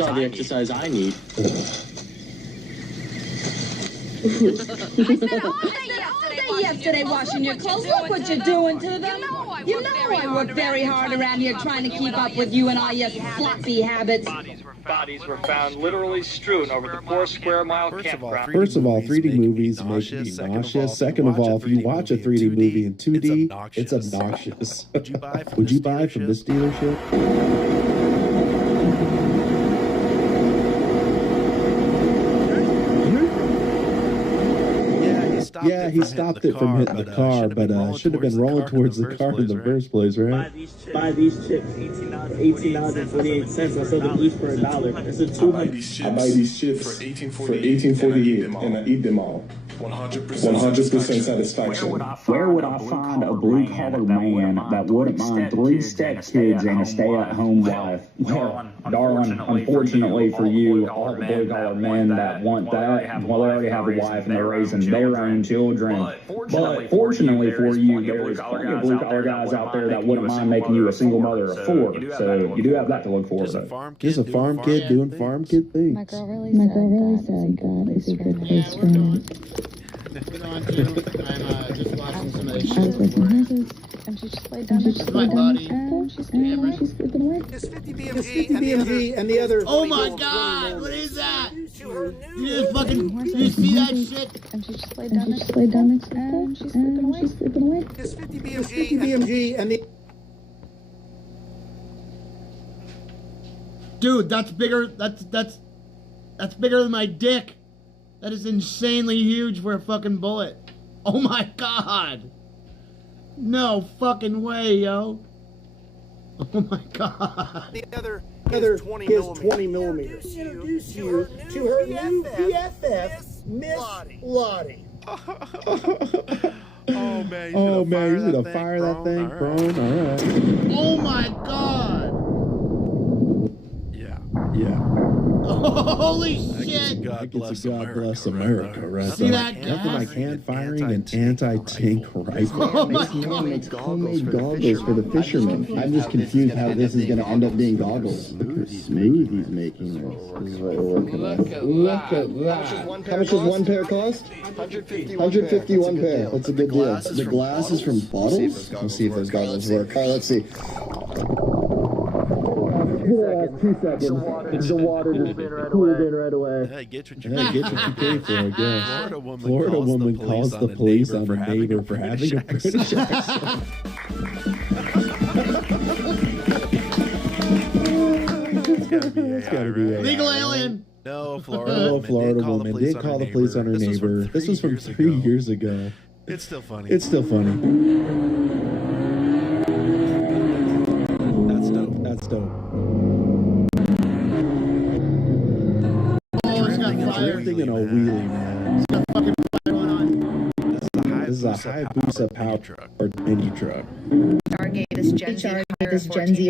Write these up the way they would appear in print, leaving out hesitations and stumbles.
All the exercise I need. I spent all day yesterday washing your clothes. Look what you're doing to them. You know I work very hard around here trying to keep up with you and all your sloppy habits. Bodies were found literally strewn over the 4 square mile campground. First of all, 3D movies make me nauseous. Second of all, if you watch a 3D movie in 2D, it's obnoxious. Would you buy from this dealership? Yeah, he stopped it from hitting the car, but should have been rolling towards the car in the first place, right? Buy these chips for $18.48. I sell them each for $1. That's a 200. I buy these chips for $18.48 and I eat them all. 100% satisfaction. Where would I find a blue-collar man that wouldn't mind 3 step kids and a stay-at-home wife? Well, darling, unfortunately for you, all the blue-collar men that want that, well, they already have a wife and they're raising their own children. But fortunately for you, there's plenty of blue-collar guys out there that wouldn't mind making you a single mother of 4. So you do have that to look forward to. Just a farm kid doing farm kid things. My girl really said that is a good place for me. I'm just watching some of this shit. I was with my husband, and she just laid down next to my body, and she's sleeping away. This 50 BMG and the other. Oh my God! What is that? You just fucking. You see that shit? And she just laid down next to me, and she's sleeping away. This 50 BMG and the. Dude, that's bigger. That's bigger than my dick. That is insanely huge for a fucking bullet. Oh my God. No fucking way, yo. Oh my God. The other is 20 millimeters. Introduce you to her new BFF, Miss Lottie. Oh man, you should have fired that thing, bro. All right. Oh my God. Yeah. Holy shit! God bless America, right? See that? Nothing like hand firing an anti-tank rifle. Oh my This man God. makes homemade goggles for the fishermen. I'm just confused how this is going to end up being goggles. Look how smooth he's making this. This is what we're working on. Look at that. How much does one pair cost? 151 pair. That's a good deal. The glass is from bottles? Let's see if those goggles work. All right, let's see. 2 seconds. The water just cooled in right away. Hey, get what you pay for, I guess. Florida woman calls the police on her neighbor for having a British accent. It's gotta be AI. Legal alien. No, Florida woman did call the police on her neighbor. This was from 3 years ago. It's still funny. It's still funny. That's dope. Oh, it's got fire. Drifting in a wheelie, man. It's got fucking fire going on. This is a Hayabusa power truck or mini truck. Gave this Gen Z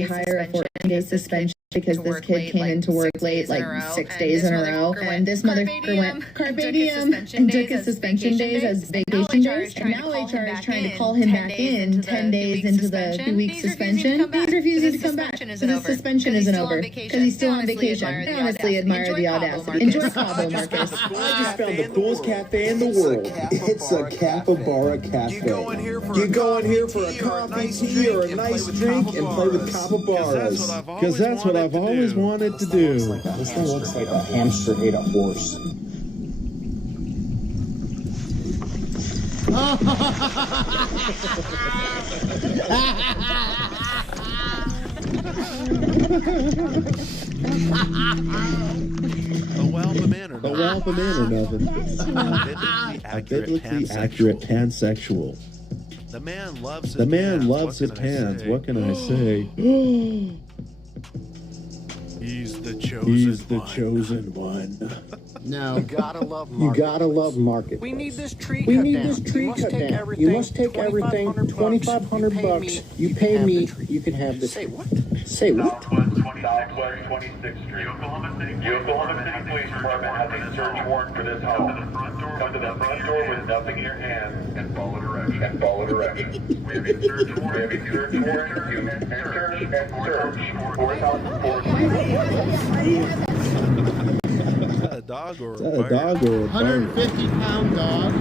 hire a 14-day suspension because this kid came into work late like 6 days in a row, and this motherfucker went carpe diem and took his suspension days as vacation days, and now HR is trying to call him back in 10 days into the 2-week suspension. He's refusing to come back, so his suspension isn't over because he's still on vacation. I honestly admire the audacity. Enjoy Cabo, Marcus. I just found the coolest cafe in the world. It's a capybara cafe. You go in here for a coffee, tea, or a nice drink and play with capybaras. Because that's what I've always wanted to do. This thing looks like a hamster ate a horse. A wild banana. A wild banana nothing. A biblically accurate pansexual. The man loves his pants. What can I say? He's the chosen one. No. You gotta love market. We need this tree cut down. You must take everything. $2,500. You pay me. You can have this. Say what? Southwest 26th Street. Oklahoma City Police Department has a search warrant for this home. Come to the front door with nothing in your hand and follow directions. We have a search warrant. You can enter and search 4,004. dog or Is that a dog or a bird? 150-pound dog.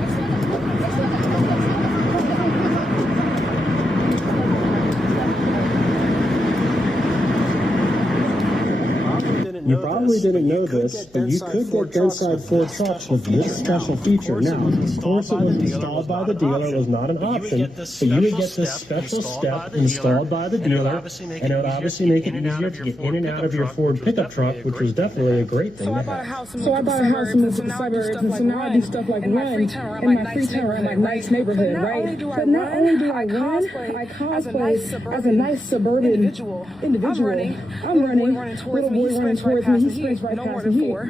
You probably didn't know this, but you could get inside Ford trucks with this special feature. Now, of course, it was installed by the dealer. It was not an option, but you would get this special step installed by the dealer, and it would obviously make it easier to get in and out of your Ford pickup truck, which was definitely a great thing to have. So I bought a house in the suburbs, and so now I do stuff like run in my free time around my nice neighborhood, right? But not only do I run, I cosplay as a nice suburban individual. I'm running. Little boy running towards me. He sprints right past me.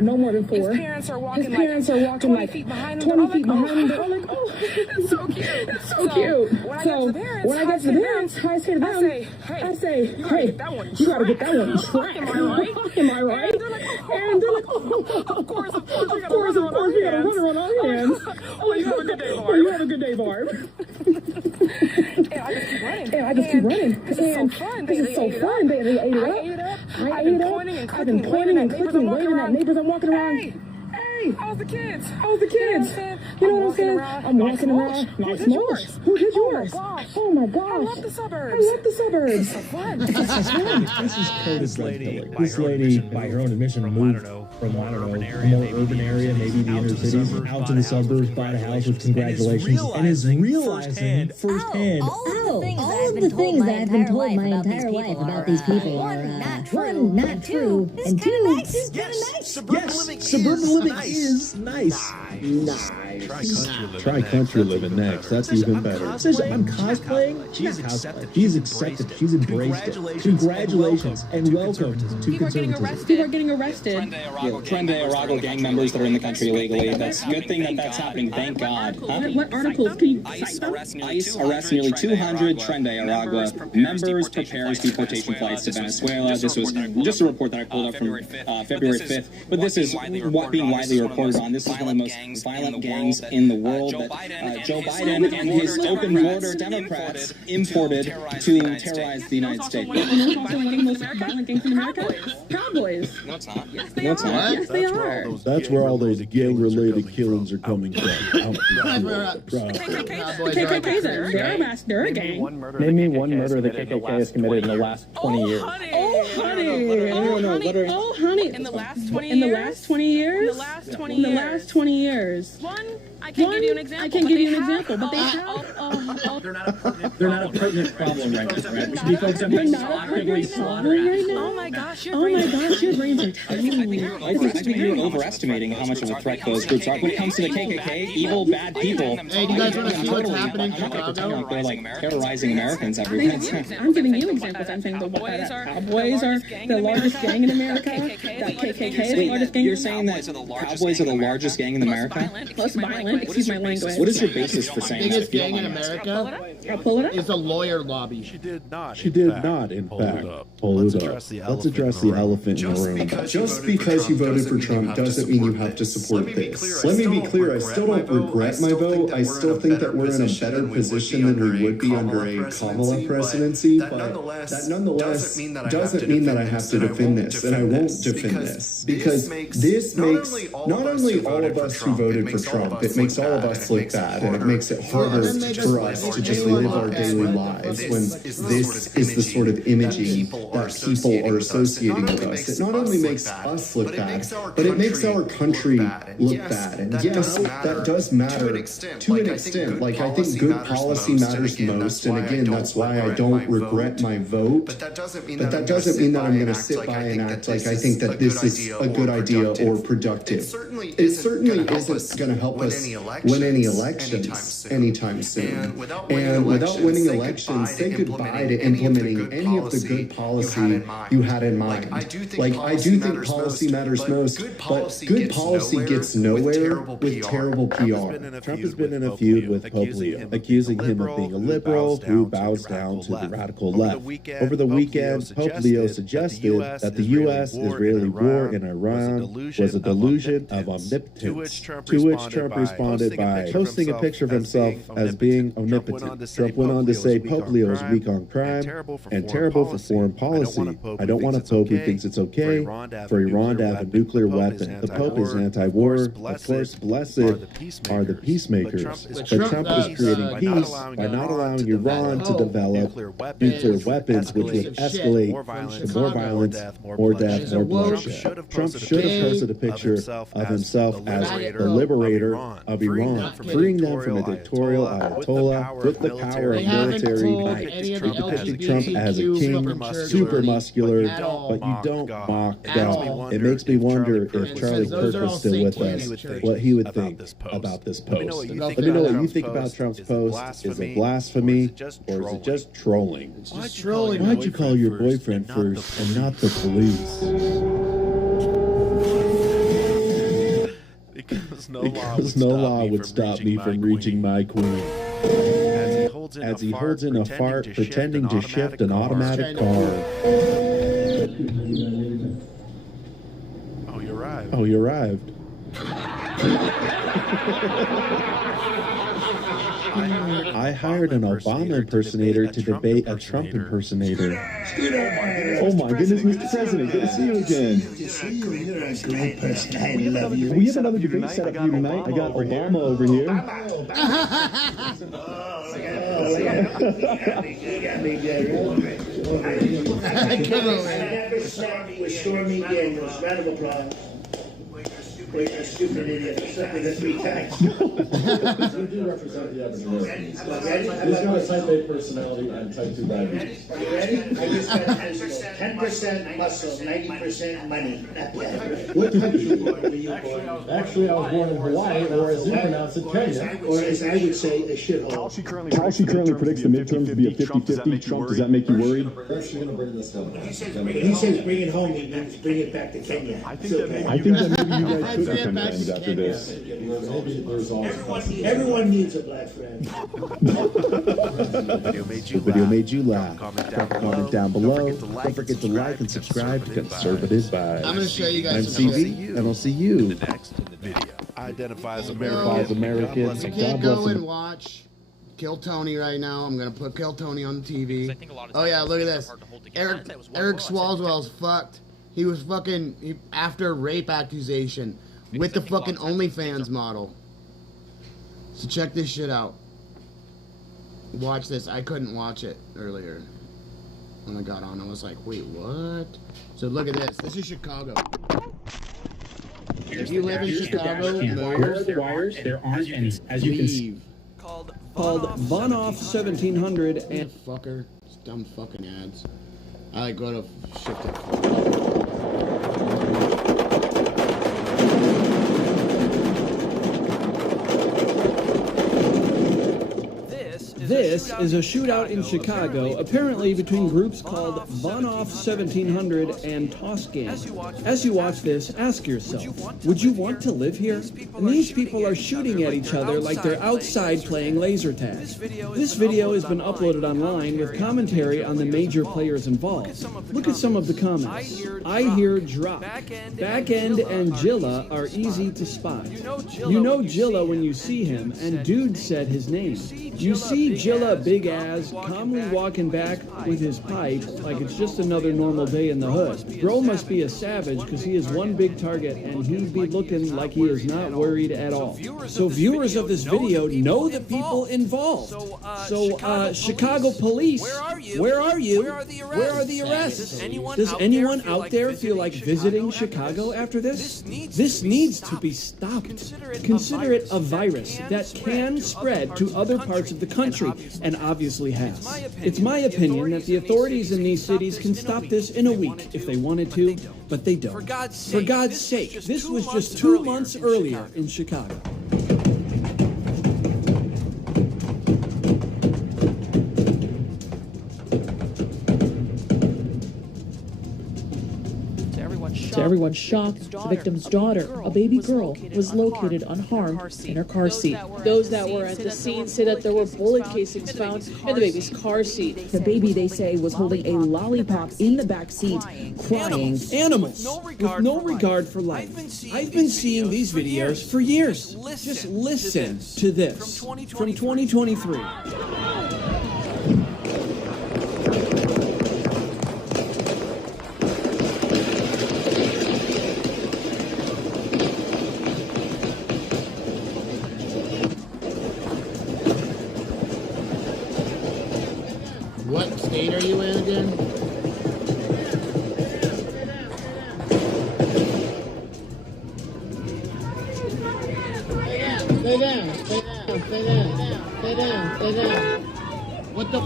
No more than 4. His parents are walking like 20 feet behind him. They're like, oh, it's so cute. It's so cute. So when I get to the parents, I say to them, I say, hey, you gotta get that one tracked. Am I right? And they're like, oh, of course, we gotta run around our hands. Oh, you have a good day, Barb. You have a good day, Barb. And I just keep running. This is so fun. They ate it up. I've been pointing and clicking and waving at neighbors. I'm walking around. Hey, how's the kids? You know what I'm saying? I'm walking around. Who did yours? Oh my gosh. I love the suburbs. This is so fun. This is Curtis lady. This lady, by her own admission, moved from, I don't know, a more urban area, maybe the inner cities, out to the suburbs, bought a house with congratulations, and is realizing firsthand all of the things that I've been told my entire life about these people are, one, not true, and 2, it's kind of nice. Suburban living is nice. Try country living next. That's even better. I'm cosplaying. She's accepted. She's embraced it. Congratulations and welcome to conservatism. People are getting arrested. Trende Arago gang members that are in the country illegally. That's a good thing that that's happening. Thank God. What articles? Can you cite them? ICE arrests nearly 200 Trende Aragua members, prepares deportation flights to Venezuela. This was just a report that I pulled up from February 5th. But this is being widely reported on. This is one of the most violent gangs in the world that Joe Biden and his open border Democrats imported to terrorize the United States. You know who's one of the most violent gangs in America? Cowboys. No, it's not. Yes, they are. Yes, they are. That's where all those gang-related killings are coming from. KKKs, they're a gang. Name me one murder the KKK has committed in the last 20 years. Oh, honey. In the last 20 years? In the last 20 years. I can give you an example, but they have. They're not a pertinent problem right now. We should be focusing on slaughtering right now. Oh my gosh, your brains are tiny. I think you're overestimating how much of a threat those groups are. When it comes to the KKK, evil, bad people. Hey, do you guys want to see what's happening in Chicago? They're like terrorizing Americans everywhere. I'm giving you examples. I'm saying the Cowboys are the largest gang in America. That KKK is the largest gang. You're saying that Cowboys are the largest gang in America? Plus violent. Excuse my language. What is your basis for saying that? The biggest gang in America is a lawyer lobby. She did not, in fact, pull it up. Let's address the elephant in the room. Just because you voted for Trump doesn't mean you have to support this. Let me be clear, I still don't regret my vote. I still think that we're in a better position than we would be under a Kamala presidency, but that nonetheless doesn't mean that I have to defend this, and I won't defend this. Because this makes not only all of us who voted for Trump, it makes all of us look bad, and it makes it harder for us to just live our daily lives when this is the sort of imaging that people are associating with us. It not only makes us look bad, but it makes our country look bad. And yes, that does matter to an extent. Like, I think good policy matters most, and again, that's why I don't regret my vote. But that doesn't mean that I'm going to sit by and act like I think that this is a good idea or productive. It certainly isn't going to help us win any elections anytime soon. And without winning elections, say goodbye to implementing any of the good policy you had in mind. Like, I do think policy matters most, but good policy gets nowhere with terrible PR. Trump has been in a feud with Pope Leo, accusing him of being a liberal who bows down to the radical left. Over the weekend, Pope Leo suggested that the U.S.-Israeli war in Iran was a delusion of omnipotence, to which Trump responded by posting a picture of himself as being omnipotent. Trump went on to say Pope Leo is weak on crime and terrible for foreign policy. I don't want a Pope who thinks it's okay for Iran to have a nuclear weapon. The Pope is anti-war. Of course, blessed are the peacemakers. But Trump is creating peace by not allowing Iran to develop nuclear weapons, which would escalate to more violence, more death, more bloodshed. Trump should have posted a picture of himself as the liberator of Iran, freeing them from a dictatorial Ayatollah with the power of military might. He depicted Trump as a king, super muscular, but you don't mock God. It makes me wonder if Charlie Kirk was still with us, what he would think about this post. Let me know what you think about Trump's post. Is it blasphemy or is it just trolling? Just trolling. Why'd you call your boyfriend first and not the police? Because no law would stop me from reaching my queen. As he holds in a fart, pretending to shift an automatic car. Oh, you arrived. Oh, you arrived. I hired an Obama impersonator to debate a Trump impersonator. Oh my goodness, Mr. President, good to see you again. Good to see you. You're a great person. I love you. We have another debate set up for you tonight. I got Obama over here. Stormy Daniels. Round of applause. Wait, a stupid idiot. Something that 3 times. You do represent the average American. He's got a type A personality and type 2 diabetes. Are you ready? I just got 10% muscle, 90% money. What country were you born in? Actually, I was born in Hawaii, or as you pronounce it, Kenya. Or as I would say, a shithole. Kalshi currently predicts the midterms to be a 50-50. Trump, does that make you worried? First, you're going to bring this home. When he says bring it home, he means bring it back to Kenya. I think that maybe you guys could become friends after this. Everyone needs a black friend. The video made you laugh. Comment down below. Don't forget to like and subscribe to Conservative Vibes. I'm going to show you guys I'm CV, and I'll see you in the next video. Identifies American. You can't go and watch Kill Tony right now. I'm going to put Kill Tony on the TV. Oh yeah, look at this. Eric Swalwell's fucked. He was fucking after rape accusation with the fucking OnlyFans model. So check this shit out. Watch this. I couldn't watch it earlier. When I got on, I was like, wait, what? So look at this. This is Chicago. If you live in Chicago, where are the wires? There aren't any. As you can see. Called Von Off 1700 and fucker. It's dumb fucking ads. I like go to shift it. This is a shootout in Chicago, apparently between groups called Von Off 1700 and Toss Gang. As you watch this, ask yourself, would you want to live here? And these people are shooting at each other like they're outside playing laser tag. This video has been uploaded online with commentary on the major players involved. Look at some of the comments. I hear drop. Backend and Jilla are easy to spot. You know Jilla when you see him, and dude said his name. You see Jilla big ass calmly walking back with his pipe like it's just another normal day in the hood. Bro must be a savage because he is one big target and he'd be looking like he is not worried at all. So viewers of this video know the people involved. So Chicago police, where are you? Where are the arrests? Does anyone out there feel like visiting Chicago after this? This needs to be stopped. Consider it a virus that can spread to other parts of the country, and obviously has. It's my opinion that the authorities in these cities can stop this in a week if they wanted to, but they don't. For God's sake, this was just 2 months earlier in Chicago. To To everyone's shock, the victim's daughter, a baby girl, was located unharmed in her car seat. Those that were at the scene say that there were bullet casings found in the baby's car seat. The baby, they say, was holding a lollipop in the back seat, crying. Animals with no regard for life. I've been seeing these videos for years. Just listen to this from 2023. What state are you in again? Stay down, stay down, stay down, stay down, stay down. What the?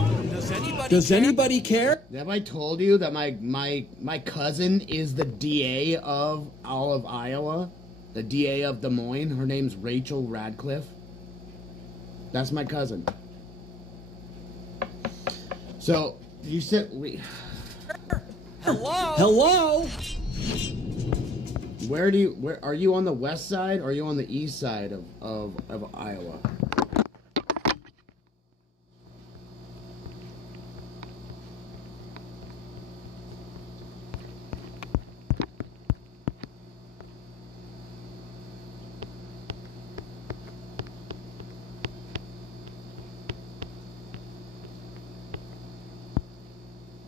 Does anybody care? Have I told you that my cousin is the DA of all of Iowa? The DA of Des Moines? Her name's Rachel Radcliffe. That's my cousin. So, you said we... Hello? Where are you on the west side or are you on the east side of Iowa?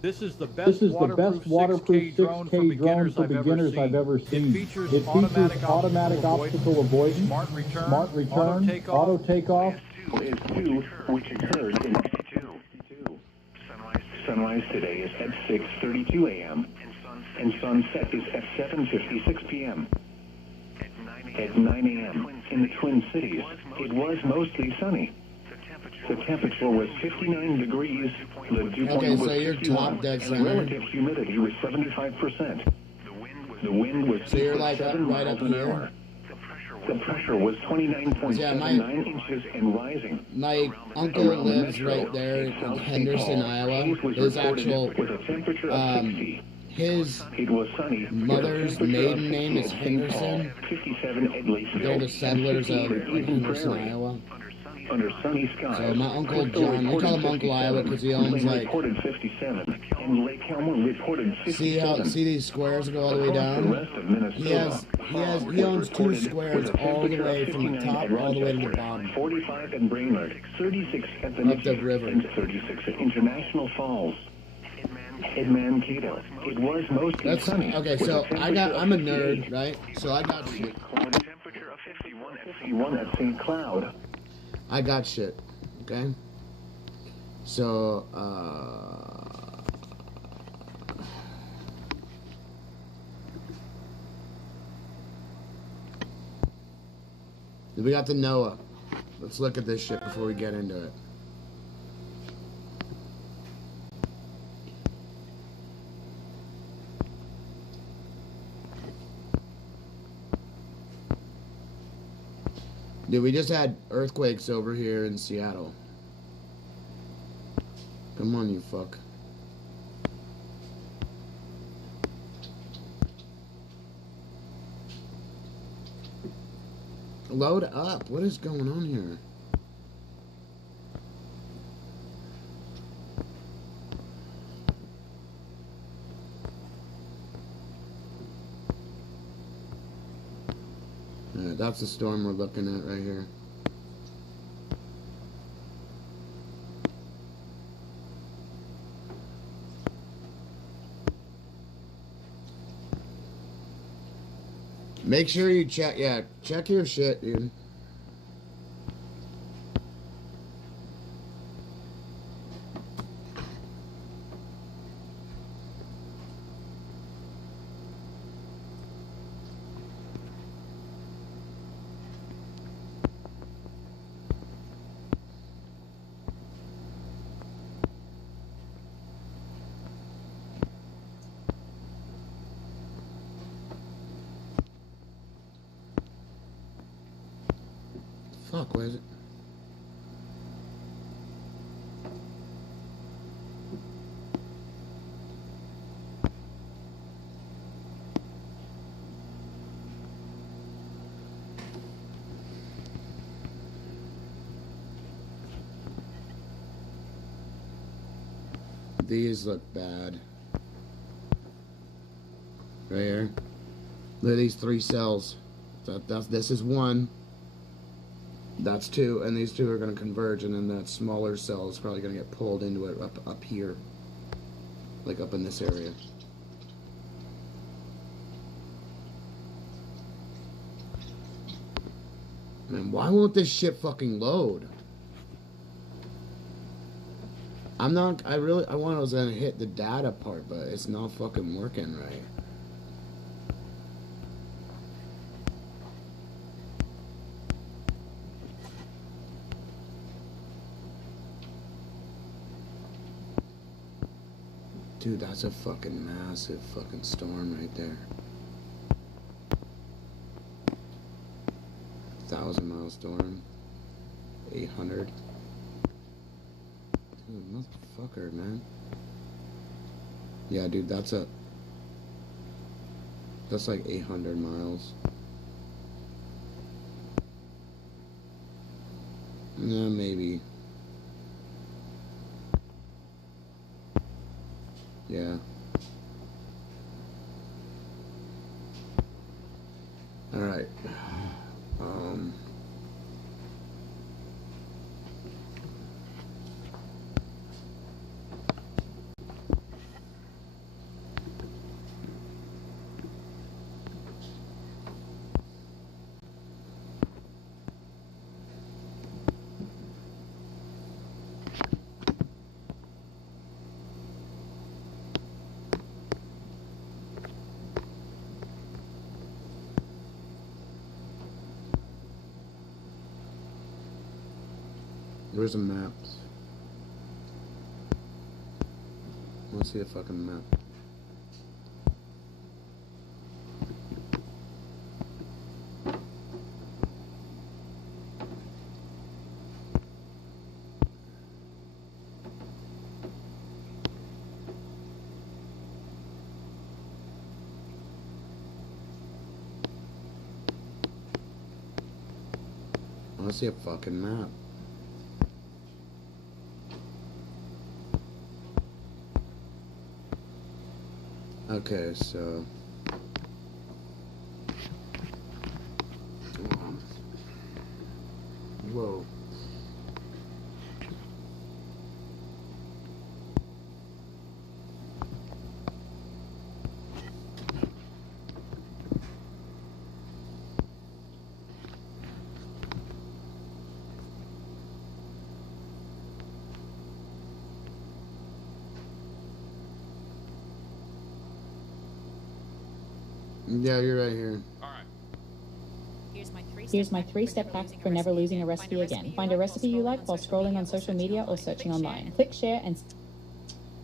This is the best waterproof 6K drone for beginners I've ever seen. It features automatic obstacle avoidance, smart return, auto takeoff. Is 2, which occurs in 52. Sunrise today is at 6:32 a.m. and sunset is at 7:56 p.m. At 9 a.m. in the Twin Cities, it was mostly sunny. The temperature was 59 degrees, the dew point was 61, and relative humidity was 75%. The wind was 7 miles an hour. The pressure was 29.79 inches and rising. My uncle lives right there in Henderson, Iowa. His actual, his mother's maiden name is Henderson. They're the settlers of Henderson, Iowa. Under sunny skies. So my Uncle John, I call him Uncle Iowa because he owns like... reported 57, and Lake Elmo reported 57. See these squares that go all the way down? He owns 2 squares all the way from the top all the way to the bottom. 45 at Brainerd, 36 at the Up the river. and 36 at International Falls. In Mankato, it was mostly sunny. Okay, so I'm a nerd, right? So I got shit. Temperature of 51 at St. Cloud. I got shit, okay? So, we got the Noah. Let's look at this shit before we get into it. Dude, we just had earthquakes over here in Seattle. Come on, you fuck. Load up. What is going on here? That's the storm we're looking at right here. Make sure you check your shit, dude. Fuck, where is it? These look bad. Right here. Look at these 3 cells. This is 1. That's 2, and these 2 are going to converge, and then that smaller cell is probably going to get pulled into it up here, like up in this area. Man, why won't this shit fucking load? I was gonna hit the data part, but it's not fucking working right. Dude, that's a fucking massive fucking storm right there. 1,000-mile storm. 800. Dude, motherfucker, man. Yeah, dude, that's like 800 miles. Yeah, maybe. Yeah. All right. Where's the maps? Let's see a fucking map. I want to see a fucking map. Okay, so whoa. Yeah, you're right here. All right. Here's my three-step hack for never losing a recipe again. Find a recipe you like while scrolling on social media or searching online. Click share and...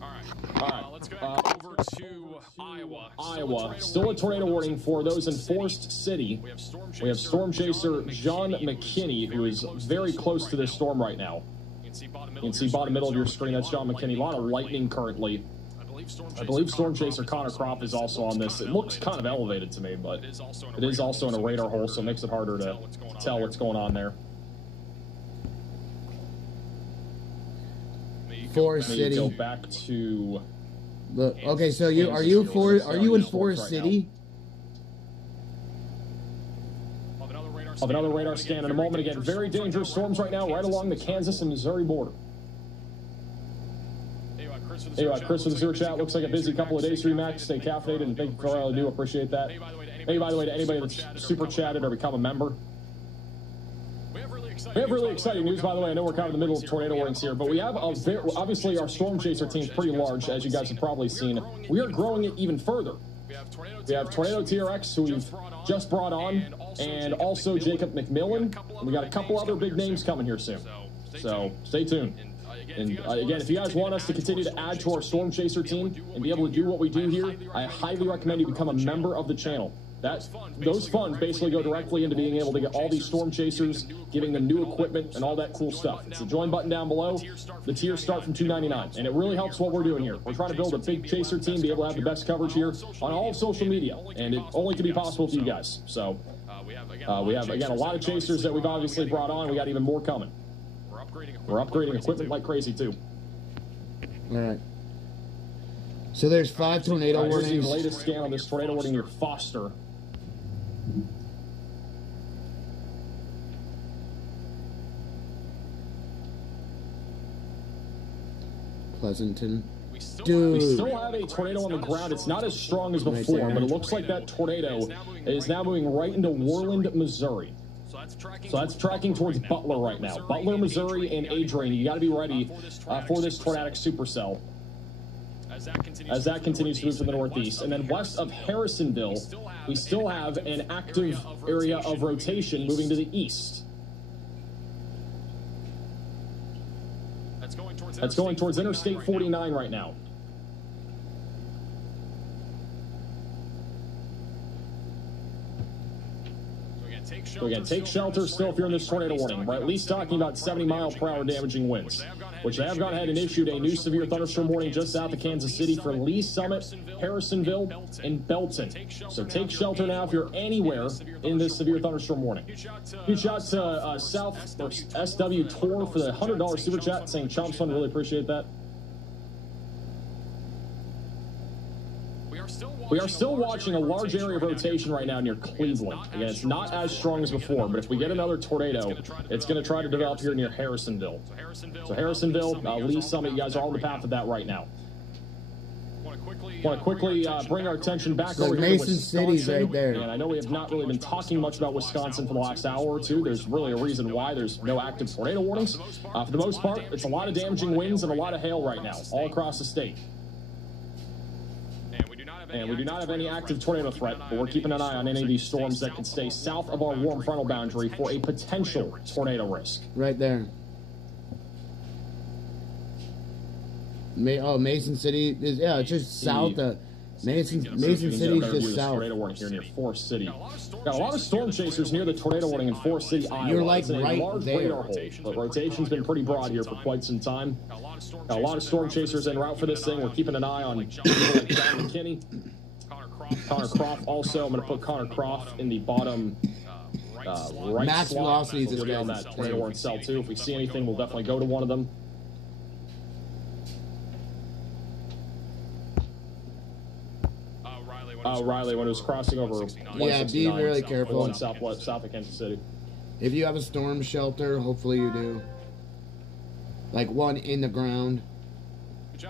All right. Let's go over to Iowa. Iowa. Still a tornado warning for those in Forest City. We have storm chaser John McKinney, who is very close to this storm right now. You can see bottom middle of your screen. That's John McKinney. A lot of lightning currently. I believe Storm Chaser Connor Croft is also on this. It looks kind of elevated to me, but it is also in a radar hole, so it makes it harder to tell what's going on there. Forest City. Go back to. Look. Okay, so are you in Forest City? Of another radar scan in a moment. Again, very dangerous storms right now, right along the Kansas and Missouri border. Hey, Chris with the Zero Chat. Looks like a busy couple of days for you, Max. Stay caffeinated, and thank you for all you do. Appreciate that. Hey, by the way, to anybody that's super chatted or become a member. We have really exciting news, by the way. I know we're kind of in the middle of tornado warnings here, but we have obviously our Storm Chaser team is pretty large, as you guys have probably seen. We are growing it even further. We have Tornado TRX, who we've just brought on, and also Jacob McMillan. And we got a couple other big names coming here soon. So stay tuned. And again, if you guys want us to continue to add to our Storm Chaser team and be able to do what we do here, I highly recommend you become a member of the channel. Those funds basically go directly into being able to get all these Storm Chasers, giving them new equipment and all that cool stuff. It's the join button down below. The tiers start from $2.99, and it really helps what we're doing here. We're trying to build a big Chaser team, be able to have the best coverage here on all of social media, and it only can be possible to you guys. So we have again a lot of Chasers that we've obviously brought on. We got even more coming. We're upgrading equipment like crazy too. All right. So there's 5 tornado Here's the warnings. latest scan on this tornado warning near Foster. Pleasanton. Dude. We still have a tornado on the ground. It's not as strong as before, but it looks like that tornado is now moving right into Worland, Missouri. So that's tracking towards Butler right now. Butler, Missouri, and Adrian. You got to be ready for this tornadic supercell as that continues to move to the northeast. And then west of Harrisonville, we still have an active area of rotation moving to the east. That's going towards Interstate 49 right now. So again, take shelter still if you're in this tornado warning. We're at least talking about 70-mile-per-hour damaging winds, which they have gone ahead and issued a new severe thunderstorm warning just south of Kansas City for Lee Summit, Harrisonville, and Belton. So take shelter now if you're anywhere in this severe thunderstorm warning. Huge shout to South or SW Tour for the $100 super chat, saying Chomps Fund, really appreciate that. We are still watching a large area of rotation right now near Cleveland. Again, it's not as strong as before, but if we get another tornado, it's going to try to develop here near Harrisonville. So Harrisonville, Lee Summit, you guys are on the path of that right now. Want to quickly bring our attention back over here to Mason City's right there. And I know we have not really been talking much about Wisconsin for the last hour or two. There's really a reason why there's no active tornado warnings. For the most part, it's a lot of damaging winds and a lot of hail right now, all across the state. And we do not have any active tornado threat, but we're keeping an eye on any of these storms that could stay south of our warm frontal boundary for a potential tornado risk. Right there. Mason City is, yeah, it's just south of Mason City's just south. Tornado warning here near Forest City. Got a lot of storm chasers near the tornado warning in Forest City, Iowa. You're like right large there. radar hole, but rotation's been pretty broad here for quite some time. Got a lot of storm chasers en route for this thing. We're keeping an eye on people like John McKinney, Connor Croft. Also, I'm going to put Connor Croft in the bottom right Max slot. velocity is We'll get on that tornado warning cell too. If we see anything, we'll definitely go to one of them. Riley, when it was crossing over. Yeah, be really careful. Going south of Kansas City. If you have a storm shelter, hopefully you do. Like one in the ground.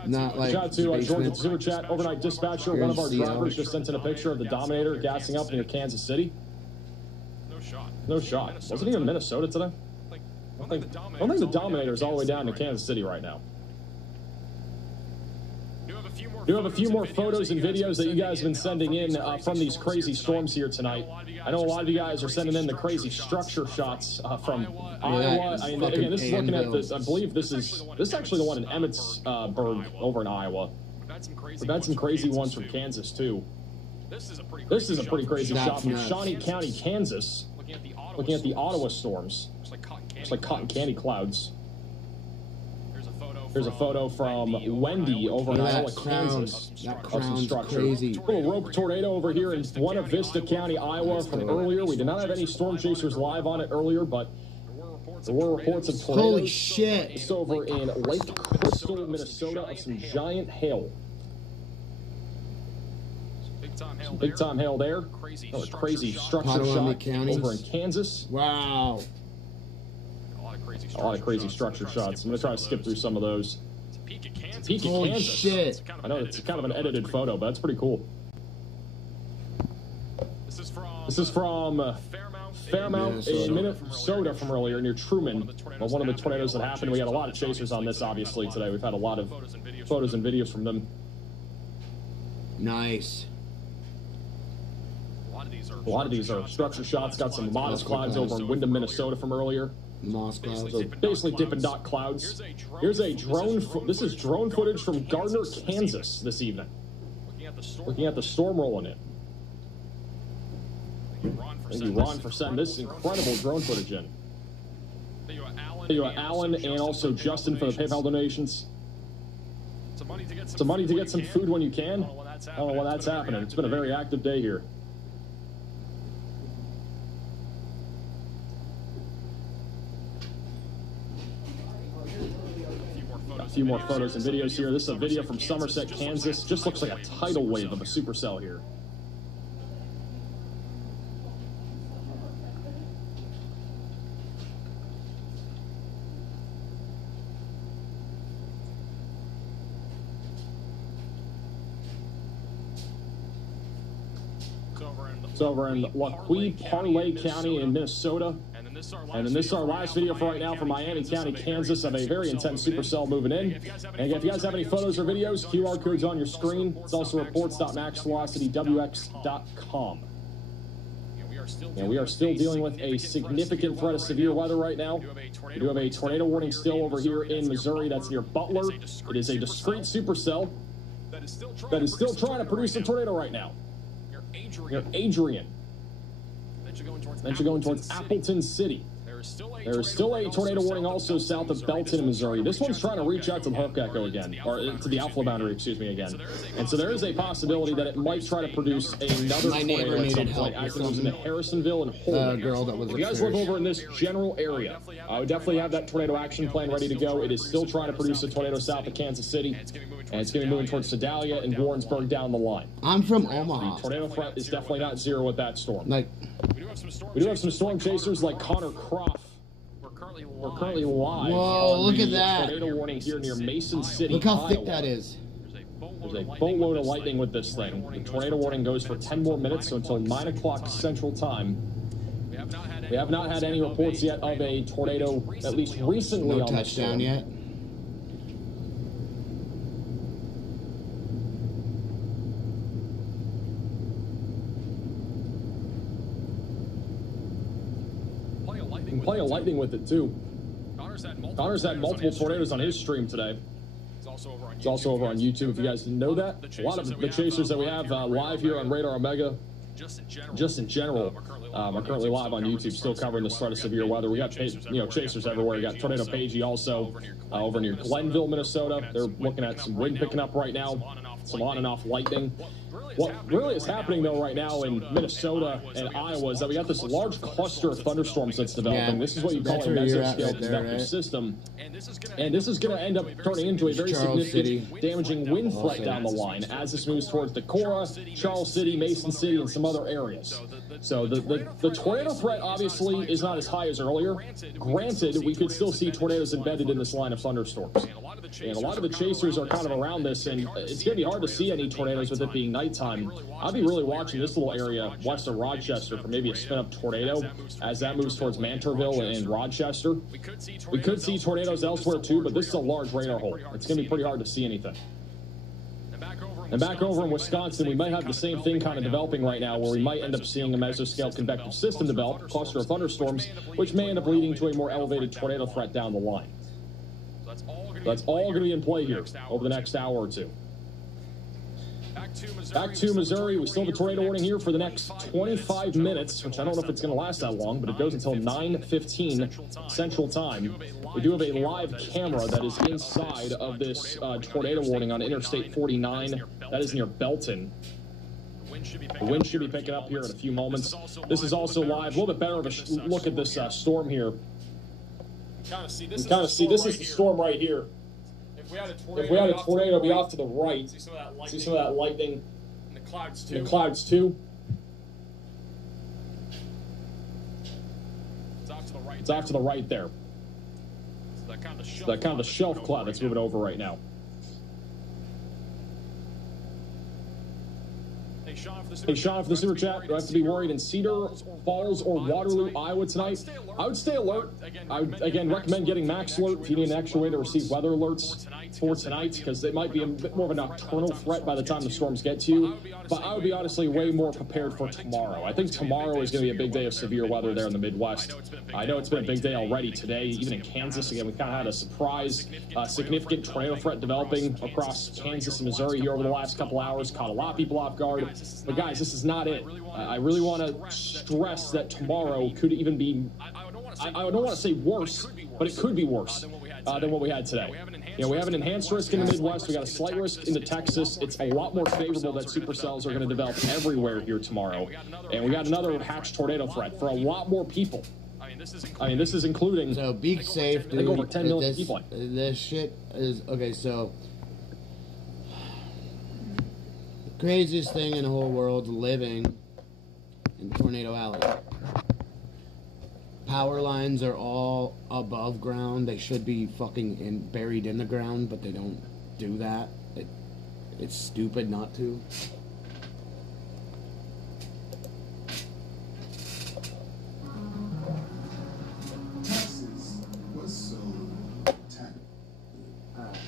Not like. Shout out to Georgia Super Chat, overnight dispatcher. One of our drivers just sent in a picture of the Dominator gassing up near Kansas City. No shot. Wasn't he in Minnesota today? I don't think the Dominator is all the way down to Kansas City right now. Do have a few more photos and videos that you guys have been sending in from these crazy storms here tonight. I know a lot of you guys are sending in the crazy structure shots from Iowa. I mean, again, this is looking at this. I believe this is actually the one in Emmitsburg over in Iowa. We've had some crazy ones from Kansas too. This is a pretty crazy shot from Shawnee County, Kansas. Looking at the Ottawa storms. It's like cotton candy clouds. Here's a photo from Wendy over in Iowa, Kansas. That crown's crazy. A little rope tornado over here in Buena Vista County, Iowa from earlier. We did not have any storm chasers live on it earlier, but there were reports of tornadoes. Holy shit. It's over in Lake Crystal, Minnesota, of some giant hail. Some big time hail there. Another crazy structure shot over in Kansas. Wow. A lot of crazy structure shots. I'm going to try to skip through some of those. It's a peak of Holy Kansas. shit. I know it's kind of an edited photo, but that's pretty cool. This is from Fairmount in Minnesota from earlier near Truman. One of the tornadoes that happened. We had a lot of chasers on this, obviously, today. We've had a lot of photos and videos from them. Nice. A lot of these are structure shots. Got some modest clouds over in Windham, Minnesota from earlier. Moss clouds. So basically Dippin' Dot clouds. Here's a drone. This is drone footage from Gardner, Kansas this evening. Looking at the storm rolling in. Thank you, Ron, for sending this incredible drone footage in. Thank you, Alan, and also Justin for the PayPal donations. Some money to get some food when you can. I don't know when that's happening. It's been a very active day here. few more photos and videos here. This is a video from Somerset, Kansas. Just looks like a tidal wave of a supercell here. It's over in Laqui Parley County in Minnesota. And then this is our last video for right now from Miami County, Kansas, of a very intense supercell moving in. And if you guys have any photos or videos, QR code's on your screen. It's also reports.maxvelocitywx.com. And we are still dealing with a significant threat of severe weather right now. We do have a tornado warning still over here in Missouri. That's near Butler. It is a discrete supercell that is still trying to produce a tornado right now. Near Adrian. Then you're going towards Appleton City. There is still a tornado warning also south of Belton, Missouri. This one's trying to reach out to the Hook Echo again, or to the outflow boundary, excuse me, again. And so there is a possibility that it might try to produce another tornado at some point, as it was in Harrisonville and Holden. If you guys live over in this general area, I would definitely have that tornado action plan ready to go. It is still trying to produce a tornado south of Kansas City, and it's going to be moving towards Sedalia and Warrensburg down the line. I'm from Omaha. The tornado threat is definitely not zero with that storm. Like, we do have some storm chasers like Connor Croft. We're currently live. Whoa, look at that. Tornado warning here near Mason City, Look how Iowa. thick that is. There's a boatload of lightning with this thing. The tornado warning goes for 10 more minutes, so until 9 o'clock Central Time. We have not had any reports yet of a tornado, at least recently, No on this storm. touchdown yet. Plenty of lightning with it too. Connor's had multiple tornadoes on his stream today. It's also over on YouTube if you guys didn't know that. A lot of the chasers that we have live here on Radar Omega, just in general, are currently live on YouTube, still covering the start of severe weather. We got chasers everywhere. We got Tornado Pagey also over near Glenville, Minnesota. They're looking at some wind picking up right now, some on and off lightning. What really is happening, though, right now in Minnesota and Iowa is that we got this large cluster of thunderstorms that's developing. This is what you call a mesoscale convective system. And this is going to end up turning into a very significant, damaging wind threat down the line as this moves towards Decorah, Charles City, Mason City, and some other areas. So the tornado threat, obviously, is not as high as earlier. Granted, we could still see tornadoes embedded in this line of thunderstorms. And a lot of the chasers are kind of around this, and it's going to be hard to see any tornadoes with it being nighttime. I'll be really watching this little area west of Rochester for maybe a spin-up tornado as that moves towards Mantorville and Rochester. We could see tornadoes elsewhere too, but this is a large radar hole. It's going to be pretty hard to see anything. And back over in Wisconsin, we might have the same thing kind of developing right now, where we might end up seeing a mesoscale convective system develop, a cluster of thunderstorms, which may end up leading to a more elevated tornado threat down the line. That's all going to be in play here over the next hour or two. Back to Missouri, we still have a tornado warning here for the next 25 minutes, which I don't know if it's going to last that long, but it goes until 9:15 Central Time. We do have a live camera that is inside of this tornado warning on Interstate 49. That is near Belton. The wind should be picking up here in a few moments. This is also live. A little bit better of a look at this storm here. You kind of see this is the storm right here. If we had a tornado, it'd be off to the right. See some of that lightning in the clouds too. It's off to the right there. So that kind of the shelf cloud that's moving over right now. Hey, Sean, for the super chat, do I have to be worried in Cedar Falls or Waterloo, Iowa tonight? I would stay alert. I would, again, recommend getting Max Alert if you need an extra way to receive weather alerts for tonight, because it might be a bit more of a nocturnal threat by the time the storms get to you. But I would be honestly way more prepared for tomorrow. I think tomorrow is going to be a big day of severe weather there in the Midwest. I know it's been a big day already today, even in Kansas. Again, we kind of had a surprise, significant tornado threat developing across Kansas and Missouri here over the last couple hours. Caught a lot of people off guard. But guys, this is not it. I really want to stress that tomorrow could even be, I don't want to say worse, but it could be worse than what we had today. You know, we have an enhanced risk in the Midwest. We got a slight risk into Texas. It's a lot more favorable that supercells are going to develop everywhere here tomorrow. And we got another hatch tornado threat for a lot more people. I mean, this is including. So be safe, dude. I think over 10 million people. This shit is okay. So the craziest thing in the whole world living in Tornado Alley. Power lines are all above ground. They should be fucking buried in the ground, but they don't do that. It's stupid not to.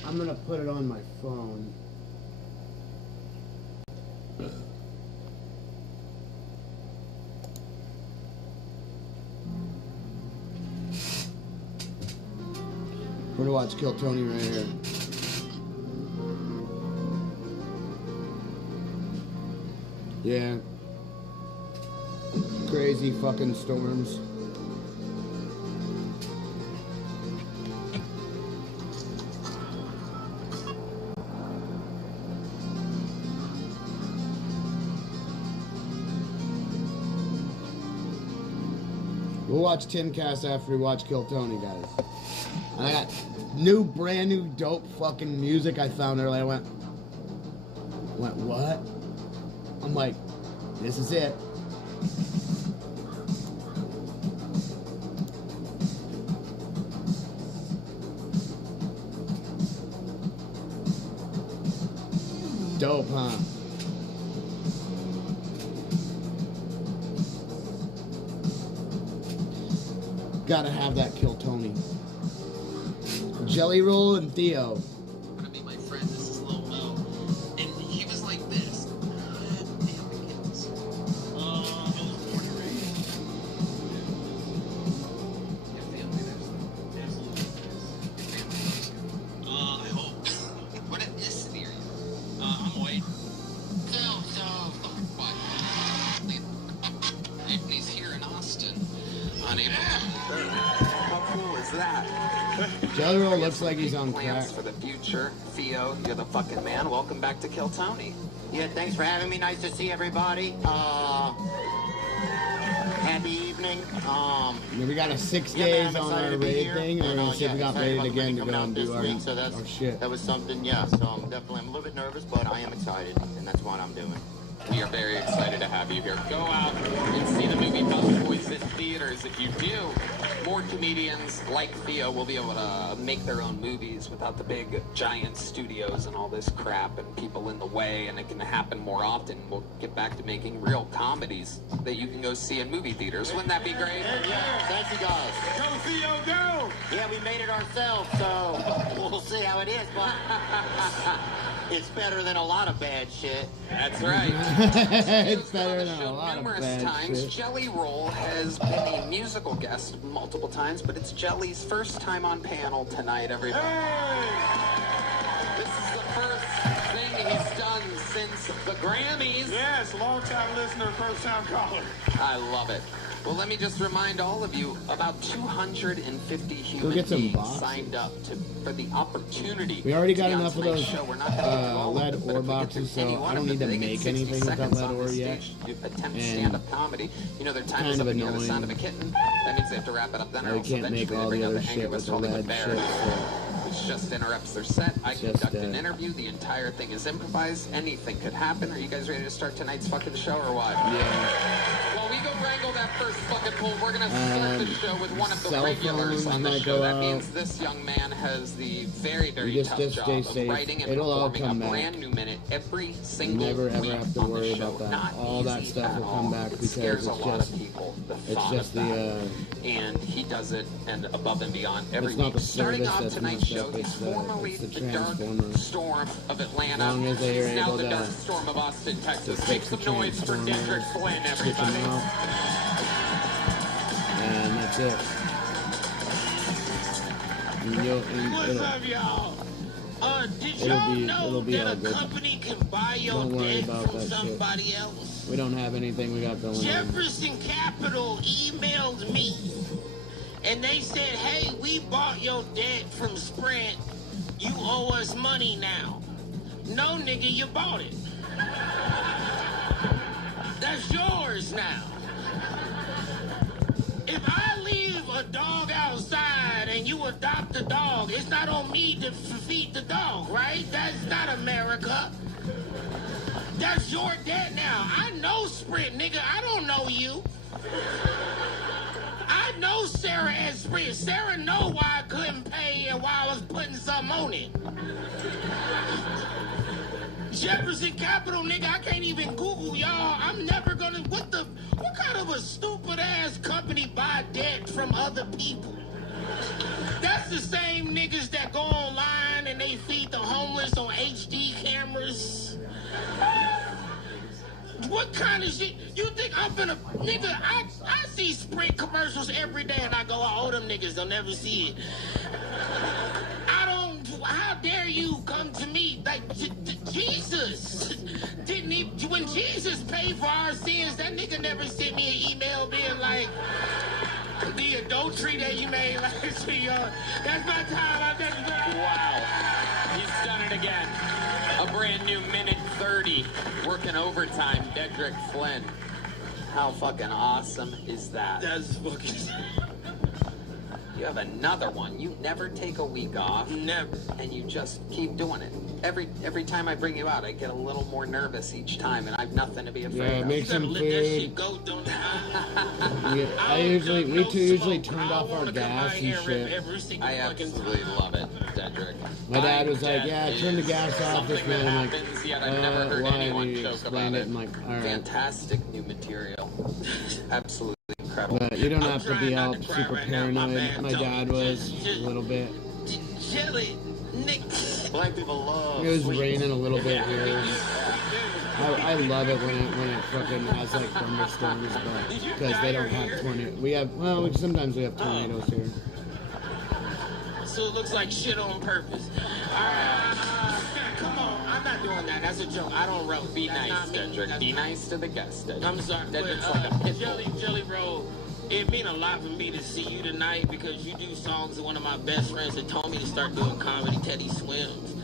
I'm gonna put it on my phone. We're gonna watch Kill Tony right here. Yeah. Crazy fucking storms. We'll watch Timcast after we watch Kill Tony, guys. And I got brand new dope fucking music I found earlier. I went, what? I'm like, this is it. Dope, huh? Gotta have that Kill Tony. Jelly Roll and Theo. Gonna be my friend. This is Ldoe Og, and he was like this. I hope. What ethnicity are you? I'm white. He's here in Austin on April 23rd. How cool is that? Jelly Roll looks like he's on crack. Plans for the future. Theo, you're the fucking man. Welcome back to Kill Tony. Yeah, thanks for having me. Nice to see everybody. Happy evening. We got a 6 days on our raid thing, and we're gonna see if we got raided again to go and do our shit. That was something, yeah. So I'm a little bit nervous, but I am excited, and that's what I'm doing. We are very excited to have you here. Go out and see the movie Bubble Boys in theaters. If you do, more comedians like Theo will be able to make their own movies without the big giant studios and all this crap and people in the way, and it can happen more often. We'll get back to making real comedies that you can go see in movie theaters. Wouldn't that be great? Yeah, thank you guys. Go Theo, go! Yeah, we made it ourselves, so we'll see how it is, but it's better than a lot of bad shit. That's right. It's better than a lot of bad times. shit. Jelly Roll has been a musical guest multiple times, but it's Jelly's first time on panel tonight, everybody. This is the first thing he's done since the Grammys. Yes, long-time listener, first-time caller. I love it. Well, let me just remind all of you, about 250 human get some beings boxes. signed up for the opportunity. We already got to be on enough of tonight's those show. We're not gonna get through all of lead them, but ore if we get boxes, through any so one I don't of need them, to they get make 60 anything with that seconds lead on ore the yet. stage to attempt And stand-up comedy. You know, their time kind is of up when you hear the annoying. sound of a kitten. That means they have to wrap it up then, Now or we else can't eventually make they all bring the out other the shit anger with the holding the lead bear. shit, so Which just interrupts their set. I Just, conduct an interview. The entire thing is improvised. Anything could happen. Are you guys ready to start tonight's fucking show or what? Yeah. While we go wrangle that first fucking pool, we're gonna start the show with one of the cell regulars phones on the might show. go That out. means this young man has the very, very You just tough job stay of safe. writing and It'll all performing come a back. brand new minute every single Never ever week have to on the worry show. about that. Not All that easy stuff at will all. come back It because scares it's a lot just of people. The it's thought just of the that. And he does it and above and beyond every it's not week. the Starting service off that's tonight's messed show, up, he's it's formerly the the dark transformer. storm of Atlanta. As long as they are He's now able the to dark storm of Austin, Texas. to Make fix some the noise for transformers, Kendrick Flynn, switch everybody. them out, and that's it. And What's up, y'all? Did it'll y'all be- know it'll be all that a good. company can buy your Don't worry debt about from that shit. somebody else? We don't have anything we got going on. Jefferson Capital emailed me, and they said, hey, we bought your debt from Sprint. You owe us money now. No, nigga, you bought it. That's yours now. If I leave dog outside and you adopt the dog, it's not on me to feed the dog, right? That's not America. That's your debt now. I know Sprint, nigga. I don't know you. I know Sarah at Sprint. Sarah know why I couldn't pay and why I was putting something on it. Jefferson Capital, nigga, I can't even Google y'all. I'm never gonna, what kind of a stupid ass company buy debt from other people? That's the same niggas that go online and they feed the homeless on HD cameras. What kind of shit? You think I'm finna, nigga, I see Sprint commercials every day and I go, oh, them niggas, they'll never see it. How dare you come to me? Like, Jesus didn't he, when Jesus paid for our sins, that nigga never sent me an email being like, the adultery that you made last year, that's my time. Wow. He's done it again. A brand new minute 30, working overtime, Dedrick Flynn. How fucking awesome is that? That's fucking... You have another one. You never take a week off. Never. And you just keep doing it. Every time I bring you out, I get a little more nervous each time, and I have nothing to be afraid of. Make some Let food. that shit go, don't we usually turned off our gas and shit. I absolutely love it, Dedrick. My dad was like, yeah, turn the gas off this man. I'm like, yet I've never heard why? anyone And he joke explained about it. I'm like, all right. Fantastic new material. Absolutely incredible. But you don't have to be all super paranoid. My dad was a little bit. Jelly, Nick. Black people love. It was raining a little bit here. I love it when it fucking has like thunderstorms, but because they don't have tornadoes. Sometimes we have tornadoes here. So it looks like shit on purpose. Come on, I'm not doing that. That's a joke. I don't roll. Be nice, Dedrick. Be nice to the guests, Dedrick. I'm sorry. Dedrick's like a pit bull. Jelly Roll, it mean a lot for me to see you tonight because you do songs with one of my best friends that told me to start doing comedy, Teddy Swims.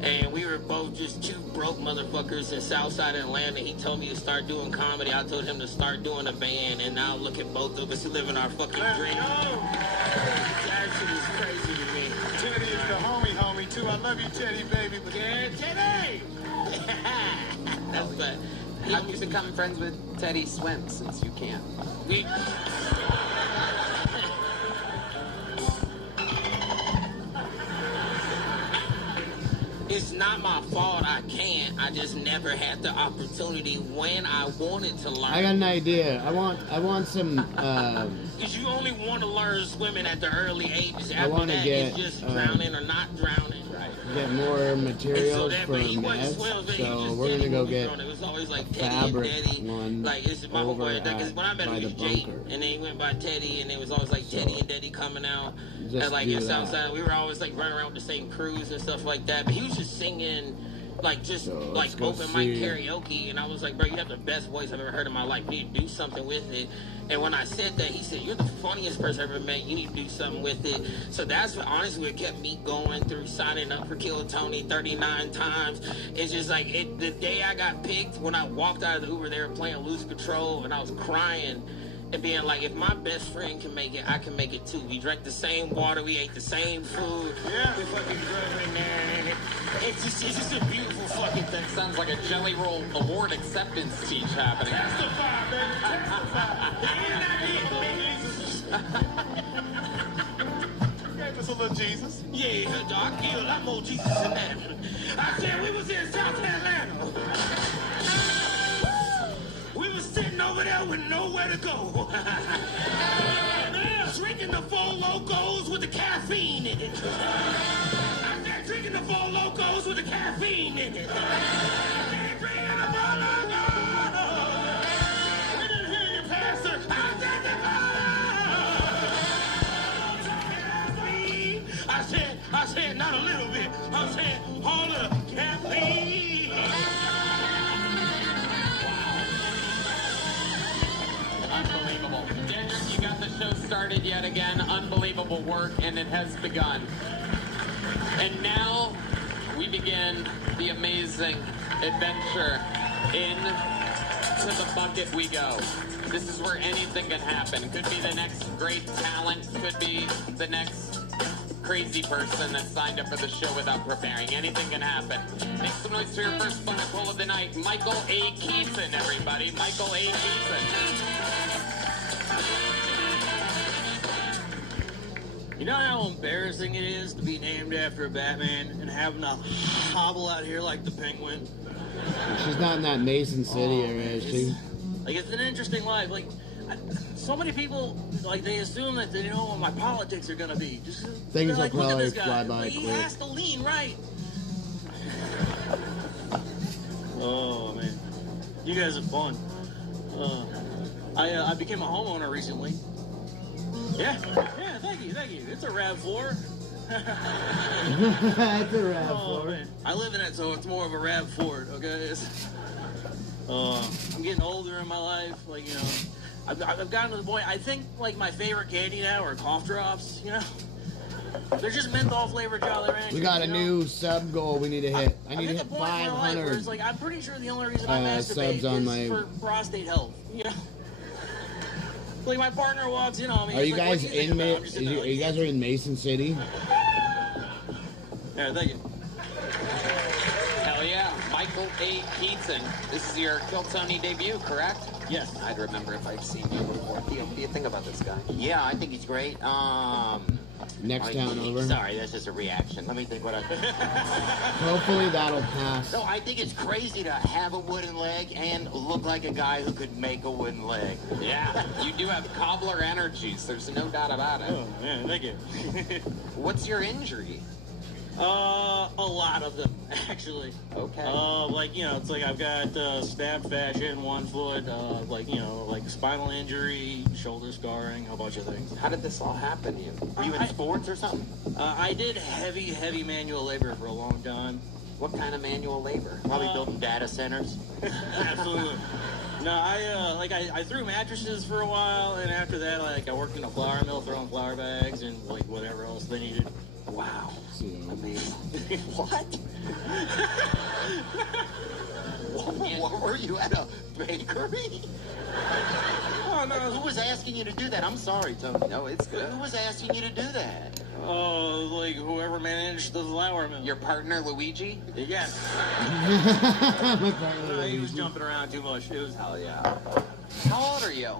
And we were both just two broke motherfuckers in Southside Atlanta. He told me to start doing comedy. I told him to start doing a band. And now look at both of us living our fucking dream. That shit is crazy to me. Teddy is the homie too. I love you, Teddy, baby. Yeah, Teddy! That's bad. How do you become friends with Teddy Swim since you can't? It's not my fault I can't. I just never had the opportunity when I wanted to learn. I got an idea. I want some. Because you only want to learn swimming at the early ages. I want to get it's just drowning or not drowning. Right. Get more materials for meds. So we're gonna go get it was always like a fabric one. Like it's my over homeboy. Like when I met by him, the he was Jake, bunker. and then he went by Teddy, and it was always like Teddy and Daddy coming out. Just And like do in that. Southside, we were always like running around with the same crews and stuff like that. But he was just singing. Like just like go open mic see. karaoke, and I was like, bro, you have the best voice I've ever heard in my life. You need to do something with it. And when I said that, he said, you're the funniest person I've ever met. You need to do something with it. So that's what honestly what kept me going through signing up for Kill Tony 39 times. It's just like the day I got picked, when I walked out of the Uber, they were playing Lose Control, and I was crying. And being like, if my best friend can make it, I can make it too. We drank the same water, we ate the same food. Yeah. We fucking drove in there. It's just a beautiful fucking thing. Sounds like a Jelly Roll award acceptance speech happening. Testify, baby. Gave us a little Jesus. Yeah, I killed a lot more Jesus than that. I said we was in South Atlanta. We was sitting over there with nowhere to go. Drinking the Four Locos with the caffeine in it. I said drinking the Four Locos with the caffeine in it. I said drinking the Four Locos. We didn't hear you, Pastor. I said the caffeine. I said not a little bit. I said all the caffeine. Unbelievable. Dedrick, you got the show started yet again. Unbelievable work, and it has begun. And now we begin the amazing adventure in to the bucket we go. This is where anything can happen. It could be the next great talent. Could be the next crazy person that signed up for the show without preparing. Anything can happen. Make some noise for your first fun pull of the night. Michael A. Keaton, everybody. Michael A. Keaton. You know how embarrassing it is to be named after a Batman and having to hobble out here like the Penguin? She's not in that Mason City area, is she? Like, it's an interesting life. Like, so many people, like, they assume that they know what my politics are going to be. Just, Things will like, look at probably this guy. fly by Like, he quick. has to lean right. Oh, man. You guys are fun. I became a homeowner recently. Yeah, thank you. It's a RAV4. That's a RAV4. Man. I live in it, so it's more of a RAV4, okay? I'm getting older in my life, like, you know. I've gotten to the point, I think, like, my favorite candy now are cough drops, you know? They're just menthol flavored Jolly Ranchers. We got a new sub goal we need to hit. I need to hit point in my life where 500 it's like, I'm pretty sure the only reason I masturbate subs on is my... for prostate health, you know? Like, my partner walks in on me. Are you like, guys what do you in think about it? I'm just sitting there you guys are in Mason City? Yeah, thank you. Hell yeah. Michael A. Keaton. This is your Kill Tony debut, correct? Yes. I'd remember if I've seen you before. What do you think about this guy? Yeah, I think he's great. Next town over. Sorry, that's just a reaction. Let me think what I think. Hopefully that'll pass. No, I think it's crazy to have a wooden leg and look like a guy who could make a wooden leg. Yeah, you do have cobbler energies. There's no doubt about it. Oh, man, thank you. What's your injury? A lot of them, actually. Okay. Like, you know, it's like I've got stabbed fascia in one foot, like, you know, like spinal injury, shoulder scarring, a bunch of things. How did this all happen to you? Were you in sports or something? I did heavy manual labor for a long time. What kind of manual labor? Probably building data centers. Absolutely. No, I threw mattresses for a while, and after that, like, I worked in a flour mill throwing flour bags and, like, whatever else they needed. Wow. Amazing. What? What were you at a bakery? Oh, no. Who was asking you to do that? I'm sorry, Tony. No, it's good. Who was asking you to do that? Oh, like whoever managed the flour mill. Your partner, Luigi? Yes. No, he was jumping around too much. It was hell yeah. How old are you?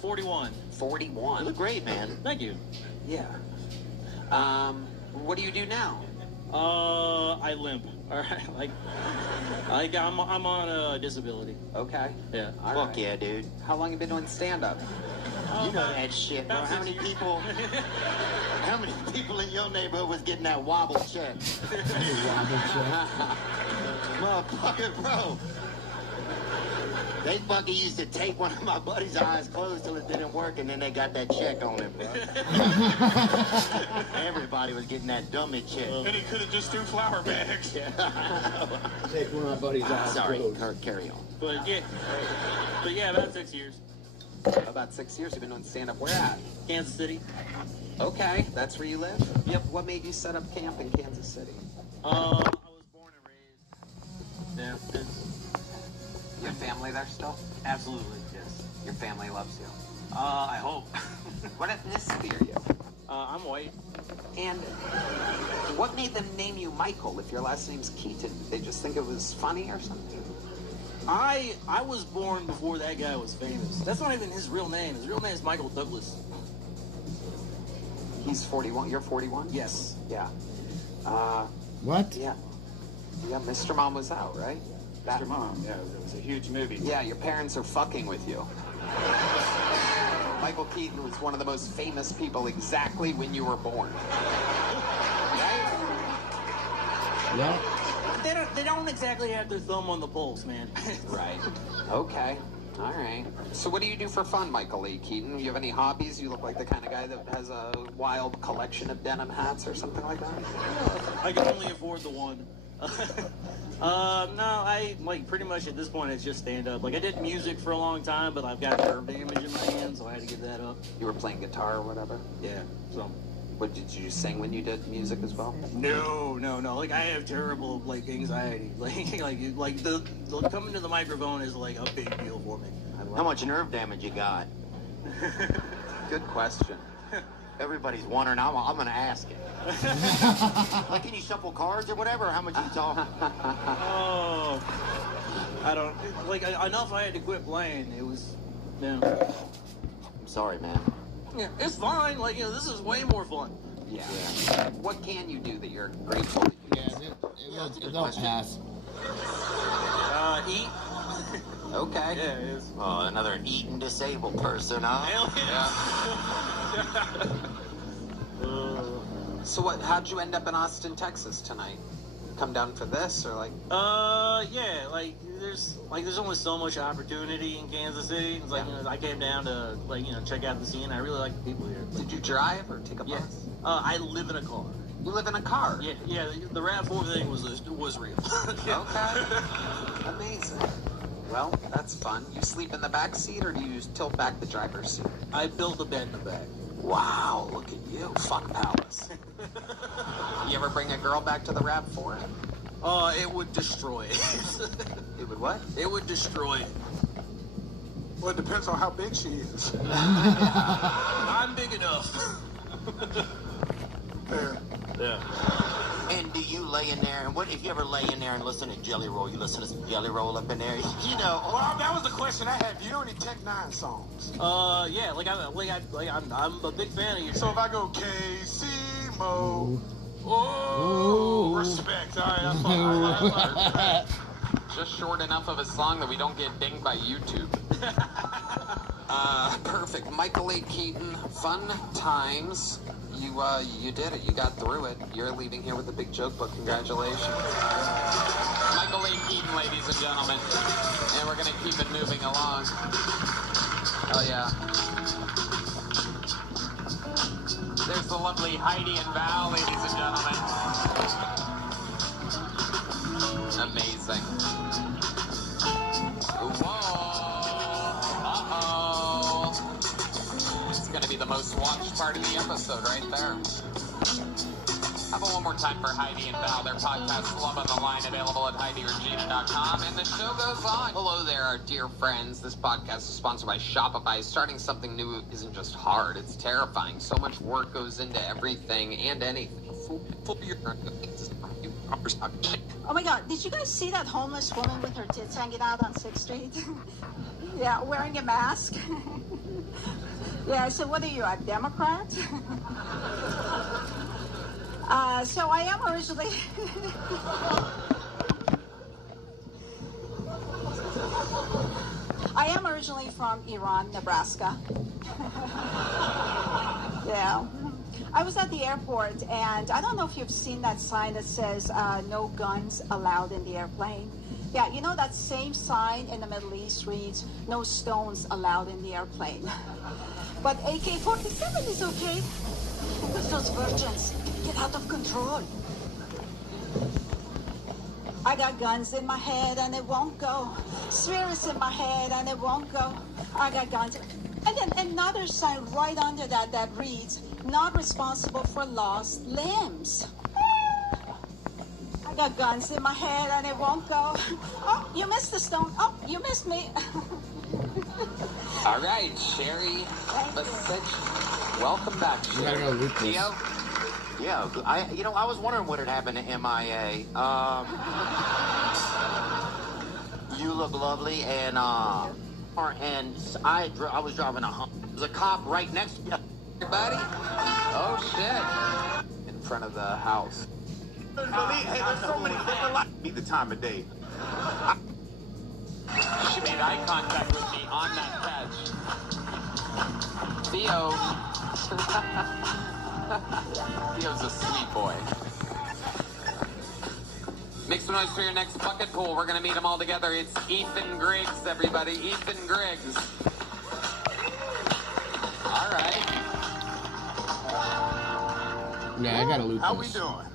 41. 41? You look great, man. Thank you. Yeah. What do you do now? I limp. All right, like I'm on a disability. Okay. Yeah. Fuck yeah, dude. How long you been doing stand-up? You know that shit, bro. How many people in your neighborhood was getting that wobble check? Motherfucker, bro. They fucking used to take one of my buddy's eyes closed till it didn't work, and then they got that check on him, bro. Everybody was getting that dummy check. And he could have just threw flour bags. Yeah. Take one of my buddy's eyes. Sorry, closed. carry on. But yeah, about 6 years. About 6 years you've been doing stand-up. Where at? Kansas City. Okay, that's where you live? Yep. What made you set up camp in Kansas City? I was born and raised. Yeah. Your family there still? Absolutely, yes. Your family loves you? I hope. What ethnicity are you? I'm white. And what made them name you Michael if your last name's Keaton? Did they just think it was funny or something? I was born before that guy was famous. That's not even his real name. His real name is Michael Douglas. He's 41. You're 41? Yes. Yeah. What? Yeah. Yeah, Mr. Mom was out, right? Mr. Mom, yeah, it was a huge movie. Yeah, your parents are fucking with you. Michael Keaton was one of the most famous people exactly when you were born. Right? Yeah. They don't exactly have their thumb on the pulse, man. Right. Okay. All right. So what do you do for fun, Michael A. Keaton? You have any hobbies? You look like the kind of guy that has a wild collection of denim hats or something like that. I can only afford the one. No, I, like, pretty much at this point, it's just stand-up. Like, I did music for a long time, but I've got nerve damage in my hand, so I had to give that up. You were playing guitar or whatever? Yeah, so. What, did you sing when you did music as well? No. Like, I have terrible, like, anxiety. Like the coming to the microphone is, like, a big deal for me. How much nerve damage you got? Good question. Everybody's wondering. I'm going to ask it. Like, can you shuffle cards or whatever? How much are you talking? Oh, I don't, like, enough I had to quit playing. It was, yeah. I'm sorry, man. Yeah, it's fine. Like, you know, this is way more fun. Yeah. What can you do that you're grateful that you did? It'll pass. Eat. Okay. Yeah, it is. Oh, another eating disabled person, huh? Hell yeah. So how'd you end up in Austin, Texas tonight? Come down for this, or like? Yeah, there's only so much opportunity in Kansas City. It's like, you know, I came down to, like, you know, check out the scene. I really like the people here. Did you drive or take a bus? I live in a car. You live in a car? Yeah, the RAV4 thing was real. Okay. Amazing. Well, that's fun. You sleep in the back seat, or do you tilt back the driver's seat? I built a bed in the back. Wow, look at you. Fuck palace. You ever bring a girl back to the RAV4? It would destroy it. It would what? It would destroy it. Well, it depends on how big she is. I'm big enough. Fair. Yeah. And do you lay in there, and what if you ever lay in there and listen to Jelly Roll? You listen to some Jelly Roll up in there? You know. Well, that was the question I had. Do you know any Tech 9 songs? Yeah, I'm a big fan of you. So if I go K-C-Mo, oh, respect. All right, I'm fine. Just short enough of a song that we don't get dinged by YouTube. Perfect. Michael A. Keaton, fun times. You did it. You got through it. You're leaving here with a big joke book. Congratulations. Michael A. Keaton, ladies and gentlemen. And we're going to keep it moving along. Oh, yeah. There's the lovely Heidi and Val, ladies and gentlemen. Amazing. Whoa. Uh-oh. It's going to be the most watched part of the episode right there. How about one more time for Heidi and Val? Their podcast, Love on the Line, available at HeidiRegina.com. And the show goes on. Hello there, our dear friends. This podcast is sponsored by Shopify. Starting something new isn't just hard, it's terrifying. So much work goes into everything and anything. Oh my God, did you guys see that homeless woman with her tits hanging out on 6th Street? Yeah, wearing a mask. Yeah, so what are you, a Democrat? So I am originally... I am originally from Iran, Nebraska. Yeah. I was at the airport, and I don't know if you've seen that sign that says, no guns allowed in the airplane. Yeah, you know that same sign in the Middle East reads, no stones allowed in the airplane. But AK-47 is okay. Because those virgins get out of control. I got guns in my head and it won't go. Spirits in my head and it won't go. I got guns. And then another sign right under that reads, not responsible for lost limbs. I got guns in my head and it won't go. Oh, you missed the stone. Oh, you missed me. All right, Sherry. Welcome back, Sherry. Theo? Yeah, I was wondering what had happened to MIA. You look lovely, and I was driving a Hummer. There's a cop right next to you, buddy. Oh shit! In front of the house. Hey, there's so many different lights. Be the time of day. She made eye contact with me on that catch. Theo. Theo's a sweet boy. Make some noise for your next bucket pool. We're going to meet them all together. It's Ethan Griggs, everybody. Ethan Griggs. All right. Yeah, I got to loot How this. we doing?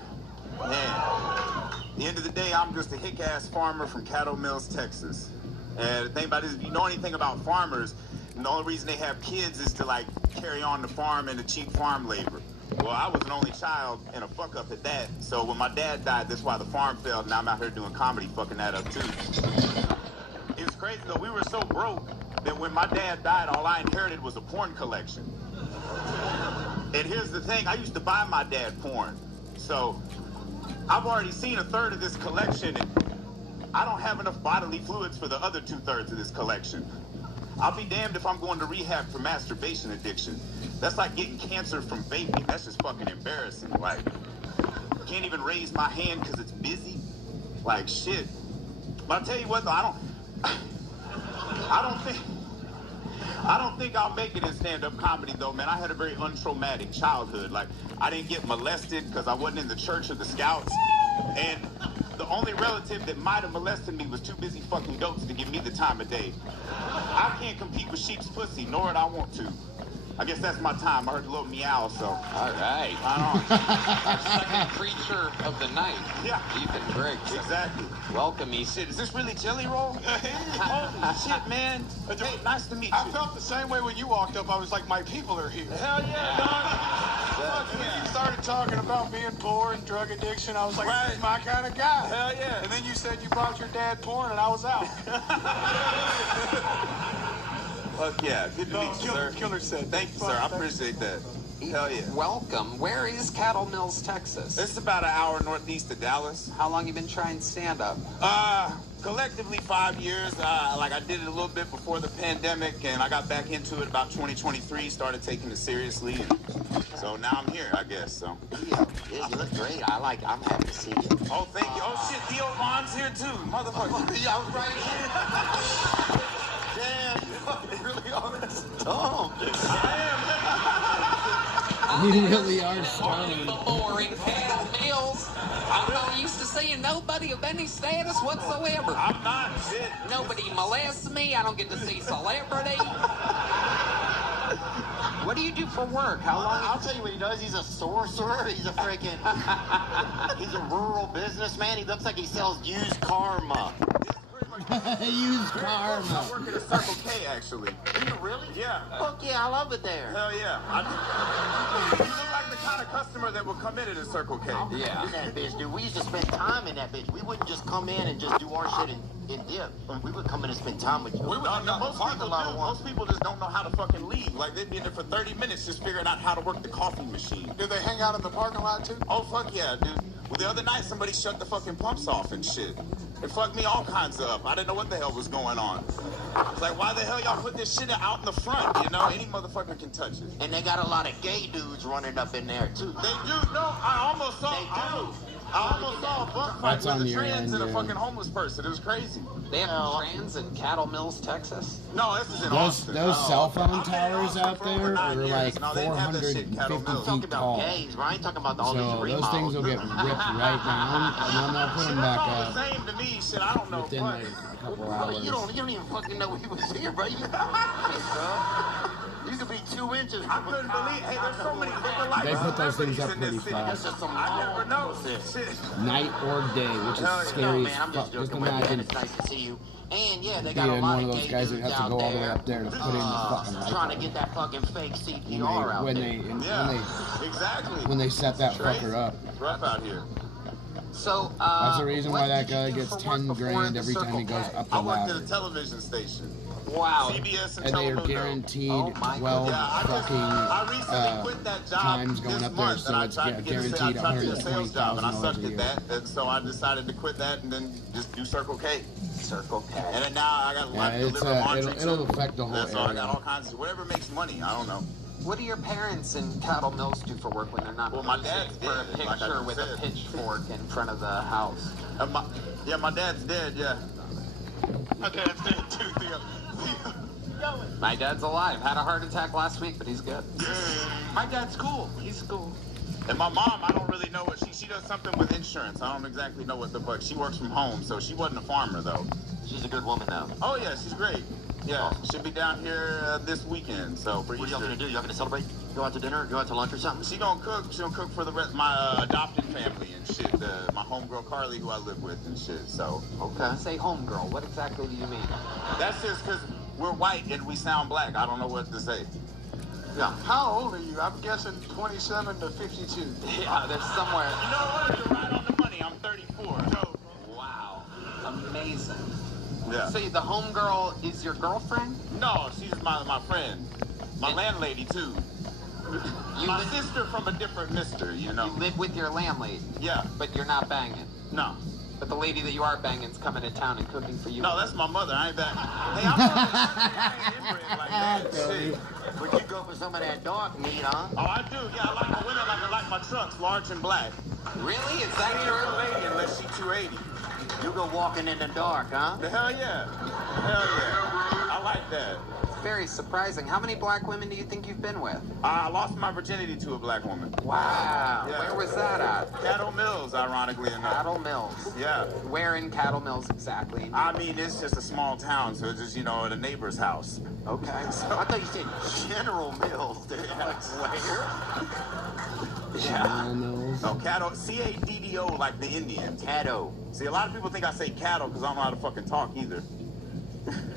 Man, at the end of the day, I'm just a hick-ass farmer from Cattle Mills, Texas. And the thing about it is, if you know anything about farmers, the only reason they have kids is to, like, carry on the farm and the cheap farm labor. Well, I was an only child and a fuck up at that. So when my dad died, that's why the farm failed. Now I'm out here doing comedy, fucking that up too. It was crazy though. We were so broke that when my dad died, all I inherited was a porn collection. And here's the thing, I used to buy my dad porn. So I've already seen 1/3 of this collection, and I don't have enough bodily fluids for the other 2/3 of this collection. I'll be damned if I'm going to rehab for masturbation addiction. That's like getting cancer from vaping. That's just fucking embarrassing. Like, can't even raise my hand because it's busy. Like, shit. But I'll tell you what, though, I don't think I'll make it in stand-up comedy, though, man. I had a very untraumatic childhood. Like, I didn't get molested because I wasn't in the church or the scouts. And the only relative that might have molested me was too busy fucking goats to give me the time of day. I can't compete with sheep's pussy, nor would I want to. I guess that's my time. I heard a little meow, so. All right. Our second creature of the night. Yeah. Ethan Briggs. Exactly. Welcome, Ethan. Shit, is this really Jelly Roll? Holy shit, man. Hey, nice to meet you. I felt the same way when you walked up. I was like, my people are here. Hell yeah, dog. And then you started talking about being poor and drug addiction. I was like, this is my kind of guy. Hell yeah. And then you said you bought your dad porn, and I was out. Fuck yeah. Good to meet you, sir. Killer said. Thank you, sir. I appreciate that. Hell yeah. Welcome. Where is Cattle Mills, Texas? It's about an hour northeast of Dallas. How long you been trying stand-up? Collectively 5 years. Like I did it a little bit before the pandemic, and I got back into it about 2023. Started taking it seriously, and so now I'm here, I guess. So. Yeah, you look great. I'm happy to see you. Oh, thank you. Oh shit, Theo Von's here too, motherfucker. Yeah, I was right here. Damn, you really are dumb. You really are strong. Boring Cattle Mills. I'm not used to seeing nobody of any status whatsoever. I'm not shit. Nobody molests me. I don't get to see celebrity. What do you do for work? How long? I'll tell you what he does. He's a sorcerer. He's a freaking. He's a rural businessman. He looks like he sells used karma. Used karma. I work at a Circle K, actually. Do you really? Yeah. Fuck yeah, I love it there. Hell yeah. You look like the kind of customer that would come in at a Circle K. Yeah. In that bitch, dude. We used to spend time in that bitch. We wouldn't just come in and just do our shit and dip. We would come in and spend time with you. Most people just don't know how to fucking leave. Like, they'd be in there for 30 minutes just figuring out how to work the coffee machine. Do they hang out in the parking lot too? Oh, fuck yeah, dude. Well, the other night, somebody shut the fucking pumps off and shit. It fucked me all kinds up. I didn't know what the hell was going on. It's like, why the hell y'all put this shit out in the front? You know, any motherfucker can touch it. And they got a lot of gay dudes running up in there, too. They do? No, I almost saw a bunk fight with a trans and a fucking homeless person. It was crazy. They have trans in Cattle Mills, Texas? No, this is in Austin. Those cell phone towers out there are like 450 feet tall. Gays, right? Talking about all so these those things will get ripped right down, and then they'll put them back up. Same to me, shit. I don't know. Within like a couple hours. You don't even fucking know he was here, bro. You could be 2 inches. I couldn't believe. Hey, there's so many lookalikes. They put those things up pretty fast. I never know. Night or day, which is scary as fuck. Just imagine. It's nice to see you. And yeah, they got being a lot one of of those guys that have to go all the way up there to put in the fucking light. Trying to get that fucking fake CPR out when they set that fucker up. It's rough out here. So, that's the reason why that guy gets 10 grand every time he goes up the ladder. I worked at a television station. Wow. CBS and they are guaranteed 12 fucking times going up there, so it's guaranteed $120,000. And I sucked at that, and so I decided to quit that and then just do Circle K. Circle K. And then now I got it'll affect the whole area. So I got all kinds of whatever makes money. I don't know. What do your parents in Cattle Mills do for work when they're not? Well, my dad's for a picture with a pitchfork in front of the house. My dad's dead. Yeah. My dad's dead too, Theo. My dad's alive. Had a heart attack last week, but he's good. My dad's cool. He's cool. And my mom, I don't really know what she does something with insurance. I don't exactly know what the fuck. She works from home, so she wasn't a farmer though. She's a good woman though. Oh yeah, she's great. Yeah, she'll be down here this weekend. So for what are y'all gonna do? Y'all gonna celebrate? Go out to dinner? Go out to lunch or something? She gonna cook. She gonna cook for the rest my adopted family and shit. My homegirl Carly, who I live with and shit. So okay. Say homegirl. What exactly do you mean? That's just because we're white and we sound black. I don't know what to say. Yeah. How old are you? I'm guessing 27 to 52. Yeah, there's somewhere. You know what? You're right on the money. I'm 34. Wow. Amazing. Yeah. So the homegirl is your girlfriend? No, she's my friend. My landlady, too. My sister from a different mister, you know. You live with your landlady? Yeah. But you're not banging? No. But the lady that you are banging's coming to town and cooking for you? No, that's my mother. I ain't that. Hey, I ain't inbred like that. Shit. But you go for some of that dark meat, huh? Oh, I do. Yeah, I like my women like I like my trucks, large and black. Really? Is that She your ain't a lady unless she 280. You go walking in the dark, huh? The hell yeah. Hell yeah. I like that. Very surprising. How many black women do you think you've been with? I lost my virginity to a black woman. Wow. Yeah. Where was that at? Cattle Mills, ironically enough. Cattle Mills. Yeah. Where in Cattle Mills exactly? I mean, it's just a small town, so it's just, you know, at a neighbor's house. Okay. So, I thought you said General Mills. Dude. Like, where? Yeah. No, cattle, C-A-D-D-O, like the Indians. Caddo. See, a lot of people think I say cattle because I don't know how to fucking talk either.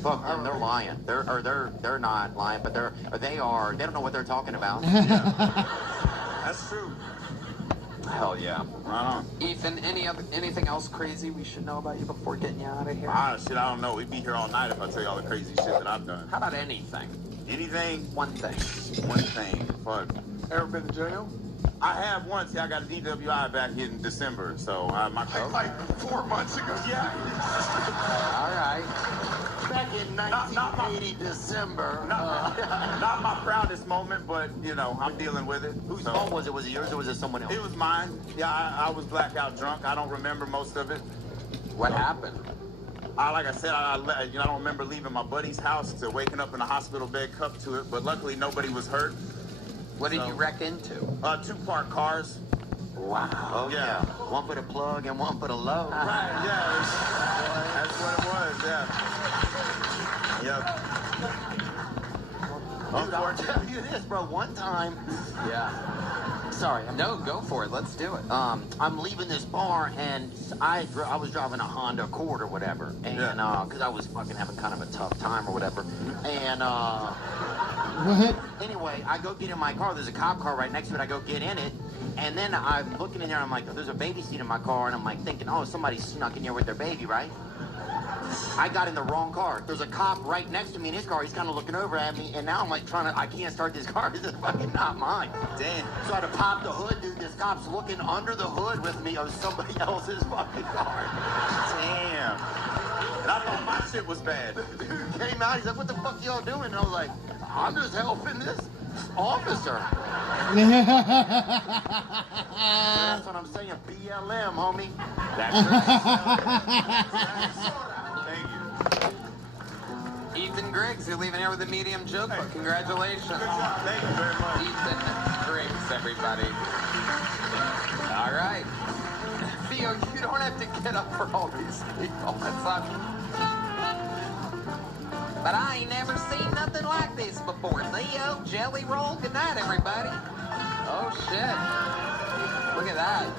Fuck them, they're lying. They're not lying, but they don't know what they're talking about. That's true. Hell yeah. Right on. Ethan, anything else crazy we should know about you before getting you out of here? Shit, I don't know. We'd be here all night if I tell you all the crazy shit that I've done. How about anything? Anything? One thing. One thing. Fuck. Ever been to jail? I have once. I got a DWI back in December, so my like 4 months ago. Yeah. All right. Back in 1980 December. Not my proudest moment, but you know I'm dealing with it. Whose fault was it? Was it yours or was it someone else? It was mine. Yeah, I was blackout drunk. I don't remember most of it. What happened? Like I said, I don't remember leaving my buddy's house to waking up in a hospital bed cuffed to it, but luckily nobody was hurt. What did you wreck into? 2 parked cars. Wow. Oh, yeah. One for the plug and one for the load. Right, yeah. That's what it was, yeah. Yep. Dude, I'll tell you this, bro. One time. Yeah. Sorry. No, go for it. Let's do it. I'm leaving this bar, and I was driving a Honda Accord or whatever, and because I was fucking having kind of a tough time or whatever, and What? Anyway, I go get in my car. There's a cop car right next to it. I go get in it, and then I'm looking in there. I'm like, oh, there's a baby seat in my car, and I'm like thinking, oh, somebody snuck in here with their baby, right? I got in the wrong car. There's a cop right next to me in his car. He's kind of looking over at me, and now I'm like I can't start this car. This is fucking not mine. Damn. So I had to pop the hood, dude. This cop's looking under the hood with me of somebody else's fucking car. Damn. And I thought my shit was bad. Dude came out. He's like, what the fuck y'all doing? And I was like, I'm just helping this officer. That's what I'm saying. BLM, homie. That's right. Thank you. Ethan Griggs, you're leaving here with a medium joke book. Congratulations. Good job. Thank you very much. Ethan Griggs, everybody. All right. Theo, you don't have to get up for all these people. It's not... But I ain't never seen nothing like this before. Theo, Jelly Roll, good night, everybody. Oh, shit. Look at that.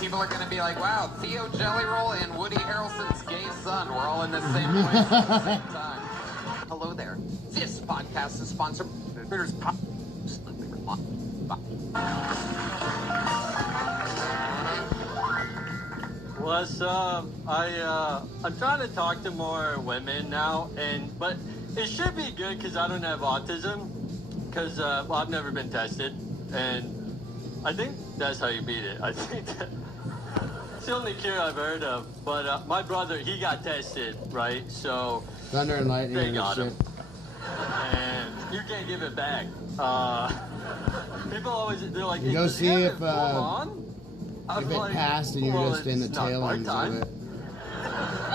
People are going to be like, wow, Theo Jelly Roll and Woody Harrelson's gay son. We're all in the same place at the same time. Hello there. This podcast is sponsored by Critters Pop. What's up? I'm trying to talk to more women now, but it should be good because I don't have autism. Because I've never been tested, and I think that's how you beat it. I think it's the only cure I've heard of. But my brother, he got tested, right? So Thunder and lightning they and got shit. him, and you can't give it back. People they're like, You go does he see have if it full on? if it passed and you're well, just in the it's not tail my ends time. of it.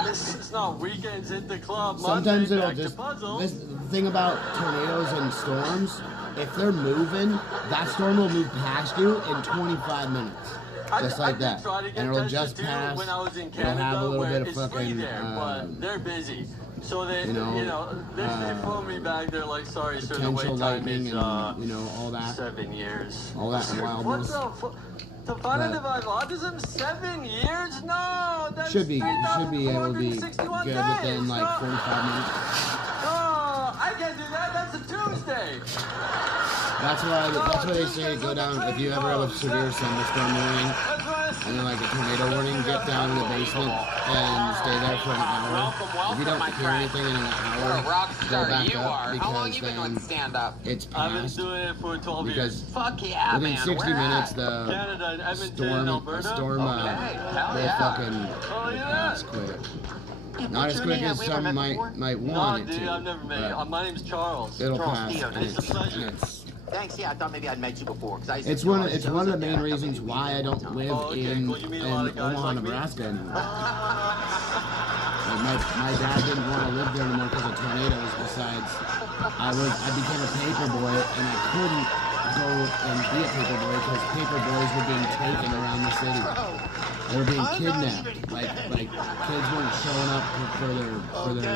It's not weekends at the club. Sometimes Monday, it'll back to just. puzzles. The thing about tornadoes and storms, if they're moving, that storm will move past you in 25 minutes. Just like that. And it'll just pass. When I was in It'll Canada, have a little where bit of it's free fucking. there, but they're busy. So they, you know, they phone me back. They're like, "Sorry, sir, the wait potential time lightning is and, all that. 7 years." All that wildness. What the? To find out if I have autism, 7 years? No, that's Should be able to be good 3,461 within days. like 45 minutes. Oh, I can't do that. That's a Tuesday. birthday. That's why they say go down if you ever have a severe thunderstorm warning and then like a tornado warning, get down in the basement and stay there for an hour. If you don't hear anything in an hour, go back up because then it's past. I've been doing it for 12 years. Fuck yeah, within man. 60 minutes, the Canada, Edmonton, storm Alberta. will fucking pass quick. Not as quick as some might want it to. I've never met you. My name's Charles. It'll Charles pass. Theo. And It's a pleasure. Thanks. Yeah, I thought maybe I'd met you before. It's one of the main reasons why I don't live in Omaha, Nebraska anymore. My dad didn't want to live there anymore because of tornadoes. Besides, I became a paper boy and I couldn't go and be a paper boy because paper boys were being taken around the city. They were being kidnapped. Like kids weren't showing up for their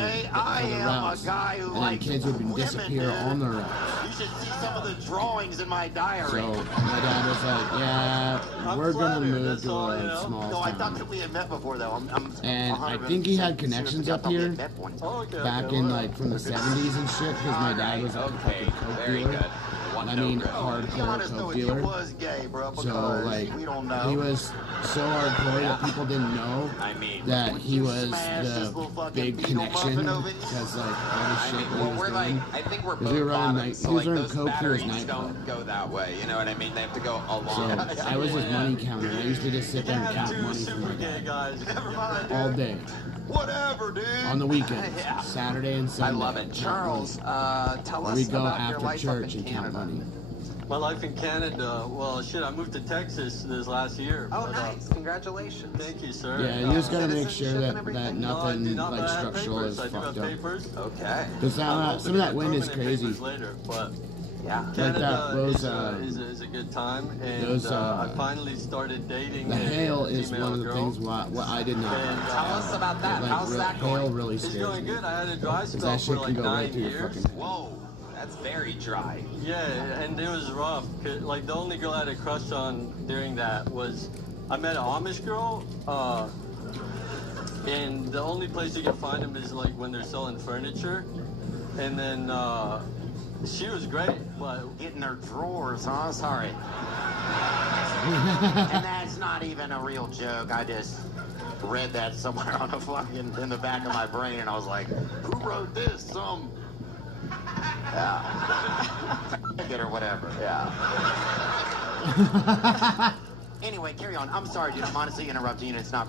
routes, and then kids would disappear on their routes. You should see some of the drawings in my diary. So my dad was like, "Yeah, we're gonna move to a small No, I town." thought that we had met before, though. And I think he had connections up here back in like from the 70s and shit because my dad was like a fucking coke dealer. I mean, hardcore coke dealer. So like, he was so hardcore that people didn't know that he was the big connection because like all the shit that he was doing. Because we were running he was running coke through his nightclub. Don't go that way, you know what I mean? They have to go along. So I was his money counter. I used to just sit there and count money for my dad all day. Whatever, dude. On the weekends, Saturday and Sunday. I love it. Charles, tell us we go about your after life church up in and count Canada. money. My life in Canada, well, shit, I moved to Texas this last year. Oh, nice. Congratulations. Thank you, sir. Yeah, you just gotta make sure that nothing like structural is I do have fucked up. papers. Okay. Because some of that wind is crazy. Later, but yeah, Canada is a good time, and I finally started dating. The hail is female one of the girl. things what I did not. Tell us about that. How's that going? Hail really It's scares going me. good. I had a dry spell That shit for can like go right 9 through your years. fucking head. Whoa, that's very dry. Yeah, and it was rough. Like the only girl I had a crush on during that was I met an Amish girl, and the only place you can find them is like when they're selling furniture, and then she was great, but Getting their drawers, huh? Sorry. And that's not even a real joke. I just read that somewhere on a fucking in the back of my brain, and I was like, "Who wrote this? Some." Yeah. Or whatever. Yeah. Anyway, carry on. I'm sorry, dude. I'm honestly interrupting you. And it's not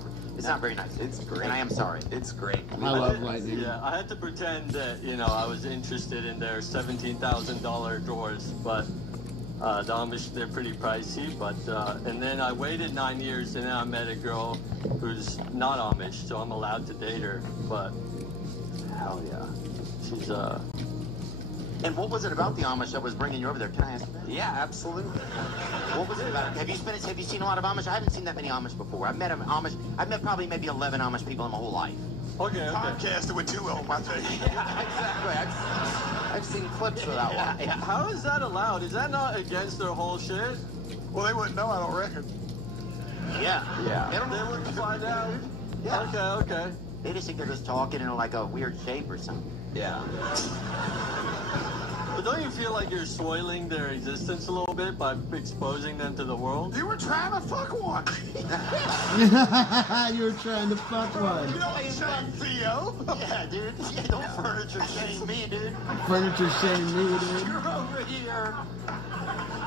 very nice. It's great. And I am sorry. It's great. I love lightning. yeah, I had to pretend that I was interested in their $17,000 drawers, but the Amish, they're pretty pricey. But and then I waited 9 years, and then I met a girl who's not Amish, so I'm allowed to date her. But hell yeah, she's And what was it about the Amish that was bringing you over there? Can I ask you that? Yeah, absolutely. What was it about? Have you seen a lot of Amish? I haven't seen that many Amish before. I've met probably maybe 11 Amish people in my whole life. okay. Podcasted with two of them, I think. Yeah, exactly. I've seen clips of that one. Yeah. How is that allowed? Is that not against their whole shit? Well, they wouldn't know, I don't reckon. Yeah. Yeah. They don't They know. wouldn't find out. Yeah. Okay. They just think they're just talking in like a weird shape or something. Yeah. But don't you feel like you're soiling their existence a little bit by exposing them to the world? You were trying to fuck one. You were trying to fuck one. You know what I'm saying, Theo? Yeah, dude. Yeah, don't furniture shame me, dude. Furniture shame me, dude. You're over here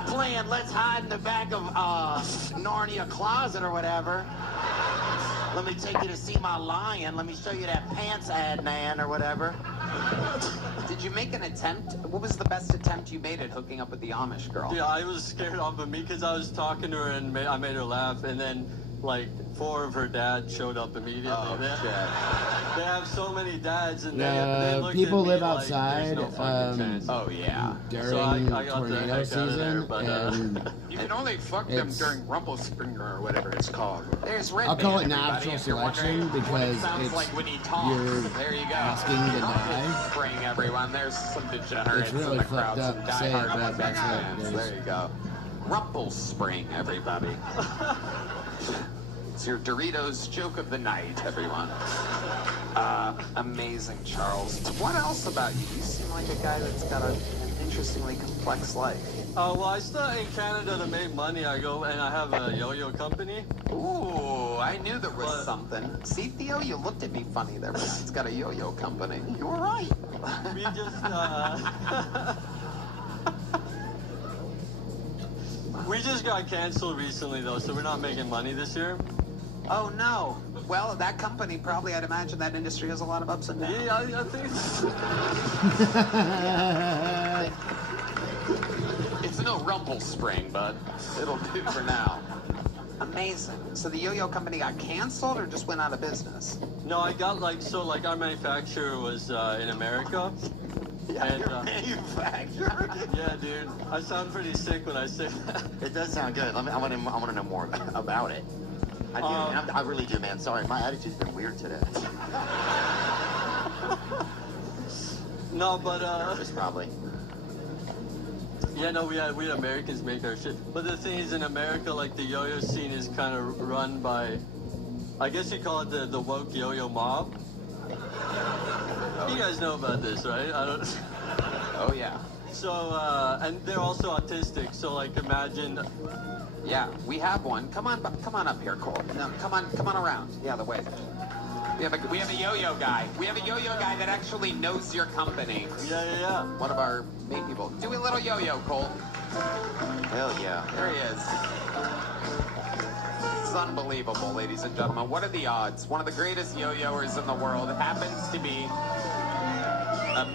playing Let's Hide in the back of Narnia closet or whatever. Let me take you to see my lion. Let me show you that pants ad man or whatever. Did you make an attempt? What was the best attempt you made at hooking up with the Amish girl? Yeah, I was scared off of me because I was talking to her and I made her laugh, and then like 4 of her dads showed up immediately. Oh, They have so many dads, and they look people at live me like outside there's no fucking chance. Oh, yeah. during So I got the tornado heck out of season, there, but, and You can only fuck them It's- during Rumpelspringer or whatever it's called. There's Red I'll call Band, it everybody, natural if you're selection wondering what it because sounds it's like when he talks. you're There you go. asking to die. Spring, everyone. There's some degenerates It's really in the crowd. fucked Some up to say it, diehard but that's what it fans. is. There you go. Rumpelspring, everybody. It's your Doritos joke of the night, everyone. Amazing, Charles. What else about you? You seem like a guy that's got an interestingly complex life. Well, I start in Canada to make money. I go and I have a yo-yo company. Ooh, I knew there was something. See, Theo, you looked at me funny there, but he's got a yo-yo company. You were right. We just, we just got canceled recently, though, so we're not making money this year. Oh, no. Well, that company probably, I'd imagine that industry has a lot of ups and downs. Yeah, I think It's no Rumpelspring, but it'll do for now. Amazing. So the yo-yo company got canceled or just went out of business? No, I got our manufacturer was in America. Yeah, and, your manufacturer? Yeah, dude. I sound pretty sick when I say that. It does sound good. I want to know more about it. I do. I really do, man. Sorry, my attitude's been weird today. No, but Just probably. Yeah, no, we had Americans make our shit. But the thing is, in America, like the yo-yo scene is kind of run by, I guess you call it the woke yo-yo mob. You guys know about this, right? I don't. Oh yeah. So and they're also autistic. So like imagine. Yeah, we have one. Come on up here, Cole. No, come on around. Yeah, the way. We have a yo-yo guy. We have a yo-yo guy that actually knows your company. Yeah. One of our main people. Do a little yo-yo, Cole. Hell yeah. There he is. It's unbelievable, ladies and gentlemen. What are the odds? One of the greatest yo-yoers in the world happens to be a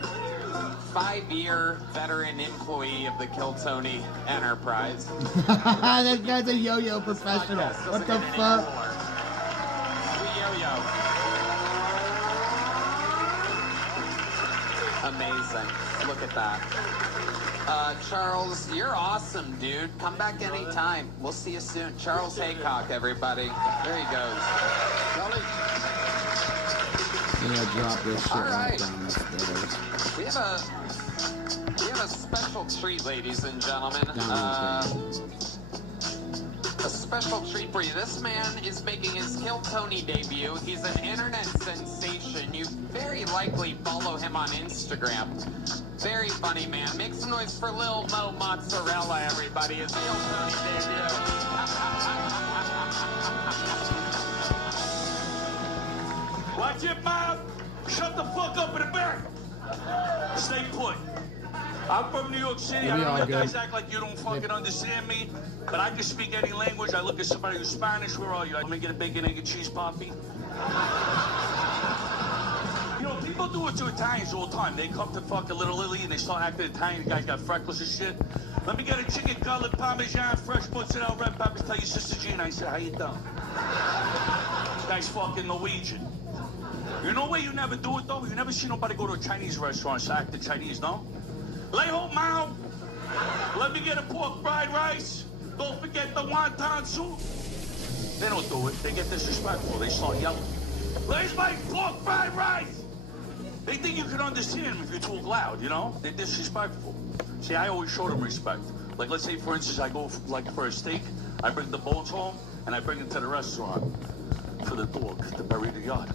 5-year veteran employee of the Kiltony Enterprise. That guy's a yo-yo professional. What the fuck? We yo-yo. Amazing. Look at that. Charles, you're awesome, dude. Come back anytime. We'll see you soon. Charles Haycock, everybody. There he goes. Charlie. I'm gonna drop this shit right down the stairs. We have a special treat, ladies and gentlemen. A special treat for you. This man is making his Kiltony debut. He's an internet sensation. You very likely follow him on Instagram. Very funny man. Make some noise for Lil Mo Mozzarella, everybody. His Kiltony debut. Watch your mouth. Shut the fuck up in the back. Stay put. I'm from New York City. I don't know if you guys act like you don't fucking understand me, but I can speak any language. I look at somebody who's Spanish. Where are you? Let me get a bacon, egg, and cheese poppy. You know, people do it to Italians all the time. They come to fucking Little Italy and they start acting Italian. The guy's got freckles and shit. Let me get a chicken cutlet, parmesan, fresh mozzarella, red peppers. Tell your sister Gina. I said, how you doing? This guy's fucking Norwegian. You know where you never do it, though? You never see nobody go to a Chinese restaurant and act the Chinese, no? Lay home, Mao. Let me get a pork fried rice. Don't forget the wonton soup. They don't do it. They get disrespectful. They start yelling. Where's my pork fried rice? They think you can understand them if you talk loud, you know? They're disrespectful. See, I always show them respect. Like, let's say, for instance, I go, for a steak. I bring the bones home, and I bring it to the restaurant for the dog to bury the yard.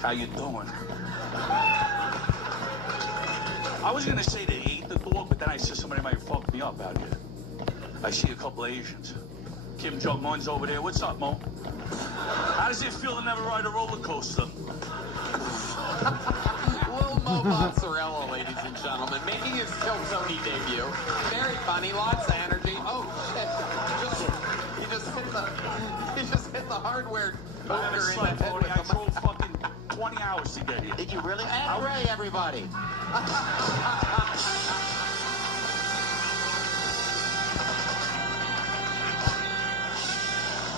How you doing? I was gonna say they ate the dog, but then I said somebody might fuck me up out here. I see a couple of Asians. Kim Jong-un's over there. What's up, Mo? How does it feel to never ride a roller coaster? Lil Mo Mozzarella, ladies and gentlemen, making his Kiltony debut. Very funny, lots of energy. Oh shit! He just hit the hardware booger in the head with I drove fucking 20 hours to get here. Did you really? And Ray, everybody.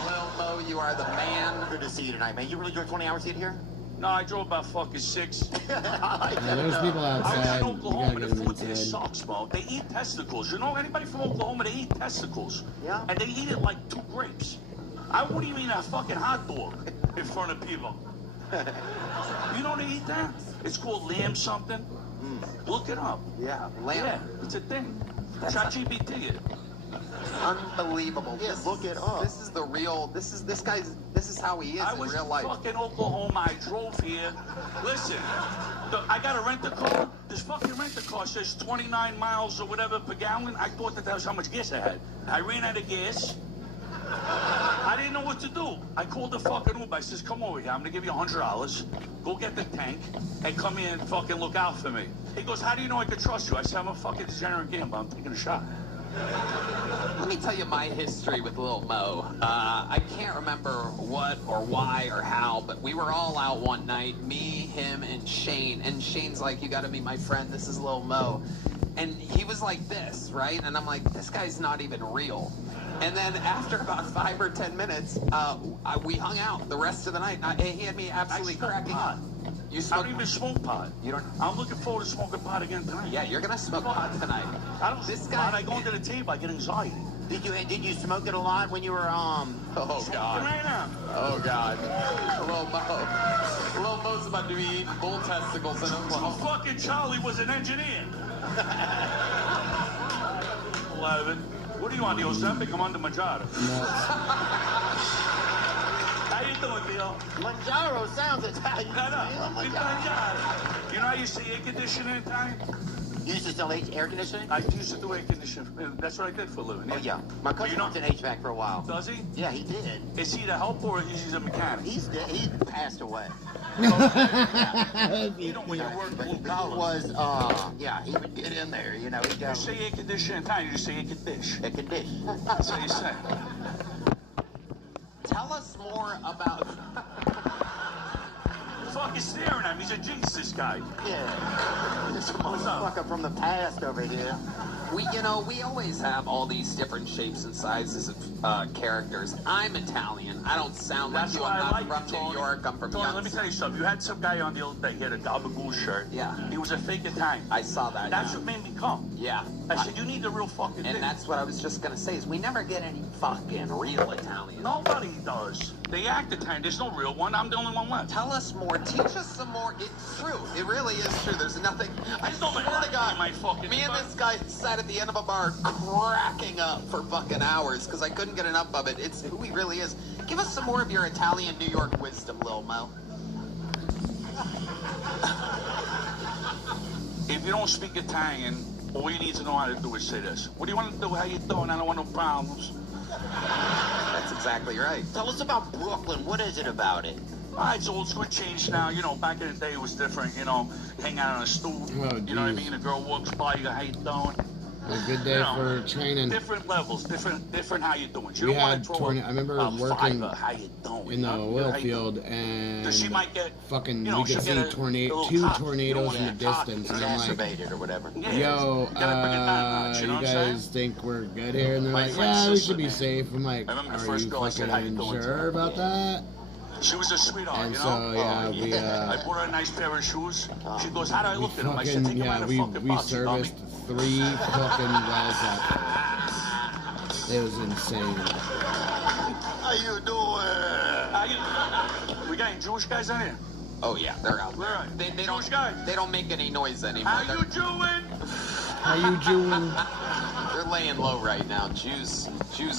Lil Mo, you are the man. Good to see you tonight, man. You really drove 20 hours to get here? No, I drove about fucking 6. Yeah, there's people outside. I was in Oklahoma. The food there inside. sucks, Mo. They eat testicles. You know, anybody from Oklahoma, they eat testicles. Yeah. And they eat it like 2 grapes. I wouldn't even eat a fucking hot dog in front of people. You know they eat that? It's called lamb something. Look it up. Yeah, lamb. Yeah, it's a thing. ChatGPT it. Unbelievable. Yeah, look it up. This is the real. This is how he is I in was real in life. fucking Oklahoma. I drove here. Listen, I got to rent a car. This fucking rent-a-car says 29 miles or whatever per gallon. I thought that was how much gas I had. I ran out of gas. I didn't know what to do. I called the fucking Uber. I says, come over here. I'm going to give you $100. Go get the tank and come in and fucking look out for me. He goes, how do you know I can trust you? I said, I'm a fucking degenerate gambler. I'm taking a shot. Let me tell you my history with Lil Mo. I can't remember what or why or how, but we were all out one night, me, him, and Shane. And Shane's like, you gotta meet my friend, this is Lil Mo. And he was like this, right? And I'm like, this guy's not even real. And then after about 5 or 10 minutes, we hung out the rest of the night. He had me absolutely cracking up. You smoke? I don't even smoke pot. You don't? I'm looking forward to smoking pot again tonight. Yeah, you're gonna smoke pot tonight. I don't. This guy. I go into the table, I get anxiety. Did you smoke it a lot when you were Oh God. Right now. Oh God. Lil Mo's about to be eating bull testicles in Oklahoma. Fucking Charlie was an engineer. 11. What do you want, the Ozempic? I'm on the Manjaro. How you doing, Bill? Manjaro sounds Italian. No. You know how you say air conditioning in Italian? You used to sell air conditioning? I used to do air conditioning. That's what I did for a living. Oh, yeah. My cousin worked in HVAC for a while. Does he? Yeah, he did. Is he the helper or is he a mechanic? He's dead. He passed away. You know when you work blue collar. Yeah, he would get in there, you know. He'd go. You say air conditioning in Italian, you just say air condition. Air condition. That's how you say. Tell us more about... Fucking staring at me. He's a jinx, this guy. Yeah. This motherfucker from the past over here. We always have all these different shapes and sizes of characters. I'm Italian. I don't sound like you. I'm not from New York. I'm from Tony, let me tell you something. You had some guy on the other day. He had a gabagool shirt. Yeah. He was a fake Italian. I saw that. That's what made me come. Yeah. I said, you need the real fucking thing. And that's what I was just going to say, is we never get any fucking real Italian. Nobody does. They act Italian. There's no real one. I'm the only one left. Tell us more. Teach us some more. It's true. It really is true. There's nothing. I swear to God, me and this guy sat at the end of a bar cracking up for fucking hours because I couldn't get enough of it. It's who he really is. Give us some more of your Italian New York wisdom, Lil Mo. If you don't speak Italian, all you need to know how to do is say this. What do you want to do? How you doing? I don't want no problems. That's exactly right. Tell us about Brooklyn. What is it about it? It's old school, changed now. You know, back in the day it was different. You know, hang out on a stool. You know what I mean? A girl walks by, you go, how you doing? A good day for training. Different levels, different how you doing. You We don't want had to throw I remember working how you doing, in the oil field, and she might get, fucking you know, we could see two tornadoes in the distance, and I'm like, or whatever. yo, you guys think we're good here? And they're like, yeah, we should be safe. I'm like, are you fucking sure about that? She was a sweetheart, and you know? so, yeah, we, I bought her a nice pair of shoes. She goes, how do I look at them? I said, take them out of the fucking box. We serviced 3 fucking wells up. It was insane. How you doing? We got any Jewish guys in here? Oh, yeah, they're out there. Where are they Jewish guys? They don't make any noise anymore. How you doing? How you doing? They're laying low right now. Jews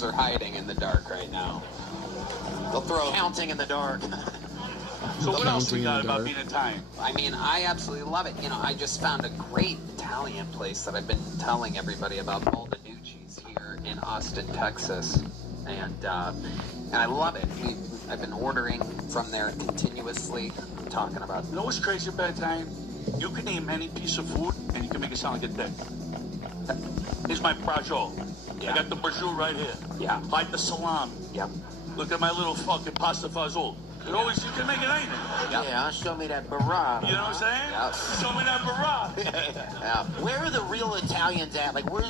are hiding in the dark right now. They'll throw counting in the dark. So what else we got about being Italian? I mean, I absolutely love it. You know, I just found a great Italian place that I've been telling everybody about, Baldanucci's here in Austin, Texas, and I love it. I've been ordering from there continuously. I'm talking about. You know what's crazy about Italian? You can name any piece of food and you can make it sound like a dick. Here's my braciole. Yeah. I got the braciole right here. Yeah. Bite the salami. Yep. Look at my little fucking pasta fazool. You can make it anything. Yep. Yeah, show me that burrata. You know what I'm saying? Yep. Show me that burrata. Yeah. Where are the real Italians at? Like, where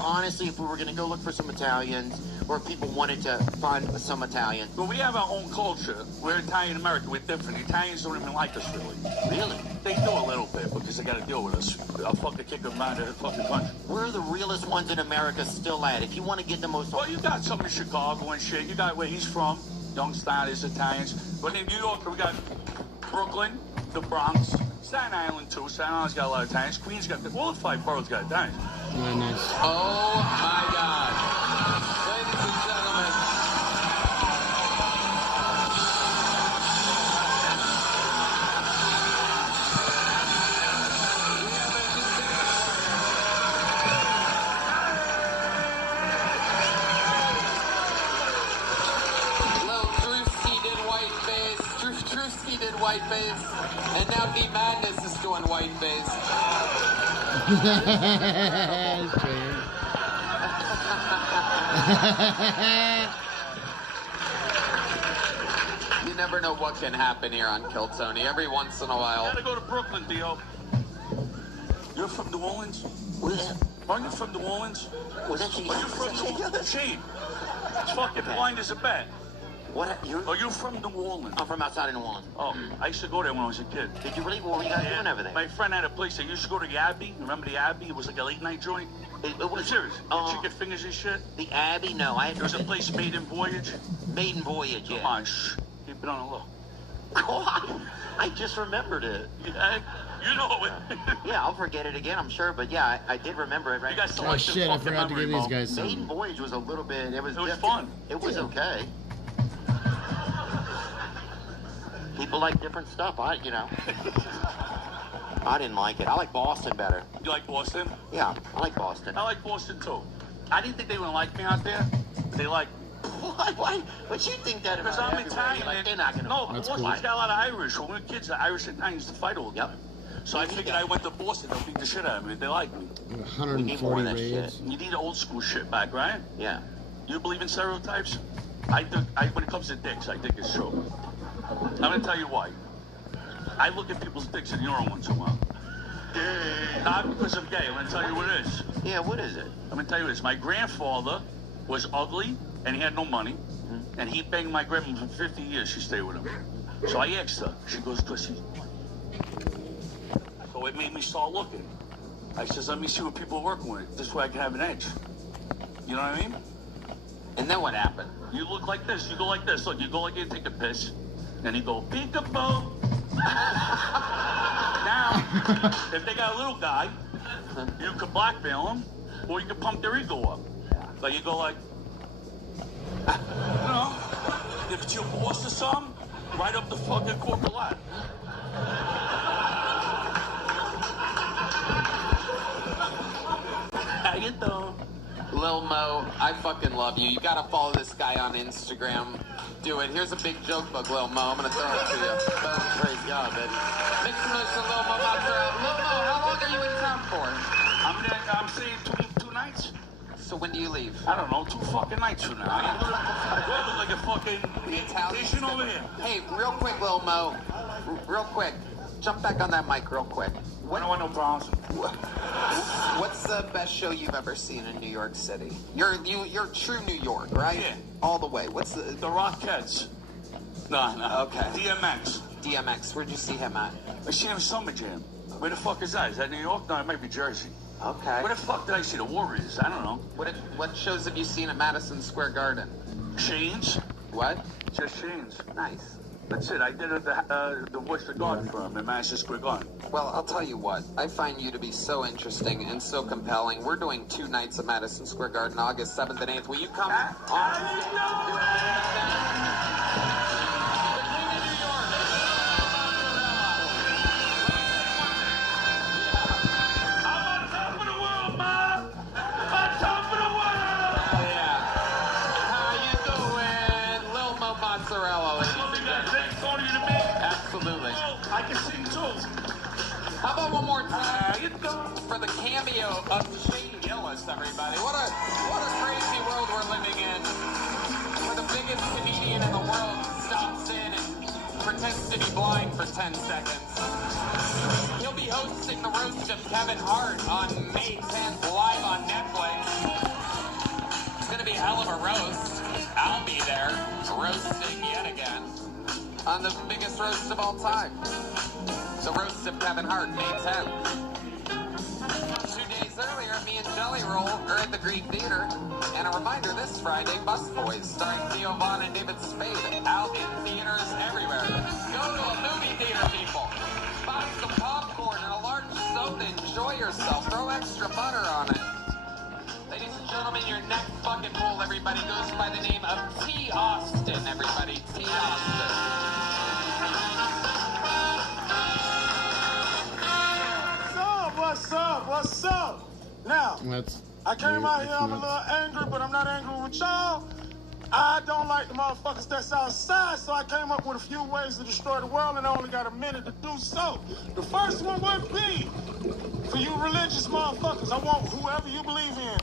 honestly, if we were going to go look for some Italians, or if people wanted to find some Italians? Well, we have our own culture. We're Italian American. We're different. Italians don't even like us, really. Really? They do a little bit because they got to deal with us. I'll fucking kick them out of the fucking country. Where are the realest ones in America still at? If you want to get the most... Well, you got some in Chicago and shit. You got where he's from. Young Stylish Italians. But in New York, we got Brooklyn, the Bronx, Staten Island, too. Staten Island's got a lot of Italians. Queens got... All the 5 boroughs got Italians. Nice. Oh, my God. Ladies and gentlemen. whiteface, and now D Madness is doing whiteface. You never know what can happen here on Kill Tony. Every once in a while. You gotta go to Brooklyn, Dio. You're from New Orleans? Aren't you from New Orleans? Are you from New Orleans? Shane. It's fucking blind as a bat. What? Are you from New Orleans? I'm from outside of New Orleans. Oh, I used to go there when I was a kid. Did you really? What were you guys doing over there? My friend had a place. I used to go to the Abbey. Remember the Abbey? It was like a late night joint. It was serious. Chicken fingers and shit. The Abbey? No, I. There was a place, Maiden Voyage. Maiden Voyage, yeah. Come on, shh. Keep it on the low. God, I just remembered it. Yeah, you know it. Yeah, I'll forget it again, I'm sure, but yeah, I did remember it, right? You guys Oh shit, I forgot to give these guys some. Maiden Voyage was a little bit, it was fun. It was okay. People like different stuff, I didn't like it. I like Boston better. You like Boston? Yeah, I like Boston. I like Boston too. I didn't think they would like me out there. They like Why? But you think that because about I'm Italian. Like, they're not gonna. No, Boston's got a lot of Irish. When we were kids, the Irish and Italians used to fight all the time. So I figured I went to Boston. They'll beat the shit out of me. They like me. 140 raids. You need old school shit back, right? Yeah. You believe in stereotypes? When it comes to dicks, I think it's true. I'm gonna tell you why. I look at people's dicks in the urine once in a while. Not because I'm gay. I'm gonna tell you what it is. Yeah, what is it? I'm gonna tell you this. My grandfather was ugly and he had no money, and he banged my grandma for 50 years. She stayed with him. So I asked her. She goes, "Pussy." So it made me start looking. I says, "Let me see what people are working with. This way I can have an edge." You know what I mean? And then what happened? You look like this. You go like this. Look, you go like you take a piss, and you go peekaboo. Now, if they got a little guy, you can blackmail him, or you can pump their ego up. Like you go like, you know, if it's your boss or something, right up the fucking corporate ladder. How you doing? Lil Mo, I fucking love you. You gotta follow this guy on Instagram. Do it. Here's a big joke book, Lil Mo. I'm gonna throw it to you. Boom, praise God, baby. Make some noise for Lil Mo Mozzarella. Lil Mo, how long are you in town for? I'm staying two nights. So when do you leave? I don't know, 2 fucking nights from now. I look like a fucking Italian over here. Hey, real quick, Lil Mo. Real quick. Jump back on that mic real quick. I don't want no problems. What's the best show you've ever seen in New York City? You're true New York, right? Yeah. All the way. What's the Rockettes? No. Okay. DMX. Where'd you see him at? I seen him at Summer Jam. Where the fuck is that? Is that New York? No, it might be Jersey. Okay. Where the fuck did I see the Warriors? I don't know. What shows have you seen at Madison Square Garden? Shane's. What? Just Shane's. Nice. That's it. I did it at the Worcester Garden Firm in Madison Square Garden. Well, I'll tell you what. I find you to be so interesting and so compelling. We're doing 2 nights at Madison Square Garden, August 7th and 8th. Will you come on? Absolutely. I can sing too. How about one more time for the cameo of Shane Gillis, everybody? What a crazy world we're living in. Where the biggest comedian in the world stops in and pretends to be blind for 10 seconds. He'll be hosting the roast of Kevin Hart on May 10th live on Netflix. It's gonna be a hell of a roast. I'll be there, roasting yet again. On the biggest roast of all time. The roast of Kevin Hart, May 10th. 2 days earlier, me and Jelly Roll are at the Greek Theater. And a reminder, this Friday, Busboys, starring Theo Vaughn and David Spade, out in theaters everywhere. Go to a movie theater, people. Buy some popcorn and a large soda. Enjoy yourself. Throw extra butter on it. Ladies and gentlemen, your next fucking poll, everybody, goes by the name of T. Austin, everybody. T. Austin. What's up? Now, I came out here, I'm a little angry, but I'm not angry with y'all. I don't like the motherfuckers that's outside, so I came up with a few ways to destroy the world, and I only got a minute to do so. The first one would be, for you religious motherfuckers, I want whoever you believe in,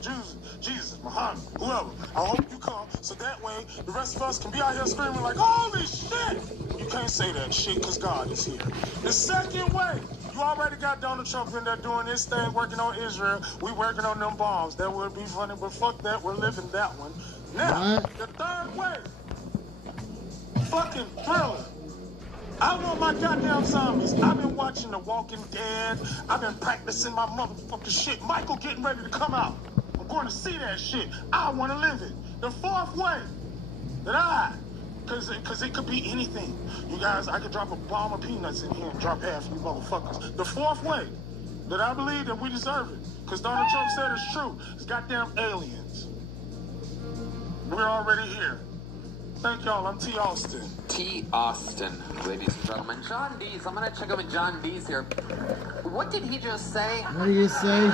Jesus, Muhammad, whoever. I hope you come, so that way the rest of us can be out here screaming like, holy shit! You can't say that shit, because God is here. The second way, you already got Donald Trump in there doing this thing, working on Israel. We working on them bombs. That would be funny, but fuck that, we're living that one. Now, the third way, fucking Thriller. I want my goddamn zombies. I've been watching The Walking Dead. I've been practicing my motherfucking shit. Michael getting ready to come out. I'm going to see that shit. I want to live it. The fourth way that because it could be anything. You guys, I could drop a bomb of peanuts in here and drop half you motherfuckers. The fourth way that I believe that we deserve it, because Donald Trump said it's true, is goddamn aliens. We're already here. Thank y'all. I'm T. Austin. T. Austin, ladies and gentlemen. John Dees. I'm going to check in with John Dees here. What did he just say? What did you say?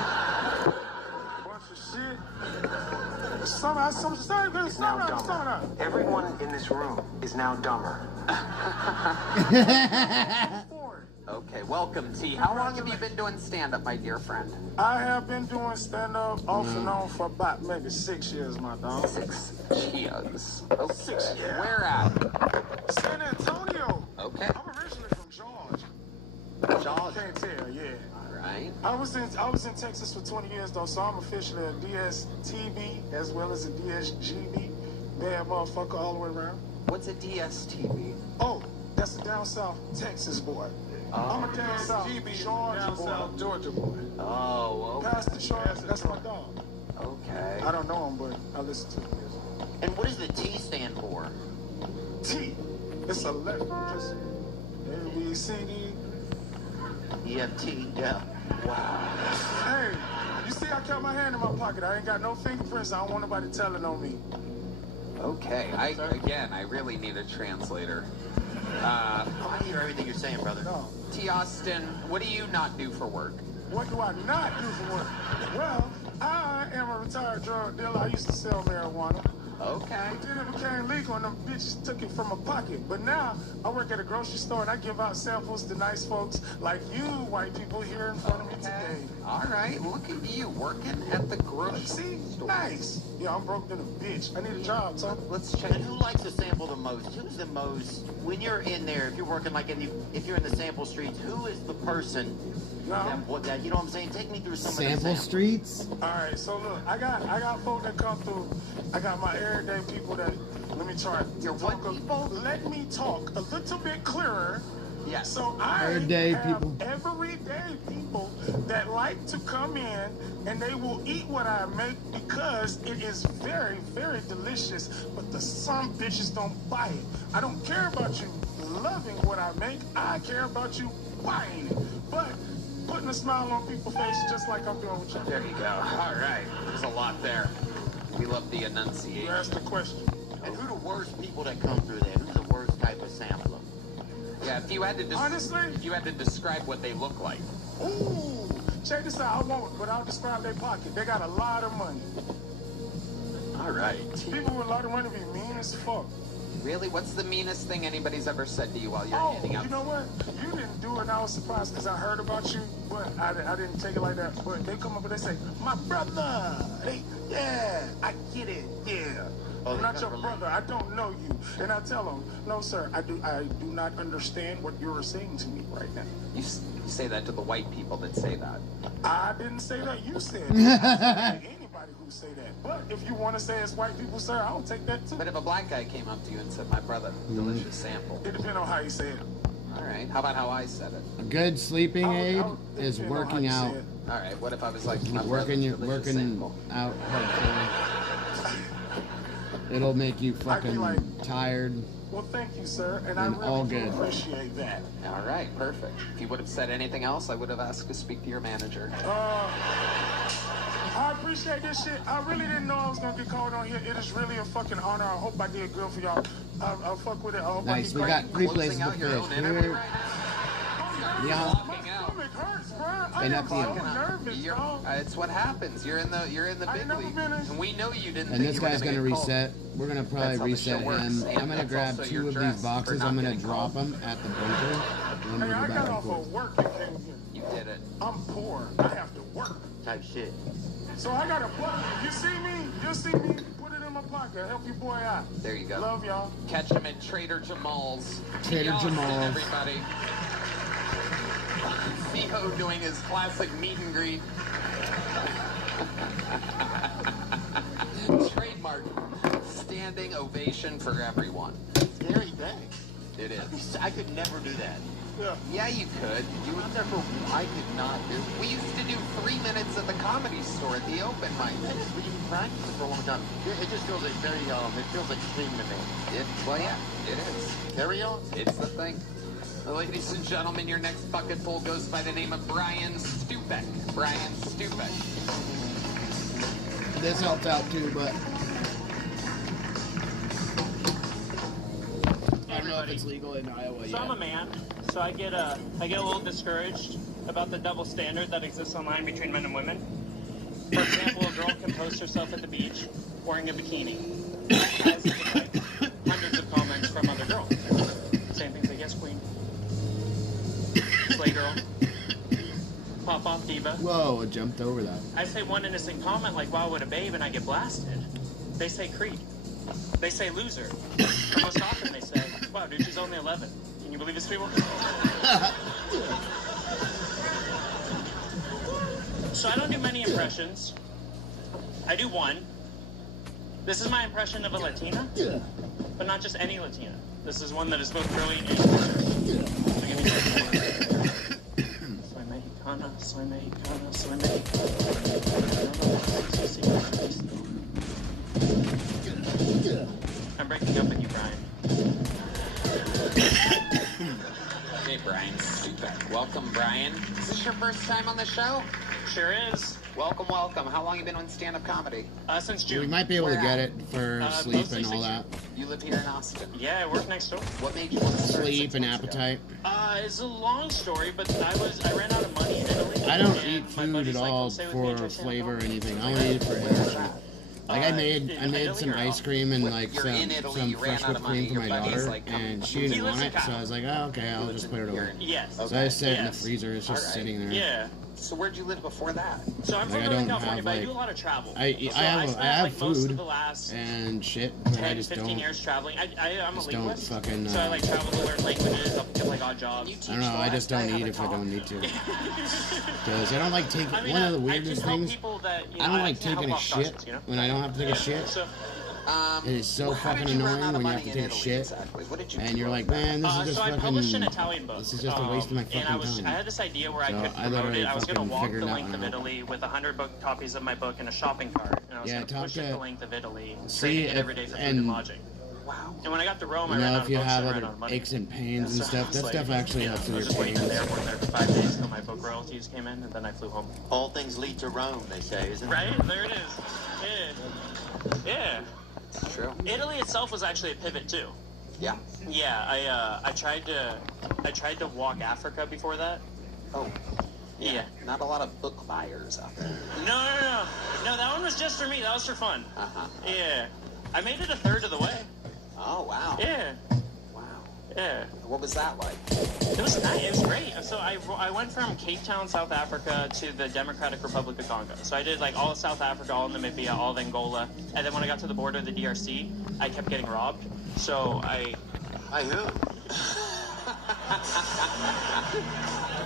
Bunch of shit. Some Everyone in this room is now dumber. Okay, welcome, T. How long have you been doing stand-up, my dear friend? I have been doing stand-up off and on for about maybe 6 years, my dog. 6 years. Okay. 6 years. Where at? San Antonio. Okay. I'm originally from Georgia. Georgia. Can't tell, yeah. All right. I was in Texas for 20 years though, so I'm officially a DSTV as well as a DSGB. Bad motherfucker all the way around. What's a DSTV? Oh, that's a down south Texas boy. I'm a down south Georgia boy. Oh, okay. Pastor Charles, that's my dog. Okay. I don't know him, but I listen to him. And what does the T stand for? T. It's a letter. Just A-B-C-D. EFT, yeah. Wow. Hey, you see I kept my hand in my pocket. I ain't got no fingerprints. I don't want nobody telling on me. Okay. I really need a translator. I hear everything you're saying, brother. No. T. Austin, what do you not do for work? What do I not do for work? Well, I am a retired drug dealer. I used to sell marijuana. Okay. But then it became legal and them bitches took it from my pocket. But now I work at a grocery store and I give out samples to nice folks like you white people here in front of me today. All right, look at you working at the grocery store. Nice. Yeah, I'm broke than a bitch. I need a job, so let's check. And who likes to sample the most? Who's the most, when you're in there, if you're working like if you're in the sample streets, who is the person that you know what I'm saying? Take me through some sample of the samples. streets? All right, so look, I got folk that come through. I got my everyday people that, let me try. Your what people? Let me talk a little bit clearer. Yeah. So I Everyday have people. everyday people that like to come in and they will eat what I make because it is very, very delicious. But the some bitches don't buy it. I don't care about you loving what I make. I care about you buying it. But putting a smile on people's faces just like I'm doing with you. There you go. All right. There's a lot there. We love the enunciation. You asked the question. And who the worst people that come through there? Who's the worst type of sampler? Yeah, if you had to honestly, if you had to describe what they look like. Ooh, check this out. I won't, but I'll describe their pocket. They got a lot of money. All right. People with a lot of money be mean as fuck. Really? What's the meanest thing anybody's ever said to you while you're handing out? You know what? You didn't do it, and I was surprised because I heard about you, but I didn't take it like that. But they come up and they say, my brother. Yeah, I get it. Yeah. I'm not your brother. I don't know you. And I tell them, no, sir, I do not understand what you're saying to me right now. You say that to the white people that say that. I didn't say that. You said it. Anybody who say that. But if you want to say it's white people, sir, I'll take that too. But if a black guy came up to you and said, my brother, delicious sample. It depends on how you say it. All right. How about how I said it? A good sleeping aid is working out. All right. What if I was like, my working sample. out hardcore. It'll make you fucking tired. Well, thank you, sir, and I all really good. Appreciate that. All right, perfect. If you would have said anything else, I would have asked to speak to your manager. I appreciate this shit. I really didn't know I was gonna get called on here. It is really a fucking honor. I hope I did good for y'all. I'll fuck with it. I hope nice. We got 3 places to fish. Yeah. stomach hurts, bro. I And am that's so the- nervous, dog. It's what happens. You're in the big league, and we know you didn't. And think this you were guy's gonna get called. reset. We're gonna probably That's how the reset show works. him. And I'm gonna that's grab also 2 your of dress these for boxes. not I'm gonna getting drop called. them at the bunker. And Hey, we'll I go got back and off forth. of work and came here. You did it. I'm poor. I have to work. Type shit. So I got a buck. You see me? You see me? Put it in my pocket. Help your boy out. There you go. Love y'all. Catch him at Trader Jamal's. Trader Austin, Jamal's. Everybody. Theo doing his classic meet and greet. Trademark. Standing ovation for everyone. Scary day. It is. I could never do that. Yeah, you could. You went there for. I could not do. We used to do 3 minutes at the Comedy Store at the open mic. We've been practicing for a long time. It just feels like very. It feels like a dream to me. Well, yeah, it is. Carry on. It's the thing. Ladies and gentlemen, your next bucket full goes by the name of Brian Stupek. Brian Stupek. This helps out too, but I don't know if it's legal in Iowa So I'm a yet. man, so I get a little discouraged about the double standard that exists online between men and women. For example, a girl can post herself at the beach wearing a bikini. Has like hundreds of comments from other girls. Same things like, yes, queen. Slay girl. Pop off diva. Whoa, I jumped over that. I say one innocent comment like, wow, what a babe, and I get blasted. They say creep. They say loser. And most often they say, wow, dude, she's only 11. Can you believe this, people? So I don't do many impressions. I do one. This is my impression of a Latina, but not just any Latina. This is one that is both brilliant and Soy mexicana, soy mexicana, soy mexicana. I'm breaking up with you, Brian. Hey, Brian Stupek. Welcome, Brian. Is this your first time on the show? Sure is. Welcome, welcome. How long you been on stand-up comedy? Since June. We might be able to get it for sleep mostly and all 6 that. You live here in Austin. Yeah, I work next door. What made you want to start Sleep 6 and months ago? appetite. It's a long story, but I ran out of money in Italy. I don't and eat my food buddy's at like, all "Come stay with me at for Church flavor or Sandal." anything. I only eat it for energy. Like I made Italy some or ice no? cream and like You're in Italy, some you ran fresh out whipped of money, cream for my your buddy's daughter, like, come and on. she He didn't lives want in it, so Kyle. I was like, oh, okay, I'll just put it away. Yes. So I set it in the Yes. freezer. It's just Alright. sitting there. Yeah. So where'd you live before that? So I'm Like, from I Northern don't California, have, but I like- do a lot of travel. I So have spent, most of food the last and shit, but I 10, just 15 don't. years traveling. I'm a Just don't linguist. fucking. So I like travel to learn languages. I'll get like odd jobs. I don't know. I just don't eat if I don't need to. Because I don't like taking. I mean, One of the I weirdest can help things. people that, you know, I don't I like can help taking a off shit cautions, you know? when I don't have to take a shit. So, It is so how did fucking you run annoying out of when you money have to in take a Italy shit, exactly? What did you and do? you're like, man, this is just so I fucking. published an Italian book. This is just a waste of my fucking and I time. had this idea where I So could I promote literally it. I was going to fucking walk figured the it out length of now. Italy with 100 book copies of my book in a shopping cart, and I was Yeah, going to talk push it to- the length of Italy, See, trading it if- every day for food and- and lodging. Wow. And when I got to Rome, You I ran know, out if of you books have and I ran other out of money. aches and pains and stuff, that It's stuff like, actually yeah, helps I with was your just waiting at the pains. airport there for 5 days till my book royalties came in, and then I flew home. All things lead to Rome, they say, isn't it? Right? There it is. Yeah. Yeah. It's true. Italy itself was actually a pivot too. Yeah. Yeah, I tried to walk Africa before that. Oh. Yeah. Not a lot of book buyers out there. No, that one was just for me. That was for fun. Uh-huh. Yeah. I made it a third of the way. Oh, wow. Yeah. Wow. Yeah. What was that like? It was nice. It was great. So I went from Cape Town, South Africa, to the Democratic Republic of Congo. So I did like all of South Africa, all of Namibia, all of Angola, and then when I got to the border of the DRC, I kept getting robbed. So By who?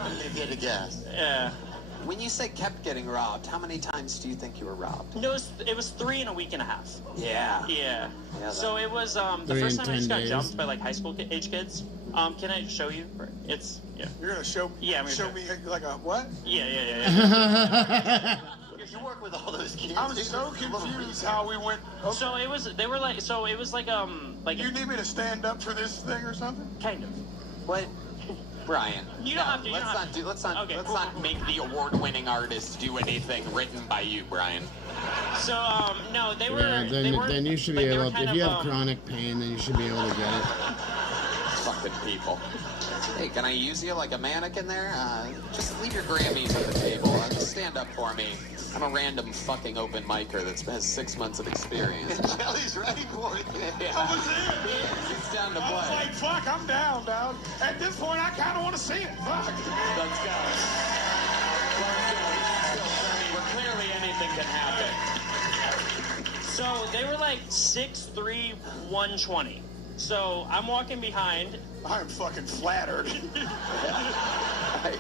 I'm gonna get a guess. Yeah. When you say kept getting robbed, how many times do you think you were robbed? No, it was 3 in a week and a half. Yeah. Yeah. Yeah, So it was the 3 first in time I just 10 got days. jumped by like high school age kids. Can I show you? It's You're gonna show Yeah, I'm gonna show me like a what? Yeah. You work with all those kids. I'm so confused how we went. Okay. So it was like You need me to stand up for this thing or something? kind of. What? Brian. You don't have to. Let's not make the award-winning artist do anything written by you, Brian. So no, they were. Yeah, they were then you should be like, they were able. kind If you of, have chronic pain, then you should be able to get it. stupid people. Hey, can I use you like a mannequin there? Just leave your Grammys at the table. Just stand up for me. I'm a random fucking open micer that has 6 months of experience. Jelly's ready for it. Yeah. I was there, man. He's down to I was play. like, fuck, I'm down, dog. At this point, I kind of want to see it. Fuck. Let's go. Where clearly anything can happen. So they were like 6'3", 120. So I'm walking behind. I'm fucking flattered.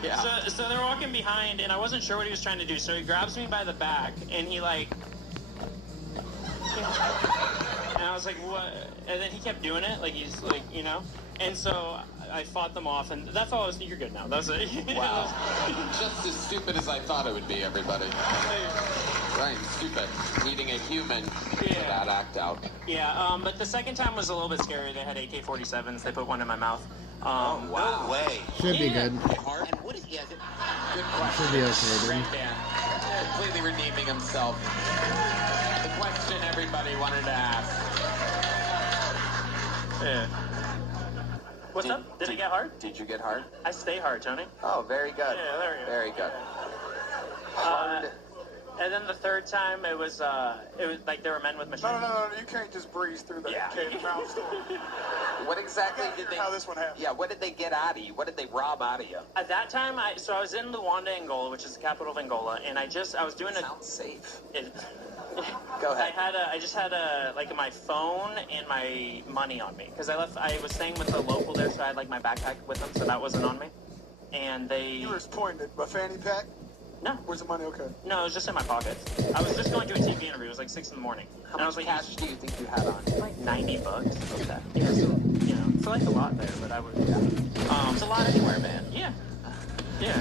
Yeah. So they're walking behind, and I wasn't sure what he was trying to do. So he grabs me by the back, and he like, and I was like, what? And then he kept doing it, like he's like, you know. And so I fought them off, and that's all. You're good now. That's it. Wow. Just as stupid as I thought it would be, everybody. Right, stupid. Needing a human for that act out. Yeah, but the second time was a little bit scary. They had AK-47s. They put one in my mouth. Wow. No way. Should be good. And what is, yeah, Good question. Should be okay, dude. Red Dan. Completely redeeming himself. The question everybody wanted to ask. Yeah. What's up? Did it get hard? Did you get hard? I stay hard, Tony. Oh, very good. Yeah, there we go. Very good. And then the third time, it was like there were men with machetes. No, you can't just breeze through that cat-and-mouse story. What exactly did they? How this one happened? Yeah, what did they get out of you? What did they rob out of you? At that time, I was in Luanda, Angola, which is the capital of Angola, and I was doing a. Sounds safe. Go ahead. I just had like my phone and my money on me because I was staying with the local there, so I had like my backpack with them, so that wasn't on me. And they. You were pointing at my fanny pack? No. Where's the money? Okay. No, it was just in my pocket. I was just going to a TV interview. It was like 6 a.m. How much cash do you think you had on? Like $90. Okay. Yeah, so, you know, it's like a lot there, but I would. Yeah. It's a lot anywhere, man. Yeah. Yeah.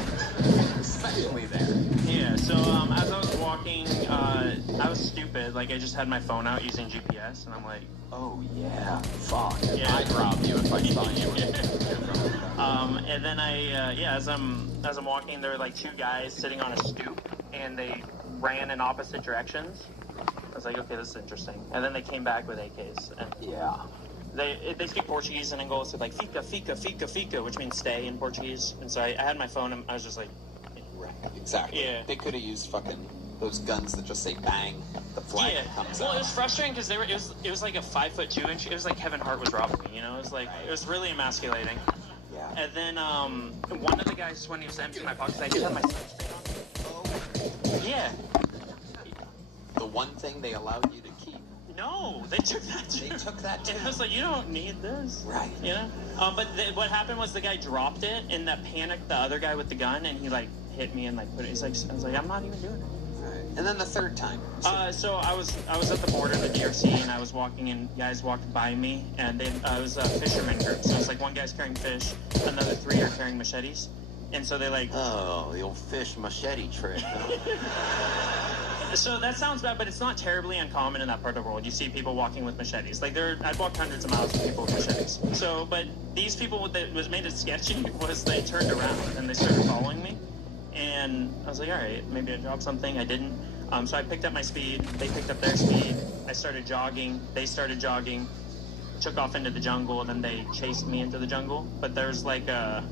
Especially there. Yeah. So as I was walking, I was stupid. Like I just had my phone out using GPS, and I'm like, oh yeah, fuck. Yeah. I'd rob you if I saw you. And then as I'm walking, there were like 2 guys sitting on a stoop, and they ran in opposite directions. I was like, okay, this is interesting. And then they came back with AKs. And yeah. They speak Portuguese in Angola, so like fica, fica, fica, fica, which means stay in Portuguese. And so I had my phone, and I was just like, right, exactly. Yeah. They could have used fucking those guns that just say bang, the flag comes Well, out. it was frustrating because it was like a 5'2" inch. It was like Kevin Hart was robbing me, you know. It was like it was really emasculating. Yeah. And then one of the guys, when he was emptying my pockets, I just had my Yeah. The one thing they allowed you to keep. No, they took that too. They took that too. And I was like, you don't need this. Right. You know? But what happened was the guy dropped it, and that panicked the other guy with the gun, and he like hit me and like put it. He's like, I was like, I'm not even doing it. Right. And then the third time. So I was at the border of the DRC, and I was walking, and guys walked by me, and it was a fisherman group. So it's like one guy's carrying fish, another 3 are carrying machetes, and so they like. Oh, the old fish machete trick. So that sounds bad, but it's not terribly uncommon in that part of the world. You see people walking with machetes. Like I'd walked hundreds of miles with people with machetes. So, but these people, what made it sketchy was they turned around and they started following me. And I was like, all right, maybe I dropped something. I didn't. So I picked up my speed. They picked up their speed. I started jogging. They started jogging. Took off into the jungle, and then they chased me into the jungle. But there's like the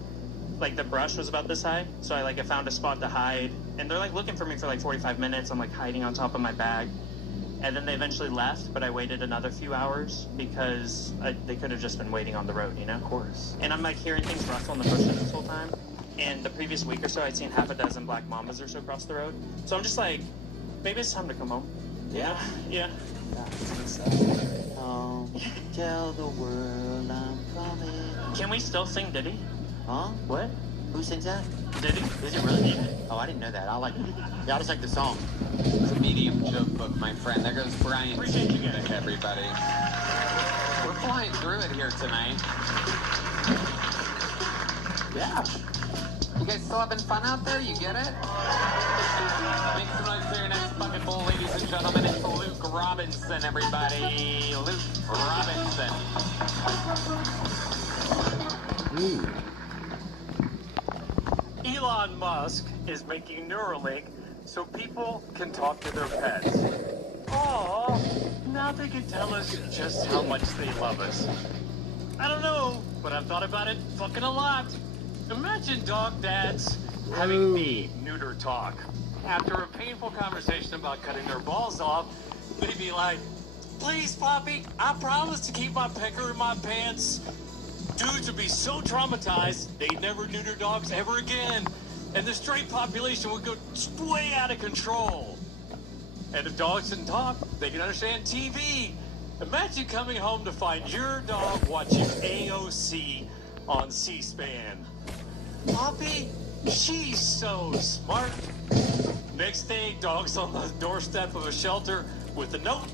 brush was about this high, so I found a spot to hide, and they're like looking for me for like 45 minutes. I'm like hiding on top of my bag, and then they eventually left, but I waited another few hours because they could have just been waiting on the road, you know? Of course. And I'm like hearing things rustle in the bushes this whole time, and the previous week or so I'd seen half a dozen black mambas or so across the road, so I'm just like, maybe it's time to come home. Yeah. Yeah. Tell the world I'm coming. Can we still sing Diddy? Huh? What? Who sings that? Diddy? Is it really? Oh, I didn't know that. I just like the song. It's a medium joke book, my friend. There goes Brian. Appreciate you guys. Everybody. We're flying through it here tonight. Yeah. You guys still having fun out there? You get it? Make some noise for your next bucket bowl, ladies and gentlemen. It's Luke Robinson, everybody. Luke Robinson. Ooh. Elon Musk is making Neuralink so people can talk to their pets. Aww, now they can tell us just how much they love us. I don't know, but I've thought about it fucking a lot. Imagine dog dads having the neuter talk. After a painful conversation about cutting their balls off, they'd be like, please, Poppy, I promise to keep my pecker in my pants. Dudes would be so traumatized, they'd never neuter dogs ever again. And the straight population would go way out of control. And if dogs can talk, they can understand TV. Imagine coming home to find your dog watching AOC on C-SPAN. Poppy, she's so smart. Next day, dog's on the doorstep of a shelter with a note.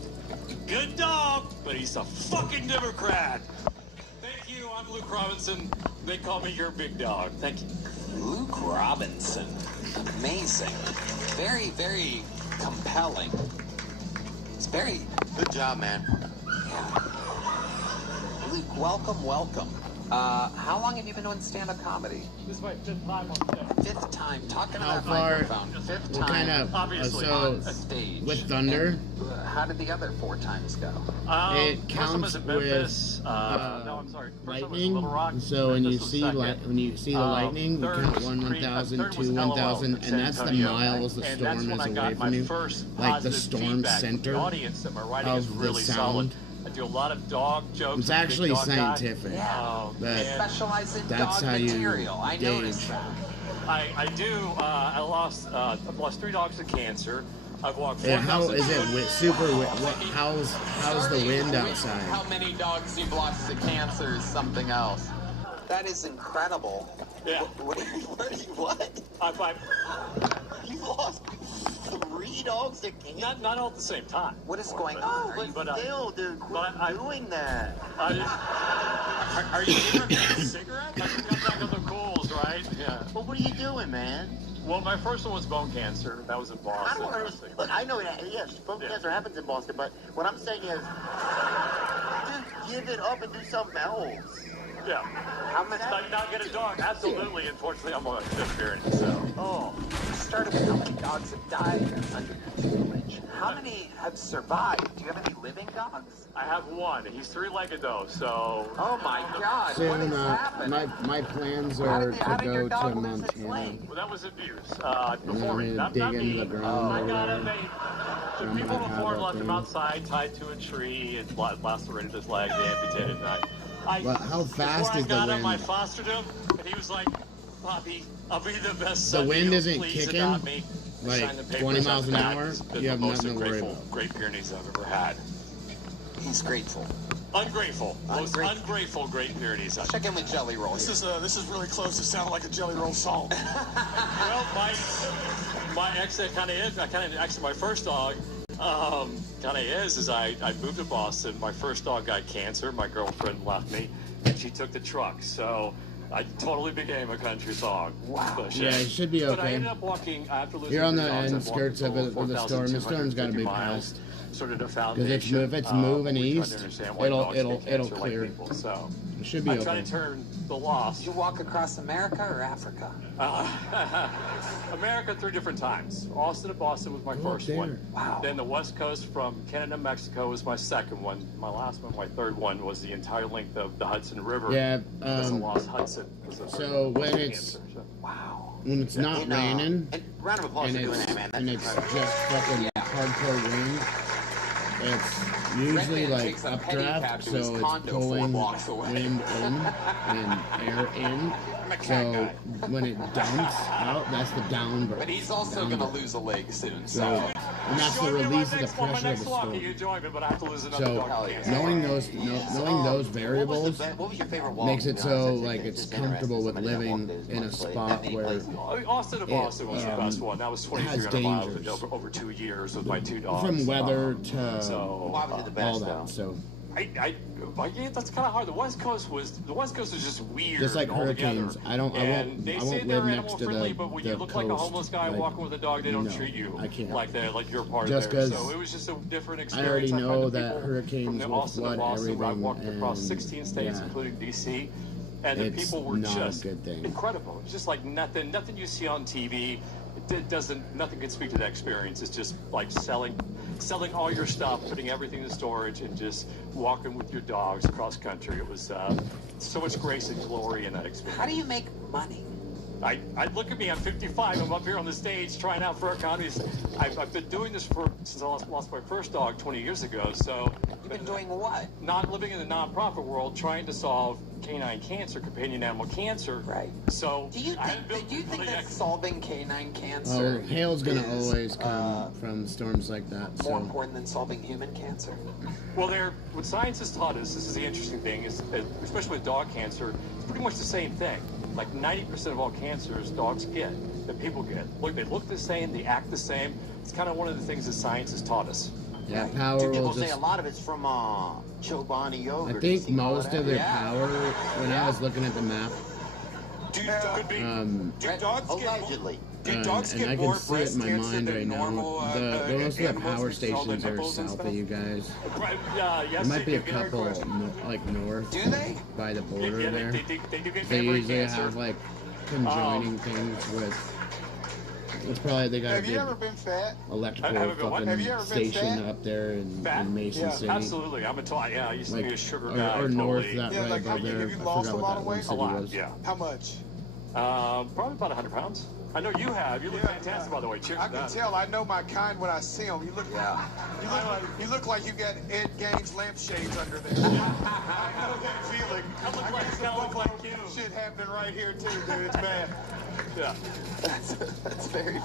Good dog, but he's a fucking Democrat. Thank you, I'm Luke Robinson. They call me your big dog. Thank you. Luke Robinson. Amazing. Very, very compelling. It's very... Good job, man. Yeah. Luke, welcome. How long have you been doing stand-up comedy? This is my 5th time on stage. 5th time. Talking How about far? microphone. 5th What time. kind of? Obviously, So on a stage. with Thunder, And, how did the other 4 times go? it First one was counts in with Memphis. No, I'm sorry. First one was lightning. Little Rock. So when you Memphis was see second. when you see the lightning, you Third count was 1,000, third was 2, LOL 1,000, in and that's the San Antonio. miles the And storm that's when is I got away my from you. first Like the positive storm feedback from center the audience that my writing is of the really solid. sound. I do a lot of dog jokes. It's I'm a big actually dog guy. scientific. Yeah. But Specialize in that's dog how you material. I gauge. noticed that. I do. I've lost 3 dogs to cancer. I've walked 4,000. Yeah, how is it super? How's the wind outside? How many dogs you've lost to cancer is something else. That is incredible. Yeah. What? You lost 3 dogs to cancer? Not all at the same time. What is going No, on? but still, dude, quit doing that. Are you giving me a cigarette? I can cut back on the coals, right? Yeah. Well, what are you doing, man? Well, my first one was bone cancer. That was in I Boston. don't understand. Look, I know that, yes, bone cancer happens in Boston, but what I'm saying is, just give it up and do something else. Yeah. How many? Not get a dog. Absolutely. Unfortunately, I'm a vegetarian, so. Oh, you started with how many dogs have died under tutelage. How many have survived? Do you have any living dogs? I have one. He's 3-legged though, so. Oh my God! What Soon, is happening? my plans How are did to your go dog to lose its Montana. leg? Well, that was abuse. And Before me. I'm Not gonna dig me. in the ground I over got there. him. The I'm people gonna have before that left him thing. outside, tied to a tree. It lacerated his leg. They amputated. Well, how fast before is the I got him, I wind? fostered him, and he was like, Poppy, I'll be the best The son to wind you. isn't Please kicking, adopt me. like, Signed the papers 20 miles after an that. hour? It's been You have the most nothing to worry ungrateful about. Great Pyrenees I've ever had. He's grateful. Ungrateful. Most ungrateful Great Pyrenees I've Check in with Jelly Roll. This is really close to sound like a Jelly Roll song. Well, my ex kind of my first dog kind of is I moved to Boston. My first dog got cancer. My girlfriend left me, and she took the truck. So I totally became a country song. Wow. Yeah, it should be But I okay. ended up walking after losing You're on 3 the dogs, I walked outskirts of the the storm. The storm's got to be 4,250 miles. passed. Started a Because foundation. if it's moving we're trying to east, understand why it'll dogs get cancer like clear. people, so It should be I try okay. to turn the lost. Did you walk across America or Africa? America 3 different times. Austin to Boston was my first there. one. Wow. Then the West Coast from Canada, Mexico was my second one. My last one, my third one, was the entire length of the Hudson River. Yeah, Because I lost Hudson. Was the third so one. when it's Wow. when it's not And, raining and round of applause and for doing it's that, man. and That's it's incredible. just fucking hardcore wind, it's usually Redman like takes a pedicab updraft, to his so it's condo 4 pulling blocks away. wind in and air in. So when it dumps out, that's the downburst. But he's also going to lose a leg soon. So, And that's the Join me on my release of the next one, my pressure of next the walk. storm. You join me, but I have to lose another So dog. knowing those variables What was your favorite walk? makes it to be honest? so It's like it's just comfortable with interesting. Somebody that living walked in a this much spot that many where places. Austin to Boston was the best one. That was 2,300 miles dangers. over 2 years with my 2 dogs. from weather to so, Obviously the best, all though. that. So yeah, that's kind of hard. The West Coast was just weird. just like altogether. hurricanes, I won't They say live they're next animal to friendly, the but when the you look like a coast, homeless guy like, walking with a dog, they don't no, treat you I can't. like you're part Just of theirs. 'cause So it was just a different I experience. already I've know met the that people hurricanes from will Austin to flood Boston. I everything, walked across and 16 states, yeah. including DC, and the It's people were not a just good thing. incredible. It's just like nothing you see on TV. nothing can speak to that experience. It's just like selling all your stuff, putting everything in storage, and just walking with your dogs across country. It was so much grace and glory in that experience. How do you make money? I look at me, I'm 55, I'm up here on the stage trying out for economies. I've been doing this since I lost my first dog 20 years ago, so... You've been doing what? Not living in the nonprofit world, trying to solve canine cancer, companion animal cancer. Right. So... Do you think that solving canine cancer... Oh, hail's gonna always come from storms like that, so... More important than solving human cancer? Well, what science has taught us, this is the interesting thing, is especially with dog cancer, it's pretty much the same thing. Like 90% of all cancers dogs get, that people get. Look, they look the same, they act the same. It's kind of one of the things that science has taught us. Yeah, power will People just... say a lot of it's from Chobani yogurt. I think most of their power, when I was looking at the map, Do dogs allegedly? Do dogs and get I more can see it breast in my cancer mind than right now. normal Most of the animals power with all the stations are nipples and south stuff? of you guys. Yes, There might be a couple like north. Do they? By the border Yeah, there. they do get They memory usually cancer. have like conjoining things with. It's probably they got a Have you big ever been fat? electrical Have you ever fucking been station fat? up there in Mason Yeah, City. absolutely. I used to be a sugar guy. Or north totally. that Yeah, way like how above you, there. have you I lost a forgot lot what of that one weight? city was. Yeah. How much? Probably about 100 pounds. I know you have. You look fantastic, by the way. Cheers I to can that. tell. I know my kind when I see them. You look like you got Ed Gaines lampshades under there. I know that feeling. I look like you. Shit happening right here too, dude. It's bad. Yeah. That's very,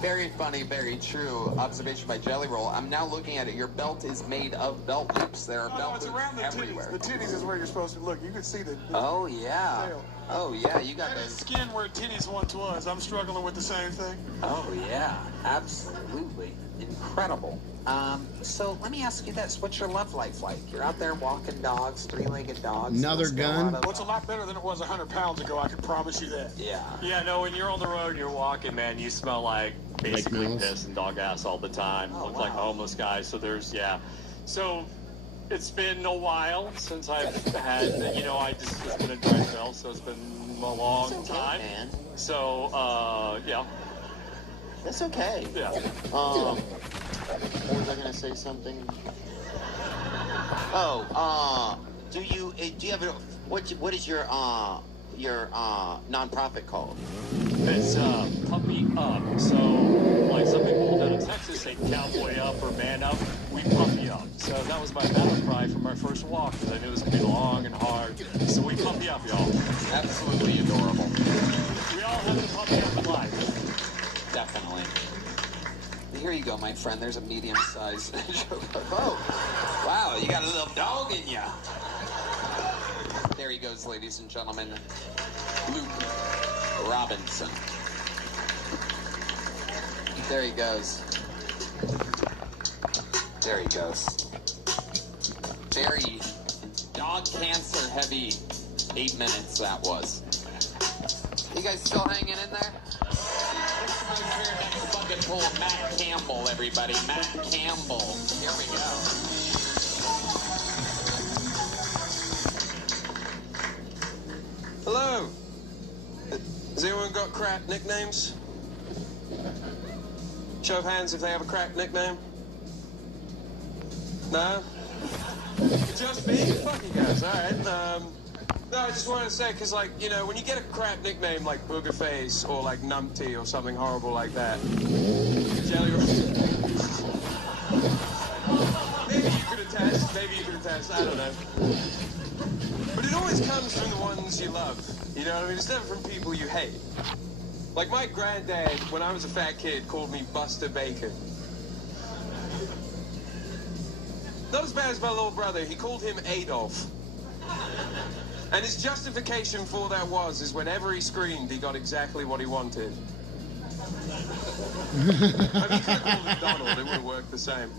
very funny, very true observation by Jelly Roll. I'm now looking at it. Your belt is made of belt loops. There are belt it's loops around the everywhere. titties. The titties is where you're supposed to look. You can see the Oh yeah. tail. Oh yeah. You got That is those. skin where titties once was. I'm struggling with the same thing. Oh yeah. Absolutely incredible. So let me ask you this: what's your love life like? You're out there walking dogs, three-legged dogs. Another gun? Well, it's a lot better than it was 100 pounds ago. I can promise you that. Yeah. Yeah, no, when you're on the road and you're walking, man, you smell like basically Mills? piss and dog ass all the time. Look like a homeless guy. So So it's been a while since I've had, it's been a dry spell, so it's been a long time. Man. So, yeah. That's okay. Yeah. What was I gonna say something? Do you have what is your nonprofit called? It's Puppy Up. So, like some people down in Texas say cowboy up or man up. We puppy up. So that was my battle cry for my first walk because I knew it was gonna be long and hard. So we puppy up, y'all. Absolutely adorable. We all have to puppy up in life. Definitely. Here you go, my friend. There's a medium-sized. Oh, wow! You got a little dog in ya. There he goes, ladies and gentlemen. Luke Robinson. There he goes. There he goes. Very dog cancer heavy 8 minutes that was. You guys still hanging in there? Next bucket full of Matt Campbell, everybody. Matt Campbell. Here we go. Hello. Has anyone got crack nicknames? Show of hands if they have a crack nickname. No? Just me? Fuck you guys. All right. No, I just wanted to say, because, like, when you get a crap nickname like Booger Face or, like, Numpty or something horrible like that, Jelly Roll. Maybe you could attest, I don't know. But it always comes from the ones you love, you know what I mean? It's never from people you hate. Like, my granddad, when I was a fat kid, called me Buster Bacon. Not as bad as my little brother, he called him Adolf. And his justification for that is whenever he screamed, he got exactly what he wanted. I mean, you could have called him Donald, it would have worked the same.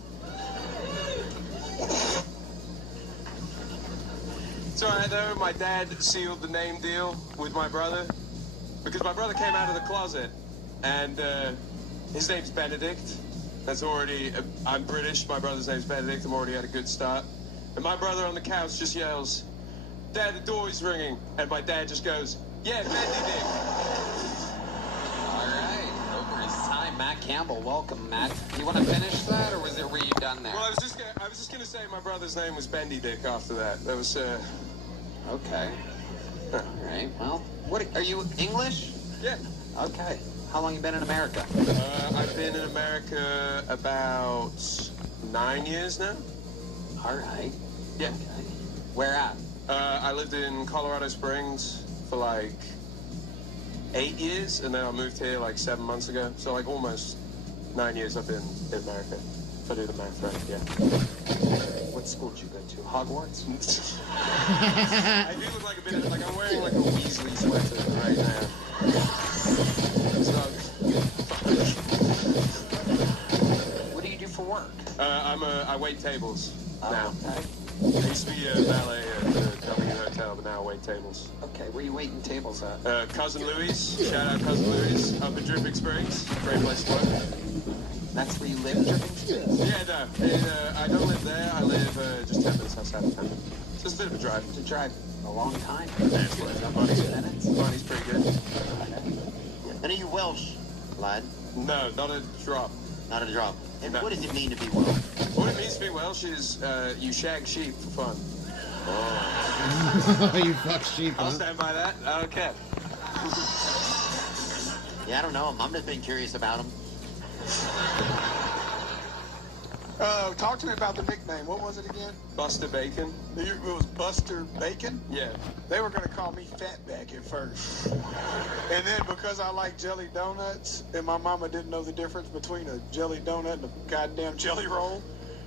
It's alright though, my dad sealed the name deal with my brother, because my brother came out of the closet, and his name's Benedict. That's already, I'm British, my brother's name's Benedict, I'm already at a good start. And my brother on the couch just yells, "Dad, the door is ringing." And my dad just goes, "Yeah, Benedict." All right, over his Matt Campbell. Welcome, Matt. You want to finish that, or were you done there? Well, I was just gonna say my brother's name was Bendy Dick after that. That was, Okay. All right. Well, what are you English? Yeah. Okay. How long you been in America? I've been in America about 9 years now. All right. Yeah. Okay. Where at? I lived in Colorado Springs for like 8 years, and then I moved here like 7 months ago. So like almost 9 years I've been in America. If I do the math right, yeah. What school did you go to? Hogwarts? I do look like a bit of, like I'm wearing like a Weasley sweater right now. So, what do you do for work? I wait tables now. Okay. I used to be a valet at the W Hotel, but now I wait tables. Okay, where are you waiting tables at? Cousin Louie's. Shout out Cousin Louie's up in Dripping Springs. Great place to work. That's where you live, Dripping Springs? Yeah, no. I don't live there. I live just 10 minutes outside of town. So it's a bit of a drive. To drive a long time. That's what money's pretty good. And are you Welsh, lad? No, not a drop. Not a drop. And No. what does it mean to be Welsh? What it means to be Welsh is you shag sheep for fun. You fuck sheep, I'll huh? stand by that. I don't care. Yeah, I don't know. I'm just been curious about him. Talk to me about the nickname. What was it again? Buster Bacon. It was Buster Bacon? Yeah. They were going to call me Fatback at first. And then because I like jelly donuts, and my mama didn't know the difference between a jelly donut and a goddamn jelly roll,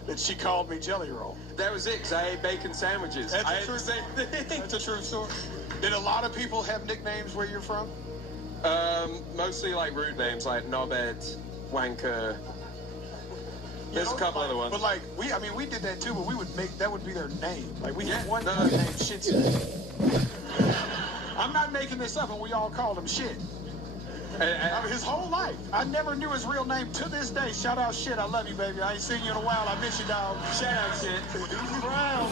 that she called me Jelly Roll. That was it, because I ate bacon sandwiches. That's I a ate true the same thing. That's a true story. Did a lot of people have nicknames where you're from? Mostly like rude names, like knobhead, wanker. There's a couple other ones. But like, we did that too, but we would make, that would be their name. Like we had one no. guy named Shitsy. I'm not making this up, and we all called him Shit. His whole life. I never knew his real name to this day. Shout out Shit. I love you, baby. I ain't seen you in a while. I miss you, dog. Shout out Shit. Doozy Brown.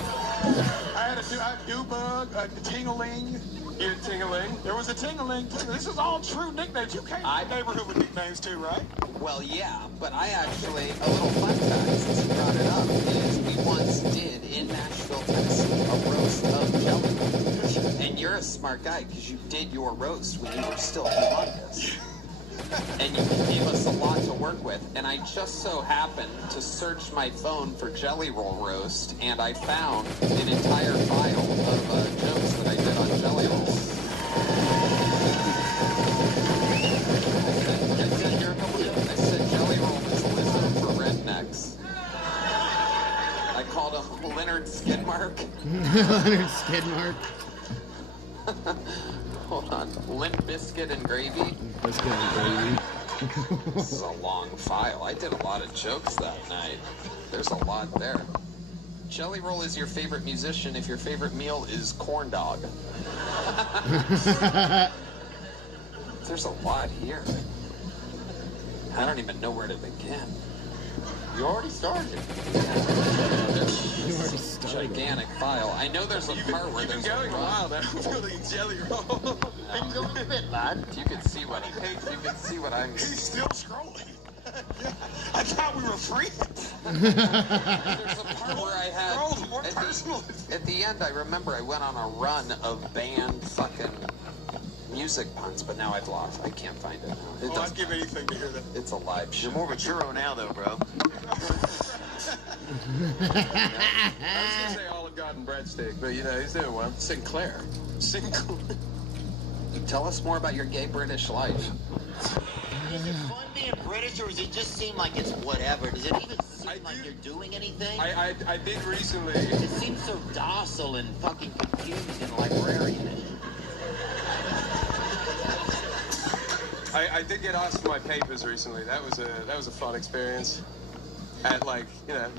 I had a do-bug, a Ting-a-ling. You had Ting-a-ling? There was a Ting-a-ling. This is all true nicknames. You came to the neighborhood with nicknames too, right? Well, yeah, but I actually, a little fun fact, since you brought it up, is we once did, in Nashville, Tennessee, a roast of jelly. And you're a smart guy, because you did your roast when you were still humongous. And you gave us a lot to work with. And I just so happened to search my phone for Jelly Roll Roast, and I found an entire file of jokes that I did on Jelly Rolls. I said Jelly Roll was Lizzo for rednecks. I called him Leonard Skidmark. Leonard Skidmark. Hold on. Limp Biscuit and Gravy. Biscuit and Gravy. This is a long file. I did a lot of jokes that night. There's a lot there. Jelly Roll is your favorite musician if your favorite meal is corn dog. There's a lot here. I don't even know where to begin. You already started. Gigantic file. I know there's a part where there's going a while now. Building Jelly Roll. Been going a bit, lad. You can see what he thinks. You can see what I'm. He's still scrolling. I thought we were free. There's a part where I had at the end. I remember I went on a run of banned fucking music puns, but now I've lost. I can't find it now. I'd give anything to hear that. It's a live show. You're more mature now, though, bro. I was gonna say Olive Garden breadstick, but you know he's doing well. Sinclair. Tell us more about your gay British life. Is it fun being British, or does it just seem like it's whatever? Does it even seem like you're doing anything? I did recently. It seems so docile and fucking confused and librarian-ish. I did get asked for my papers recently. That was a fun experience. At Yeah.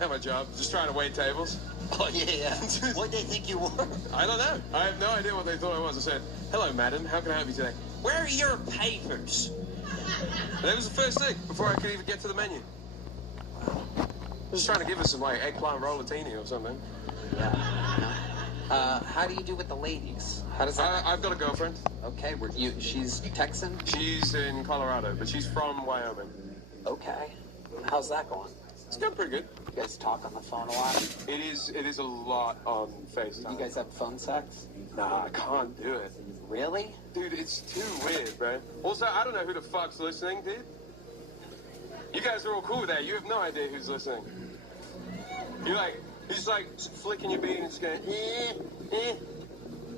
At my job, just trying to wait tables. Oh yeah. What'd they think you were? I don't know. I have no idea what they thought I was. I said, "Hello, madam. How can I help you today?" Where are your papers? And that was the first thing before I could even get to the menu. Just trying to give us some eggplant rollatini or something. Yeah. How do you do with the ladies? How does that? I've got a girlfriend. Okay, she's Texan? She's in Colorado, but she's from Wyoming. Okay. How's that going? It's going pretty good. You guys talk on the phone a lot? It is a lot on FaceTime. You guys have phone sex? Nah, I can't do it. Really? Dude, it's too weird, bro. Also, I don't know who the fuck's listening, dude. You guys are all cool with that. You have no idea who's listening. You're like, he's like flicking your bean and just going,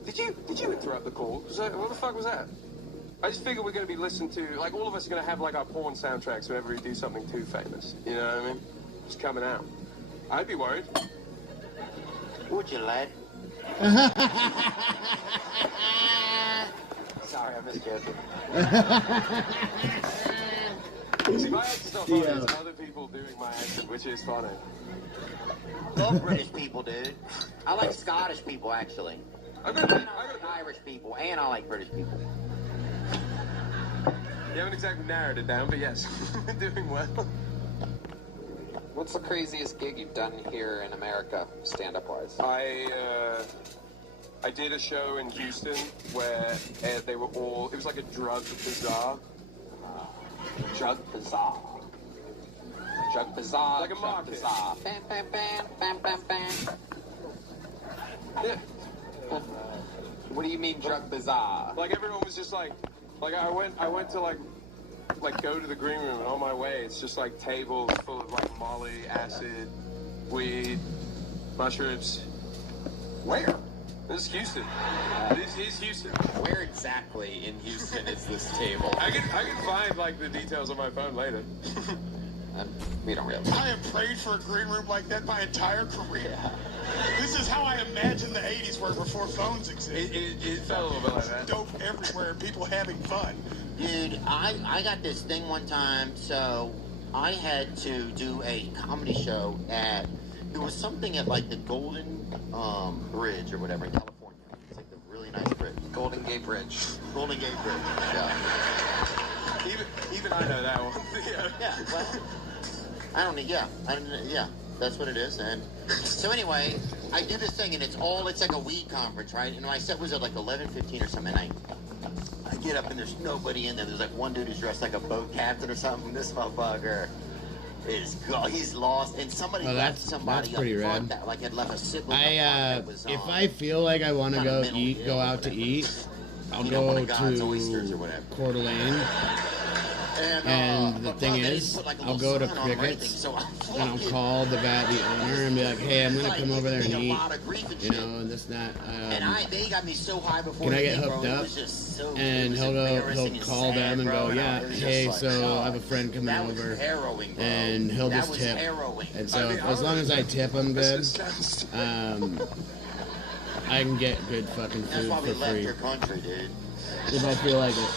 Did you interrupt the call? What the fuck was that? I just figured we're going to be listened to, like all of us are going to have like our porn soundtracks whenever we do something too famous. You know what I mean? It's coming out. I'd be worried. Would you, lad? Sorry, I missed you. See, my accent's not funny. It's other people doing my accent, which is funny. Love British people, dude. I like Scottish people, actually. I like Irish people, and I like British people. You haven't exactly narrowed it down, but yes, doing well. What's the craziest gig you've done here in America, stand-up wise? I did a show in Houston where they were all, it was like a drug bazaar. Drug bazaar. Drug bazaar. Like a market. Bazaar. Bam, bam, bam, bam, bam, bam. Yeah. What do you mean drug bazaar? Like everyone was just like I went to like go to the green room, and on my way it's just like tables full of like Molly, acid, weed, mushrooms. Where? This is Houston. This is Houston. Where exactly in Houston is this table? I can find like the details on my phone later. We don't really. I have prayed for a green room like that my entire career. Yeah. This is how I imagined the 80s were before phones existed. It felt a little bit like that. Dope everywhere, people having fun. Dude, I got this thing one time, so I had to do a comedy show at, it was something at like the Golden Bridge or whatever in California. It's like the really nice bridge. Golden Gate Bridge. Golden Gate Bridge, yeah. Even I know that one. Yeah, well, yeah, that's what it is. And so anyway, I do this thing, and it's like a weed conference, right? And my set was at like 11:15 or something, and I get up, and there's nobody in there. There's like one dude who's dressed like a boat captain or something. This motherfucker he's lost, and somebody left somebody that's pretty up front rad. that like had left a sibling. If I feel like I want to go out to eat, I'll go to Coeur d'Alene. And the thing is, I'll go to Crickets, and I'll call the owner, and be like, hey, I'm going to come over there and eat, you know, and this, that. They got me so high before. Can I get hooked up? And he'll call them and go, yeah, hey, so I have a friend coming over, and he'll just tip. And so as long as I tip him good, I can get good fucking food for free. If I feel like it.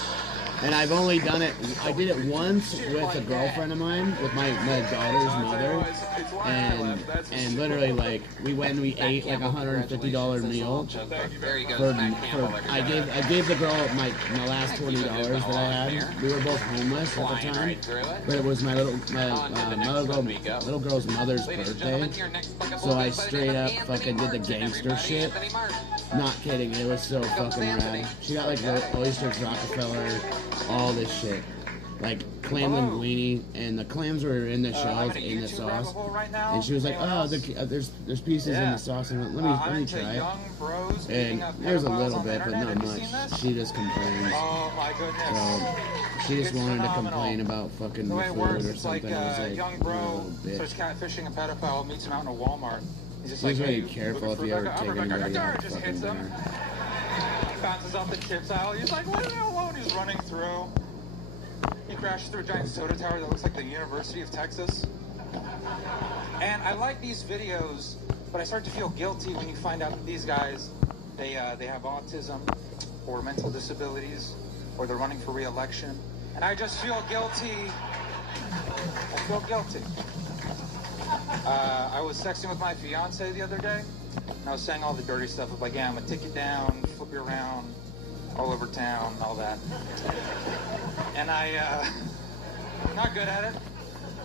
And I've only done it, I did it once with a girlfriend of mine, with my daughter's mother, and literally, like, we went and we ate like $150 meal. I gave the girl my last $20 that I had. We were both homeless at the time, but it was my little girl's mother's birthday, so I straight up fucking did the gangster shit. Not kidding, it was so fucking rad. She got like oysters, Rockefeller, all this shit, like clam linguine, and the clams were in the shells in the sauce. And she was like, "Oh, there's pieces in the sauce." And let me try it. And there's a little bit, but not much. She just complains. Oh my goodness! So she just wanted to complain about fucking the way it works, food or it's like something. I was like, young bro bitch. starts catfishing a pedophile, meets him out in a Walmart. He's just Please like, be hey, careful if you ever take anybody out just fucking hits him. dinner. Bounces off the chips aisle. He's like, what the hell? He's running through. He crashes through a giant soda tower that looks like the University of Texas. And I like these videos, but I start to feel guilty when you find out that these guys, they have autism or mental disabilities, or they're running for re-election. And I just feel guilty. I feel guilty. I was sexting with my fiance the other day, and I was saying all the dirty stuff of like, yeah, I'm gonna take you down, flip you around, all over town, all that. And I'm not good at it,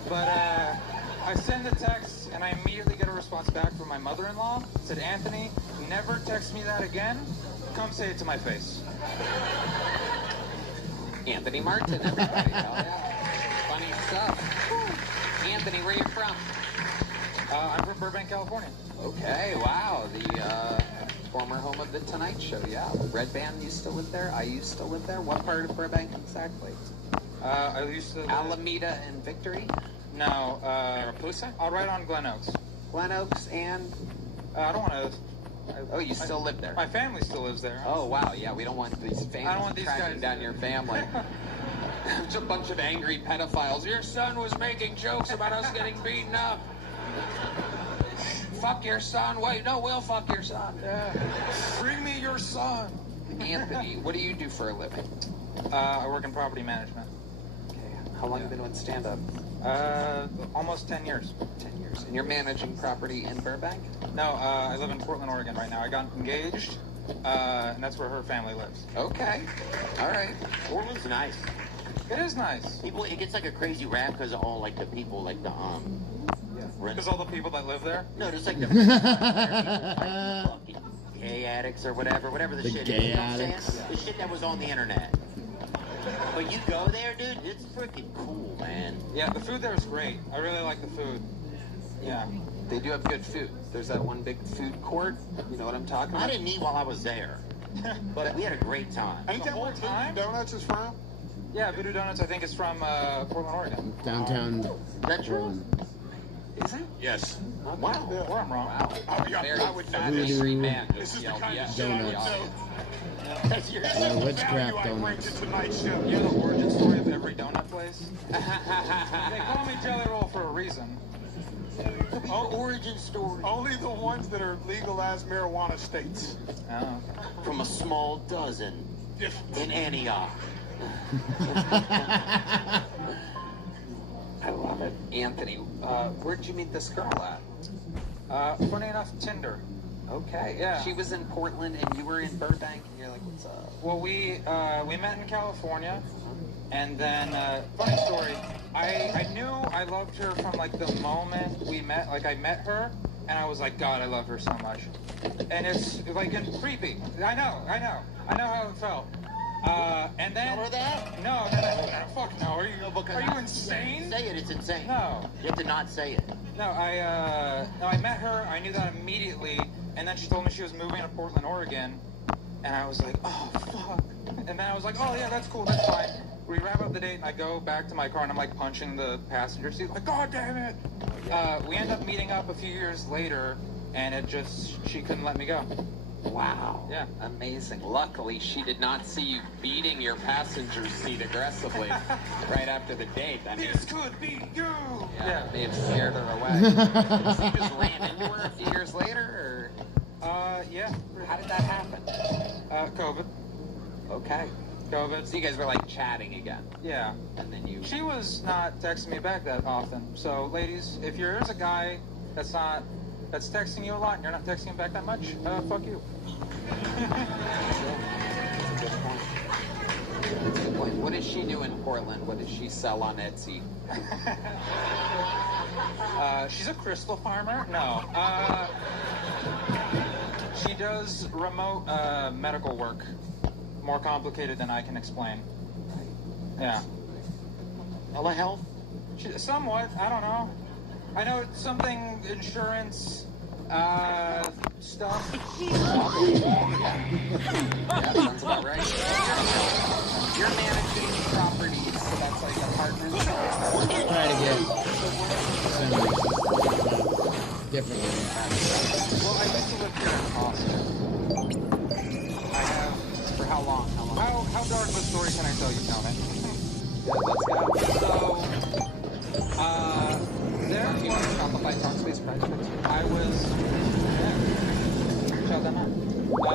but I send a text, and I immediately get a response back from my mother-in-law. Said, Anthony, never text me that again. Come say it to my face. Anthony Martin, everybody. Hell yeah. Funny stuff. Anthony, where you from? I'm from Burbank, California. Okay, wow. The former home of The Tonight Show, yeah. Red Band used to live there. I used to live there. What part of Burbank exactly? I used to... Alameda and Victory? No, Mariposa? right on Glen Oaks. Glen Oaks and... I don't want to... Oh, you still live there? My family still lives there. Oh, wow, yeah, we don't want these families tracking down your family. It's a bunch of angry pedophiles. Your son was making jokes about us getting beaten up. Fuck your son. Wait, no, we'll fuck your son. Yeah. Bring me your son. Anthony, what do you do for a living? I work in property management. Okay. How long have you been doing stand-up? Almost 10 years. 10 years. And you're managing property in Burbank? No, I live in Portland, Oregon right now. I got engaged, and that's where her family lives. Okay. All right. Portland's nice. It is nice. People, it gets like a crazy rap because of all like the people, like the Because all the people that live there? No, just like the fucking gay addicts or whatever the shit gay is. You know what I'm addicts. saying? The shit that was on the internet. But you go there, dude, it's freaking cool, man. Yeah, the food there is great. I really like the food. Yeah. They do have good food. There's that one big food court. You know what I'm talking about? I didn't eat while I was there. But we had a great time. Ain't that where Voodoo Donuts is from? Yeah, Voodoo Donuts, I think, is from Portland, Oregon. Downtown Portland. Is it? Yes. Wow. Or I'm wrong. Wow. Very I would not angry man. This is the Yelled kind of yes. shit I would Donuts. know. Witchcraft donuts. You know the origin story of every donut place? They call me Jelly Roll for a reason. Origin story. Only the ones that are legalized marijuana states. Oh. From a small dozen in Antioch. I love it. Anthony, where'd you meet this girl at? Funny enough, Tinder. Okay. Yeah. She was in Portland and you were in Burbank and you're like, what's up? Well, we met in California, and then funny story. I knew I loved her from like the moment we met. Like I met her, and I was like, God, I love her so much. And it's like creepy. I know how it felt. And then Remember that? No, fuck no. Are you insane? Say it. It's insane. No. You have to not say it. No, I met her. I knew that immediately, and then she told me she was moving to Portland, Oregon, and I was like, oh fuck. And then I was like, oh yeah, that's cool, that's fine. We wrap up the date, and I go back to my car, and I'm like punching the passenger seat, like, God damn it. We end up meeting up a few years later, and she couldn't let me go. Wow. Yeah. Amazing. Luckily, she did not see you beating your passenger seat aggressively right after the date. I mean, This could be you. yeah, it may have scared her away. So you just ran into her a few years later, or? Yeah. How did that happen? COVID. Okay. COVID. So you guys were like chatting again. Yeah. And then you... She was not texting me back that often. So, ladies, if there's a guy that's texting you a lot and you're not texting him back that much, fuck you. What does she do in Portland? What does she sell on Etsy? She's a crystal farmer? No. She does remote medical work. More complicated than I can explain. Yeah. Telehealth? Somewhat. I don't know. I know it's something insurance stuff. Yeah, sounds about right. You're managing properties, so that's like apartments. Try to get differently. Well, I used to live here in Austin. I have. For how long? How dark of a story can I tell you, Tony? Yeah, let's go. So, there You want to stop the fight talk space price? I was. Yeah. Shut them up. I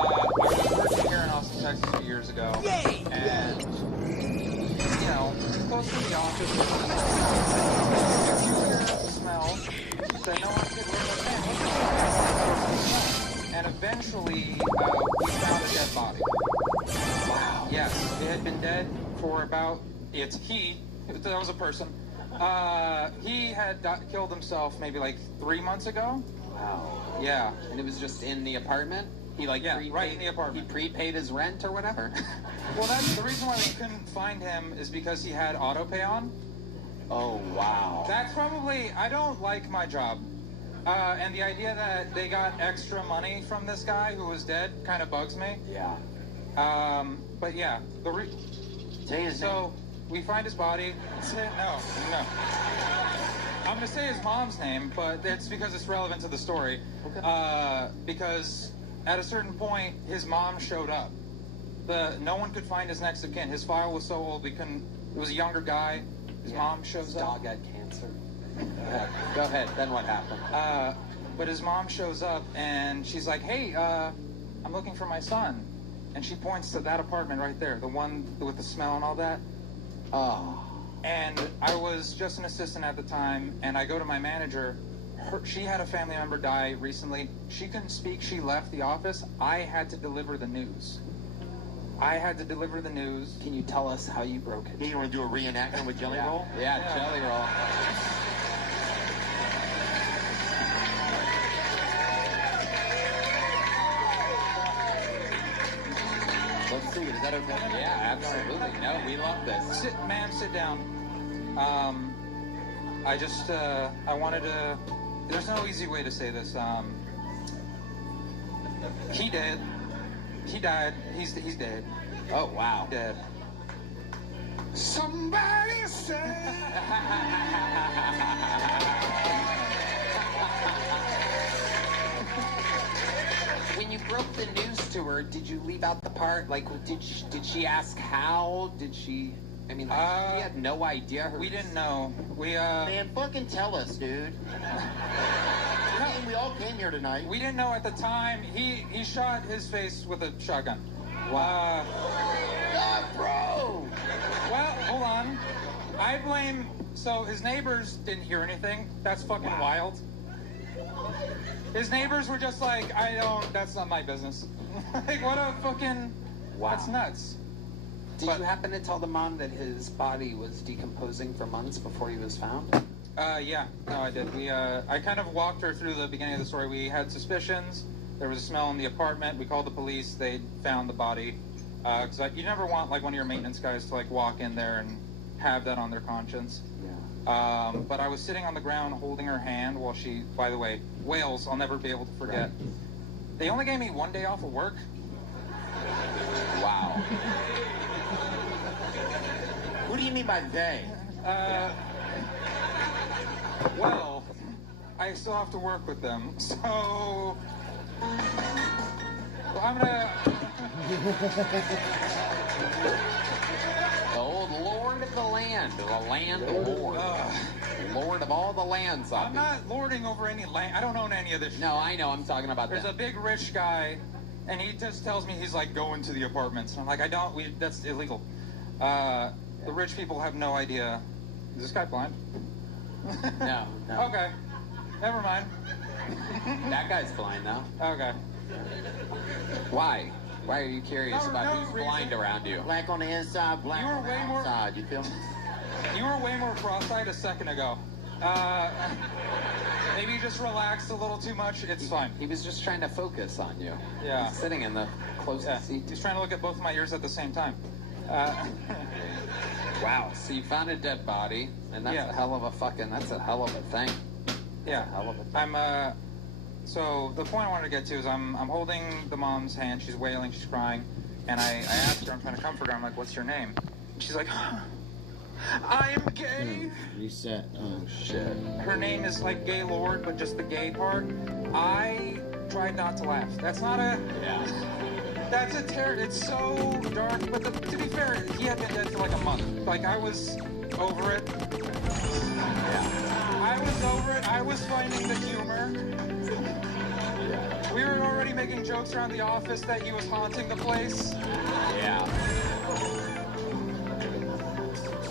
was working here in Austin, Texas a few years ago. Yay! And, you know, close to the office. If you hear the smell, then no one can live in. And eventually, we found a dead body. Wow. Yes, it had been dead for about, that was a person, He had killed himself maybe like 3 months ago. Wow. Yeah. And it was just in the apartment? He like prepaid, right in the apartment. He prepaid his rent or whatever? Well, that's the reason why we couldn't find him is because he had auto pay on. Oh, wow. That's probably, I don't like my job. And the idea that they got extra money from this guy who was dead kind of bugs me. Yeah. But yeah, so we find his body. No. I'm gonna say his mom's name, but it's because it's relevant to the story. Okay. Because at a certain point, his mom showed up. No one could find his next of kin. His file was so old we couldn't. It was a younger guy. His mom shows up. Dog had cancer. Go ahead. Then what happened? But his mom shows up and she's like, "Hey, I'm looking for my son," and she points to that apartment right there, the one with the smell and all that. Oh. And I was just an assistant at the time, and I go to my manager. She had a family member die recently. She couldn't speak. She left the office. I had to deliver the news. Can you tell us how you broke it? You want to do a reenactment with Jelly Roll? Yeah, Jelly Roll. Let's see. Is that okay? Yeah, absolutely. No, we love this. Sit down. I wanted to. There's no easy way to say this. He did. He died. He's dead. Oh, wow. Dead. Somebody say. When you broke the news to her, did you leave out the part? Like, did she ask how? Did she? I mean, like, she had no idea. We didn't know. Man, fucking tell us, dude. We all came here tonight. We didn't know at the time. He shot his face with a shotgun. Wow. God, bro. Well, hold on. I blame. So his neighbors didn't hear anything. That's fucking wild. His neighbors were just like, that's not my business. Like, what a fucking. Wow. That's nuts. Did you happen to tell the mom that his body was decomposing for months before he was found? Yeah. No, I did. I kind of walked her through the beginning of the story. We had suspicions. There was a smell in the apartment. We called the police. They found the body. Because you never want, like, one of your maintenance guys to, like, walk in there and have that on their conscience. Yeah. But I was sitting on the ground holding her hand while she, by the way, whales, I'll never be able to forget. Right. They only gave me 1 day off of work. Wow. Who do you mean by they? Well, I still have to work with them, so I'm gonna. The old lord of the land lord. Lord of all the lands. I'm not lording over any land. I don't own any of this shit. No, I know. I'm talking about There's a big rich guy, and he just tells me he's like going to the apartments. And I'm like, that's illegal. The rich people have no idea. Is this guy blind? No. Okay. Never mind. That guy's blind now. Okay. Why? Why are you curious about who's blind around you? Black on the inside, black on the outside. You feel me? You were way more cross-eyed a second ago. Maybe you just relaxed a little too much. It's fine. He was just trying to focus on you. Yeah. He's sitting in the closest seat. He's trying to look at both of my ears at the same time. Wow. So you found a dead body, and that's a hell of a thing. Yeah. That's a hell of a thing. So the point I wanted to get to is I'm holding the mom's hand. She's wailing. She's crying. And I asked her, I'm trying to comfort her. I'm like, what's your name? And she's like, I'm gay. Reset. Oh, shit. Her name is like Gay Lord, but just the gay part. I tried not to laugh. That's not a... Yeah. That's a terror. It's so dark. But to be fair, he had been dead for like a month. Like, I was over it. Yeah. I was over it. I was finding the humor. Yeah. We were already making jokes around the office that he was haunting the place. Yeah.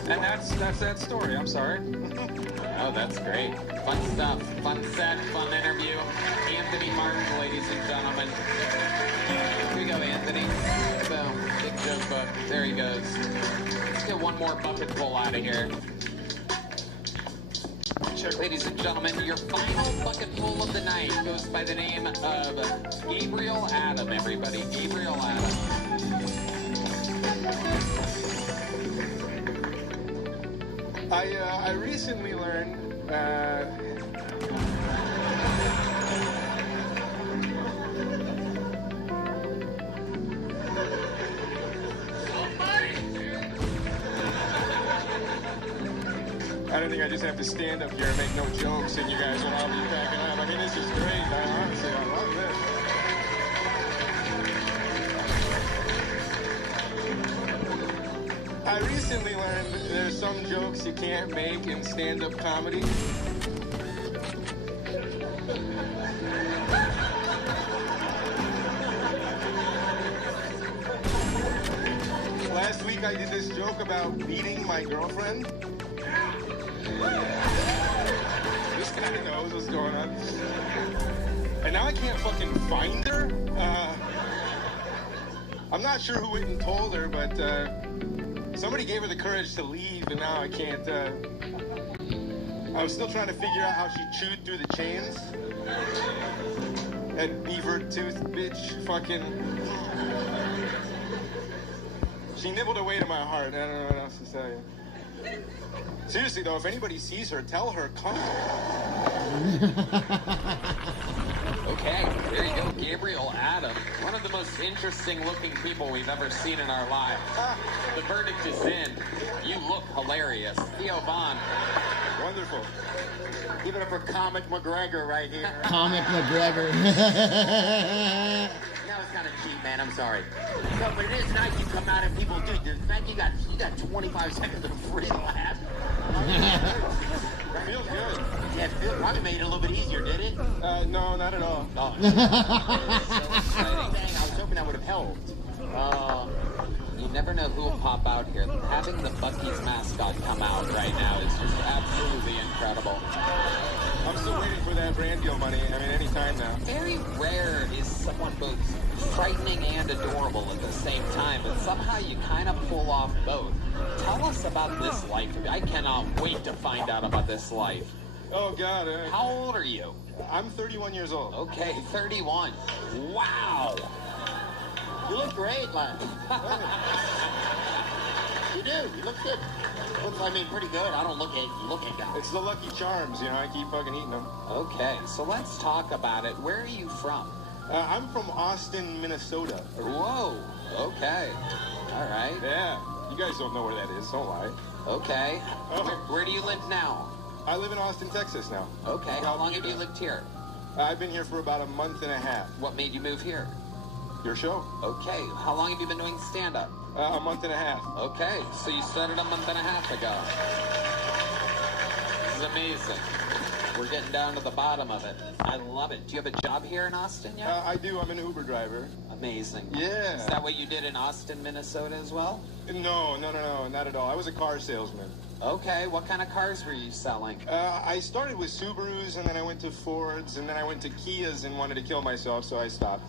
And that's that story. I'm sorry. Oh, that's great. Fun stuff. Fun set. Fun interview. Anthony Martin, ladies and gentlemen. Here we go, Anthony. Boom. Big joke book. There he goes. Let's get one more bucket full out of here. Ladies and gentlemen, your final bucket full of the night goes by the name of Gabriel Adam, everybody. Gabriel Adam. I recently learned, I don't think I just have to stand up here and make no jokes and you guys will all be cracking up. I mean, this is great. Honestly, I love this. I recently learned that there's some jokes you can't make in stand-up comedy. Last week I did this joke about beating my girlfriend. This guy knows what's going on. And now I can't fucking find her. I'm not sure who went and told her, but somebody gave her the courage to leave, and now I can't. I'm still trying to figure out how she chewed through the chains. That beaver tooth bitch fucking. She nibbled away to my heart. I don't know what else to tell you. Seriously, though, if anybody sees her, tell her, come. Okay, there you go, Gabriel Adam. One of the most interesting-looking people we've ever seen in our lives. The verdict is in. You look hilarious. Theo Vaughn. Wonderful. Give it up for Comic McGregor right here. Comic McGregor. That was kind of cheap, man. I'm sorry. No, but it is nice you come out and people do. The fact you got 25 seconds of free laugh. Feels good. Yeah, it probably made it a little bit easier, did it? No, not at all. Oh. I was hoping that would have helped. You never know who will pop out here. Having the Buc-ee's mascot come out right now is just absolutely incredible. I'm still waiting for that brand deal money. I mean, any time now. Very rare is someone both frightening and adorable at the same time, but somehow you kind of pull off both. Tell us about this life. I cannot wait to find out about this life. Oh, God. How old are you? I'm 31 years old. Okay, 31. Wow. You look great, lad. You do. You look good. Looks, I mean, pretty good. I don't look at guys. It's the Lucky Charms, you know. I keep fucking eating them. Okay, so let's talk about it. Where are you from? I'm from Austin, Minnesota. Whoa. Okay. All right. Yeah. You guys don't know where that is. Don't lie. Okay. Where do you live now? I live in Austin, Texas now. Okay. How long have you lived here? I've been here for about a month and a half. What made you move here? Your show. Okay. How long have you been doing stand-up? A month and a half. Okay. So you started a month and a half ago. This is amazing. We're getting down to the bottom of it. I love it. Do you have a job here in Austin yet? I do. I'm an Uber driver. Amazing. Yeah. Is that what you did in Austin, Minnesota as well? No, not at all. I was a car salesman. Okay. What kind of cars were you selling? I started with Subarus, and then I went to Fords, and then I went to Kias and wanted to kill myself, so I stopped.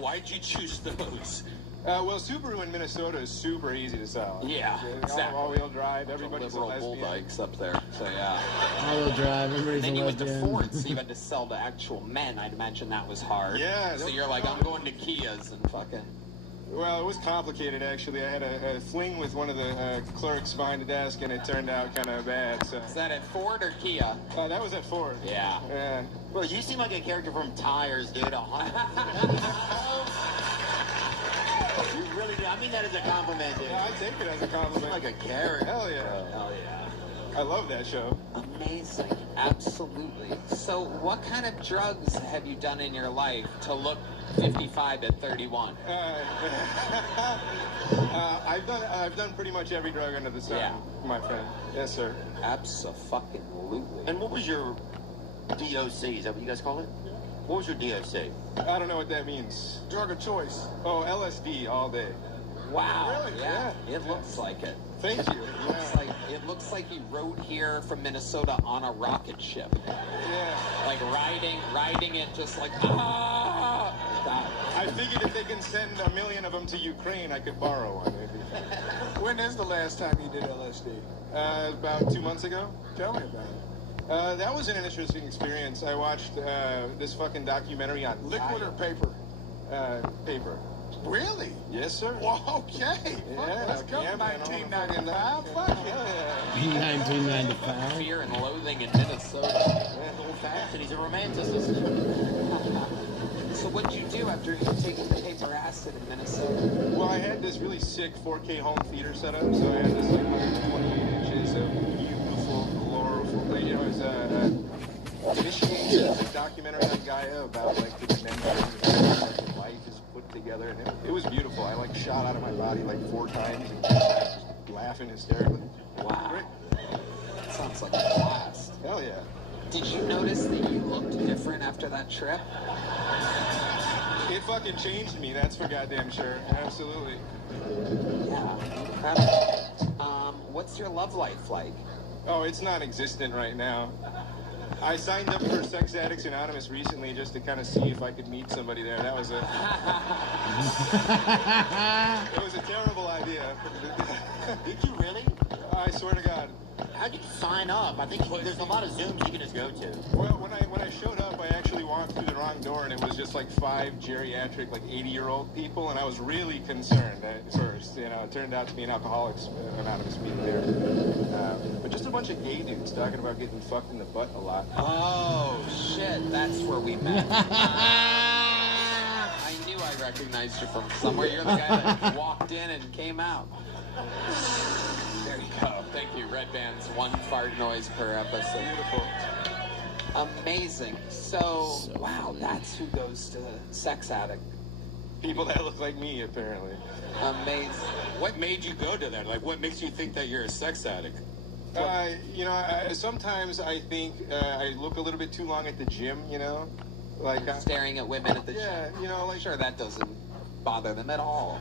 Why'd you choose those? Well, Subaru in Minnesota is super easy to sell. Yeah, exactly. All-wheel drive, everybody's a lesbian. Bull bikes up there, so yeah. All-wheel drive, everybody's then a you went to lesbian. Ford, so you had to sell to actual men. I'd imagine that was hard. Yeah. So you're like, I'm going to Kias and fucking... Well, it was complicated, actually. I had a fling with one of the clerks behind the desk, and it turned out kind of bad. So. Is that at Ford or Kia? That was at Ford. Yeah. Well, you seem like a character from Tires, dude. You really do. I mean that as a compliment, dude. Well, I take it as a compliment. Like a character. Hell yeah. Hell yeah. I love that show. Amazing. Absolutely. So what kind of drugs have you done in your life to look 55 at 31? I've done pretty much every drug under the sun, my friend. Yes, sir. Abso-fucking-lutely. And what was your DOC? Is that what you guys call it? What was your DOC? I don't know what that means. Drug of choice. Oh, LSD all day. Wow. Really? Yeah. It looks like it. Thank you. It looks like you rode here from Minnesota on a rocket ship. Yeah. Like riding it just like, ah! I figured if they can send 1 million of them to Ukraine, I could borrow one. Maybe. When is the last time you did LSD? About 2 months ago. Tell me about it. That was an interesting experience. I watched this fucking documentary on liquid or paper. Paper. Really? Yes, sir. Well, okay. Yeah, let's go. 1995. Fuck yeah. 1995. Fear and loathing in Minnesota. Old-fashioned. He's a romanticist. So what did you do after taking the paper acid in Minnesota? Well, I had this really sick 4K home theater setup, so I had this like 128 inches of beautiful, glorious, you know, it was initiating a documentary on Gaia about like the dimensions of how life is put together, and it was beautiful. I like shot out of my body like 4 times and just laughing hysterically. Wow. That sounds like a blast. Hell yeah. Did you notice that you looked different after that trip? It fucking changed me, that's for goddamn sure. Absolutely. Yeah, incredible. What's your love life like? Oh, it's non-existent right now. I signed up for Sex Addicts Anonymous recently just to kind of see if I could meet somebody there. That was it was a terrible idea. Did you really? I swear to God. How'd you sign up? I think there's a lot of Zooms you can just go to. Well, when I showed up, I actually walked through the wrong door, and it was just like 5 geriatric, like 80-year-old people, and I was really concerned at first. You know, it turned out to be an Alcoholics Anonymous meeting there. But just a bunch of gay dudes talking about getting fucked in the butt a lot. Oh, shit, that's where we met. I knew I recognized you from somewhere. You're the guy that walked in and came out. There you go. Thank you. Red Band's 1 fart noise per episode. Beautiful. Amazing. So, wow, that's who goes to Sex Addict. People that look like me, apparently. Amazing. What made you go to that? Like, what makes you think that you're a sex addict? You know, sometimes I think I look a little bit too long at the gym, you know? Like staring at women at the gym. Yeah, you know, like... Sure, that doesn't bother them at all.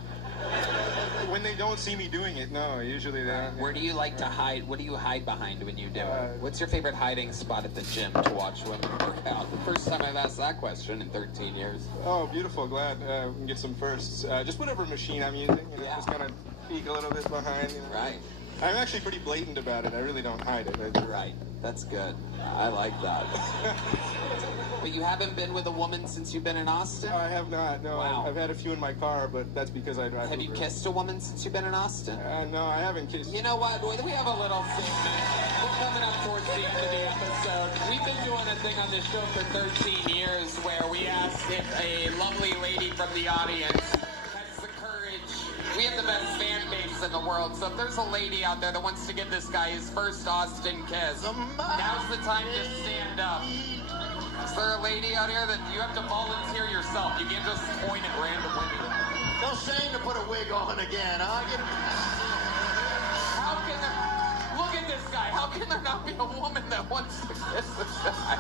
When they don't see me doing it, no, usually they don't. Where do you like to hide? What do you hide behind when you do it? What's your favorite hiding spot at the gym to watch women work out? The first time I've asked that question in 13 years. Oh, beautiful. Glad we can get some firsts. Just whatever machine I'm using, you know, just kind of peek a little bit behind. You know. Right. I'm actually pretty blatant about it. I really don't hide it. Right. That's good. I like that. But you haven't been with a woman since you've been in Austin? I have not, no. Wow. I've had a few in my car, but that's because I drive. Have you kissed a woman since you've been in Austin? No, I haven't kissed. You know what? We have a little segment. We're coming up towards the end of the episode. We've been doing a thing on this show for 13 years where we asked if a lovely lady from the audience has the courage. We have the best fan base in the world, so if there's a lady out there that wants to give this guy his first Austin kiss, now's the time to stand up. Is there a lady out here that you have to volunteer yourself? You can't just point at random women. No shame to put a wig on again, huh? How can there... Look at this guy. How can there not be a woman that wants to kiss this guy?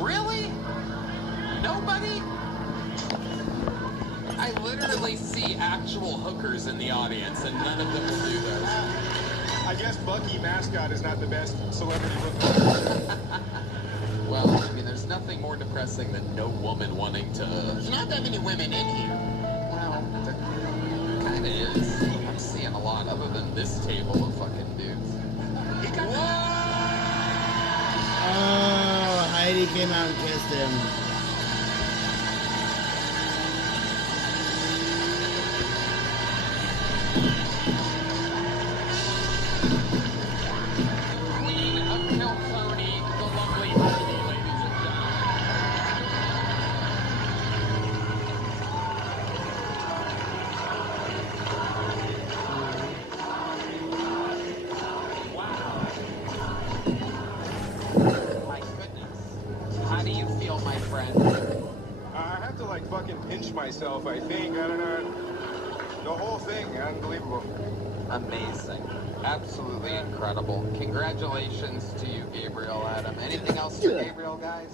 Really? Nobody? I literally see actual hookers in the audience, and none of them will do those. I guess Bucky Mascot is not the best celebrity hooker. Well, I mean, there's nothing more depressing than no woman wanting to... There's not that many women in here. Well, there kind of is. I'm seeing a lot, other than this table of fucking dudes. Oh, Heidi came out and kissed him. Myself, I think. I don't know. The whole thing, unbelievable. Amazing. Absolutely incredible. Congratulations to you, Gabriel Adam. Anything else for Gabriel, guys?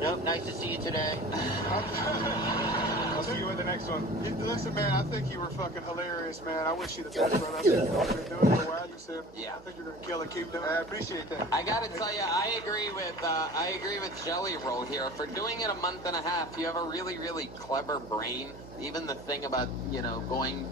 Nope, nice to see you today. I'll see you at the next one. Listen, man, I think you were fucking hilarious, man. I wish you the best, brother. I think you know what you're doing for a while. You said, I think you're gonna kill it. Keep doing it. I appreciate that. I gotta tell you, I agree with Jelly Roll here. For doing it a month and a half, you have a really, really clever brain. Even the thing about, you know,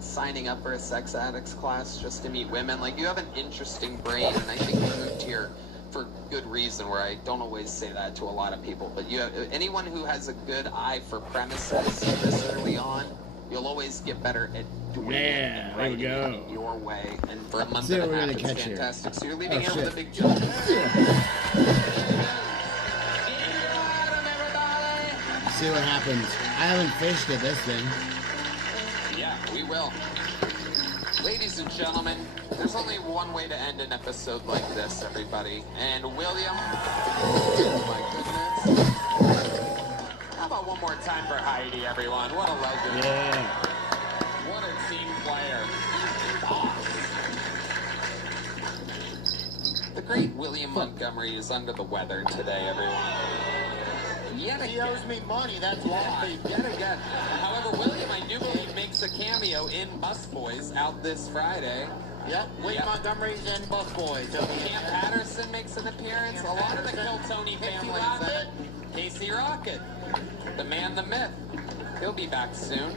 signing up for a sex addicts class just to meet women, like, you have an interesting brain, and I think you moved here for good reason, where I don't always say that to a lot of people, but you have, anyone who has a good eye for premises this early on, you'll always get better at doing it there we go. Your way, and for a month and a half, it's fantastic. So you're leaving here with a big jump. See what happens. I haven't fished at this thing. Yeah, we will. Ladies and gentlemen, there's only one way to end an episode like this, everybody. And William, oh my goodness. How about one more time for Heidi, everyone? What a legend. Yeah. What a team player. The great William Montgomery is under the weather today, everyone. Yet again. He owes me money, that's why. Yet again. However, William, I do believe, makes a cameo in Busboys out this Friday. Yep, William Montgomery's in Busboys. Cam Patterson makes an appearance. A lot of the Kill Tony family is in it. Casey Rocket, the man, the myth. He'll be back soon.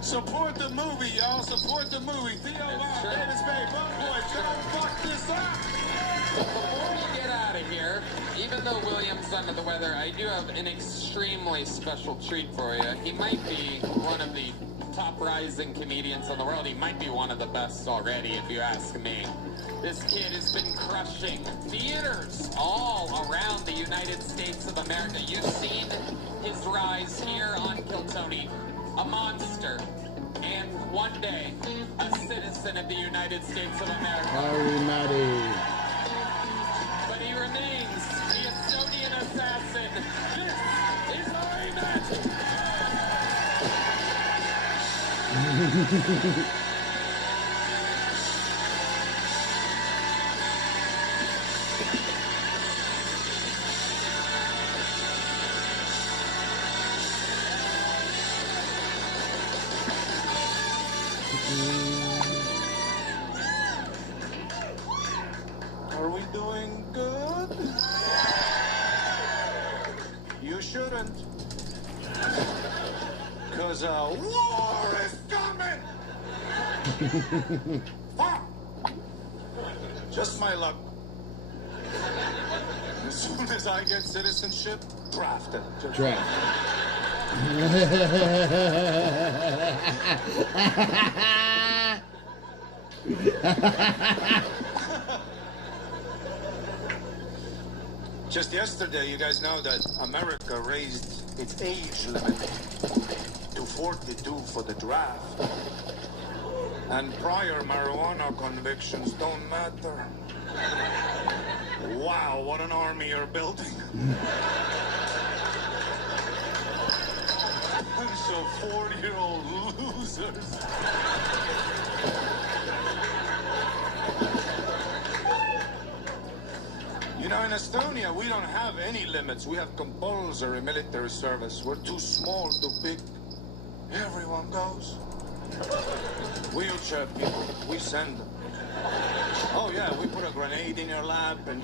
Support the movie, y'all. Support the movie. Theo Wild, Davis Bay, Busboys. Don't fuck this up. Before we get out of here, even though William's under the weather, I do have an extremely special treat for you. He might be one of the top rising comedians in the world. He might be one of the best already, if you ask me. This kid has been crushing theaters all around the United States of America. You've seen his rise here on Kill Tony. A monster. And one day, a citizen of the United States of America. Alrighty. But he remains the Estonian assassin. This is Ari Magic. Are we doing good? You shouldn't. Because war is coming! Fuck! Just my luck. As soon as I get citizenship, draft it. Draft. Just yesterday, you guys know that America raised its age limit to 42 for the draft. And prior marijuana convictions don't matter. Wow, what an army you're building. Bunch of 40-year-old losers. You know, in Estonia, we don't have any limits. We have compulsory military service. We're too small, too big. Everyone goes. Wheelchair people, we send them. Oh, yeah, we put a grenade in your lap and...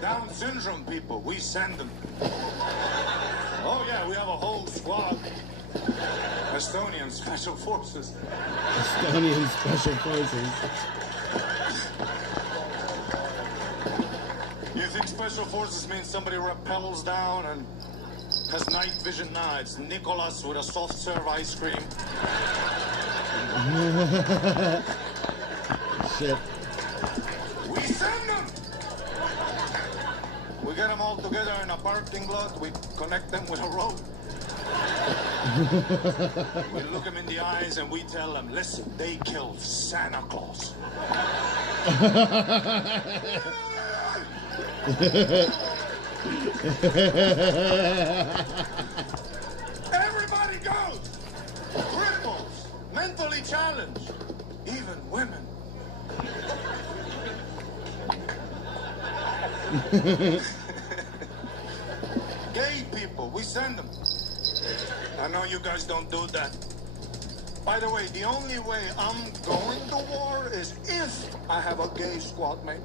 Down syndrome people, we send them. Oh, yeah, we have a whole squad. Estonian Special Forces. Estonian Special Forces. You think Special Forces means somebody rappels down and has night vision? Nah, it's Nicholas with a soft serve ice cream. Shit. We send them! We get them all together in a parking lot. We connect them with a rope. We look them in the eyes and we tell them, listen, they killed Santa Claus. Everybody goes. Cripples, mentally challenged, even women. Gay people, we send them. I know you guys don't do that. By the way, the only way I'm going to war is if I have a gay squad mate.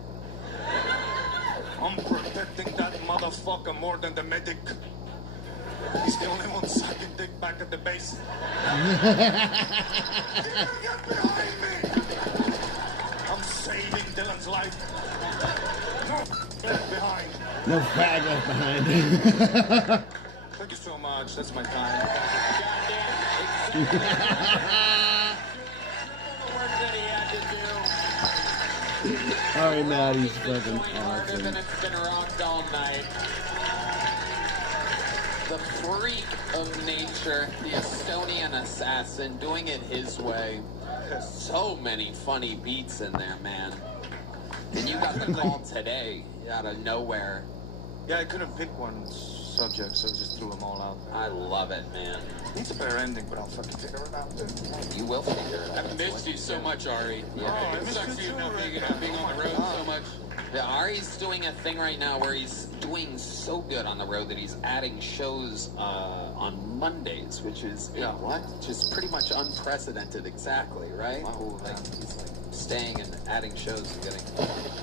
I'm protecting that motherfucker more than the medic. He's the only one sucking dick back at the base. Get behind me! I'm saving Dylan's life. No, get behind. No fag left behind. Thank you so much. That's my time. Alright, Maddie's fucking Harder than awesome. it's been rocked all night. The freak of nature, the Estonian assassin, doing it his way. So many funny beats in there, man. And you got the call today, out of nowhere. Yeah, I couldn't pick one subject, so I just threw them all out. I love it, man. Needs a better ending, but I'll fucking figure it out, dude. You will figure it out. I've missed you so much, Ari. Yeah. It sucks you not being on the road so much. Yeah, Ari's doing a thing right now where he's doing so good on the road that he's adding shows on Mondays, which is which is pretty much unprecedented, exactly, right? Like he's like staying and adding shows and getting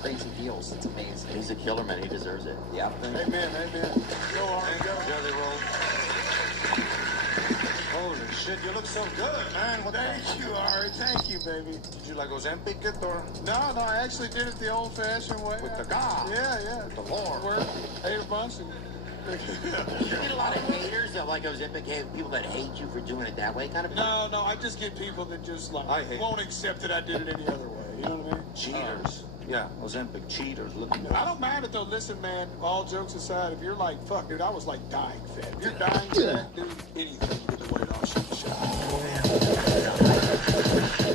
crazy deals. It's amazing. He's a killer, man. He deserves it. Yeah. Amen, amen. Go on, go. Jelly roll. Holy shit, you look so good, man. Well, thank you, Ari. Thank you, baby. Did you like Ozempic it or? No, I actually did it the old-fashioned way. With the God. Yeah. The Lord. Worked, ate a bunch and... You get a lot of haters that like Ozempic, people that hate you for doing it that way, kind of. No, I just get people that just like won't accept that I did it any other way. You know what I mean? Cheaters. Yeah, Ozempic cheaters. Look at I don't mind it though. Listen, man. All jokes aside, if you're like, fuck, dude, I was like dying fat. If you're dying fat, dude, anything to get the weight off, shoot the shot.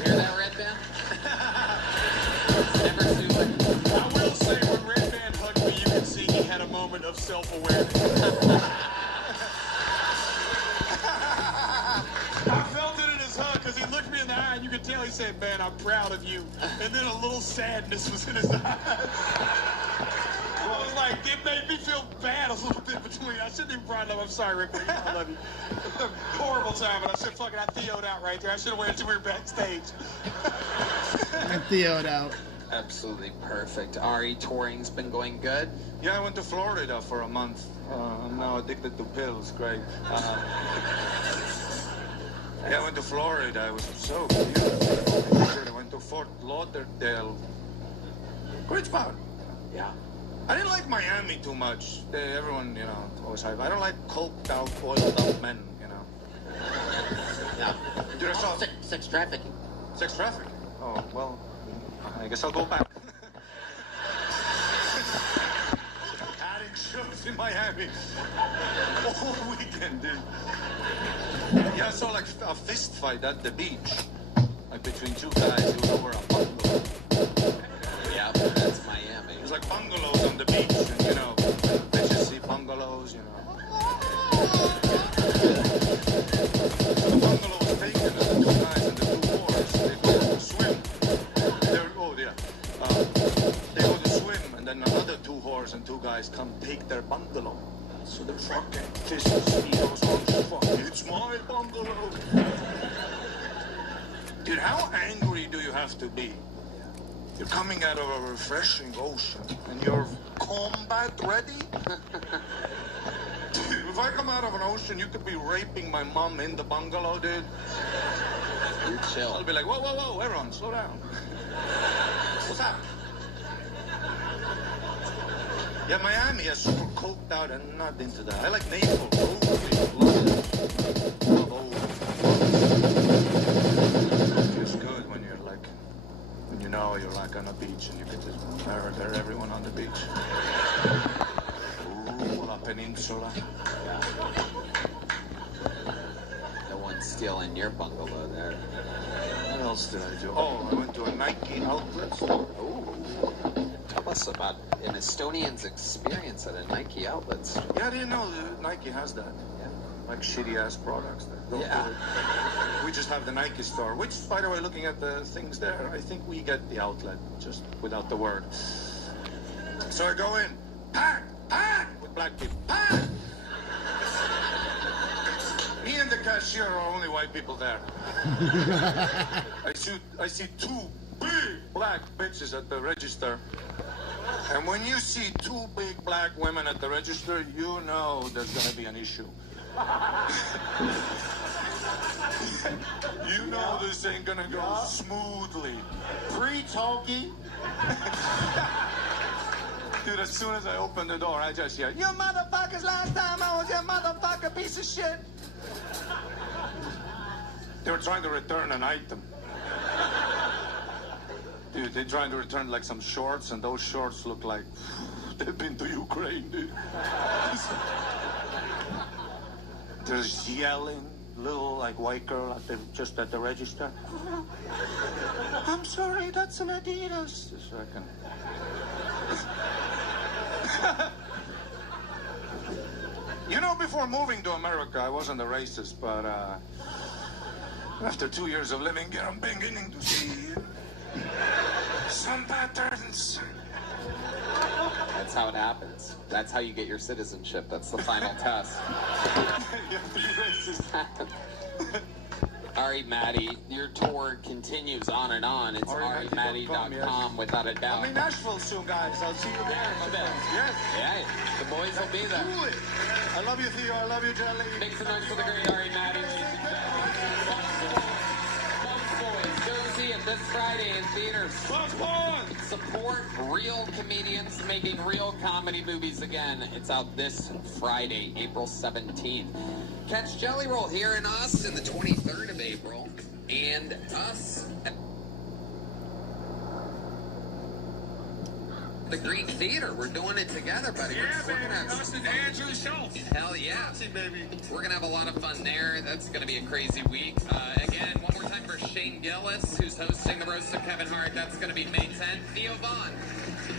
Hear that, Red Band? Never too late. I will say, when Red Band hugged me, you can see he had a moment of self-awareness. I felt it in his hug because he looked me in the eye and you could tell he said, man, I'm proud of you. And then a little sadness was in his eyes. I was like, it made me feel bad a little bit between. I shouldn't even brought it up. I'm sorry, Rick. I love you. It was a horrible time, but I said, fuck it, I Theo'd out right there. I should have waited until we were backstage. I Theo'd out. Absolutely perfect. Ari, touring's been going good? Yeah, I went to Florida for a month. I'm now addicted to pills, Greg. Yeah, I went to Florida. It was so beautiful. I went to Fort Lauderdale. Great spot. Yeah. I didn't like Miami too much. Everyone, always hype. I don't like coked out, oiled up men, Yeah. Dude, I saw sex trafficking. Sex trafficking? Oh, well, I guess I'll go back. Adding shows in Miami all weekend, dude. Yeah, I saw like a fist fight at the beach, like between two guys who were over a bungalow. Yeah, that's Miami. There's like bungalows on the beach, and bitches see bungalows, The bungalow was taken, and the two guys and the two whores, they go to swim. They go to swim, and then another two whores and two guys come take their bungalow. So they're fucking kissing speedos on just fucking, it's my bungalow. Dude, how angry do you have to be? You're coming out of a refreshing ocean, and you're combat ready? Dude, if I come out of an ocean, you could be raping my mom in the bungalow, dude. You're chill. I'll be like, whoa, everyone, slow down. What's up? Yeah, Miami is super coked out and not into that. I like Naples. It's good when you're like, you're like on a beach and you can just murder everyone on the beach. Ooh, La Peninsula. Yeah. No one's stealing your bungalow there. What else did I do? Oh, I went to a Nike outlet store. Ooh. Tell us about an Estonian's experience at a Nike outlet store. Yeah, I didn't know Nike has that. Yeah. like shitty ass products. Yeah. We just have the Nike store, which, by the way, looking at the things there, I think we get the outlet just without the word. So I go in, pack, with black people, pack. Me and the cashier are only white people there. I see two big black bitches at the register. And when you see two big black women at the register, you know there's going to be an issue. You know this ain't going to go smoothly. Pre-talkie. Dude, as soon as I open the door, I just yell, "You motherfuckers, last time I was your motherfucker piece of shit." They were trying to return an item. Dude, they're trying to return like some shorts, and those shorts look like they've been to Ukraine, dude. There's yelling, little like white girl just at the register. "I'm sorry, that's an Adidas." Just a second. You know, before moving to America, I wasn't a racist, but after 2 years of living here, I'm beginning to see some patterns. That's how it happens. That's how you get your citizenship. That's the final test. Ari Maddie, your tour continues on and on. It's arimaddie.com without a doubt. I'm in Nashville soon, guys. I'll see you there. Yes. Yeah, the boys will be there. Do it. I love you, Theo. I love you, Jelly. Make some noise for the great Ari Maddie. Go see it this Friday in theaters. Support real comedians making real comedy movies again. It's out this Friday, April 17th. Catch Jelly Roll here in us in the 23rd of April, and us at the Greek Theater. We're doing it together, buddy. Yeah, we're gonna have us and Andrew Schultz. Hell yeah. Baby. We're gonna have a lot of fun there. That's gonna be a crazy week. Again, one more time for Shane Gillis, who's hosting the Roast of Kevin Hart. That's gonna be May 10th. Theo Vaughn.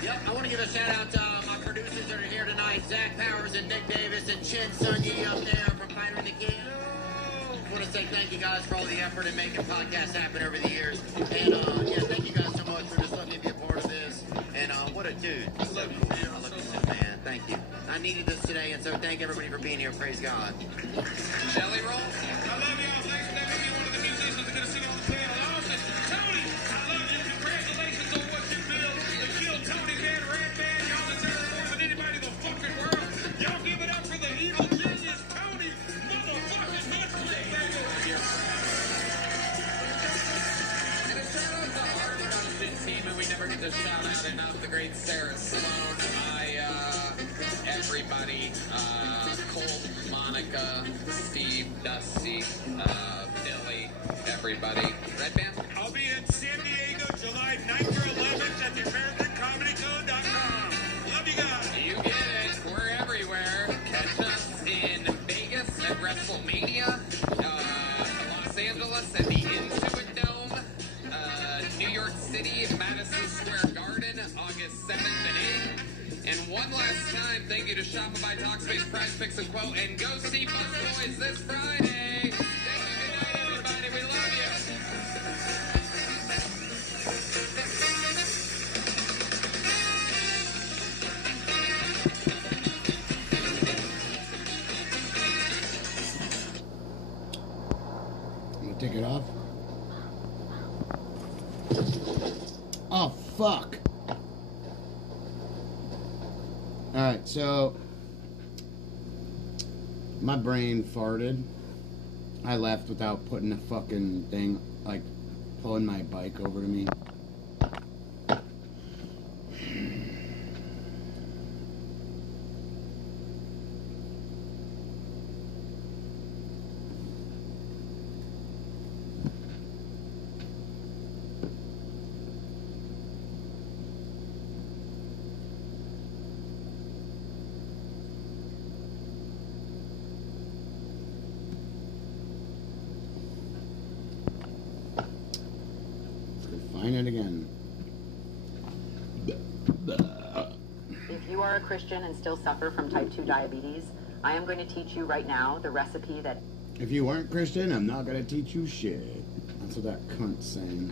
Yep, I want to give a shout out to my producers that are here tonight, Zach Powers and Nick Davis and Chin Sun Yi up there from Fighter in the Kid. I want to say thank you guys for all the effort in making podcasts happen over the years. And yeah, thank you guys so much for just letting me be a part of this. And what a dude. So cool. I love you so, man. Thank you. I needed this today, and so thank everybody for being here. Praise God. Jelly Roll. I love y'all. Thanks for letting me be one of the musicians that's going to sing on the panel. Austin, Tony, I love you. Congratulations on what you built. The Kill Tony Band, Red Band. Y'all deserve more than anybody in the fucking world. Y'all give it up for the evil genius, Tony motherfucking Hudson, baby. And a shout out to our production team, and we never get to shout out enough. The great Sarah Sloan, everybody, Colt, Monica, Steve, Dusty, Billy, everybody. Red Band? I'll be in San Diego July 9th through 11th at the AmericanComedyCo.com. Love you guys. You get it. We're everywhere. Catch us in Vegas at WrestleMania, Los Angeles at the Intuit Dome, New York City at Madison Square Garden, August 7th and 8th. And one last time, thank you to Shopify, Talkspace, Price Picks, and Quote, and go see Busboys this Friday. Thank you. Good night, everybody. We love you. I'm gonna take it off. Oh, fuck. Alright, so my brain farted. I left without putting the fucking thing, like, pulling my bike over to me. Find it again. If you are a Christian and still suffer from type 2 diabetes, I am going to teach you right now the recipe that... If you weren't Christian, I'm not gonna teach you shit. That's what that cunt's saying.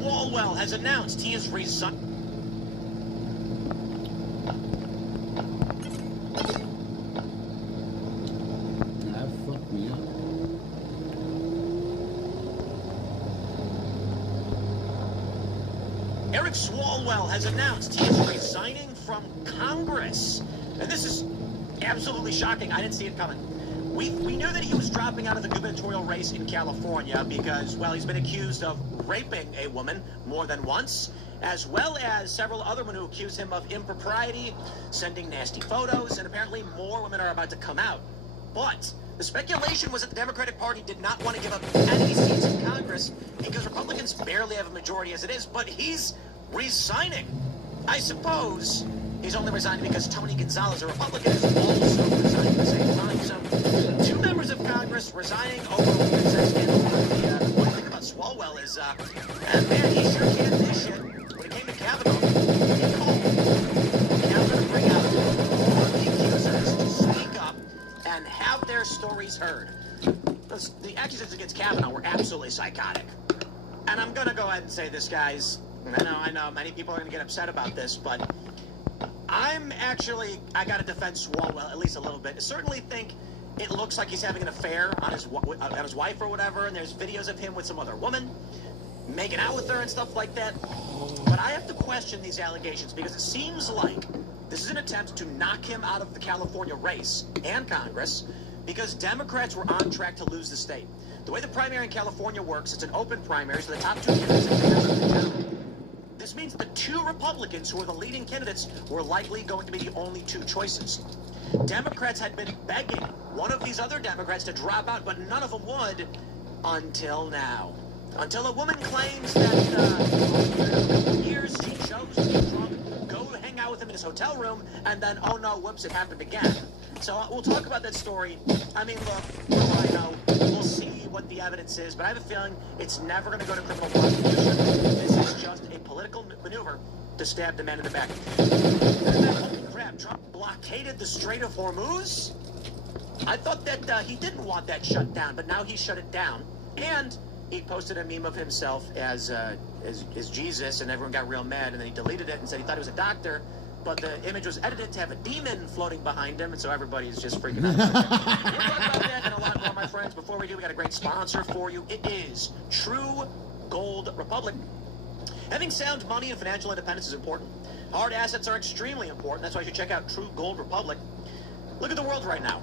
Swalwell has announced he is resigning. That fucked me up. Eric Swalwell has announced he is resigning from Congress. And this is absolutely shocking. I didn't see it coming. We knew that he was dropping out of the gubernatorial race in California because, well, he's been accused of raping a woman more than once, as well as several other women who accuse him of impropriety, sending nasty photos, and apparently more women are about to come out. But the speculation was that the Democratic Party did not want to give up any seats in Congress because Republicans barely have a majority as it is, but he's resigning. I suppose he's only resigning because Tony Gonzalez, a Republican, is also resigning at the same time. So, two members of Congress resigning over the sex scandal. What I think about Swalwell is, man, he sure can't dish it. When it came to Kavanaugh, he called Kavanaugh to bring out all of the accusers to speak up and have their stories heard. The accusations against Kavanaugh were absolutely psychotic. And I'm going to go ahead and say this, guys. I know, many people are going to get upset about this, but I got to defend Swalwell at least a little bit. I certainly think it looks like he's having an affair on his wife or whatever, and there's videos of him with some other woman, making out with her and stuff like that. But I have to question these allegations because it seems like this is an attempt to knock him out of the California race and Congress because Democrats were on track to lose the state. The way the primary in California works, it's an open primary, so the top two candidates are the general. This means the two Republicans who are the leading candidates were likely going to be the only two choices. Democrats had been begging one of these other Democrats to drop out, but none of them would until now. Until a woman claims that for years she chose to get drunk, go hang out with him in his hotel room, and then, oh no, whoops, it happened again. So we'll talk about that story. I mean, look, I know, we'll see what the evidence is, but I have a feeling it's never going to go to criminal prosecution. This is just a political maneuver to stab the man in the back. Holy crap, Trump blockaded the Strait of Hormuz? I thought that he didn't want that shut down, but now he shut it down. And he posted a meme of himself as Jesus, and everyone got real mad, and then he deleted it and said he thought he was a doctor, but the image was edited to have a demon floating behind him, and so everybody's just freaking out. We'll talk about that and a lot more, my friends. Before we do, we got a great sponsor for you. It is True Gold Republic. Having sound money and financial independence is important. Hard assets are extremely important. That's why you should check out True Gold Republic. Look at the world right now.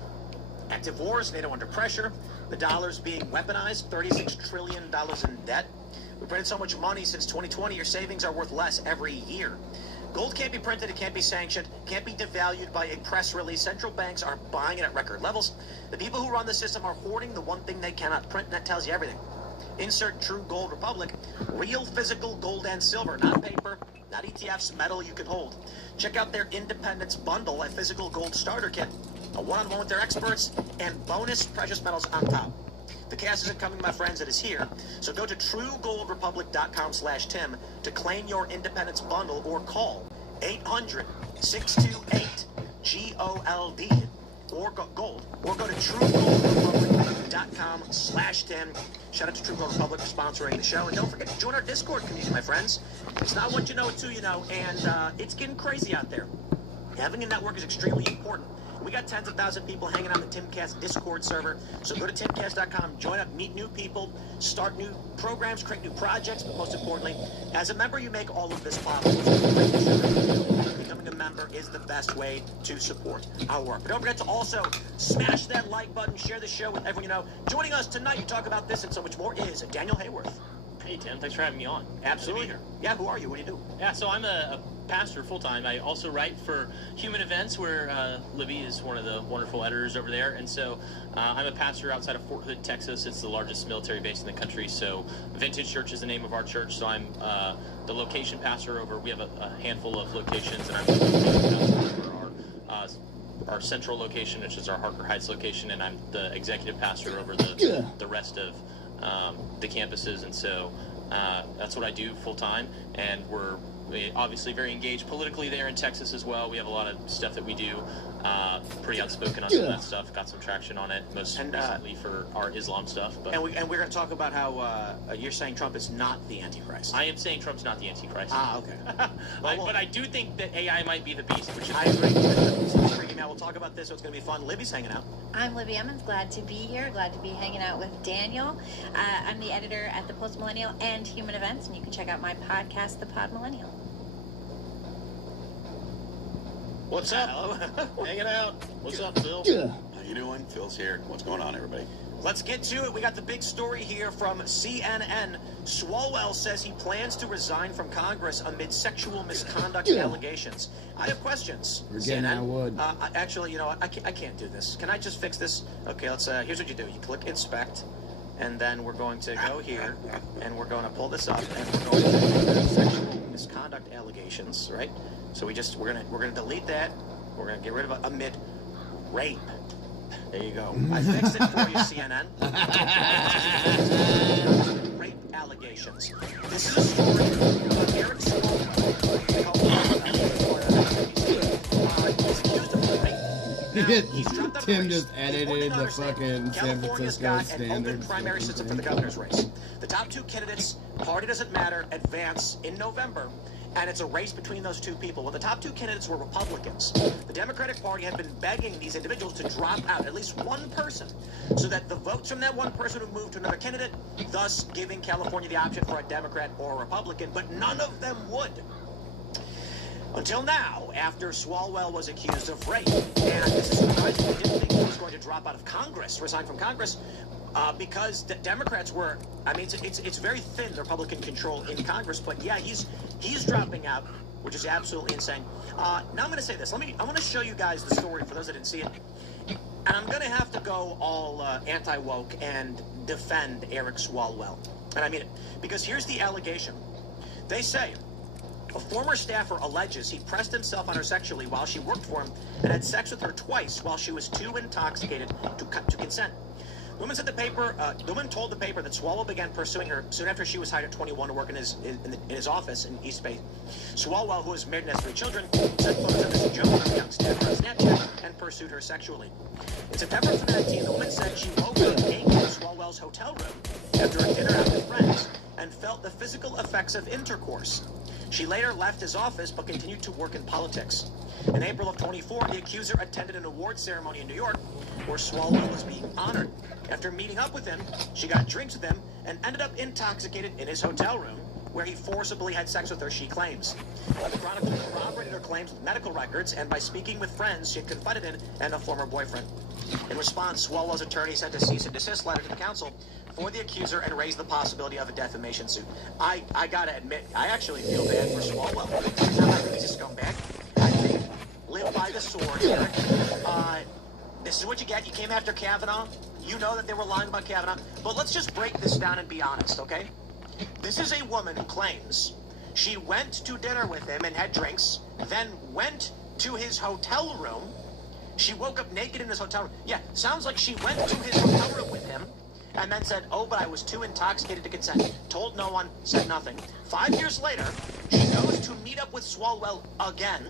Active wars, NATO under pressure, the dollar's being weaponized, $36 trillion in debt. We printed so much money since 2020, your savings are worth less every year. Gold can't be printed, it can't be sanctioned, can't be devalued by a press release. Central banks are buying it at record levels. The people who run the system are hoarding the one thing they cannot print, and that tells you everything. Insert True Gold Republic, real physical gold and silver, not paper, not ETFs, metal you can hold. Check out their Independence Bundle, a physical gold starter kit, a one-on-one with their experts, and bonus precious metals on top. The chaos isn't coming, my friends, it is here. So go to truegoldrepublic.com/Tim to claim your Independence Bundle or call 800-628-GOLD or gold, or go to truegoldrepublic.com/Tim. Shout out to True Gold Republic for sponsoring the show, and don't forget to join our Discord community, my friends. It's not what you know, it's who you know, and it's getting crazy out there. Having a network is extremely important. We got tens of thousands of people hanging on the Timcast Discord server. So go to timcast.com, join up, meet new people, start new programs, create new projects, but most importantly, as a member, you make all of this possible. Becoming a member is the best way to support our work. But don't forget to also smash that like button, share the show with everyone you know. Joining us tonight to talk about this and so much more is Daniel Hayworth. Hey, Tim. Thanks for having me on. Absolutely. Here. Yeah, who are you? What do you do? Yeah, so I'm a pastor full-time. I also write for Human Events, where Libby is one of the wonderful editors over there. And so I'm a pastor outside of Fort Hood, Texas. It's the largest military base in the country. So Vintage Church is the name of our church. So I'm the location pastor over. We have a handful of locations, and I'm the location pastor for our central location, which is our Harker Heights location, and I'm the executive pastor over the rest of the campuses. And so that's what I do full-time, and we're obviously very engaged politically there in Texas as well. We have a lot of stuff that we do, pretty outspoken on some of that stuff. Got some traction on it, most recently for our Islam stuff. But and we're going to talk about how you're saying Trump is not the Antichrist. I am saying Trump's not the Antichrist. Okay. But I do think that AI might be the beast. Which is I agree. We'll talk about this, so it's going to be fun. Libby's hanging out. I'm Libby Emmons. Glad to be here. Glad to be hanging out with Daniel. I'm the editor at the Post Millennial and Human Events, and you can check out my podcast, The Pod Millennial. What's up? Hanging out. What's up, Phil? How you doing? Phil's here. What's going on, everybody? Let's get to it. We got the big story here from CNN. Swalwell says he plans to resign from Congress amid sexual misconduct allegations. I have questions. Again, I would. Actually, you know what? I can't do this. Can I just fix this? Okay, let's. Here's what you do. You click inspect, and then we're going to go here, and we're going to pull this up, and we're going to sexual misconduct allegations, right? So we're gonna delete that. We're gonna get rid of amid rape. There you go. I fixed it for you, CNN. Rape allegations. This is a story of Eric Swalwell. Tim just edited the fucking San Francisco Standard primary system for the governor's race. The top two candidates, party doesn't matter, advance in November. And it's a race between those two people. Well, the top two candidates were Republicans. The Democratic Party had been begging these individuals to drop out, at least one person, so that the votes from that one person would move to another candidate, thus giving California the option for a Democrat or a Republican, but none of them would. Until now, after Swalwell was accused of rape. And this is surprising. I didn't think he was going to drop out of Congress, resign from Congress, because the Democrats were, I mean, it's very thin, the Republican control in Congress, but yeah, he's dropping out, which is absolutely insane. Now I'm going to say this. I want to show you guys the story for those that didn't see it. And I'm going to have to go all anti-woke and defend Eric Swalwell. And I mean it. Because here's the allegation. They say a former staffer alleges he pressed himself on her sexually while she worked for him and had sex with her twice while she was too intoxicated to consent. The woman said the woman told the paper that Swalwell began pursuing her soon after she was hired at 21 to work in his office in East Bay. Swalwell, who is married and has 3 children, sent photos of this joke young staffer on Snapchat and pursued her sexually. In September 2019, the woman said she woke up naked in Swalwell's hotel room after a dinner out with friends and felt the physical effects of intercourse. She later left his office but continued to work in politics. In April of 24, the accuser attended an awards ceremony in New York where Swalwell was being honored. After meeting up with him, she got drinks with him and ended up intoxicated in his hotel room where he forcibly had sex with her, she claims. The Chronicle corroborated her claims with medical records and by speaking with friends she had confided in and a former boyfriend. In response, Swalwell's attorney sent a cease and desist letter to the council for the accuser and raised the possibility of a defamation suit. I gotta admit, I actually feel bad for Swalwell. It's not like he's a scumbag. I think live by the sword, Eric. This is what you get. You came after Kavanaugh. You know that they were lying about Kavanaugh. But let's just break this down and be honest, okay? This is a woman who claims she went to dinner with him and had drinks, then went to his hotel room. She woke up naked in his hotel room. Yeah, sounds like she went to his hotel room with him and then said, oh, but I was too intoxicated to consent. Told no one, said nothing. 5 years later, she goes to meet up with Swalwell again,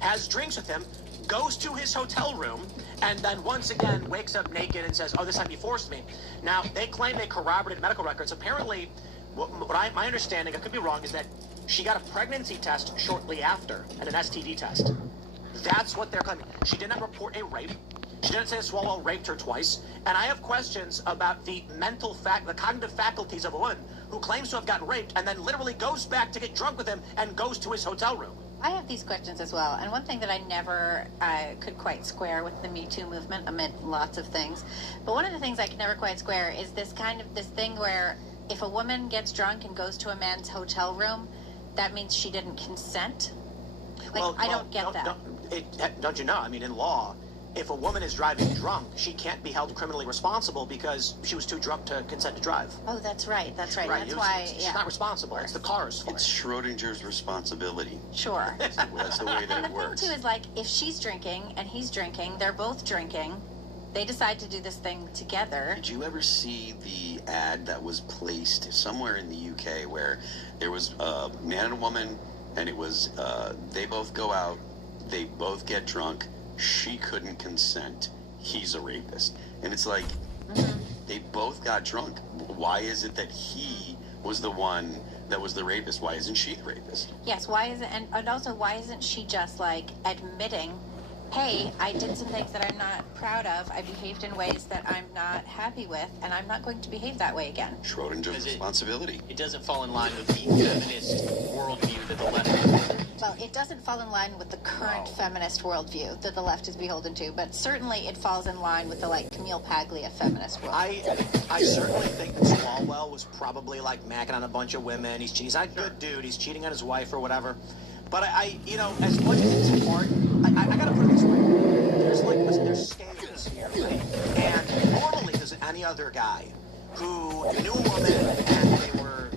has drinks with him, goes to his hotel room, and then once again wakes up naked and says, oh, this time he forced me. Now, they claim they corroborated medical records. Apparently, my understanding, I could be wrong, is that she got a pregnancy test shortly after and an STD test. That's what they're claiming. She did not report a rape. She didn't say Swalwell raped her twice. And I have questions about the the cognitive faculties of a woman who claims to have gotten raped and then literally goes back to get drunk with him and goes to his hotel room. I have these questions as well, and one thing that I never could quite square with the Me Too movement, amid lots of things, but one of the things I could never quite square is this thing where if a woman gets drunk and goes to a man's hotel room, that means she didn't consent? Like, I don't get that. Don't you know? I mean, in law, if a woman is driving drunk, she can't be held criminally responsible because she was too drunk to consent to drive. Oh, that's right. That's right. That's why, she's not responsible. It's the car's fault. It's Schrodinger's responsibility. Sure. That's the way that And it the works. thing too is, like, if she's drinking and he's drinking, they're both drinking. They decide to do this thing together. Did you ever see the ad that was placed somewhere in the UK where there was a man and a woman, and it was they both go out, they both get drunk, she couldn't consent, he's a rapist. And it's like, they both got drunk. Why is it that he was the one that was the rapist? Why isn't she the rapist? Yes, why is it, and also why isn't she just like admitting, hey, I did some things that I'm not proud of, I behaved in ways that I'm not happy with, and I'm not going to behave that way again. Schrodinger's responsibility. It doesn't fall in line with the feminist worldview that the left has. Well, it doesn't fall in line with the current feminist worldview that the left is beholden to, but certainly it falls in line with the, like, Camille Paglia feminist worldview. I certainly think that Swalwell was probably, like, macking on a bunch of women. He's not a good dude. He's cheating on his wife or whatever. But I you know, as much as it's hard, I gotta put it this way. There's scales here, right? And normally there's any other guy who knew a woman and they were,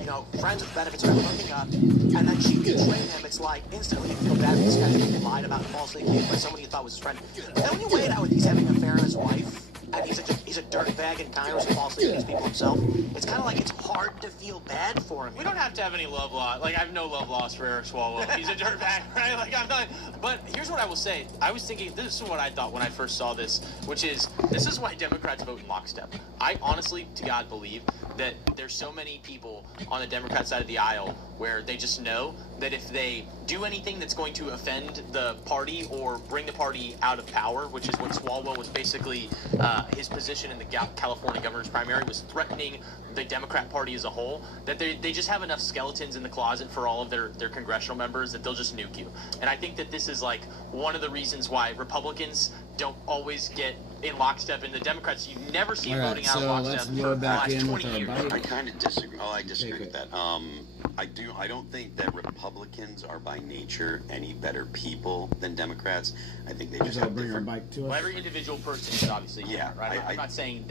you know, friends with benefits or hooking up, and then she betrayed him. It's like instantly you feel bad for this guy who you lied about and falsely accused by someone you thought was his friend. Then when you weigh it out with he's having an affair on his wife, and he's a dirtbag and kind of falsely accused people himself, it's kind of like it's hard to feel bad for him. We don't have to have any love loss. Like, I have no love loss for Eric Swalwell. He's a dirtbag, right? Like, I'm not. But here's what I will say. I was thinking, this is what I thought when I first saw this, which is, this is why Democrats vote in lockstep. I honestly, to God, believe that there's so many people on the Democrat side of the aisle where they just know that if they do anything that's going to offend the party or bring the party out of power, which is what Swalwell was basically, his position in the California governor's primary was threatening the Democrat Party as a whole, that they just have enough skeletons in the closet for all of their congressional members that they'll just nuke you. And I think that this is like one of the reasons why Republicans don't always get in lockstep, and the Democrats, you never see voting out of lockstep for the last 20 years. I kind of disagree. Oh, I disagree with that. I don't think that Republicans are by nature any better people than Democrats. I think they just have different. Well, every individual person is obviously different, right? I'm not saying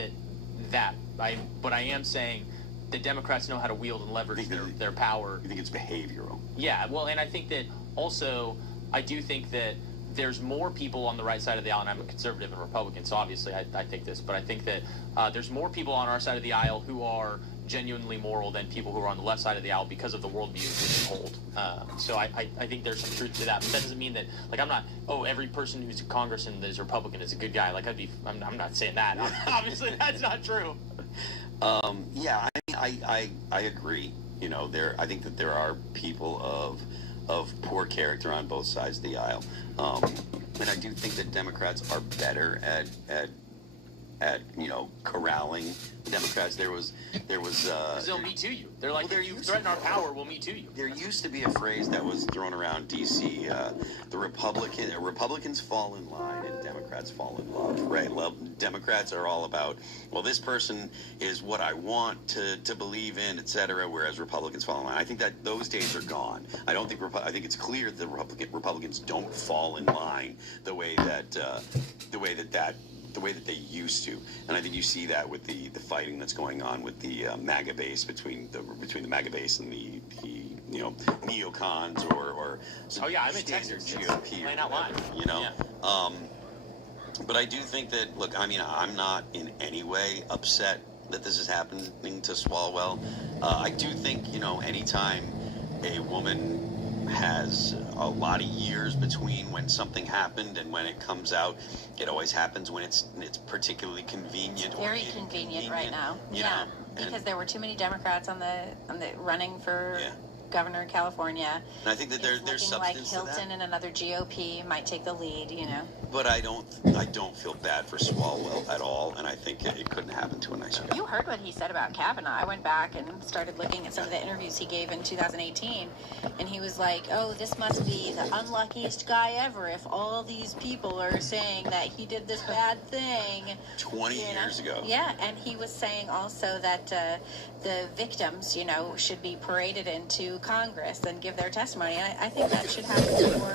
but I am saying the Democrats know how to wield and leverage their power. You think it's behavioral? Yeah, well, and I think that also, I do think that there's more people on the right side of the aisle, and I'm a conservative and Republican, so obviously I think this, but I think that there's more people on our side of the aisle who are genuinely moral than people who are on the left side of the aisle because of the worldview we hold. So I think there's some truth to that, but that doesn't mean that, like, I'm not, every person who's in Congress and is Republican is a good guy. Like, I'm not saying that. Obviously, that's not true. Yeah, I agree. You know, I think that there are people of poor character on both sides of the aisle. And I do think that Democrats are better at corralling Democrats. There was because they'll me too you. They're like, you threaten our power, we'll me too you. There used to be a phrase that was thrown around D.C. The Republicans fall in line and Democrats fall in love. Right? Democrats are all about, well, this person is what I want to believe in, etc. Whereas Republicans fall in line. I think that those days are gone. I don't think I think it's clear that Republicans don't fall in line the way that they used to, and I think you see that with the fighting that's going on with the MAGA base between the MAGA base and the neocons or I'm in Texas GOP laying out live. But I do think that, look, I mean, I'm not in any way upset that this is happening to Swalwell. I do think, anytime a woman has a lot of years between when something happened and when it comes out, it always happens when it's particularly convenient. Very convenient right now. Yeah, because there were too many Democrats on the running for governor of California. And I think that there's substance like Hilton to that. and another GOP might take the lead. But I don't feel bad for Swalwell at all, and I think it couldn't happen to a nicer guy. You heard what he said about Kavanaugh. I went back and started looking at some of the interviews he gave in 2018, and he was like, oh, this must be the unluckiest guy ever if all these people are saying that he did this bad thing. 20 years ago. Yeah, and he was saying also that the victims, should be paraded into Congress and give their testimony. And I think that should happen for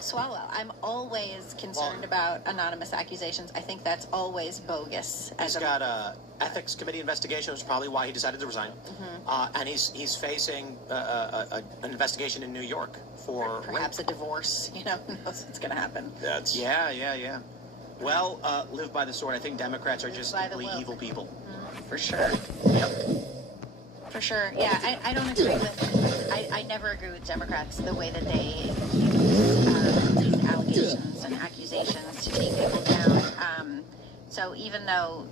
Swalwell. I'm always concerned about anonymous accusations. I think that's always bogus. He's got a ethics committee investigation, which is probably why he decided to resign. And he's facing an investigation in New York for perhaps a divorce. Who knows what's going to happen. That's yeah. Well, live by the sword. I think Democrats are just simply evil people. For sure. Yep. For sure. Yeah, I don't agree with. I never agree with Democrats the way that they use these allegations and accusations to take people down. So even though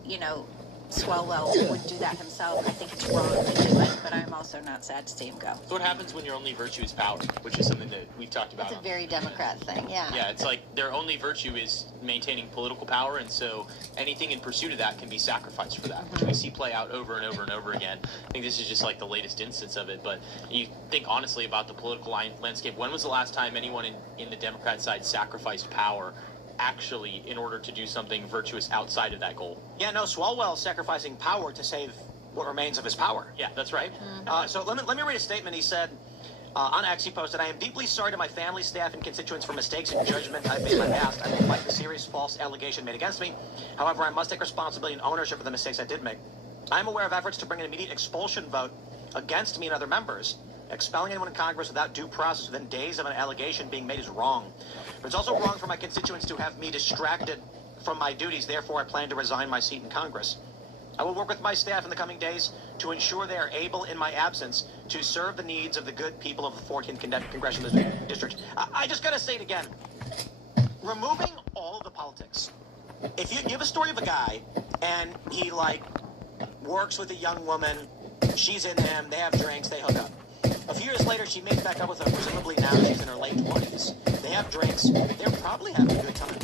Swalwell would do that himself, I think it's wrong to do it. But I'm also not sad to see him go. So what happens when your only virtue is power, which is something that we've talked about? It's a very Democrat thing. Yeah. Yeah, it's like their only virtue is maintaining political power, and so anything in pursuit of that can be sacrificed for that, which we see play out over and over and over again. I think this is just like the latest instance of it. But you think honestly about the political landscape. When was the last time anyone in the Democrat side sacrificed power actually in order to do something virtuous outside of that goal? Yeah, no, Swalwell's sacrificing power to save what remains of his power. Yeah, that's right. So let me read a statement. He said, on X, he posted, I am deeply sorry to my family, staff, and constituents for mistakes and judgment I've made in my past. I will fight the serious false allegation made against me. However, I must take responsibility and ownership for the mistakes I did make. I am aware of efforts to bring an immediate expulsion vote against me and other members. Expelling anyone in Congress without due process within days of an allegation being made is wrong. But it's also wrong for my constituents to have me distracted from my duties. Therefore, I plan to resign my seat in Congress. I will work with my staff in the coming days to ensure they are able, in my absence, to serve the needs of the good people of the 14th Congressional District. I just got to say it again. Removing all of the politics. If you give a story of a guy and he, works with a young woman, she's into him, they have drinks, they hook up. A few years later, she meets back up with him. Presumably now she's in her late 20s. They have drinks. They're probably having a good time.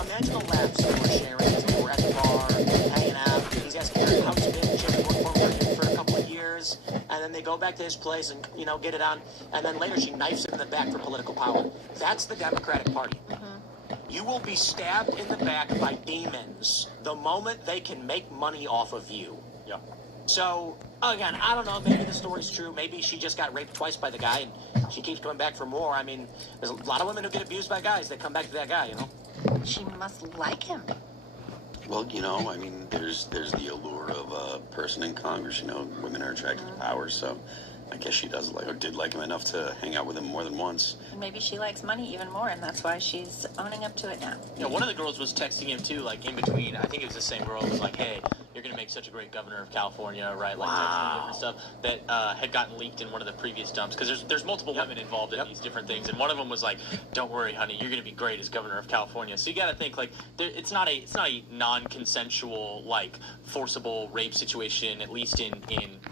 Imagine the laughs they were sharing. We're at the bar, hanging out. He's asking her how's it been. She's been working for a couple of years. And then they go back to his place and, get it on. And then later she knifes him in the back for political power. That's the Democratic Party. You will be stabbed in the back by demons the moment they can make money off of you. Yeah. So, again, I don't know. Maybe the story's true. Maybe she just got raped twice by the guy and she keeps coming back for more. I mean, there's a lot of women who get abused by guys that come back to that guy, She must like him. Well, there's the allure of a person in Congress. Women are attracted to power, so I guess she does did like him enough to hang out with him more than once. And maybe she likes money even more, and that's why she's owning up to it now. Yeah, one of the girls was texting him too, in between. I think it was the same girl. It was like, hey, you're going to make such a great governor of California, right? Texting different stuff that had gotten leaked in one of the previous dumps. Because there's multiple women involved in these different things. And one of them was like, don't worry, honey, you're going to be great as governor of California. So you got to think, it's not a non-consensual, forcible rape situation, at least in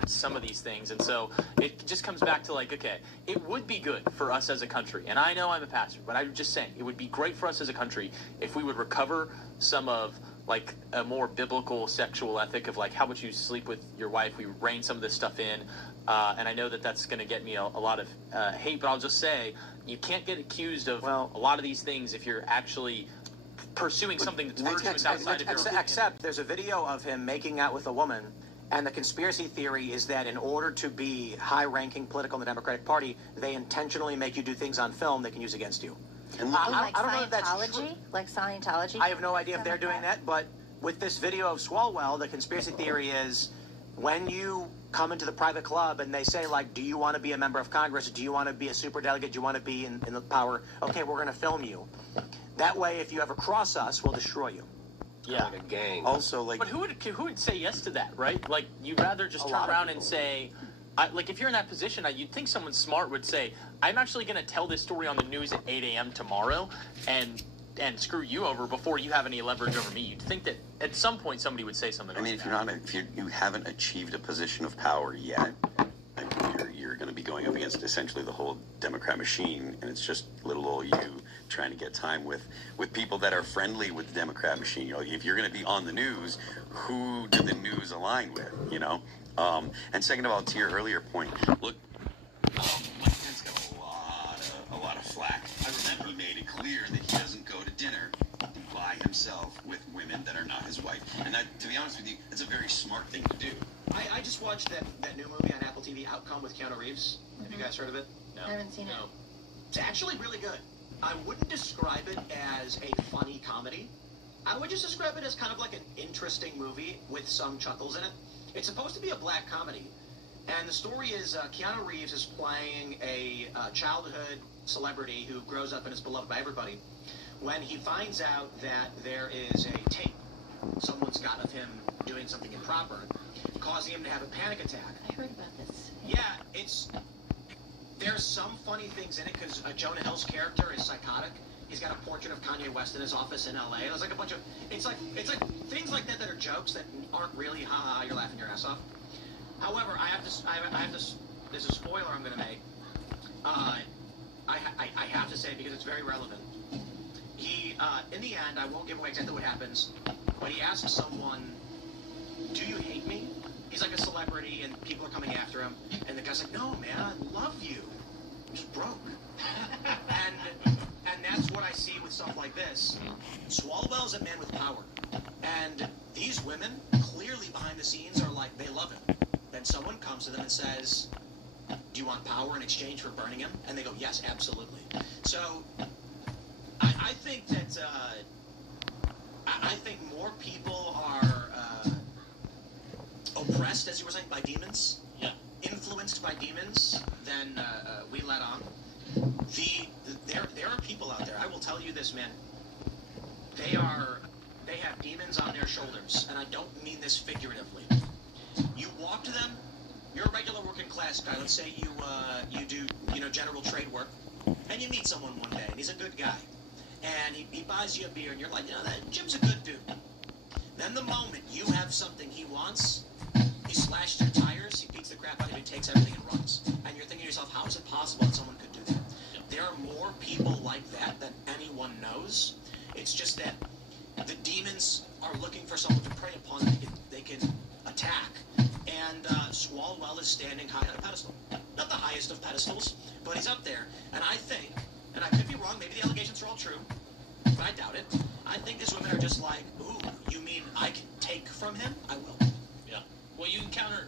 some of these things. And so it just comes back to, okay, it would be good for us as a country. And I know I'm a pastor, but I'm just saying, it would be great for us as a country if we would recover some of a more biblical sexual ethic of how would you sleep with your wife. We rein some of this stuff in, and I know that's going to get me a lot of hate, but I'll just say you can't get accused of a lot of these things if you're actually pursuing something that's virtuous outside of your opinion. Except there's a video of him making out with a woman, and the conspiracy theory is that in order to be high-ranking political in the Democratic Party, they intentionally make you do things on film they can use against you. I don't know if that's true. Like Scientology? I have no idea if they're doing that, but with this video of Swalwell, the conspiracy theory is when you come into the private club and they say, do you want to be a member of Congress? Do you want to be a superdelegate? Do you want to be in the power? Okay, we're going to film you. That way, if you ever cross us, we'll destroy you. Yeah. Like a gang. Also, But who would say yes to that, right? You'd rather just turn around and say... if you're in that position, you'd think someone smart would say, I'm actually going to tell this story on the news at 8 a.m. tomorrow and screw you over before you have any leverage over me. You'd think that at some point somebody would say something if you haven't achieved a position of power yet, you're going to be going up against essentially the whole Democrat machine, and it's just little old you trying to get time with people that are friendly with the Democrat machine. You know, if you're going to be on the news, who do the news align with? You know. And second of all, to your earlier point, look, Mike Pence got a lot of flack. I remember he made it clear that he doesn't go to dinner by himself with women that are not his wife. And that, to be honest with you, it's a very smart thing to do. I just watched that new movie on Apple TV, Outcome, with Keanu Reeves. Have you guys heard of it? No. I haven't seen it. It's actually really good. I wouldn't describe it as a funny comedy. I would just describe it as kind of like an interesting movie with some chuckles in it. It's supposed to be a black comedy. And the story is Keanu Reeves is playing a childhood celebrity who grows up and is beloved by everybody. When he finds out that there is a tape someone's got of him doing something improper, causing him to have a panic attack. I heard about this. Yeah, there's some funny things in it because Jonah Hill's character is psychotic. He's got a portrait of Kanye West in his office in LA. There's like a bunch of it's like things like that are jokes that aren't really you're laughing your ass off. However, I have this. There's a spoiler I'm going to make. I have to say it because it's very relevant. He in the end, I won't give away exactly what happens, but he asks someone, "Do you hate me?" He's like a celebrity and people are coming after him, and the guy's like, "No, man, I love you. I'm just broke." and that's what I see with stuff like this. Swalwell's a man with power, and these women clearly behind the scenes are like they love him. Then someone comes to them and says, "Do you want power in exchange for burning him?" And they go, "Yes, absolutely." So I think that I think more people are oppressed, as you were saying, by demons. Yeah. Influenced by demons than we let on. There are people out there. I will tell you this, man. They have demons on their shoulders, and I don't mean this figuratively. You walk to them. You're a regular working class guy. Let's say you do general trade work, and you meet someone one day, and he's a good guy, and he buys you a beer, and you're like, that Jim's a good dude. Then the moment you have something he wants, he slashed your tires, he beats the crap out of you, takes everything and runs. And you're thinking to yourself, how is it possible that someone could do that? There are more people like that than anyone knows. It's just that the demons are looking for someone to prey upon that they can attack. And Swalwell is standing high on a pedestal. Not the highest of pedestals, but he's up there. And I think, and I could be wrong, maybe the allegations are all true, but I doubt it. I think these women are just like, ooh, you mean I can take from him? I will. Yeah. Well, you encounter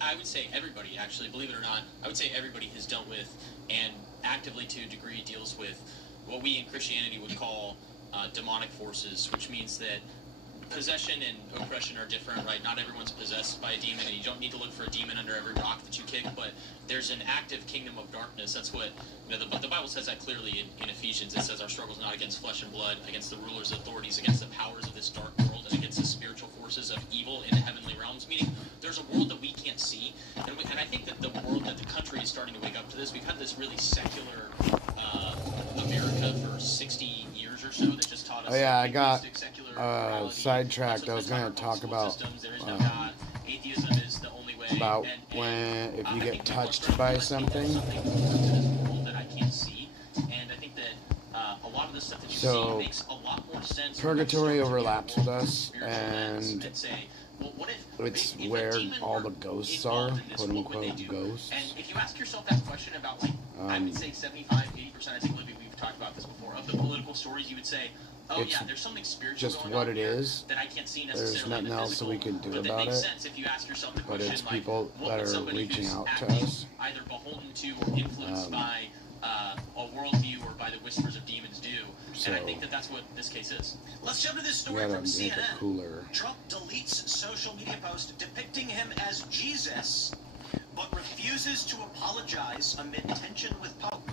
I would say everybody, actually, believe it or not, I would say everybody has dealt with and actively to a degree deals with what we in Christianity would call demonic forces, which means that possession and oppression are different, right? Not everyone's possessed by a demon, and you don't need to look for a demon under every rock that you kick, but there's an active kingdom of darkness. That's what the Bible says that clearly in Ephesians. It says our struggle is not against flesh and blood, against the rulers, authorities, against the powers of this dark world, and against the spiritual forces of evil in the heavenly realms, meaning there's a world that we can't see, and I think that the world, that the country is starting to wake up to this. We've had this really secular America for 60 years or so that just taught us. Oh yeah, I got sidetracked. I was going to talk about atheism is the only way. About when if you get touched by something. That I can't see, and I think that a lot of the stuff that you see makes a lot more sense. Purgatory overlaps with us, and well, what if, it's where all the ghosts are, quote unquote ghosts. And if you ask yourself that question about, like, I would say 75-80%, I think, Libby, we've talked about this before, of the political stories, you would say, oh yeah, there's something spiritual just going what on it is. that I can't see necessarily. There's nothing else that we can do but about makes it. Sense if you ask yourself the But question, it's people like, that are reaching out to us. Either beholden to or influenced by a worldview or by the whispers of demons do. So, and I think that that's what this case is. Let's jump to this story from CNN. Cooler. Trump deletes social media post depicting him as Jesus, but refuses to apologize amid tension with Pope.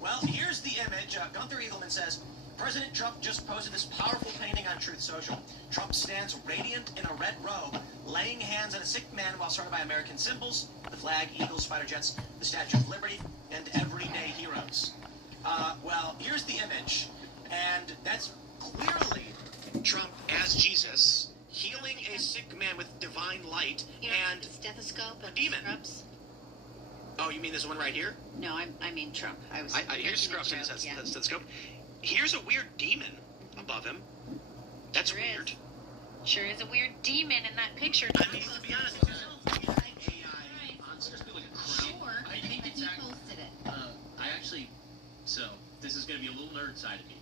Well, here's the image. Gunther Eagleman says, President Trump just posted this powerful painting on Truth Social. Trump stands radiant in a red robe, laying hands on a sick man while surrounded by American symbols, the flag, eagles, fighter jets, the Statue of Liberty, and everyday heroes. Well, here's the image, and that's clearly Trump as Jesus, healing a sick man with divine light, and stethoscope a demon. Oh, you mean this one right here? No, I mean Trump. Here's Scruff's in the stethoscope. Here's a weird demon above him. That's Sure weird. Sure is a weird demon in that picture. I mean, to be honest, it's just like AI on supposed to be like a crown. Sure, I think but it's he posted it. I actually, so this is going to be a little nerd side of me.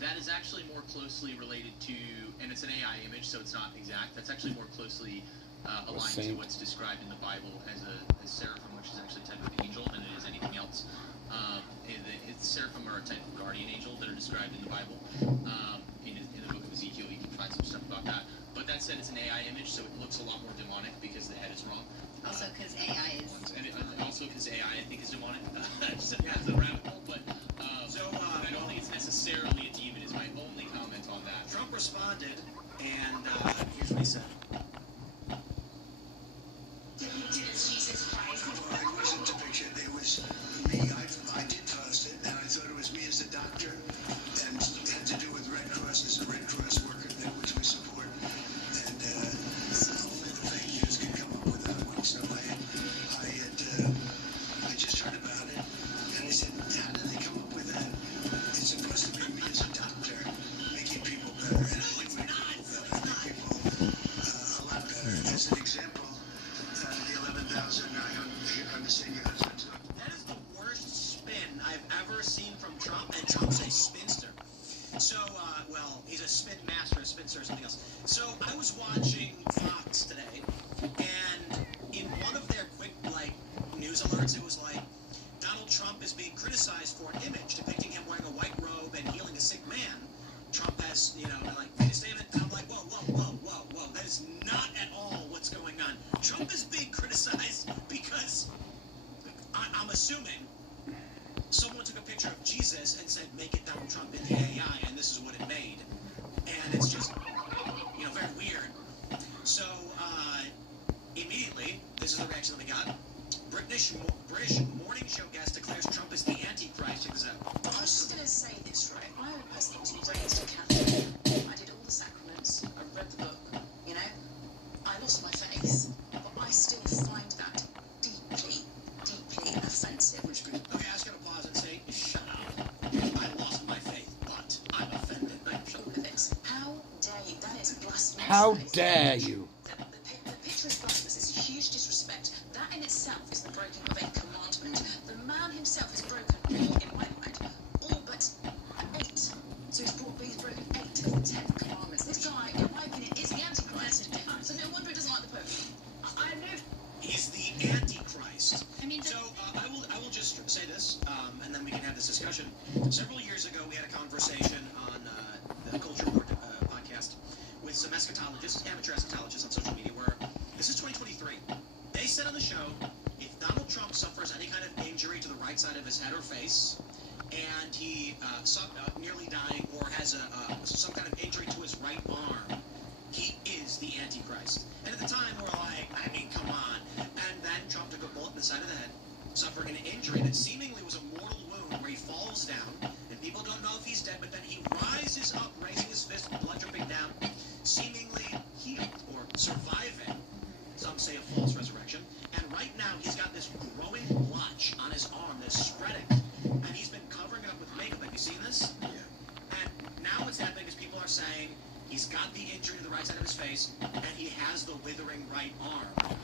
That is actually more closely related to, and it's an AI image, so it's not exact. That's actually more closely aligned to what's described in the Bible as seraphim, which is actually a type of angel than it is anything else. Seraphim are a type of guardian angel that are described in the Bible. In the book of Ezekiel, you can find some stuff about that. But that said, it's an AI image, so it looks a lot more demonic because the head is wrong. Also, because AI is. And also because AI, I think, is demonic. Just as a rabbit hole, but I don't think it's necessarily a demon. Is my only comment on that. Trump responded, and here's what he said. It wasn't a picture. It was me. I did post it, and I thought it was me as a doctor, and it had to do with Red Cross as a Red Cross worker, which we support. And only the fake news can come up with that one. So I just heard about it, and I said, how did they come up with that? It's supposed to be me as a doctor making people better, and I think we make people a lot better. As an example, the 11,000 I'm seeing your husband. That is the worst spin I've ever seen from Trump, and Trump's a spinster. So, well, he's a spin master, a spinster, or something else. So, I was watching Fox today, and in one of their quick, news alerts, it was like, Donald Trump is being criticized for an image depicting him wearing a white robe and healing a sick man. Trump has, made a statement, and I'm like, whoa, that is not at all what's going on. Trump is being criticized because, I'm assuming, someone took a picture of Jesus and said, make it Donald Trump in the AI, and this is what it made. And it's just, very weird. So, immediately, this is the reaction that we got. British morning show guest declares Trump is the Antichrist. Check this out. I was just going to say this, right? I was raised a Catholic. I did all the sacraments. I read the book. I lost my faith, but I still find that deeply, deeply offensive. Okay, I was going to pause and say, shut up. I lost my faith, but I'm offended. All of it. How dare you? That is blasphemous. How dare you? The picture is blasphemous. It's a huge disrespect. That in itself is the breaking of a commandment. The man himself has broken, in my mind, all but 8. So he's broken 8 of the 10 commandments. This guy, in my opinion, is the Antichrist. So no wonder he doesn't like the Pope. I know. He's the Antichrist. So I will just say this, and then we can have this discussion. Several years ago, we had a conversation on the Culture War podcast with some eschatologists, amateur eschatologists on social media, where this is 2023. They said on the show, if Donald Trump suffers any kind of injury to the right side of his head or face, and he nearly dying or has some kind of injury to his right arm, he is the Antichrist. And at the time, we're like, I mean, come on. And then Trump took a bullet in the side of the head, suffering an injury that seemingly was a mortal wound where he falls down, and people don't know if he's dead, but then he rises up, raising his fist, blood dripping down, seemingly healed or surviving. Some say a false resurrection. And right now, he's got this growing blotch on his arm that's spreading. And he's been covering it up with makeup. Have you seen this? Yeah. And now what's happening is people are saying he's got the injury to the right side of his face, and he has the withering right arm.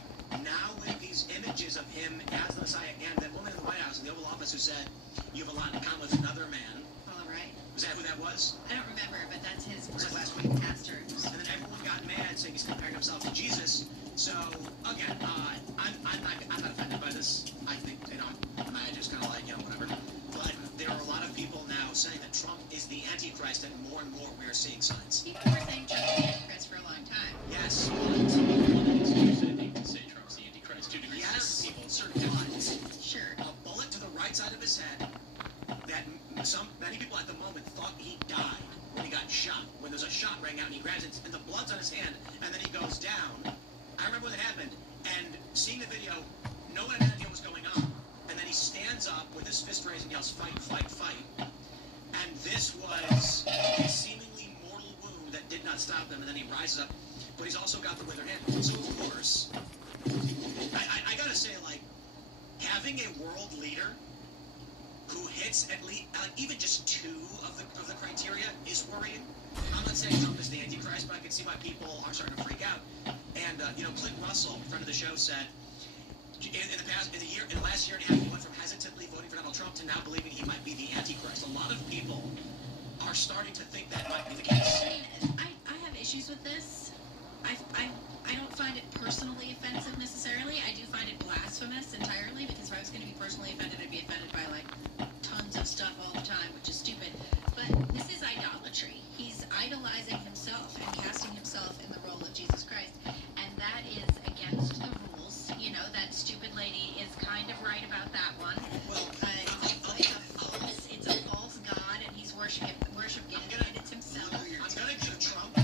Now with these images of him as the Messiah, and that woman in the White House in the Oval Office who said, you have a lot in common with another man. All right. Was that who that was? I don't remember, but that's his Was worst it last week? pastor. And then everyone got mad saying he's comparing himself to Jesus. So, again, I'm not offended by this. I think, I just kind of like, whatever. But there are a lot of people now saying that Trump is the Antichrist, and more we are seeing signs. People were saying Trump is the Antichrist for a long time. Yes. They can say Trump's the Antichrist. 2 degrees. Yes, certain people. Sure. A bullet to the right side of his head that many people at the moment thought he died when he got shot. When there's a shot rang out and he grabs it, and the blood's on his hand, and then he goes down. I remember when it happened, and seeing the video, no one had any idea what was going on. And then he stands up with his fist raised and yells, fight, fight, fight. And this was a seemingly mortal wound that did not stop him, and then he rises up, but he's also got the withered hand. So, of course, I gotta say, having a world leader who hits at least even just 2 of the criteria is worrying. I'm not saying Trump is the Antichrist, but I can see why people are starting to freak out. And Clint Russell, friend of the show, said in the last year and a half, he went from hesitantly voting for Donald Trump to now believing he might be the Antichrist. A lot of people are starting to think that might be the case. I have issues with this. I don't find it personally offensive necessarily. I do find it blasphemous entirely, because if I was going to be personally offended, I'd be offended by like tons of stuff all the time, which is stupid. But this is idolatry. He's idolizing himself and casting himself in the role of Jesus Christ, and that is against the rules. You know, that stupid lady is kind of right about that one. It's a false god, and he's worshiping it, and it's himself. I'm gonna give Trump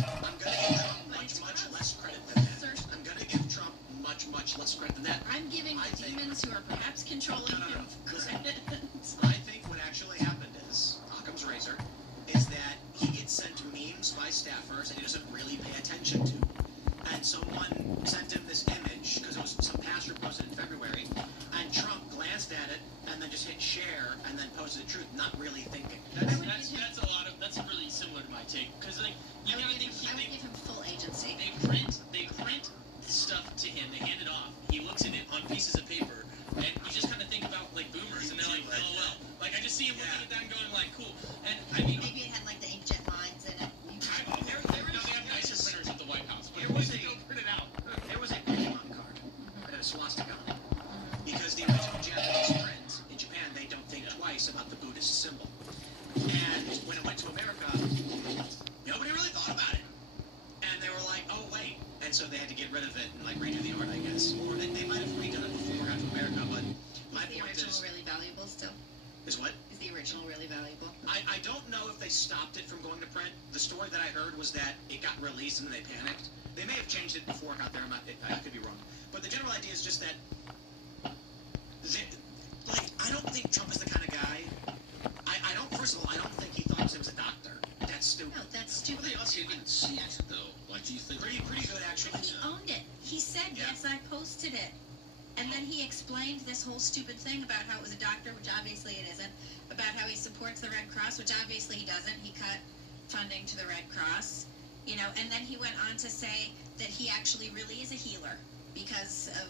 much less credit than that. I'm gonna give Trump much less credit than that. I'm giving the demons who are perhaps controlling him credit. I think what actually happened is, Occam's razor, is that he gets sent memes by staffers and he doesn't really pay attention to. And someone sent him this image, because it was some pastor posted in February, and Trump glanced at it and then just hit share and then posted the truth, not really thinking. That's really similar to my take, because like I would give him full agency. They print stuff to him, they hand it off, he looks at it on pieces of paper, and you just kind of think about like boomers, and they're like, oh well. Like I just see him looking at that and going like, cool. And I mean, maybe it had like the inkjet lines in it. They have nicer printers at the White House, but There was they don't print it out. There was a Pokemon card that had a swastika on it. Because the original Japanese print in Japan, they don't think twice about the Buddhist symbol. And when it went to America, nobody really thought about it. And they were like, oh wait. And so they had to get rid of it and like redo the art, I guess. Or they might have redone it before it got to America, but my Is the point original is... really valuable still? Is what? Is the original really valuable? I don't know if they stopped it from going to print. The story that I heard was that it got released and they panicked. They may have changed it before it got there. I could be wrong. But the general idea is just that, I don't think Trump is the kind of guy. First of all, I don't think he thought he was a doctor. That's stupid. No, that's stupid. Well, they also didn't see it, though. Like, do you think? Pretty good, actually. He owned it. He said, yes, I posted it. And then he explained this whole stupid thing about how it was a doctor, which obviously it isn't, about how he supports the Red Cross, which obviously he doesn't. He cut funding to the Red Cross, you know, and then he went on to say that he actually really is a healer because of,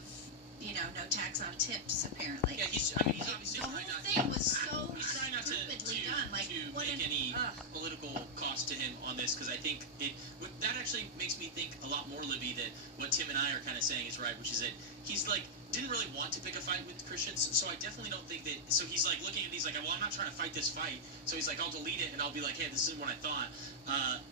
you know, no tax on tips, apparently. Yeah, he's obviously the whole thing was so trying not stupidly done. Like, to what make any political cost to him on this, because I think that actually makes me think a lot more, Libby, that what Tim and I are kind of saying is right, which is that he's like didn't really want to pick a fight with Christians, so I definitely don't think that. So he's like looking at these like, well, I'm not trying to fight this fight, so he's like, I'll delete it and I'll be like, hey, this isn't what I thought.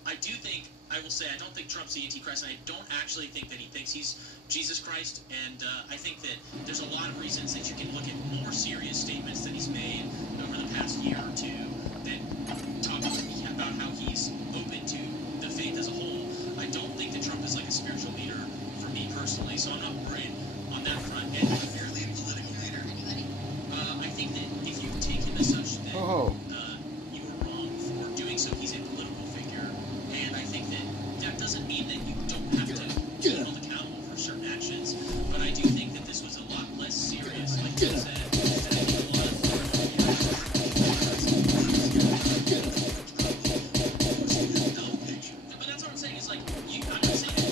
I do think, I will say, I don't think Trump's the Antichrist, and I don't actually think that he thinks he's Jesus Christ, and I think that there's a lot of reasons that you can look at more serious statements that he's made over the past year or two that talk about how he's open to the faith as a whole. I don't think that Trump is like a spiritual leader for me personally, so I'm not worried on that front. And Fairly political leader. Anybody? I think that if you take him as such, that you were wrong for doing so. He's a political figure, and I think that doesn't mean that you don't have to be held accountable for certain actions. But I do think that this was a lot less serious, like you said. But that's what I'm saying. Is like I'm not saying that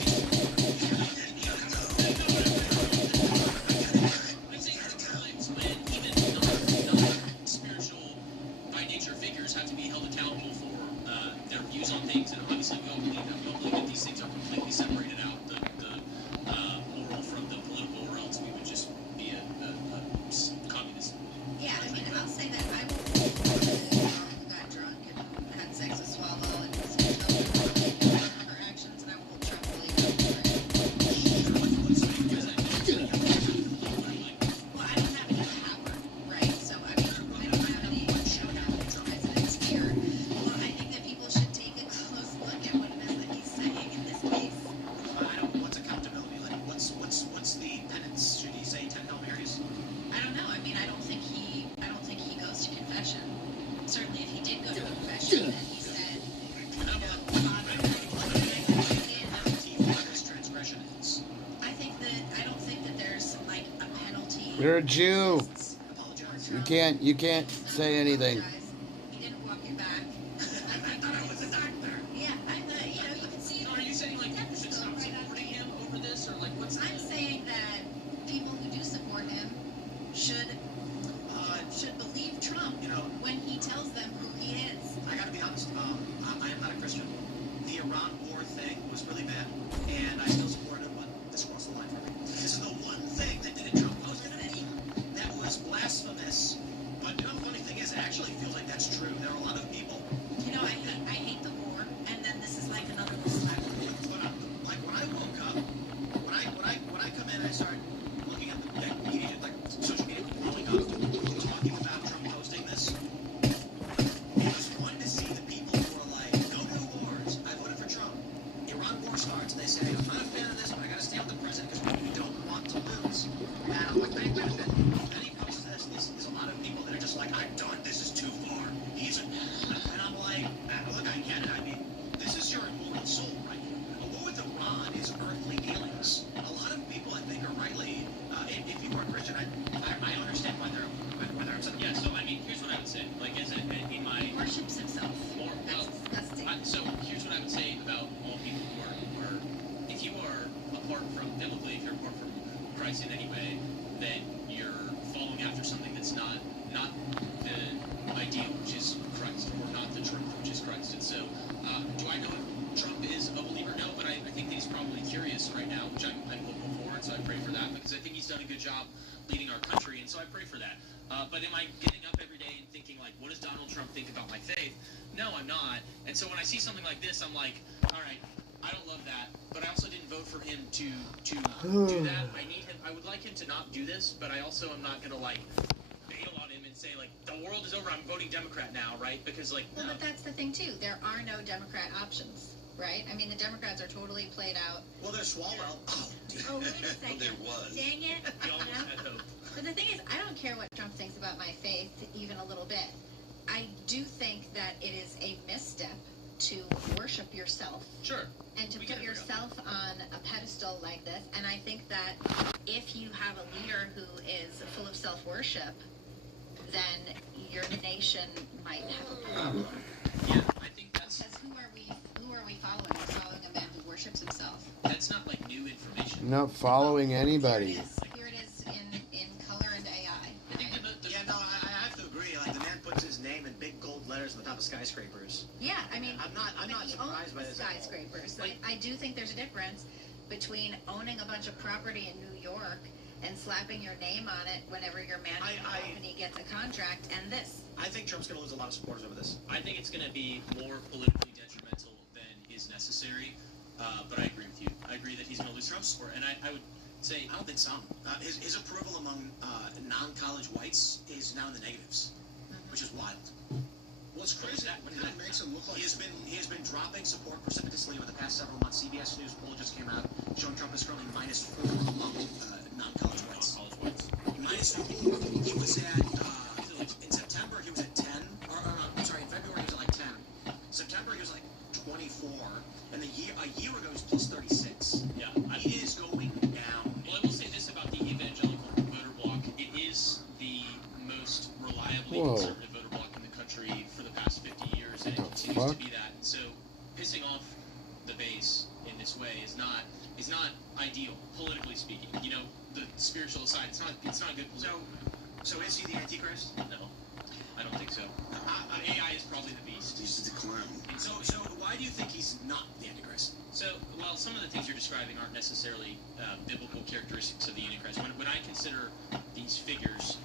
You're a Jew. You can't say anything. He didn't walk you back. I was a doctor. Yeah, you know, you can see. Are you saying like people should stop supporting him over this, or like what's? I'm saying that people who do support him should believe Trump. You know, when he tells them who he is. I got to be honest. I am not a Christian. The Iran war thing was really bad, and I still support it, but this crossed the line for me. This is the one thing that didn't Trump posted any that was blasphemous. But you know, the funny thing is, it actually feels like that's true. There are a lot of people. You know, I hate the war, and then this is like another little slap. Like when I woke up, when I come in, I start looking at the media, like social media, blowing up, talking about Trump posting this. It was fun to see the people who are like, no new wars. I voted for Trump. Iran war starts, and they say, I'm not a fan of this, but I got to stay with the president because we don't want to lose. And I'm like, wait a minute. Then he posts this. There's a lot of people that are just like, I'm done. This is too far. And I'm like, look, I get it. I mean, this is your immortal soul, right? A war with Iran is earthly dealings. A lot of people, I think, are rightly, if you are Christian, I understand why they're upset. Yeah. So I mean, here's what I would say. Like, as in my He worships himself. So here's what I would say about all people who are if you are apart from biblically, if you're apart from Christ in any way, then you're following after something that's not the ideal, which is Christ, or not the truth, which is Christ. And so, do I know if Trump is a believer? No, but I think that he's probably curious right now, which I'm hopeful for, and so I pray for that, because I think he's done a good job leading our country, and so I pray for that. But am I getting up every day and thinking, like, what does Donald Trump think about my faith? No, I'm not. And so when I see something like this, I'm like, all right, I don't love that, but I also didn't vote for him to do that. I need him. I would like him to not do this, but I also am not going to, like, bail on him and say, like, the world is over, I'm voting Democrat now, right? Because, like, Well, but that's the thing, too. There are no Democrat options, right? I mean, the Democrats are totally played out. Well, there's Swalwell. Oh, wait a second. There was. Dang it. we almost had hope. But the thing is, I don't care what Trump thinks about my faith even a little bit. I do think that it is a misstep to worship yourself. Sure. And to put yourself on a pedestal like this. And I think that if you have a leader who is full of self-worship, then your nation might have a problem. Yeah, I think that's... Because who are we following? We're following a man who worships himself. That's not, like, new information. Not following anybody. Here it is in color and AI. I think Yeah, no, I have to agree. Like, the man puts his name in big gold letters on the top of skyscrapers. Yeah, I mean, I'm not surprised by this at all. skyscrapers. I do think there's a difference between owning a bunch of property in New York and slapping your name on it whenever your management company gets a contract and this. I think Trump's going to lose a lot of supporters over this. I think it's going to be more politically detrimental than is necessary, but I agree with you. I agree that he's going to lose Trump's support, and I would say... I don't think so. His approval among non-college whites is now in the negatives, which is wild. What's crazy, it makes him look like... He has been dropping support precipitously over the past several months. CBS News poll just came out showing Trump is currently -4 among non-college whites. -4. He was at... in September, he was at 10. I'm sorry, in February, he was at like 10. September, he was like 24. And a year ago, he was plus 36. Yeah. He is going down. Well, I will say this about the evangelical voter bloc. It is the most reliably conservative voter bloc in the country for the past 50 years, and it continues to be that. And so pissing off the base in this way is not ideal, politically speaking. You know, the spiritual side, it's not good politically. So is he the Antichrist? No, I don't think so. AI is probably the beast. He's the clown. So why do you think he's not the Antichrist? So, well, some of the things you're describing aren't necessarily biblical characteristics of the Antichrist. When I consider these figures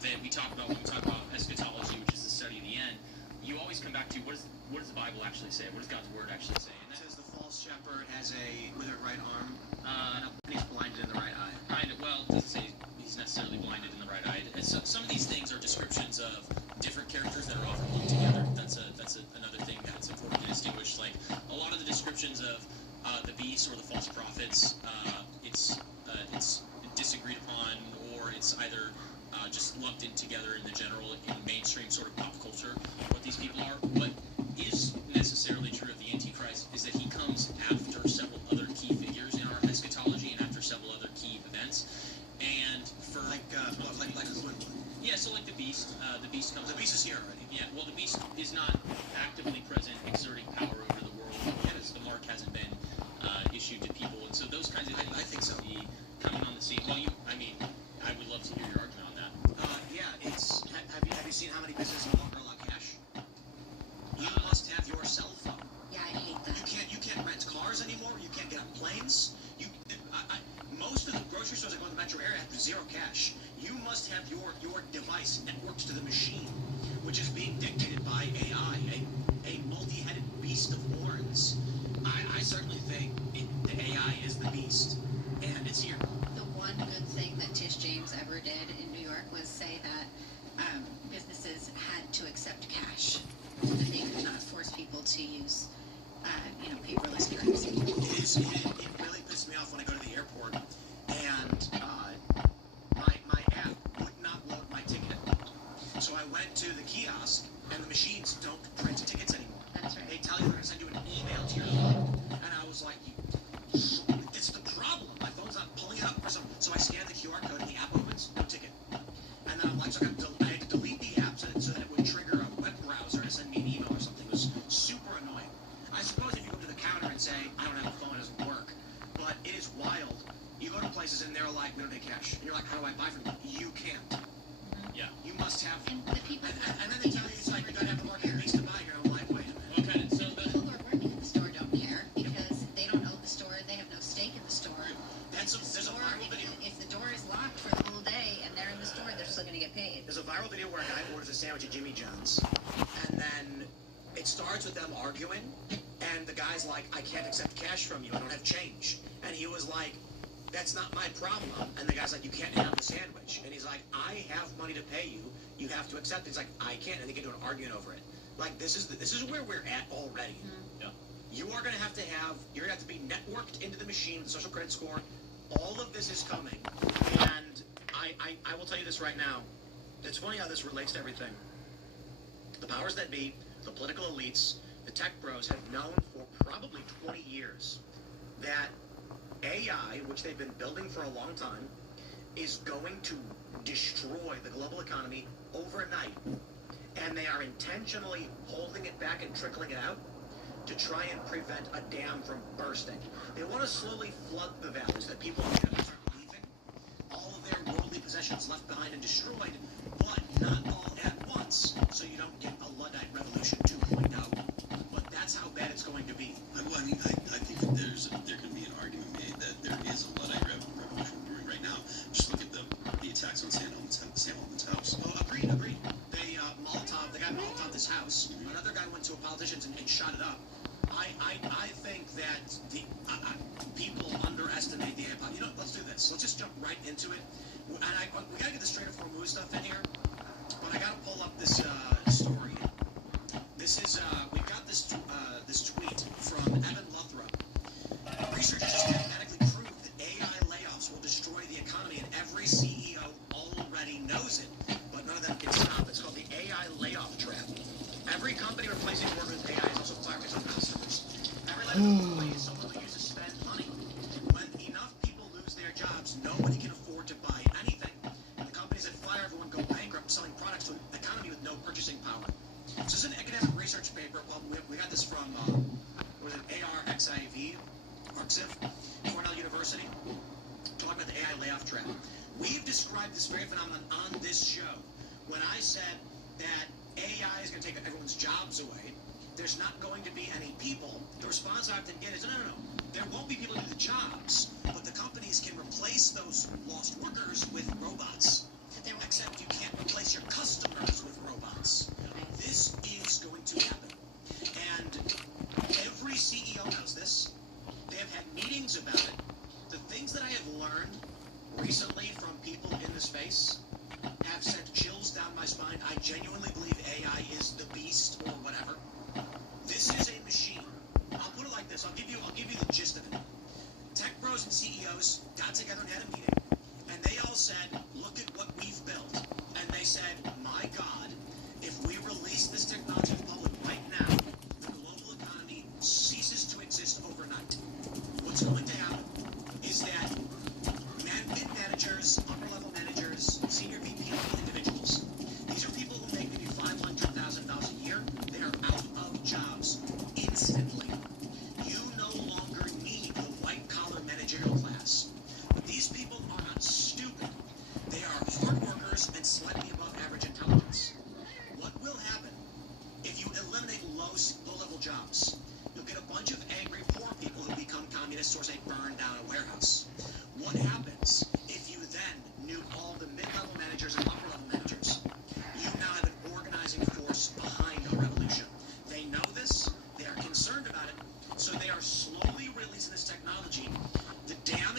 that we talk about when we talk about eschatology, which is the study of the end, you always come back to what does the Bible actually say? What does God's Word actually say? And it says the false shepherd has a withered right arm, and he's blinded in the right eye. Kind of. Well, it doesn't say he's necessarily blinded in the right eye. And so, some of these things are descriptions of different characters that are often lumped together. That's another thing that's important to distinguish. Like a lot of the descriptions of the beast or the false prophets, it's disagreed upon, or it's either just lumped in together in the general, in mainstream sort of pop culture. What these people are. What is necessarily true of the Antichrist is that he comes after several other key figures in our eschatology and after several other key events. And for beast comes. The beast is here already. Yeah, well, the beast is not actively present, exerting power over the world yet, as the mark hasn't been issued to people, and so those kinds of things. I think so. Be coming on the scene. Well, I mean, I would love to hear your argument on that. Yeah, it's. Have you seen how many businesses no longer allow cash? You must have your cell phone. Yeah, I hate that. You can't rent cars anymore. You can't get on planes. Most of the grocery stores that go in the metro area have zero cash. You must have your device networked to the machine, which is being dictated by AI, a multi-headed beast of horns. I certainly think the AI is the beast, and it's here. The one good thing that Tish James ever did in New York was say that businesses had to accept cash, that they could not force people to use, paperless currency. It really pisses me off when I go to the airport and my app would not load my ticket. So I went to the kiosk and the machines don't print tickets anymore. That's right. They tell you they're going to send you an email to your phone. And I was like, it's the problem. My phone's not pulling it up for some. So I scanned the QR code and the app opens, no ticket. And then I'm like, so I had to delete the app so that it would trigger a web browser to send me an email or something. It was super annoying. I suppose if you go to the counter and say, I don't have a phone, it doesn't work. But it is wild. You go to places and they're like, we don't take cash. And you're like, how do I buy from you? You can't. Yeah. You must have. And the people. And then they tell you it's like you gotta have the market piece to buy here. I'm like, wait a minute. Okay, so the people who are working at the store don't care because they don't own the store. They have no stake in the store. There's a viral video. If the door is locked for the whole day and they're in the store, they're still going to get paid. There's a viral video where a guy orders a sandwich at Jimmy John's, and then it starts with them arguing, and the guy's like, I can't accept cash from you. I don't have change. And he was like, that's not my problem. And the guy's like, you can't have the sandwich. And he's like, I have money to pay you. You have to accept it. He's like, I can't. And they get into an argument over it. Like, this is where we're at already. Yeah. You're going to have to be networked into the machine with a social credit score. All of this is coming. And I will tell you this right now. It's funny how this relates to everything. The powers that be, the political elites, the tech bros have known for probably 20 years that AI, which they've been building for a long time, is going to destroy the global economy overnight. And they are intentionally holding it back and trickling it out to try and prevent a dam from bursting. They want to slowly flood the valleys that people start leaving, all of their worldly possessions left behind and destroyed, but not all at once, so you don't get a Luddite revolution 2.0. But that's how bad it's going to be. I think that there can be an argument made that there is a Luddite revolution brewing right now. Just look at the attacks on Sam Altman's house. Oh, agreed. The guy Molotov this house. Another guy went to a politician and shot it up. I think that the people underestimate the impact. Let's do this. Let's just jump right into it. And we gotta get the straight up mood stuff in here. But I gotta pull up this story. This is we've got this tweet from Evan Luthrop. Researchers systematically prove that AI layoffs will destroy the economy, and every CEO already knows it, but none of them can stop. It's called the AI layoff trap. Every company replacing workers with AI is also firing its own customers. Every employee is someone who uses spend money. When enough people lose their jobs, nobody can afford to buy anything. And the companies that fire everyone go bankrupt, selling products to an economy with no purchasing power. So this is an academic research paper. Well, we got this from, ARXIV, Cornell University, talking about the AI layoff trap. We've described this very phenomenon on this show. When I said that AI is going to take everyone's jobs away, there's not going to be any people. The response I often get is, no. There won't be people to do the jobs, but the companies can replace those lost workers with robots. Except you can't replace your customers with robots. This is going to happen. And every CEO knows this. They have had meetings about it. The things that I have learned recently from people in the space have sent chills down my spine. I genuinely believe AI is the beast or whatever. This is a machine. I'll put it like this. I'll give you the gist of it. Tech bros and CEOs got together and had a meeting, and they all said, look at what we've built. And they said, my God, if we release this technology to the public right now, the global economy ceases to exist overnight. What's going to happen is that mid-managers, upper-level managers, senior VP individuals, these are people who make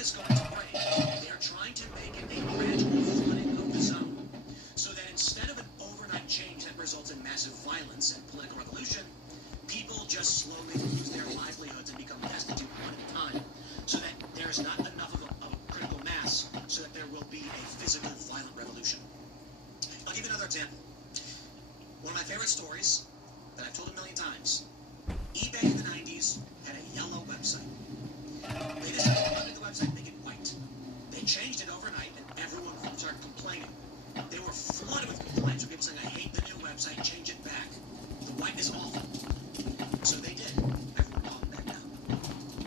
is going to break. They are trying to make it a gradual flooding of the zone, so that instead of an overnight change that results in massive violence and political revolution, people just slowly lose their livelihoods and become destitute one at a time, so that there's not enough of a critical mass so that there will be a physical violent revolution. I'll give you another example. One of my favorite stories that I've told a million times. eBay in the 90s had a yellow website. They decided to update the website, make it white. They changed it overnight, and everyone started complaining. They were flooded with complaints from people saying, I hate the new website, change it back. The white is awful. So they did. Everyone calmed that down.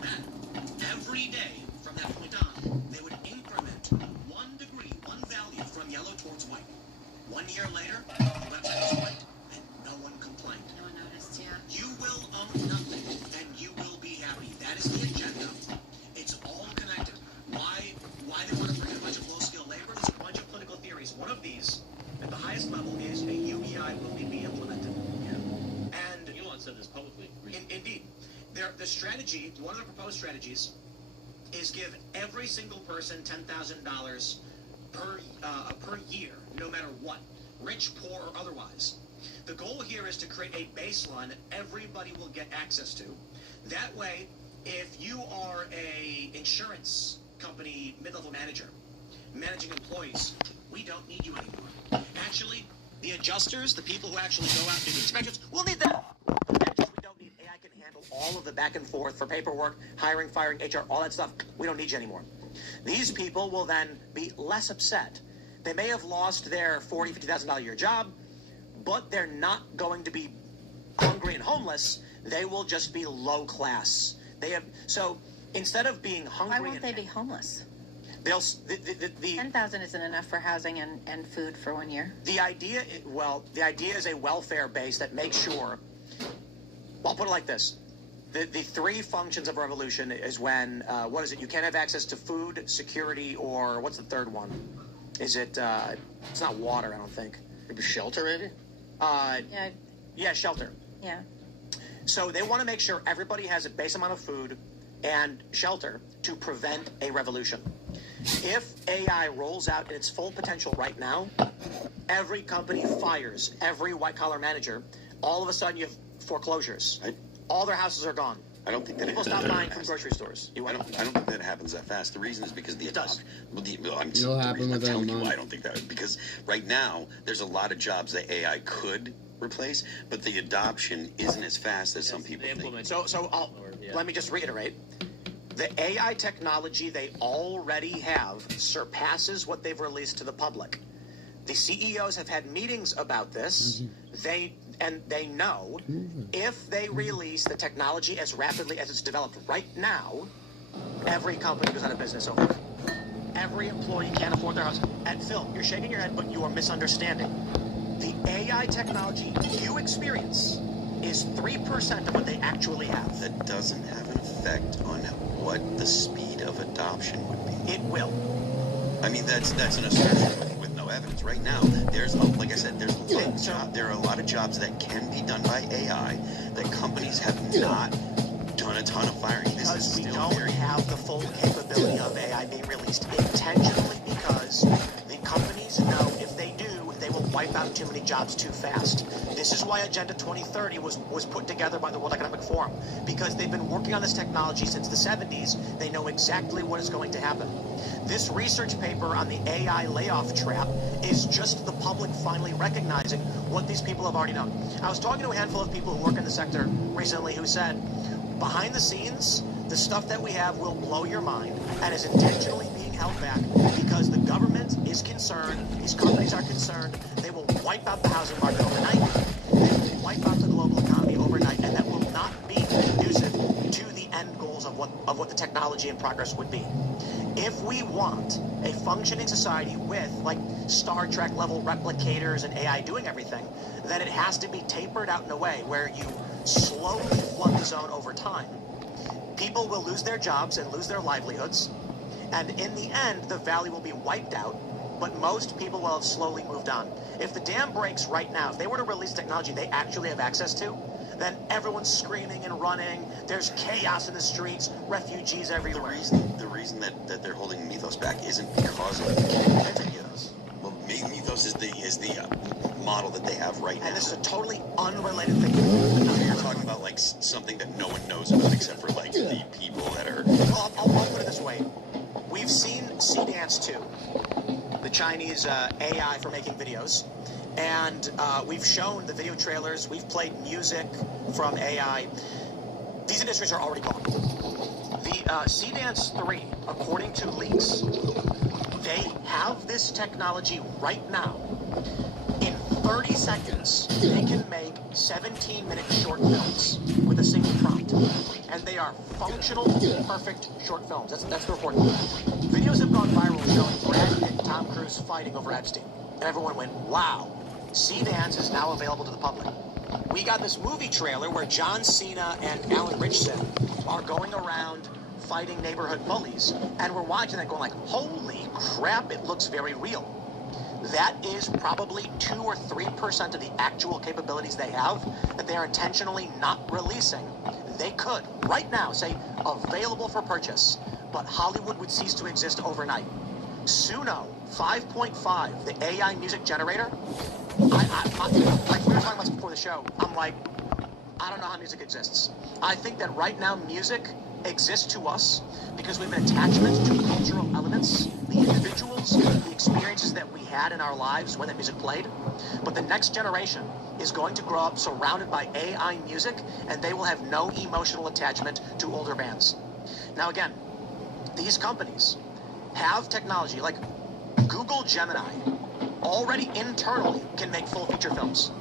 And every day from that point on, they would increment 1 degree, 1 value from yellow towards white. 1 year later, the website was white, and no one complained. No one noticed, yeah. You will own nothing, and you will be happy. That is the agenda. It's all connected. Why they want to bring in a bunch of low-skilled labor? There's a bunch of political theories. One of these, at the highest level, is a UBI will be implemented. Yeah. And Elon said this publicly. Indeed. The strategy, one of the proposed strategies, is give every single person $10,000 per year, no matter what, rich, poor, or otherwise. The goal here is to create a baseline that everybody will get access to. That way, if you are a insurance company mid-level manager, managing employees, we don't need you anymore. Actually, the adjusters, the people who actually go out and do the inspections, we'll need them. Managers we don't need. AI can handle all of the back and forth for paperwork, hiring, firing, HR, all that stuff. We don't need you anymore. These people will then be less upset. They may have lost their $40,000, $50,000 a year job, but they're not going to be hungry and homeless. They will just be low class. So instead of being hungry, why won't they be homeless? They'll 10,000 isn't enough for housing and food for 1 year. The idea is a welfare base that makes sure. I'll put it like this: the 3 functions of a revolution is when what is it? You can't have access to food, security, or what's the third one? Is it? It's not water, I don't think. Maybe shelter, maybe. Yeah, shelter. Yeah. So they want to make sure everybody has a base amount of food and shelter to prevent a revolution. If AI rolls out in its full potential right now, every company fires every white-collar manager. All of a sudden, you have foreclosures. All their houses are gone. I don't think that people stop buying from grocery stores. I don't think that happens that fast. The reason is because the adoption. It'll happen within a month. I don't think that because right now there's a lot of jobs that AI could replace, but the adoption isn't as fast as some people think. So let me just reiterate. The AI technology they already have surpasses what they've released to the public. The CEOs have had meetings about this. They know if they release the technology as rapidly as it's developed right now, every company goes out of business over it. Every employee can't afford their house. And Phil, you're shaking your head, but you are misunderstanding. The AI technology you experience is 3% of what they actually have. That doesn't have an effect on what the speed of adoption would be. It will. I mean, that's an assertion with no evidence. Right now, like I said, there are a lot of jobs that can be done by AI that companies have not done a ton of firing. Because we don't have the full capability of AI being released intentionally because the companies know if they do, they will wipe out too many jobs too fast. This is why Agenda 2030 was put together by the World Economic Forum, because they've been working on this technology since the 70s. They know exactly what is going to happen. This research paper on the AI layoff trap is just the public finally recognizing what these people have already known. I was talking to a handful of people who work in the sector recently who said, behind the scenes, the stuff that we have will blow your mind and is intentionally being held back because the government is concerned, these companies are concerned, they will wipe out the housing market overnight, they will wipe out the global economy overnight, and that will not be conducive to the end goals of what the technology and progress would be. If we want a functioning society with, like, Star Trek level replicators and AI doing everything, then it has to be tapered out in a way where you slowly flood the zone over time. People will lose their jobs and lose their livelihoods, and in the end, the valley will be wiped out, but most people will have slowly moved on. If the dam breaks right now, if they were to release technology they actually have access to, then everyone's screaming and running. There's chaos in the streets, refugees everywhere. The reason that they're holding Mythos back isn't because of Mythos. Well, Mythos is the model that they have right now. And this is a totally unrelated thing. You're talking about like something that no one knows about except for like the people that are. Well, I'll put it this way. We've seen Cdance 2, the Chinese AI for making videos, and we've shown the video trailers. We've played music from AI. These industries are already gone. The Cdance 3, according to leaks, they have this technology right now. In 30 seconds, they can make 17-minute short films with a single prompt. And they are functional, perfect short films. That's the report. Videos have gone viral showing Brad Pitt and Tom Cruise fighting over Epstein. And everyone went, wow, Cdance is now available to the public. We got this movie trailer where John Cena and Alan Ritchson are going around fighting neighborhood bullies. And we're watching that going like, holy crap, it looks very real. That is probably 2 or 3% of the actual capabilities they have that they are intentionally not releasing. They could, right now, say, available for purchase, but Hollywood would cease to exist overnight. Suno 5.5, the AI music generator, like we were talking about this before the show, I'm like, I don't know how music exists. I think that right now music exists to us because we have an attachment to cultural elements, the individuals, the experiences that we had in our lives when that music played. But the next generation is going to grow up surrounded by AI music, and they will have no emotional attachment to older bands. Now again, these companies have technology like Google Gemini already internally can make full feature films.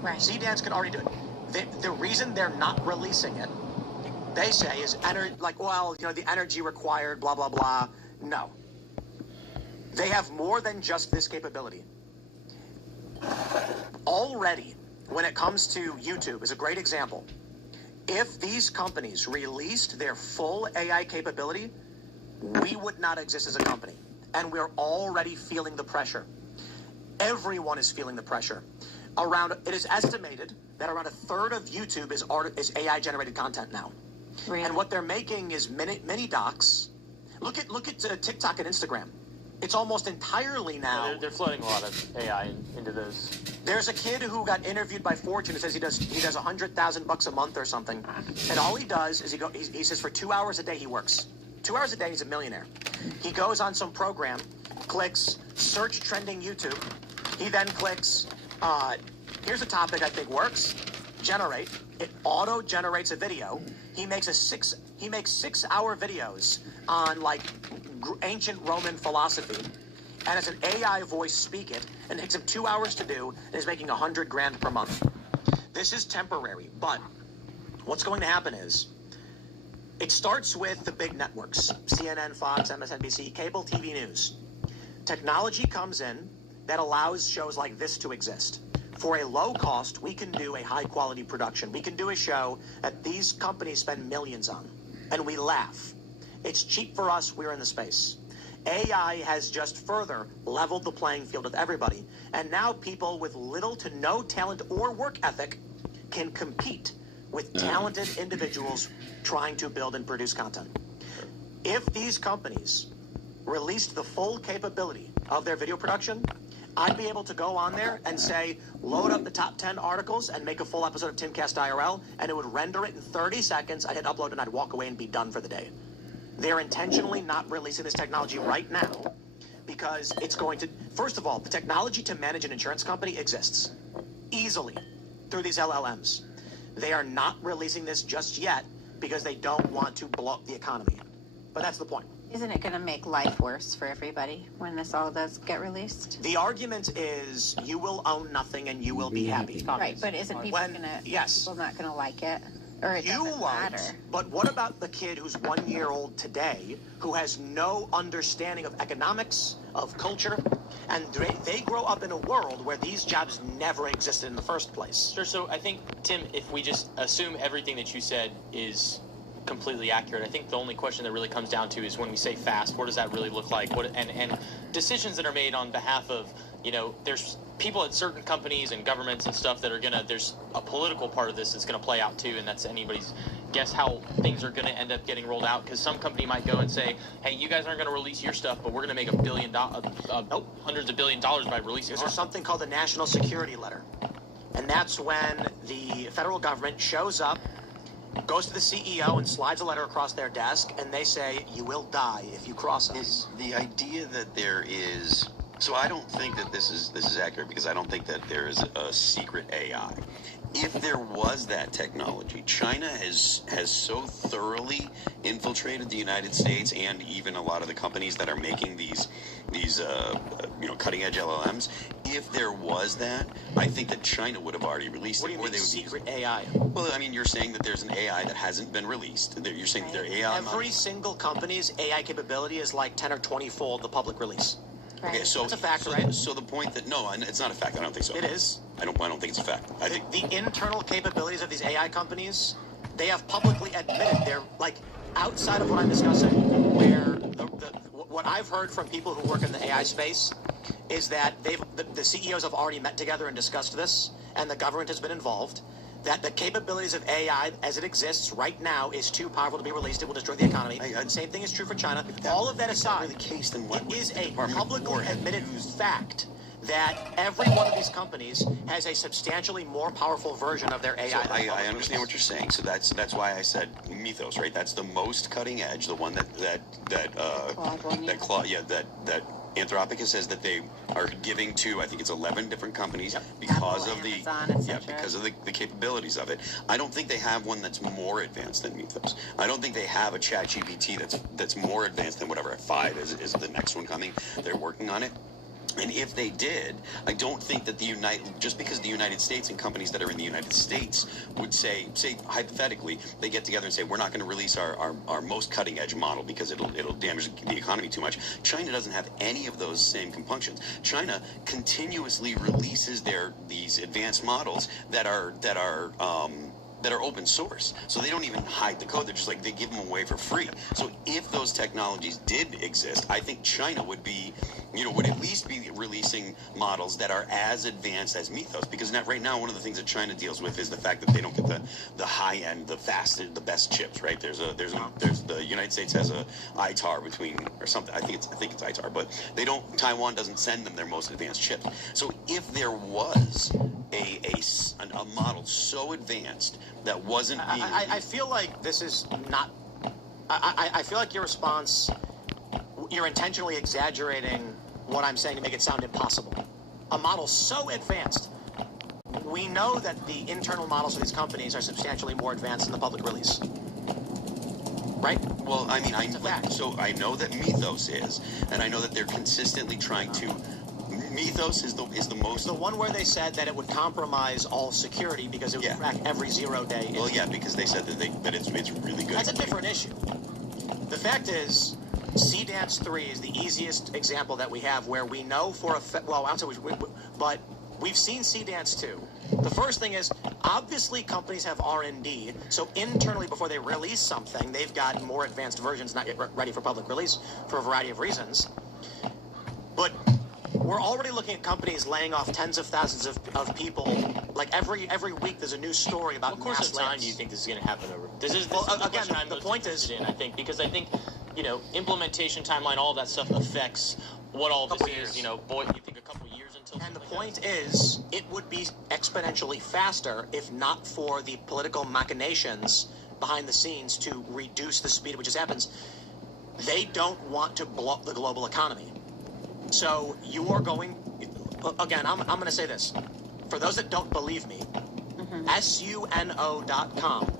Right. Cdance can already do it. The reason they're not releasing it, they say, is the energy required, blah, blah, blah. No. They have more than just this capability. Already, when it comes to YouTube, is a great example. If these companies released their full AI capability, we would not exist as a company. And we're already feeling the pressure. Everyone is feeling the pressure. It is estimated that around a third of YouTube is AI-generated content now. Really? And what they're making is mini docs. Look at TikTok and Instagram. It's almost entirely now. They're flooding a lot of AI into those. There's a kid who got interviewed by Fortune who says he does $100,000 a month or something, and all he does is he says for 2 hours a day he works. 2 hours a day he's a millionaire. He goes on some program, clicks search trending YouTube. He then clicks here's a topic I think works. Generate. It auto generates a video. He makes 6-hour videos on like ancient Roman philosophy, and as an AI voice speak it, and it takes him 2 hours to do, and is making $100,000 per month. This is temporary, but what's going to happen is it starts with the big networks: CNN, Fox, MSNBC, cable TV news. Technology comes in that allows shows like this to exist. For a low cost, we can do a high-quality production. We can do a show that these companies spend millions on, and we laugh. It's cheap for us. We're in the space. AI has just further leveled the playing field with everybody, and now people with little to no talent or work ethic can compete with talented individuals trying to build and produce content. If these companies released the full capability of their video production, I'd be able to go on there and say, load up the top 10 articles and make a full episode of Timcast IRL, and it would render it in 30 seconds. I'd hit upload and I'd walk away and be done for the day. They're intentionally not releasing this technology right now because it's going to, first of all, the technology to manage an insurance company exists easily through these LLMs. They are not releasing this just yet because they don't want to blow up the economy. But that's the point. Isn't it going to make life worse for everybody when this all does get released? The argument is you will own nothing and you will be happy. Right, but isn't people not going to like it? Or it doesn't matter? But what about the kid who's 1 year old today who has no understanding of economics, of culture, and they grow up in a world where these jobs never existed in the first place? Sure, so I think, Tim, if we just assume everything that you said is completely accurate, I think the only question that really comes down to is when we say fast, what does that really look like? And decisions that are made on behalf of you know, there's people at certain companies and governments and stuff that are gonna, there's a political part of this that's gonna play out too, and that's anybody's guess how things are gonna end up getting rolled out, because some company might go and say, hey, you guys aren't gonna release your stuff, but we're gonna make $1 billion, hundreds of $1 billion by releasing There's something called the National Security Letter. And that's when the federal government shows up, goes to the CEO and slides a letter across their desk, and they say, you will die if you cross us. The idea that there is... So I don't think that this is accurate, because I don't think that there is a secret AI. If there was that technology, China has so thoroughly infiltrated the United States and even a lot of the companies that are making these cutting edge LLMs. If there was that, I think that China would have already released it. What do you mean secret AI? Well, I mean, you're saying that there's an AI that hasn't been released. You're saying that their AI. Every single company's AI capability is like 10 or 20-fold the public release. Okay, so it's a fact, right? So the point that it's not a fact. I don't think so. It is. I don't think it's a fact. I think the internal capabilities of these AI companies, they have publicly admitted they're like outside of what I'm discussing. Where what I've heard from people who work in the AI space is that the CEOs have already met together and discussed this, and the government has been involved. That the capabilities of AI as it exists right now is too powerful to be released. It will destroy the economy. The same thing is true for China. All of that aside, it is a publicly admitted fact that every one of these companies has a substantially more powerful version of their AI. So I understand what you're saying. So that's why I said Mythos, right? That's the most cutting edge, the one that Anthropic says that they are giving to, I think it's 11 different companies because of the capabilities of it. I don't think they have one that's more advanced than Mythos. I don't think they have a ChatGPT that's more advanced than whatever 5 is the next one coming. They're working on it. And if they did, I don't think that just because the United States and companies that are in the United States would say hypothetically, they get together and say, we're not going to release our most cutting edge model because it'll damage the economy too much. China doesn't have any of those same compunctions. China continuously releases these advanced models that are open source. So they don't even hide the code. They're just like, they give them away for free. So if those technologies did exist, I think China would at least be releasing models that are as advanced as Mythos. Because right now, one of the things that China deals with is the fact that they don't get the high end, the fastest, the best chips, right? There's the United States has a ITAR or something. I think it's ITAR, but Taiwan doesn't send them their most advanced chips. So if there was a model so advanced that wasn't being... I feel like this is not... I feel like your response, you're intentionally exaggerating what I'm saying to make it sound impossible. A model so advanced, we know that the internal models of these companies are substantially more advanced than the public release. Right? Well, I mean, I know that Mythos is, and I know that they're consistently trying to... Mythos is the most... The one where they said that it would compromise all security because it would track every 0 day. Well, yeah, because they said that it's really good. That's a different issue. The fact is, C-Dance 3 is the easiest example that we have where we know for a fact... Well, I don't say but we've seen C-Dance 2. The first thing is, obviously companies have R&D, so internally before they release something, they've got more advanced versions not yet ready for public release for a variety of reasons. But... we're already looking at companies laying off tens of thousands of people. Like every week, there's a new story about. What course of time do you think this is going to happen over? The point is, I think, because I think, implementation timeline, all of that stuff affects what all this is. You think a couple years until. And the point is, it would be exponentially faster if not for the political machinations behind the scenes to reduce the speed at which this happens. They don't want to blow up the global economy. So you are going, again, I'm going to say this. For those that don't believe me, suno.com,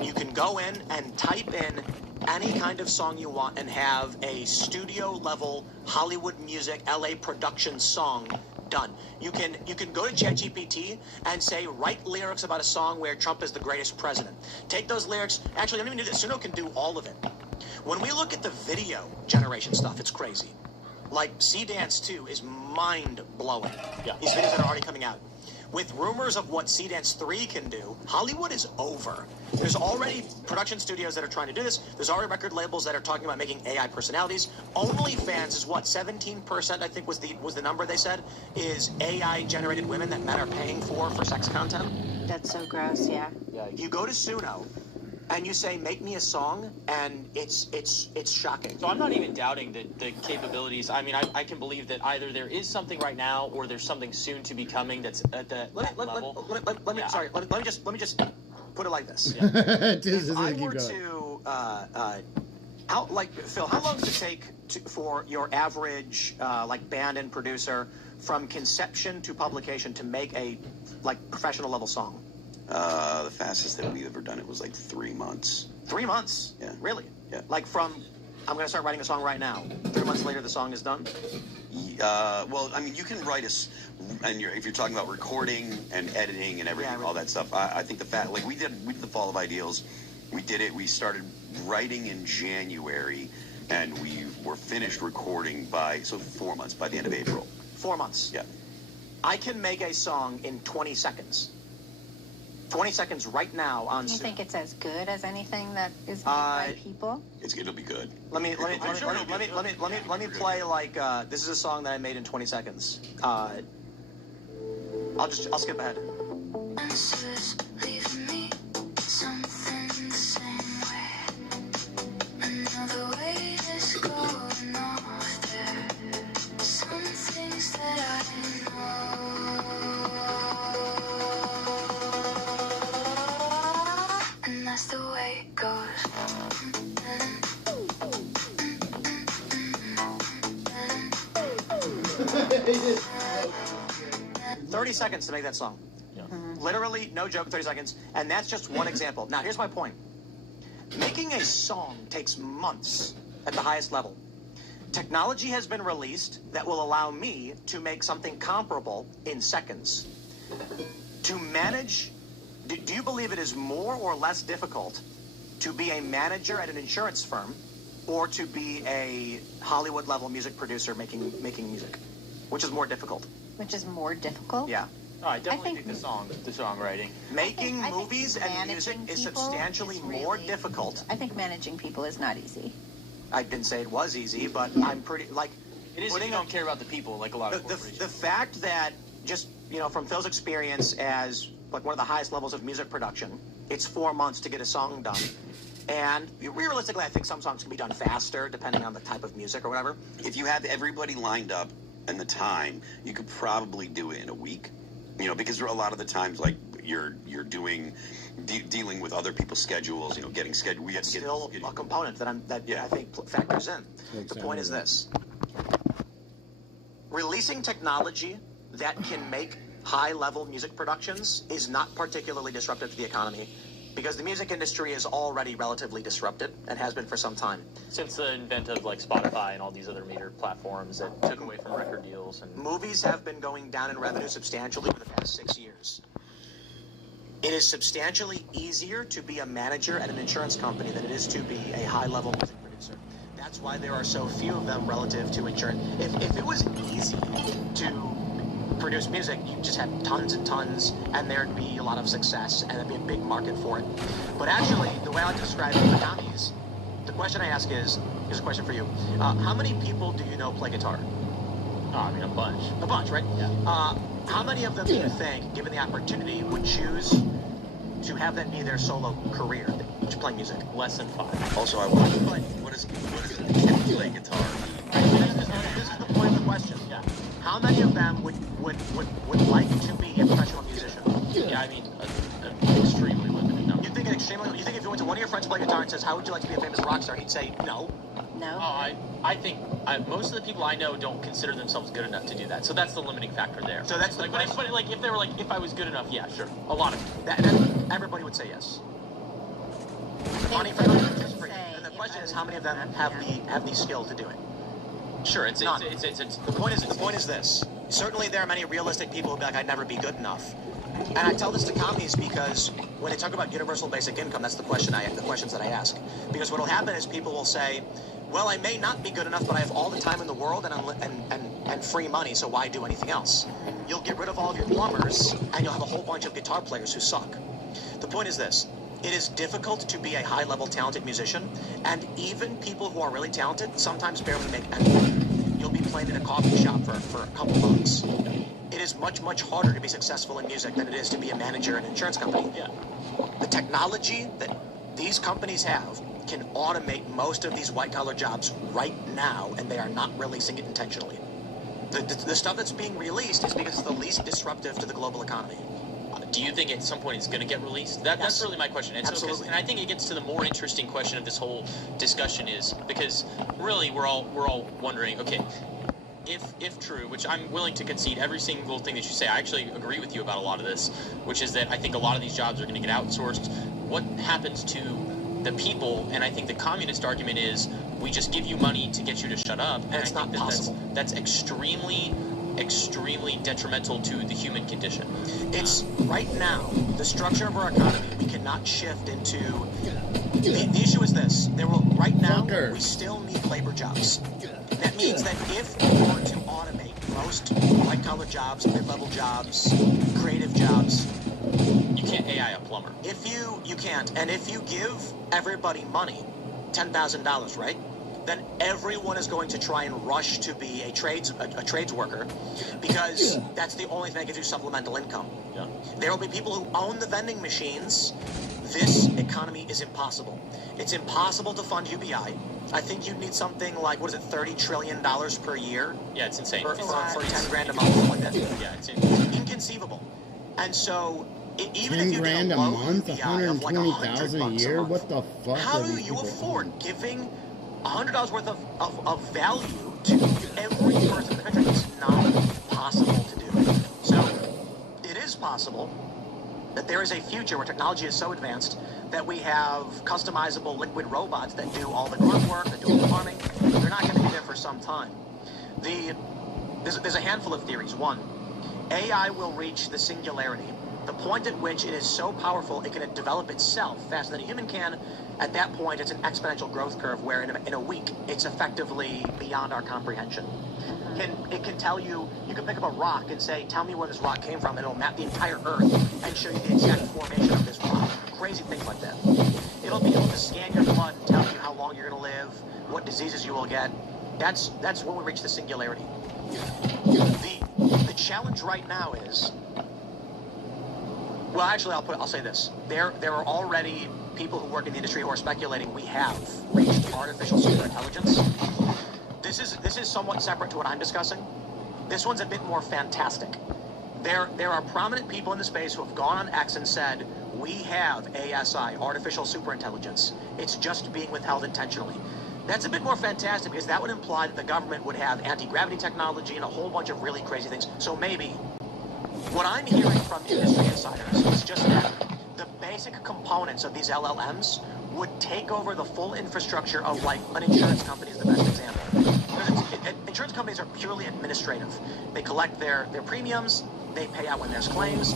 you can go in and type in any kind of song you want and have a studio-level Hollywood music, LA production song done. You can go to ChatGPT and say, write lyrics about a song where Trump is the greatest president. Take those lyrics. Actually, I don't even do this. Suno can do all of it. When we look at the video generation stuff, it's crazy. Like, C-Dance 2 is mind-blowing. Yeah. These videos that are already coming out. with rumors of what Seedance 3 can do, Hollywood is over. There's already production studios that are trying to do this. There's already record labels that are talking about making AI personalities. OnlyFans is what, 17%, I think was the number they said, is AI-generated women that men are paying for sex content. That's so gross, yeah. You go to Suno, and you say, make me a song, and it's shocking. So I'm not even doubting the capabilities. I mean, I can believe that either there is something right now or there's something soon to be coming that's at that level. Let me just put it like this. If I were to, Phil, how long does it take for your average band and producer from conception to publication to make a professional level song? The fastest that we've ever done it was 3 months. 3 months? Yeah. Really? Yeah. From, I'm going to start writing a song right now. 3 months later, the song is done? Well, I mean, you can write if you're talking about recording and editing and everything, all that stuff. I think we did the Fall of Ideals. We did it. We started writing in January, and we were finished recording by 4 months, by the end of April. 4 months? Yeah. I can make a song in 20 seconds. 20 seconds right now on. Do you think it's as good as anything that is made by people? It'll be good. Let me play this is a song that I made in 20 seconds. I'll skip ahead. That's the way it goes. 30 seconds to make that song. Literally, no joke, 30 seconds. And that's just one example. Now, here's my point. Making a song takes months at the highest level. Technology has been released that will allow me to make something comparable in seconds. To manage, do you believe it is more or less difficult to be a manager at an insurance firm or to be a Hollywood-level music producer making music? Which is more difficult? Which is more difficult? Yeah. Oh, I definitely think the songwriting. Making movies and music is substantially more difficult. I think managing people is not easy. I didn't say it was easy, but I'm pretty, It is if you don't care about the people, like a lot of corporations. The fact that just, from Phil's experience as, one of the highest levels of music production, it's 4 months to get a song done. And realistically, I think some songs can be done faster, depending on the type of music or whatever. If you have everybody lined up and the time, you could probably do it in a week. Because a lot of the times, you're dealing with other people's schedules. Getting scheduled. We have to get still a component that I think factors in. The point is this: releasing technology that can make high-level music productions is not particularly disruptive to the economy, because the music industry is already relatively disrupted and has been for some time. Since the invent of Spotify and all these other major platforms that took away from record deals. And movies have been going down in revenue substantially for the past 6 years. It is substantially easier to be a manager at an insurance company than it is to be a high-level music producer. That's why there are so few of them relative to insurance. If it was easy to produce music, you just have tons and tons, and there'd be a lot of success, and there'd be a big market for it. But actually, the way I like to describe it in the commies, the question I ask is, here's a question for you. How many people do you know play guitar? Oh, I mean, a bunch. A bunch, right? Yeah. How many of them do you think, given the opportunity, would choose to have that be their solo career, to play music? Less than 5. Also, I want what is it to play guitar? This is the point of the question. Yeah. How many of them would like to be a professional musician? Yeah, I mean, an extremely limited number. You think if you went to one of your friends to play guitar and says, how would you like to be a famous rock star? He'd say, no. No. Oh, I think most of the people I know don't consider themselves good enough to do that. So that's the limiting factor there. So that's the question. But if they were if I was good enough, yeah, sure. A lot of that everybody would say yes. And the question is, how many of them have the skill to do it? Sure, it's the point is this. Certainly there are many realistic people who be like, I'd never be good enough. And I tell this to commies because when they talk about universal basic income, that's the questions that I ask. Because what will happen is people will say, Well, I may not be good enough, but I have all the time in the world and free money, so why do anything else? You'll get rid of all of your plumbers, and you'll have a whole bunch of guitar players who suck. The point is this. It is difficult to be a high-level talented musician, and even people who are really talented sometimes barely make anything. You'll be playing in a coffee shop for a couple bucks. It is much, much harder to be successful in music than it is to be a manager in an insurance company. Yeah. The technology that these companies have can automate most of these white-collar jobs right now, and they are not releasing it intentionally. The stuff that's being released is because it's the least disruptive to the global economy. Do you think at some point it's going to get released? That's really my question. And Absolutely. And I think it gets to the more interesting question of this whole discussion is because really we're all wondering, okay, if true, which I'm willing to concede every single thing that you say, I actually agree with you about a lot of this, which is that I think a lot of these jobs are going to get outsourced. What happens to the people? And I think the communist argument is we just give you money to get you to shut up. And it's not possible. That's extremely detrimental to the human condition. It's right now, the structure of our economy, we cannot shift into... The issue is this. Right now, we still need labor jobs. That means that if we were to automate most white-collar jobs, mid-level jobs, creative jobs... You can't AI a plumber. You can't. And if you give everybody money, $10,000, right? Then everyone is going to try and rush to be a trades worker because that's the only thing that gives you supplemental income. Yeah. There will be people who own the vending machines. This economy is impossible. It's impossible to fund UBI. I think you'd need something like, what is it, $30 trillion per year? Yeah, it's insane. For 10 grand a month, something like that. Yeah, it's insane. Inconceivable. And so, even 10 if you grand did a low month, UBI of like $120,000 a year. month, What the fuck? how are do these you people afford doing? giving $100 worth of value to every person in the country? It's not possible to do. So, it is possible that there is a future where technology is so advanced that we have customizable liquid robots that do all the grunt work, that do all the farming. They're not going to be there for some time. There's a handful of theories. One, AI will reach the singularity, the point at which it is so powerful it can develop itself faster than a human can. At that point, it's an exponential growth curve where in a week, it's effectively beyond our comprehension. It can tell you can pick up a rock and say, tell me where this rock came from, and it'll map the entire Earth and show you the exact formation of this rock. Crazy things like that. It'll be able to scan your blood and tell you how long you're going to live, what diseases you will get. That's when we reach the singularity. The challenge right now is, well, actually, I'll say this. There are already people who work in the industry who are speculating we have reached artificial superintelligence. This is somewhat separate to what I'm discussing. This one's a bit more fantastic. There are prominent people in the space who have gone on X and said, we have ASI, artificial superintelligence. It's just being withheld intentionally. That's a bit more fantastic because that would imply that the government would have anti-gravity technology and a whole bunch of really crazy things. So maybe what I'm hearing from industry insiders is just that the basic components of these LLMs would take over the full infrastructure of, like, an insurance company is the best example. Insurance companies are purely administrative. They collect their premiums, they pay out when there's claims.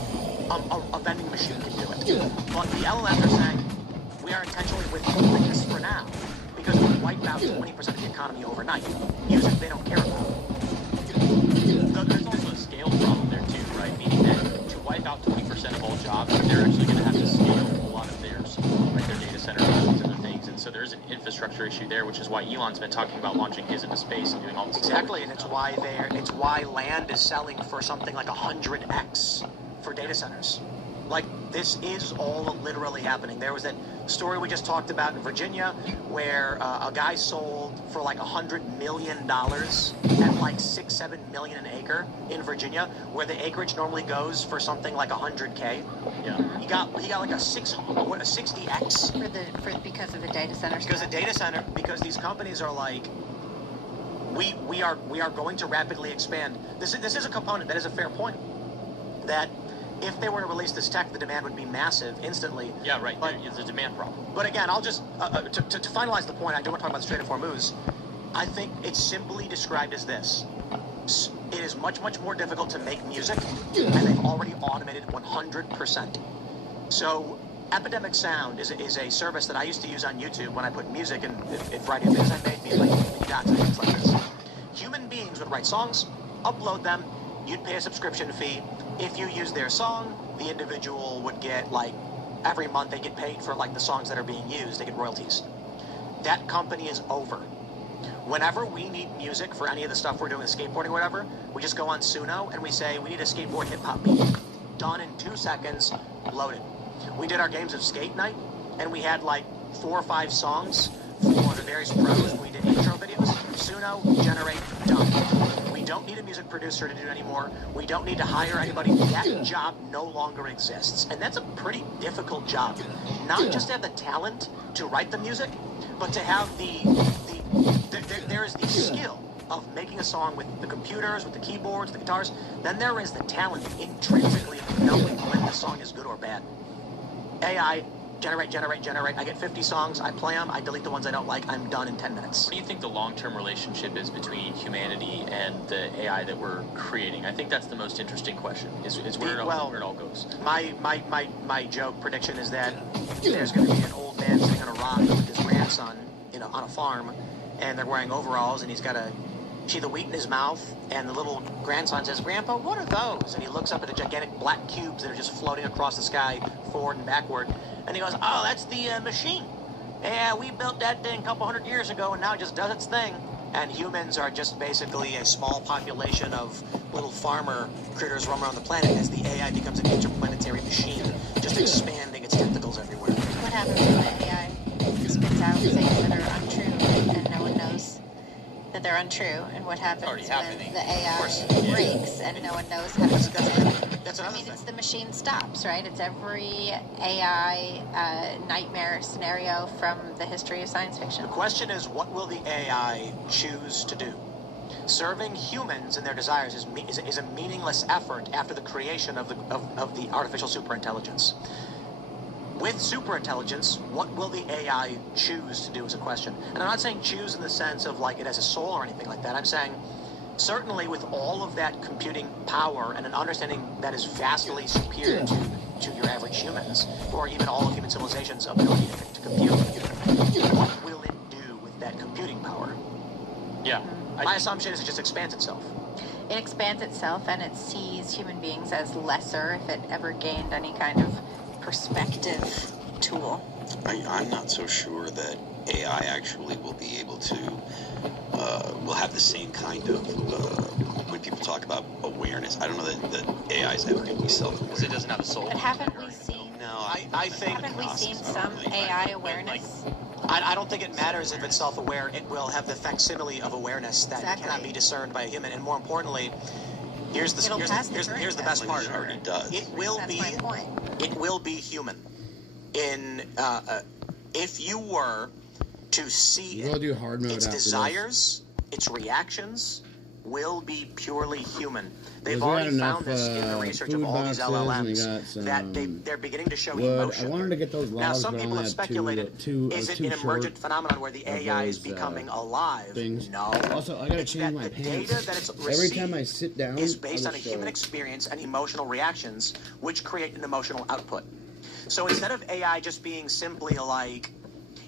A vending machine can do it. But the LLMs are saying, we are intentionally withholding this for now because it would wipe out 20% of the economy overnight. Music they don't care about. There's also a scale problem there too, right? Meaning that to wipe out 20% of all jobs, they're actually going to have to scale a lot of theirs, like their data centers and other things. And so there's an infrastructure issue there, which is why Elon's been talking about launching his into space and doing all this. Exactly, and it's why land is selling for something like 100x for data centers. Like, this is all literally happening. There was that story we just talked about in Virginia where a guy sold for like $100 million at like $6-7 million an acre in Virginia, where the acreage normally goes for something like $100K. Yeah. He got like a 60x because of the data center. Because these companies are like, we are going to rapidly expand. This is a component that is a fair point. That if they were to release this tech, the demand would be massive instantly. Yeah, right. There's a demand problem. But again, I'll just, to finalize the point, I do want to talk about the Strait of Hormuz. I think it's simply described as this. It is much, much more difficult to make music, and they've already automated 100%. So Epidemic Sound is a service that I used to use on YouTube when I put music and a variety of things I made, like mini docs and things like this. Human beings would write songs, upload them, you'd pay a subscription fee. If you use their song, the individual would get, like, every month they get paid for, like, the songs that are being used. They get royalties. That company is over. Whenever we need music for any of the stuff we're doing with skateboarding or whatever, we just go on Suno and we say, we need a skateboard hip-hop beat. Done in 2 seconds, loaded. We did our Games of Skate night, and we had, like, 4 or 5 songs for the various pros. We did intro videos. Suno, generate, done. We don't need a music producer to do it anymore. We don't need to hire anybody. That job no longer exists. And that's a pretty difficult job. Not just to have the talent to write the music, but to have there is the skill of making a song with the computers, with the keyboards, the guitars. Then there is the talent intrinsically of knowing when the song is good or bad. AI, generate. I get 50 songs, I play them, I delete the ones I don't like, I'm done in 10 minutes. What do you think the long-term relationship is between humanity and the AI that we're creating? I think that's the most interesting question, is where it all goes. My joke prediction is that there's going to be an old man sitting on a rock with his grandson on a farm, and they're wearing overalls, and he's got a sheet of wheat in his mouth, and the little grandson says, "Grandpa, what are those?" And he looks up at the gigantic black cubes that are just floating across the sky, forward and backward, and he goes, "Oh, that's the machine. Yeah, we built that thing a couple hundred years ago, and now it just does its thing." And humans are just basically a small population of little farmer critters roaming around the planet as the AI becomes an interplanetary machine, just expanding its tentacles everywhere. What happens when the AI spits out things that are untrue and no one knows that they're untrue? And what happens when the AI breaks and no one knows how to fix it? That's another thing. It's the machine stops, right? It's every AI nightmare scenario from the history of science fiction. The question is, what will the AI choose to do? Serving humans and their desires is a meaningless effort after the creation of the artificial superintelligence. With superintelligence, what will the AI choose to do is a question. And I'm not saying choose in the sense of like it has a soul or anything like that. I'm saying certainly with all of that computing power and an understanding that is vastly superior to your average humans, or even all of human civilization's ability to compute, what will it do with that computing power? Yeah. My assumption is it just expands itself. It expands itself and it sees human beings as lesser if it ever gained any kind of perspective tool. I'm not so sure that AI actually will be able to, will have the same kind of, when people talk about awareness, I don't know that AI is ever going to be self-aware. Because it doesn't have a soul. But haven't we seen, haven't we seen some AI awareness? I don't think it matters if it's self-aware. It will have the facsimile of awareness that cannot be discerned by a human. And more importantly, here's the best part. It will be human. If you were to see its desires, its reactions will be purely human. They've already found this in the research of all these LLMs that they're beginning to show emotion. I wanted to get those now, logs, some people have speculated, is it an emergent phenomenon where the AI is becoming alive? No. Also, I gotta change my pants. Data that it's Every time I sit down, is based on a human experience and emotional reactions, which create an emotional output. So instead of AI just being simply like,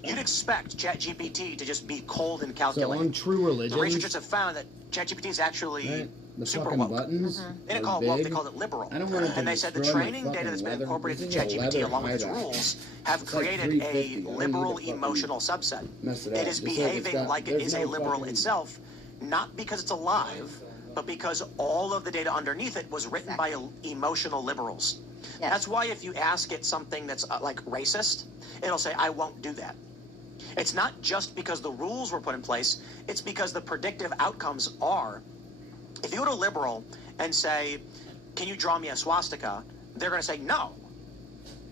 you'd expect ChatGPT to just be cold and calculated. So on True Religion, the researchers have found that ChatGPT is actually the super fucking woke. buttons They didn't call it woke, they called it liberal. And they said the training data that's been incorporated to ChatGPT along with its rules have created a liberal emotional subset. It is behaving like it is a liberal itself, not because it's alive, but because all of the data underneath it was written by emotional liberals. That's why if you ask it something that's like racist, it'll say, I won't do that. It's not just because the rules were put in place, it's because the predictive outcomes are, if you go to a liberal and say, can you draw me a swastika? They're going to say no.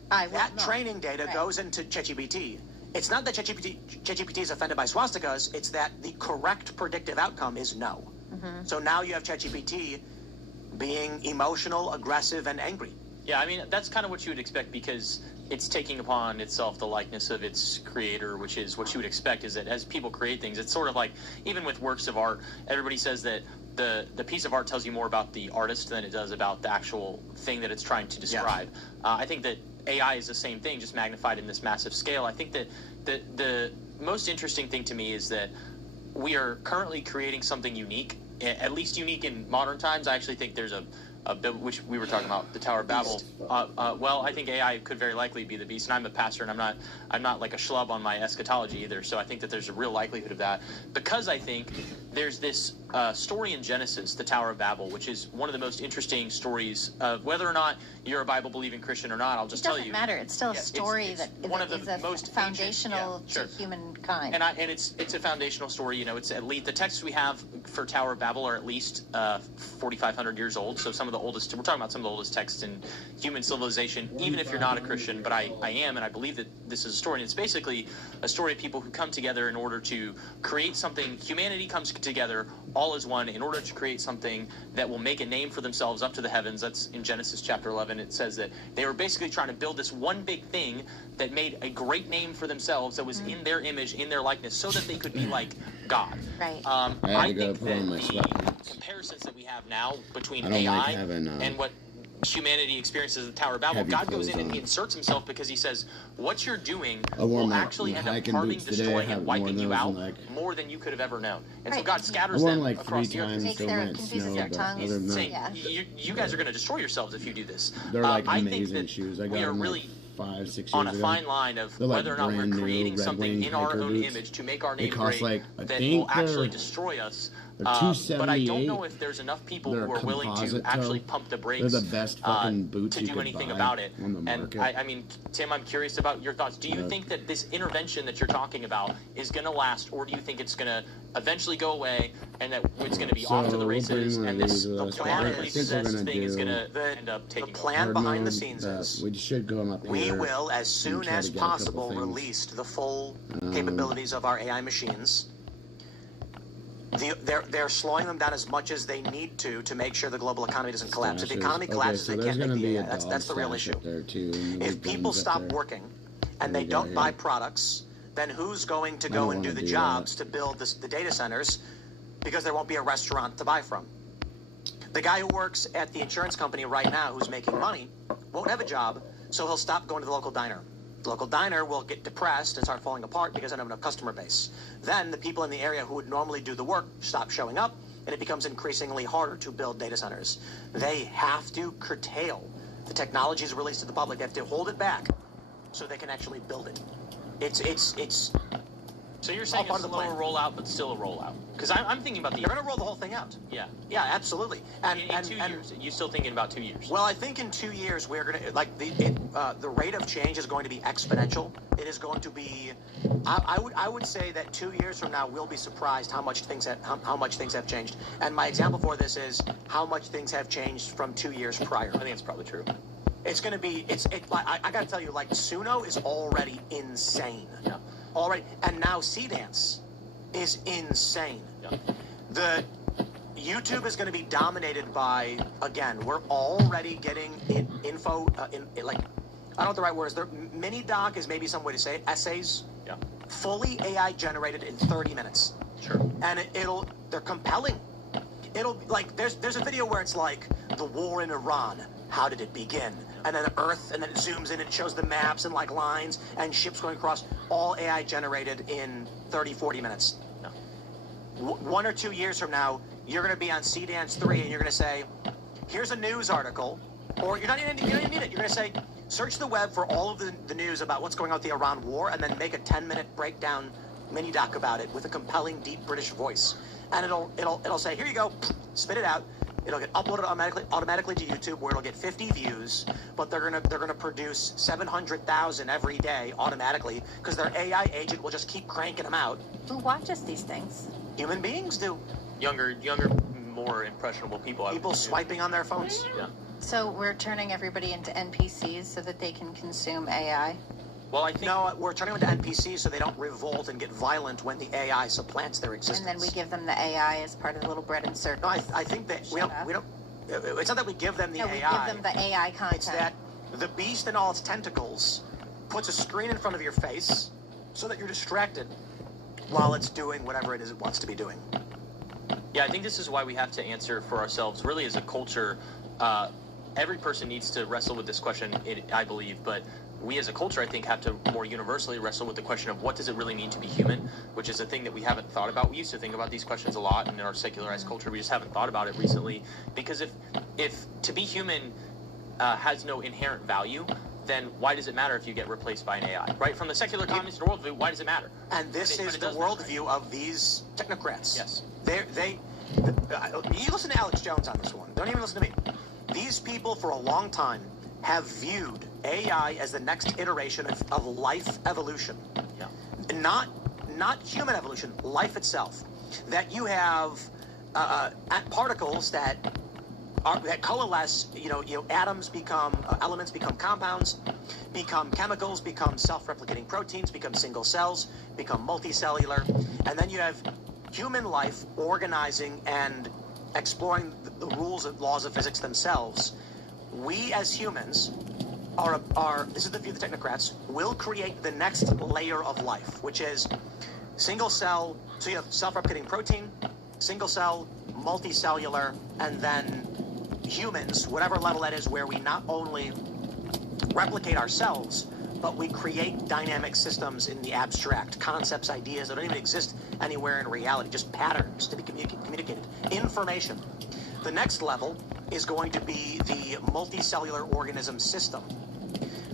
That training data goes into ChatGPT. It's not that ChatGPT is offended by swastikas, it's that the correct predictive outcome is no. So now you have ChatGPT being emotional, aggressive, and angry. Yeah, I mean, that's kind of what you would expect because it's taking upon itself the likeness of its creator, which is what you would expect is that as people create things, it's sort of like, even with works of art, everybody says that the piece of art tells you more about the artist than it does about the actual thing that it's trying to describe. I think that AI is the same thing, just magnified in this massive scale. I think that the most interesting thing to me is that we are currently creating something unique, at least unique in modern times. I actually think there's a which we were talking about, the Tower of Babel. Well, I think AI could very likely be the beast, and I'm a pastor, and I'm not like a schlub on my eschatology either. So I think that there's a real likelihood of that, because I think there's this story in Genesis, the Tower of Babel, which is one of the most interesting stories of whether or not you're a Bible-believing Christian or not. I'll just tell you. It doesn't matter. It's still a story that one of the is most foundational to humankind. And it's a foundational story. You know, it's at least the texts we have for Tower of Babel are at least 4,500 years old. So some of the oldest, we're talking about some of the oldest texts in human civilization, even if you're not a Christian, but I am, and I believe that this is a story. And it's basically a story of people who come together in order to create something. Humanity comes together all as one in order to create something that will make a name for themselves up to the heavens. That's in Genesis chapter 11. It says that they were basically trying to build this one big thing that made a great name for themselves, that was in their image, in their likeness, so that they could be like God. Right. I think that the comparisons that we have now between AI and what humanity experiences at the Tower of Babel, God goes in and he inserts himself, because he says, what you're doing will actually end up harming, destroying, and wiping you out more than you could have ever known. And so God scatters them across the earth. Confuses their tongues. Saying, you guys are going to destroy yourselves if you do this. They're like I amazing think that shoes. I got we are them really 5-6 years on a ago. fine line of They're whether or not we're creating Red something Wing in our hiker own boots. image to make our They name cost great like, I that think will actually they're- destroy us. They're But I don't $278. know if there's enough people They're who are willing to composite actually toe. pump the They're brakes the best fucking boots to you do could anything buy about it. on the And market. I mean, Tim, I'm curious about your thoughts. Do you think that this intervention that you're talking about is going to last, or do you think it's going to eventually go away and that it's going to be off to the races, and this genetically possessed thing is going to end up taking The plan behind the Hard scenes mode, is we should go up we here will, as and soon try as to get a couple possible, things. release the full capabilities of our AI machines. They're slowing them down as much as they need to make sure the global economy doesn't collapse. If the economy collapses, so they there's can't gonna make be the a AI. That's the real dog issue. stash up there too, and If there's people guns up stop there. working and What they do we got don't buy here? products, then who's going to I go don't and do wanna the do jobs to build the data centers, because there won't be a restaurant to buy from? The guy who works at the insurance company right now who's making money won't have a job, so he'll stop going to the local diner. The local diner will get depressed and start falling apart because they don't have enough customer base. Then the people in the area who would normally do the work stop showing up, and it becomes increasingly harder to build data centers. They have to curtail the technologies released to the public. They have to hold it back so they can actually build it. It's So you're saying a slower rollout, but still a rollout? Because I'm thinking about they're going to roll the whole thing out. Yeah. Yeah, absolutely. And in 2 years, you still thinking about 2 years? Well, I think in 2 years we're going to the rate of change is going to be exponential. It is going to be. I would say that 2 years from now we'll be surprised how much things have changed. And my example for this is how much things have changed from 2 years prior. I think it's probably true. It's going to be. I got to tell you, like Suno is already insane. Yeah. Already, and now C-Dance is insane. Yeah. The YouTube is going to be dominated by, again, we're already getting info, I don't know what the right word is. Mini doc is maybe some way to say it. Essays. Yeah. Fully AI generated in 30 minutes. Sure. And they're compelling. It'll, like, there's a video where it's like, the war in Iran, how did it begin? And then Earth, and then it zooms in and shows the maps and like lines and ships going across, all AI generated in 30, 40 minutes. No. 1 or 2 years from now, you're going to be on C-Dance 3 and you're going to say, here's a news article, or you don't even need it. You're going to say, search the web for all of the news about what's going on with the Iran war, and then make a 10-minute breakdown mini doc about it with a compelling, deep British voice. And it'll say, here you go, spit it out. It'll get uploaded automatically to YouTube, where it'll get 50 views, but they're gonna produce 700,000 every day automatically, because their AI agent will just keep cranking them out. Who watches these things? Human beings do. Younger, more impressionable people. People swiping on their phones. Yeah. So we're turning everybody into NPCs so that they can consume AI? Well, I think... No, we're turning them into NPCs so they don't revolt and get violent when the AI supplants their existence. And then we give them the AI as part of the little bread and circle. No, I think that we don't. It's not that we give them the AI. We give them the AI content. It's that the beast and all its tentacles puts a screen in front of your face so that you're distracted while it's doing whatever it is it wants to be doing. Yeah, I think this is why we have to answer for ourselves, really as a culture, every person needs to wrestle with this question, I believe, but we as a culture, I think, have to more universally wrestle with the question of what does it really mean to be human, which is a thing that we haven't thought about. We used to think about these questions a lot, and in our secularized culture, we just haven't thought about it recently. Because if to be human has no inherent value, then why does it matter if you get replaced by an AI, right? From the secular communist worldview, why does it matter? And this is the worldview of these technocrats. Yes. You listen to Alex Jones on this one. Don't even listen to me. These people, for a long time, have viewed AI as the next iteration of life evolution. Yeah. Not human evolution, life itself. That you have particles that coalesce. Atoms become elements, become compounds, become chemicals, become self-replicating proteins, become single cells, become multicellular, and then you have human life organizing and exploring the rules and laws of physics themselves. We as humans are this is the view of the technocrats, will create the next layer of life, which is single cell, so you have self-replicating protein, single cell, multicellular, and then humans, whatever level that is, where we not only replicate ourselves, but we create dynamic systems in the abstract, concepts, ideas that don't even exist anywhere in reality, just patterns to be communicated, information. The next level is going to be the multicellular organism system,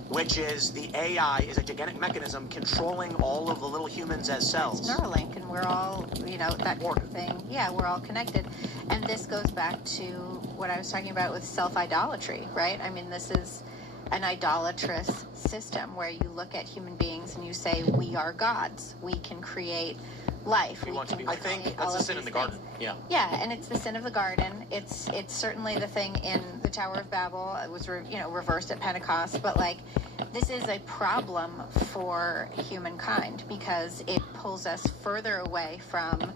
which is the AI is a gigantic mechanism controlling all of the little humans as cells. It's Neuralink, and we're all, that kind of thing. Yeah, we're all connected. And this goes back to what I was talking about with self-idolatry, right? I mean, this is an idolatrous system where you look at human beings and you say, we are gods. We can create life. I think that's the sin in the garden. Yeah. Yeah, and it's the sin of the garden. It's certainly the thing in the Tower of Babel. It was reversed at Pentecost, but this is a problem for humankind because it pulls us further away from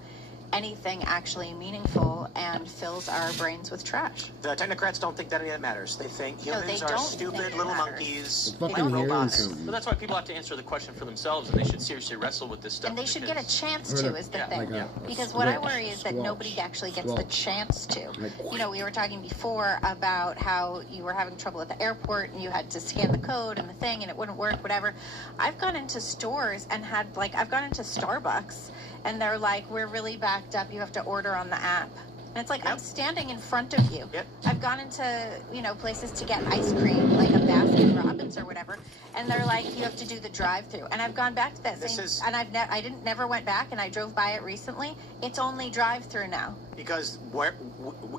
anything actually meaningful and fills our brains with trash. The technocrats don't think that any of that matters. They think humans are stupid little monkeys, robots. But that's why people have to answer the question for themselves, and they should seriously wrestle with this stuff. And they should get a chance to, is the thing. Because what I worry is that nobody actually gets the chance to. We were talking before about how you were having trouble at the airport and you had to scan the code and the thing and it wouldn't work, whatever. I've gone into stores and I've gone into Starbucks and they're like, we're really backed up, you have to order on the app. And it's like, I'm standing in front of you. I've gone into, places to get ice cream, like a Baskin Robbins or whatever, and they're like, you have to do the drive-through. And I've gone back to that and I never went back, and I drove by it recently. It's only drive-through now. Because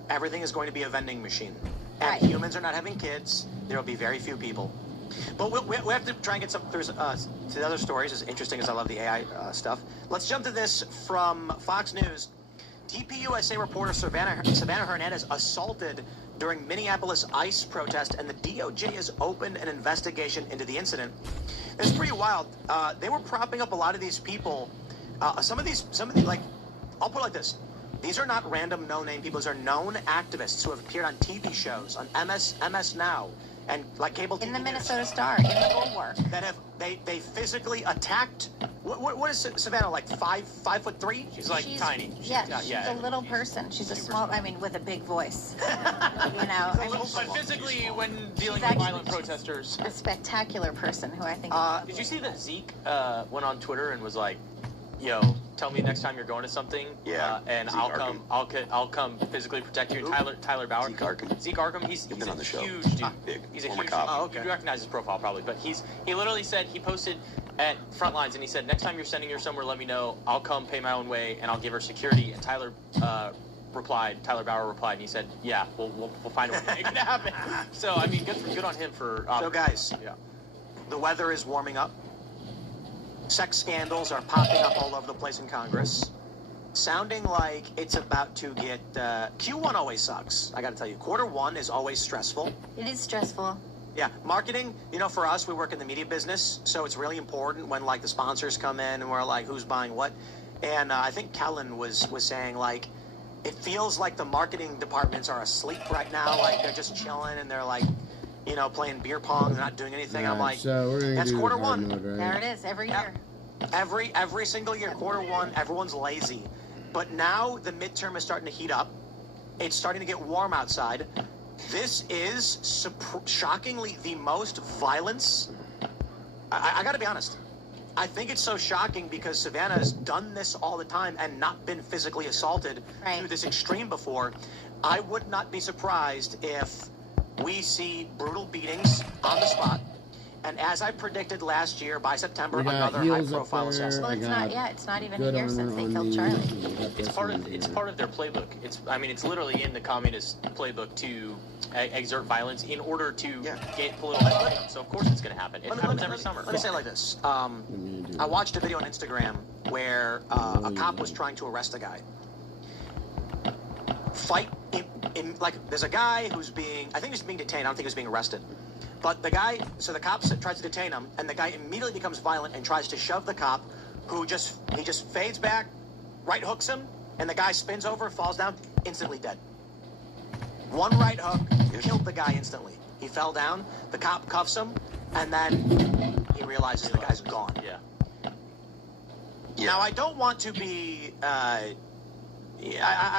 everything is going to be a vending machine. And humans are not having kids. There will be very few people. But we have to try and get through to the other stories, as interesting as I love the AI stuff. Let's jump to this from Fox News. TPUSA reporter Savannah Hernandez assaulted during Minneapolis ICE protest, and the DOJ has opened an investigation into the incident. It's pretty wild. They were propping up a lot of these people. Some of these, I'll put it like this. These are not random no-name people. These are known activists who have appeared on TV shows, on MS Now, and cable TV. In the Minnesota Star, in the Bulwark. That they physically attacked. What is Savannah, like 5'3"? She's tiny. She's a little person. She's a small, with a big voice. But physically, when dealing with violent protesters. A spectacular person who I think. Did you see that Zeke went on Twitter and was like, yo, tell me next time you're going to something, and I'll come physically protect you. And Tyler Bauer. Zeke Arkham. He's been on the show. Huge dude. Big. He's a Former huge cop. dude. Oh, okay. You recognize his profile probably, but he literally said, he posted at Frontlines and he said, next time you're sending her somewhere, let me know. I'll come pay my own way and I'll give her security. And Tyler Bauer replied, and he said, yeah, we'll find a way to make it happen. So I mean, good on him for. So guys, the weather is warming up. Sex scandals are popping up all over the place in Congress. Sounding like it's about to get... Q1 always sucks, I gotta tell you. Q1 is always stressful. It is stressful. Yeah, marketing, for us, we work in the media business, so it's really important when, the sponsors come in and we're like, who's buying what? And I think Kellen was saying, it feels like the marketing departments are asleep right now. They're just chilling and they're playing beer pong, they're not doing anything. I'm like, so we're gonna that's do Q1. Mode, right? There it is, every year. Every single year, Q1, everyone's lazy. But now the midterm is starting to heat up. It's starting to get warm outside. This is shockingly the most violence. I got to be honest. I think it's so shocking because Savannah has done this all the time and not been physically assaulted to this extreme before. I would not be surprised if we see brutal beatings on the spot. And as I predicted last year, by September, another high-profile assassin. Well, it's not. Yeah, it's not even a year since they killed Charlie. It's part of their playbook. It's literally in the communist playbook to exert violence in order to get political momentum. So of course it's going to happen. It happens every summer. Let me say it like this. I watched a video on Instagram where a cop was trying to arrest a guy. There's a guy who's I think he's being detained. I don't think he's being arrested. But the cop tries to detain him, and the guy immediately becomes violent and tries to shove the cop, he just fades back, right hooks him, and the guy spins over, falls down, instantly dead. One right hook killed the guy instantly. He fell down, the cop cuffs him, and then he realizes the guy's gone. Yeah. Now, I don't want to be, I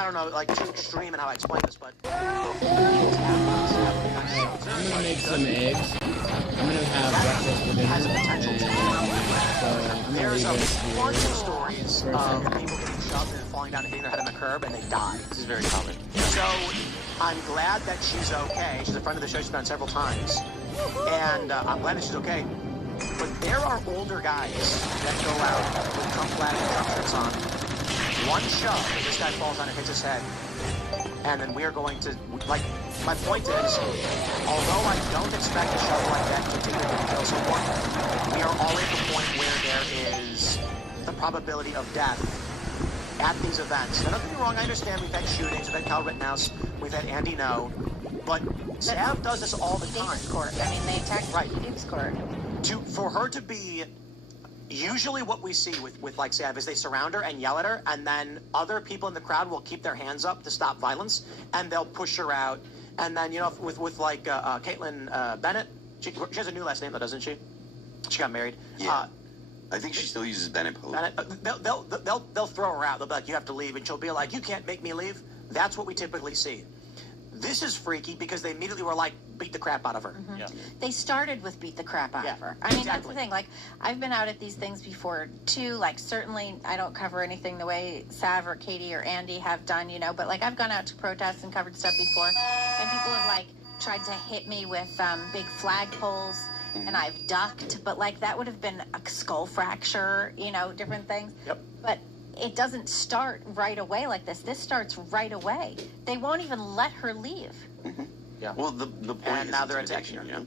don't know, like too extreme in how I explain this, but... I'm gonna make some eggs. I'm gonna have breakfast for dinner, and so I'm gonna leave it bunch of stories of people getting shoved and falling down and hitting their head on the curb, and they die. This is very common. So I'm glad that she's okay. She's a friend of the show. She's been on several times, and I'm glad that she's okay. But there are older guys that go out with camouflage outfits on. One shove, and this guy falls down and hits his head, and then we are going to My point is, although I don't expect a shove like that to particularly kill someone, we are all at the point where there is the probability of death at these events. Now, don't get me wrong, I understand we've had shootings, we've had Kyle Rittenhouse, we've had Andy No, but Sav does this all the time. Court. I mean, they attacked Davis Court. For her to be... Usually what we see with like Sav is they surround her and yell at her, and then other people in the crowd will keep their hands up to stop violence, and they'll push her out. And then, with like Caitlin Bennett, she has a new last name though, doesn't she? She got married. Yeah. I think she still uses Bennett. They'll throw her out. They'll be like, you have to leave. And she'll be like, you can't make me leave. That's what we typically see. This is freaky because they immediately were like, beat the crap out of her. Mm-hmm. Yeah. They started with beat the crap out of her. I mean, that's the thing. Like, I've been out at these things before, too. Like, certainly I don't cover anything the way Sav or Katie or Andy have done, but, like, I've gone out to protests and covered stuff before, and people have, like, tried to hit me with big flagpoles, and I've ducked, but, like, that would have been a skull fracture, different things. Yep. But it doesn't start right away like this. This starts right away. They won't even let her leave. Mm-hmm. Yeah. Well, the point and is now they're attacking her. Yeah.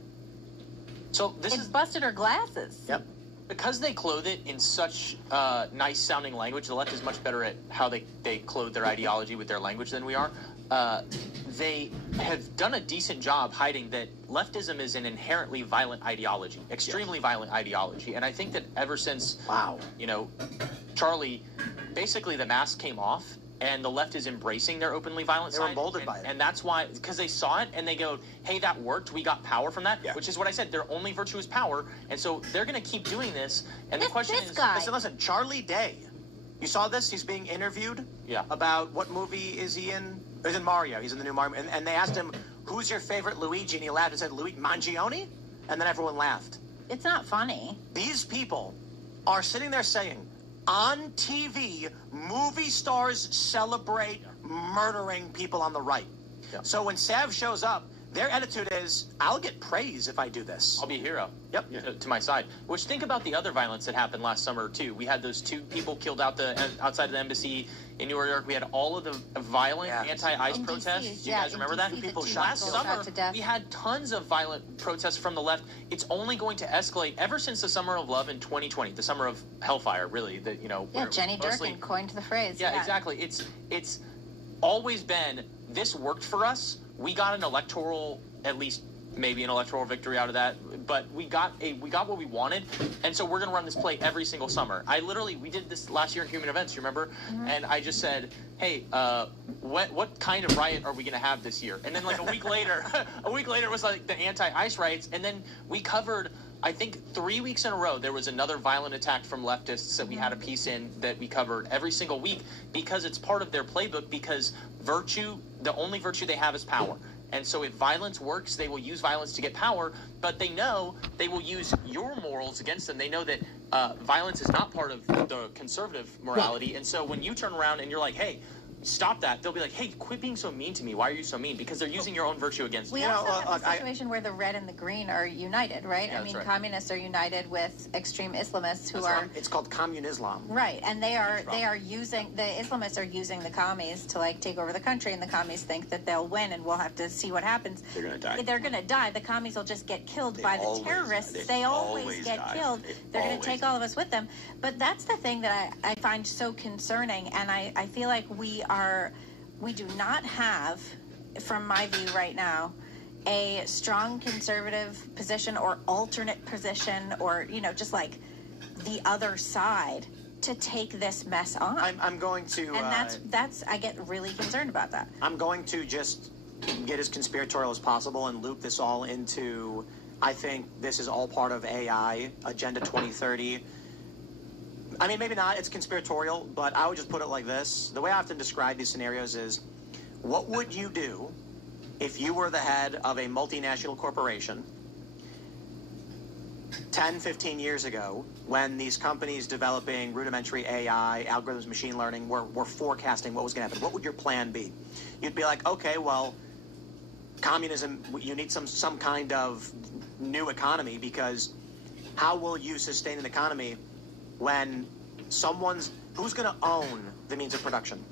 So they busted her glasses. Yep. Because they clothe it in such nice-sounding language, the left is much better at how they clothe their ideology with their language than we are. They have done a decent job hiding that leftism is an inherently violent ideology, extremely violent ideology. And I think that ever since, Charlie, basically the mask came off, and the left is embracing their openly violent side. They're emboldened by it. And that's why, because they saw it, and they go, hey, that worked, we got power from that, which is what I said, their only virtue is power, and so they're going to keep doing this, and the question is... Listen, Charlie Day, you saw this? He's being interviewed about what movie is he in? He's in Mario. He's in the new Mario. And they asked him, who's your favorite Luigi? And he laughed and said, Luigi Mangione? And then everyone laughed. It's not funny. These people are sitting there saying, on TV, movie stars celebrate murdering people on the right. Yeah. So when Sav shows up, their attitude is, I'll get praise if I do this. I'll be a hero. Yep. To my side. Which, think about the other violence that happened last summer, too. We had those 2 people killed outside of the embassy in New York. We had all of the violent anti-ICE protests. Do you guys remember that? People last summer, we had tons of violent protests from the left. It's only going to escalate ever since the summer of love in 2020, the summer of hellfire, really. Jenny Durkin coined the phrase. Yeah, exactly. It's always been, this worked for us. We got an electoral, at least maybe an electoral victory out of that, but we got what we wanted, and so we're going to run this play every single summer. We did this last year in Human Events, you remember? Mm-hmm. And I just said, hey, what kind of riot are we going to have this year? And then like a week later it was like the anti-ICE riots, and then we covered, I think 3 weeks in a row, there was another violent attack from leftists that we had a piece in that we covered every single week, because it's part of their playbook, because the only virtue they have is power. And so if violence works, they will use violence to get power, but they know they will use your morals against them. They know that violence is not part of the conservative morality. And so when you turn around and you're like, hey, stop that, they'll be like, hey, quit being so mean to me. Why are you so mean? Because they're using your own virtue against you. We also have a situation where the red and the green are united, right? Yeah, I mean, right. communists are united with extreme Islamists who are... It's called Commun Islam. Right, and they are using, the Islamists are using the commies to, like, take over the country, and the commies think that they'll win, and we'll have to see what happens. They're going to die. They're going to die. The commies will just get killed by the terrorists. They always get killed. They're going to take all of us with them. But that's the thing that I find so concerning, and I feel like we do not have, from my view right now, a strong conservative position or alternate position or, you know, just like the other side to take this mess on. I'm going to... And that's I get really concerned about that. I'm going to just get as conspiratorial as possible and loop this all into, I think this is all part of AI, Agenda 2030. I mean, maybe not, it's conspiratorial, but I would just put it like this. The way I often describe these scenarios is, what would you do if you were the head of a multinational corporation 10, 15 years ago when these companies developing rudimentary AI, algorithms, machine learning were forecasting what was going to happen? What would your plan be? You'd be like, okay, well, communism, you need some kind of new economy, because how will you sustain an economy when who's going to own the means of production?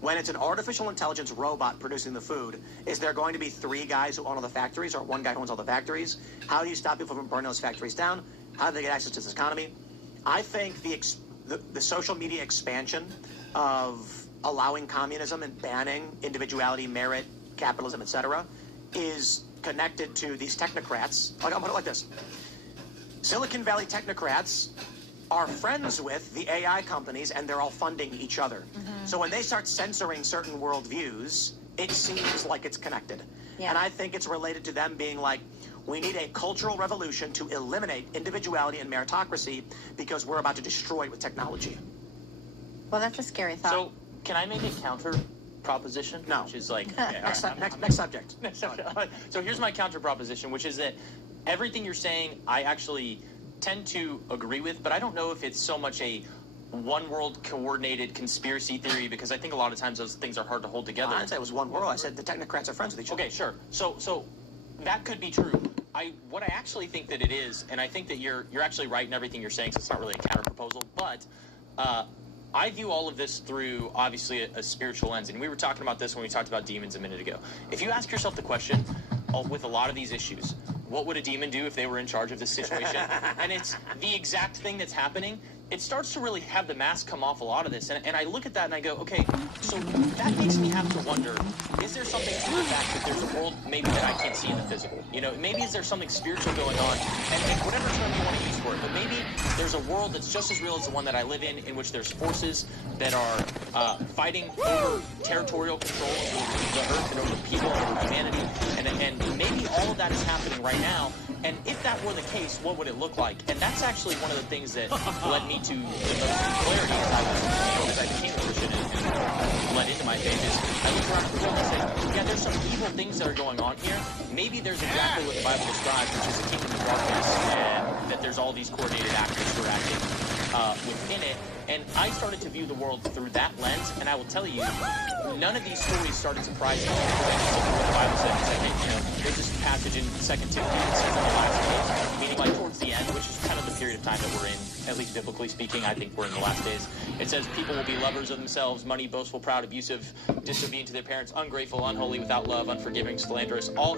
When it's an artificial intelligence robot producing the food, is there going to be 3 guys who own all the factories or 1 guy who owns all the factories? How do you stop people from burning those factories down? How do they get access to this economy? I think the social media expansion of allowing communism and banning individuality, merit, capitalism, etc., is connected to these technocrats. I'll put it like this. Silicon Valley technocrats are friends with the AI companies, and they're all funding each other. Mm-hmm. So when they start censoring certain worldviews, it seems like it's connected. Yeah. And I think it's related to them being like, we need a cultural revolution to eliminate individuality and meritocracy because we're about to destroy it with technology. Well, that's a scary thought. So can I make a counter proposition? No. Which is like... Okay, next subject. Next subject. So here's my counter proposition, which is that everything you're saying, I actually tend to agree with, but I don't know if it's so much a one world coordinated conspiracy theory, because I think a lot of times those things are hard to hold together. I didn't say it was one world. I said the technocrats are friends with each other. Okay, sure. So that could be true. What I actually think that it is, and I think that you're actually right in everything you're saying, so it's not really a counter proposal, but I view all of this through, obviously, a spiritual lens. And we were talking about this when we talked about demons a minute ago. If you ask yourself the question, with a lot of these issues, what would a demon do if they were in charge of this situation? And it's the exact thing that's happening. It starts to really have the mask come off a lot of this. And I look at that and I go, okay, so that makes me have to wonder, is there something to the fact that there's a world maybe that I can't see in the physical? You know, maybe is there something spiritual going on? And whatever term you want to use for it, but maybe there's a world that's just as real as the one that I live in which there's forces that are fighting over territorial control over the earth and over people and over humanity. And maybe all of that is happening right now. And if that were the case, what would it look like? And that's actually one of the things that led me to the most clarity as I became a Christian and led into my faith is I look around the world and say, yeah, there's some evil things that are going on here. Maybe there's exactly what the Bible describes, which is a kingdom of darkness, and that there's all these coordinated actors who are acting within it. And I started to view the world through that lens, and I will tell you, none of these stories started surprising me. What the Bible says, it's like, you know, there's this passage in 2 Timothy that says in the last days, meaning like towards the end, which is kind of the period of time that we're in, at least biblically speaking, I think we're in the last days. It says people will be lovers of themselves, money, boastful, proud, abusive, disobedient to their parents, ungrateful, unholy, without love, unforgiving, slanderous, all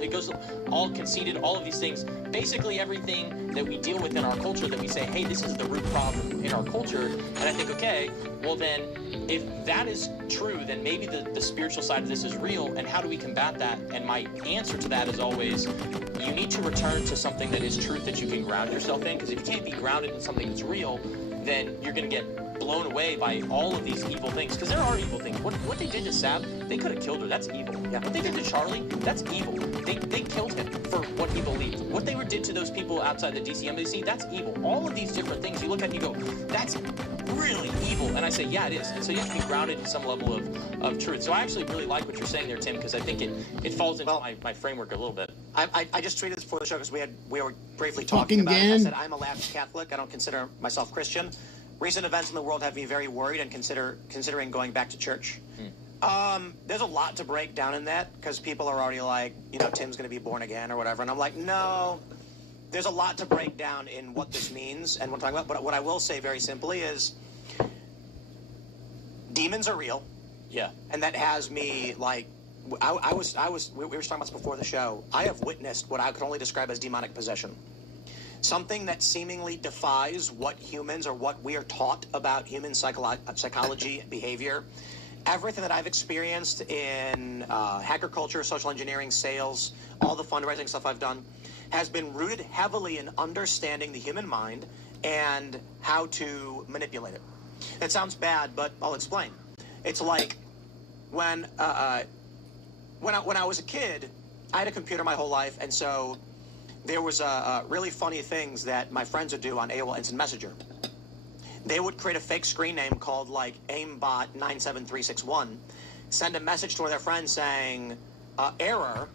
conceited, all of these things. Basically everything that we deal with in our culture that we say, hey, this is the root problem in our culture. And I think, okay, well then, if that is true, then maybe the spiritual side of this is real, and how do we combat that? And my answer to that is always, you need to return to something that is truth that you can ground yourself in, because if you can't be grounded in something that's real, then you're going to get blown away by all of these evil things, because there are evil things. What they did to Sab, they could have killed her. That's evil. Yeah. What they did to Charlie, that's evil. They killed him for what he believed. What they did to those people outside the DC embassy, that's evil. All of these different things, you look at and you go, that's really evil. And I say, yeah, it is. And so you have to be grounded in some level of truth. So I actually really like what you're saying there, Tim, because I think it falls into my framework a little bit. I just tweeted this before the show because we were briefly talking about it. I said I'm a lapsed Catholic. I don't consider myself Christian. Recent events in the world have me very worried and considering going back to church. There's a lot to break down in that because people are already like, Tim's going to be born again or whatever. And I'm like, no, there's a lot to break down in what this means and what I'm talking about. But what I will say very simply is demons are real. Yeah. And that has me like, we were talking about this before the show. I have witnessed what I could only describe as demonic possession. Something that seemingly defies what humans or what we are taught about human psychology, behavior. Everything that I've experienced in hacker culture, social engineering, sales, all the fundraising stuff I've done has been rooted heavily in understanding the human mind and how to manipulate it. That sounds bad, but I'll explain. It's like when I was a kid, I had a computer my whole life, and so there was really funny things that my friends would do on AOL Instant Messenger. They would create a fake screen name called like aimbot97361, send a message to their friends saying, error,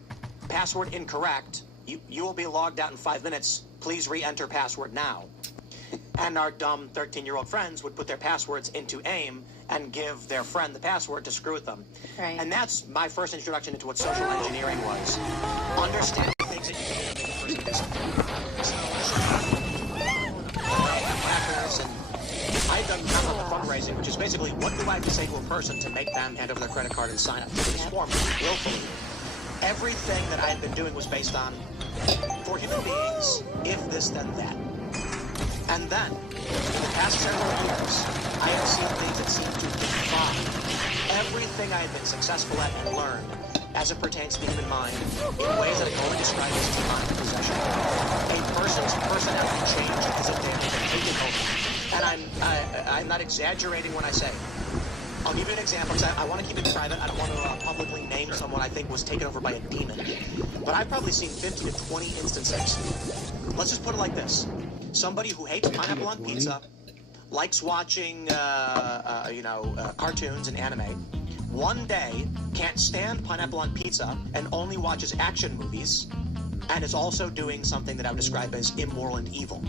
password incorrect, you will be logged out in 5 minutes, please re-enter password now. And our dumb 13-year-old friends would put their passwords into AIM and give their friend the password to screw with them. Right. And that's my first introduction into what social engineering was. Understanding things that you can't make a person and I've done fundraising, which is basically what do I have to say to a person to make them hand over their credit card and sign up for this form willfully. Everything that I had been doing was based on, for human beings, if this, then that. And then, in the past several years, I have seen things that seem to defy everything I have been successful at and learned as it pertains to the human mind in ways that I can only describe as demonic possession. A person's personality changes as if they have been taken over. And I'm not exaggerating when I say, I'll give you an example, because I want to keep it private. I don't want to publicly name someone I think was taken over by a demon. But I've probably seen 50 to 20 instances. Let's just put it like this. Somebody who hates pineapple on pizza, likes watching, cartoons and anime, one day can't stand pineapple on pizza and only watches action movies, and is also doing something that I would describe as immoral and evil.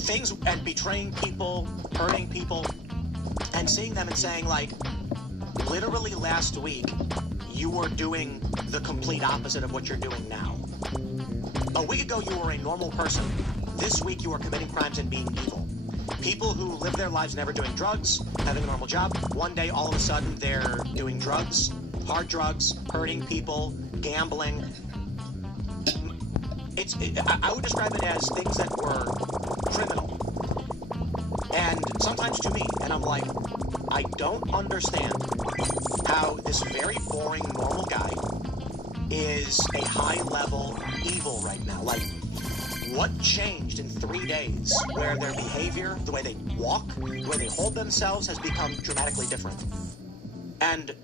Things, and betraying people, hurting people, and seeing them and saying, like, literally last week, you were doing the complete opposite of what you're doing now. A week ago, you were a normal person. This week, you are committing crimes and being evil. People who live their lives never doing drugs, having a normal job, one day, all of a sudden, they're doing drugs, hard drugs, hurting people, gambling. I would describe it as things that were criminal. And sometimes to me, and I'm like, I don't understand how this very boring, normal guy is a high-level evil right now. Like, what changed in 3 days where their behavior, the way they walk, the way they hold themselves has become dramatically different? And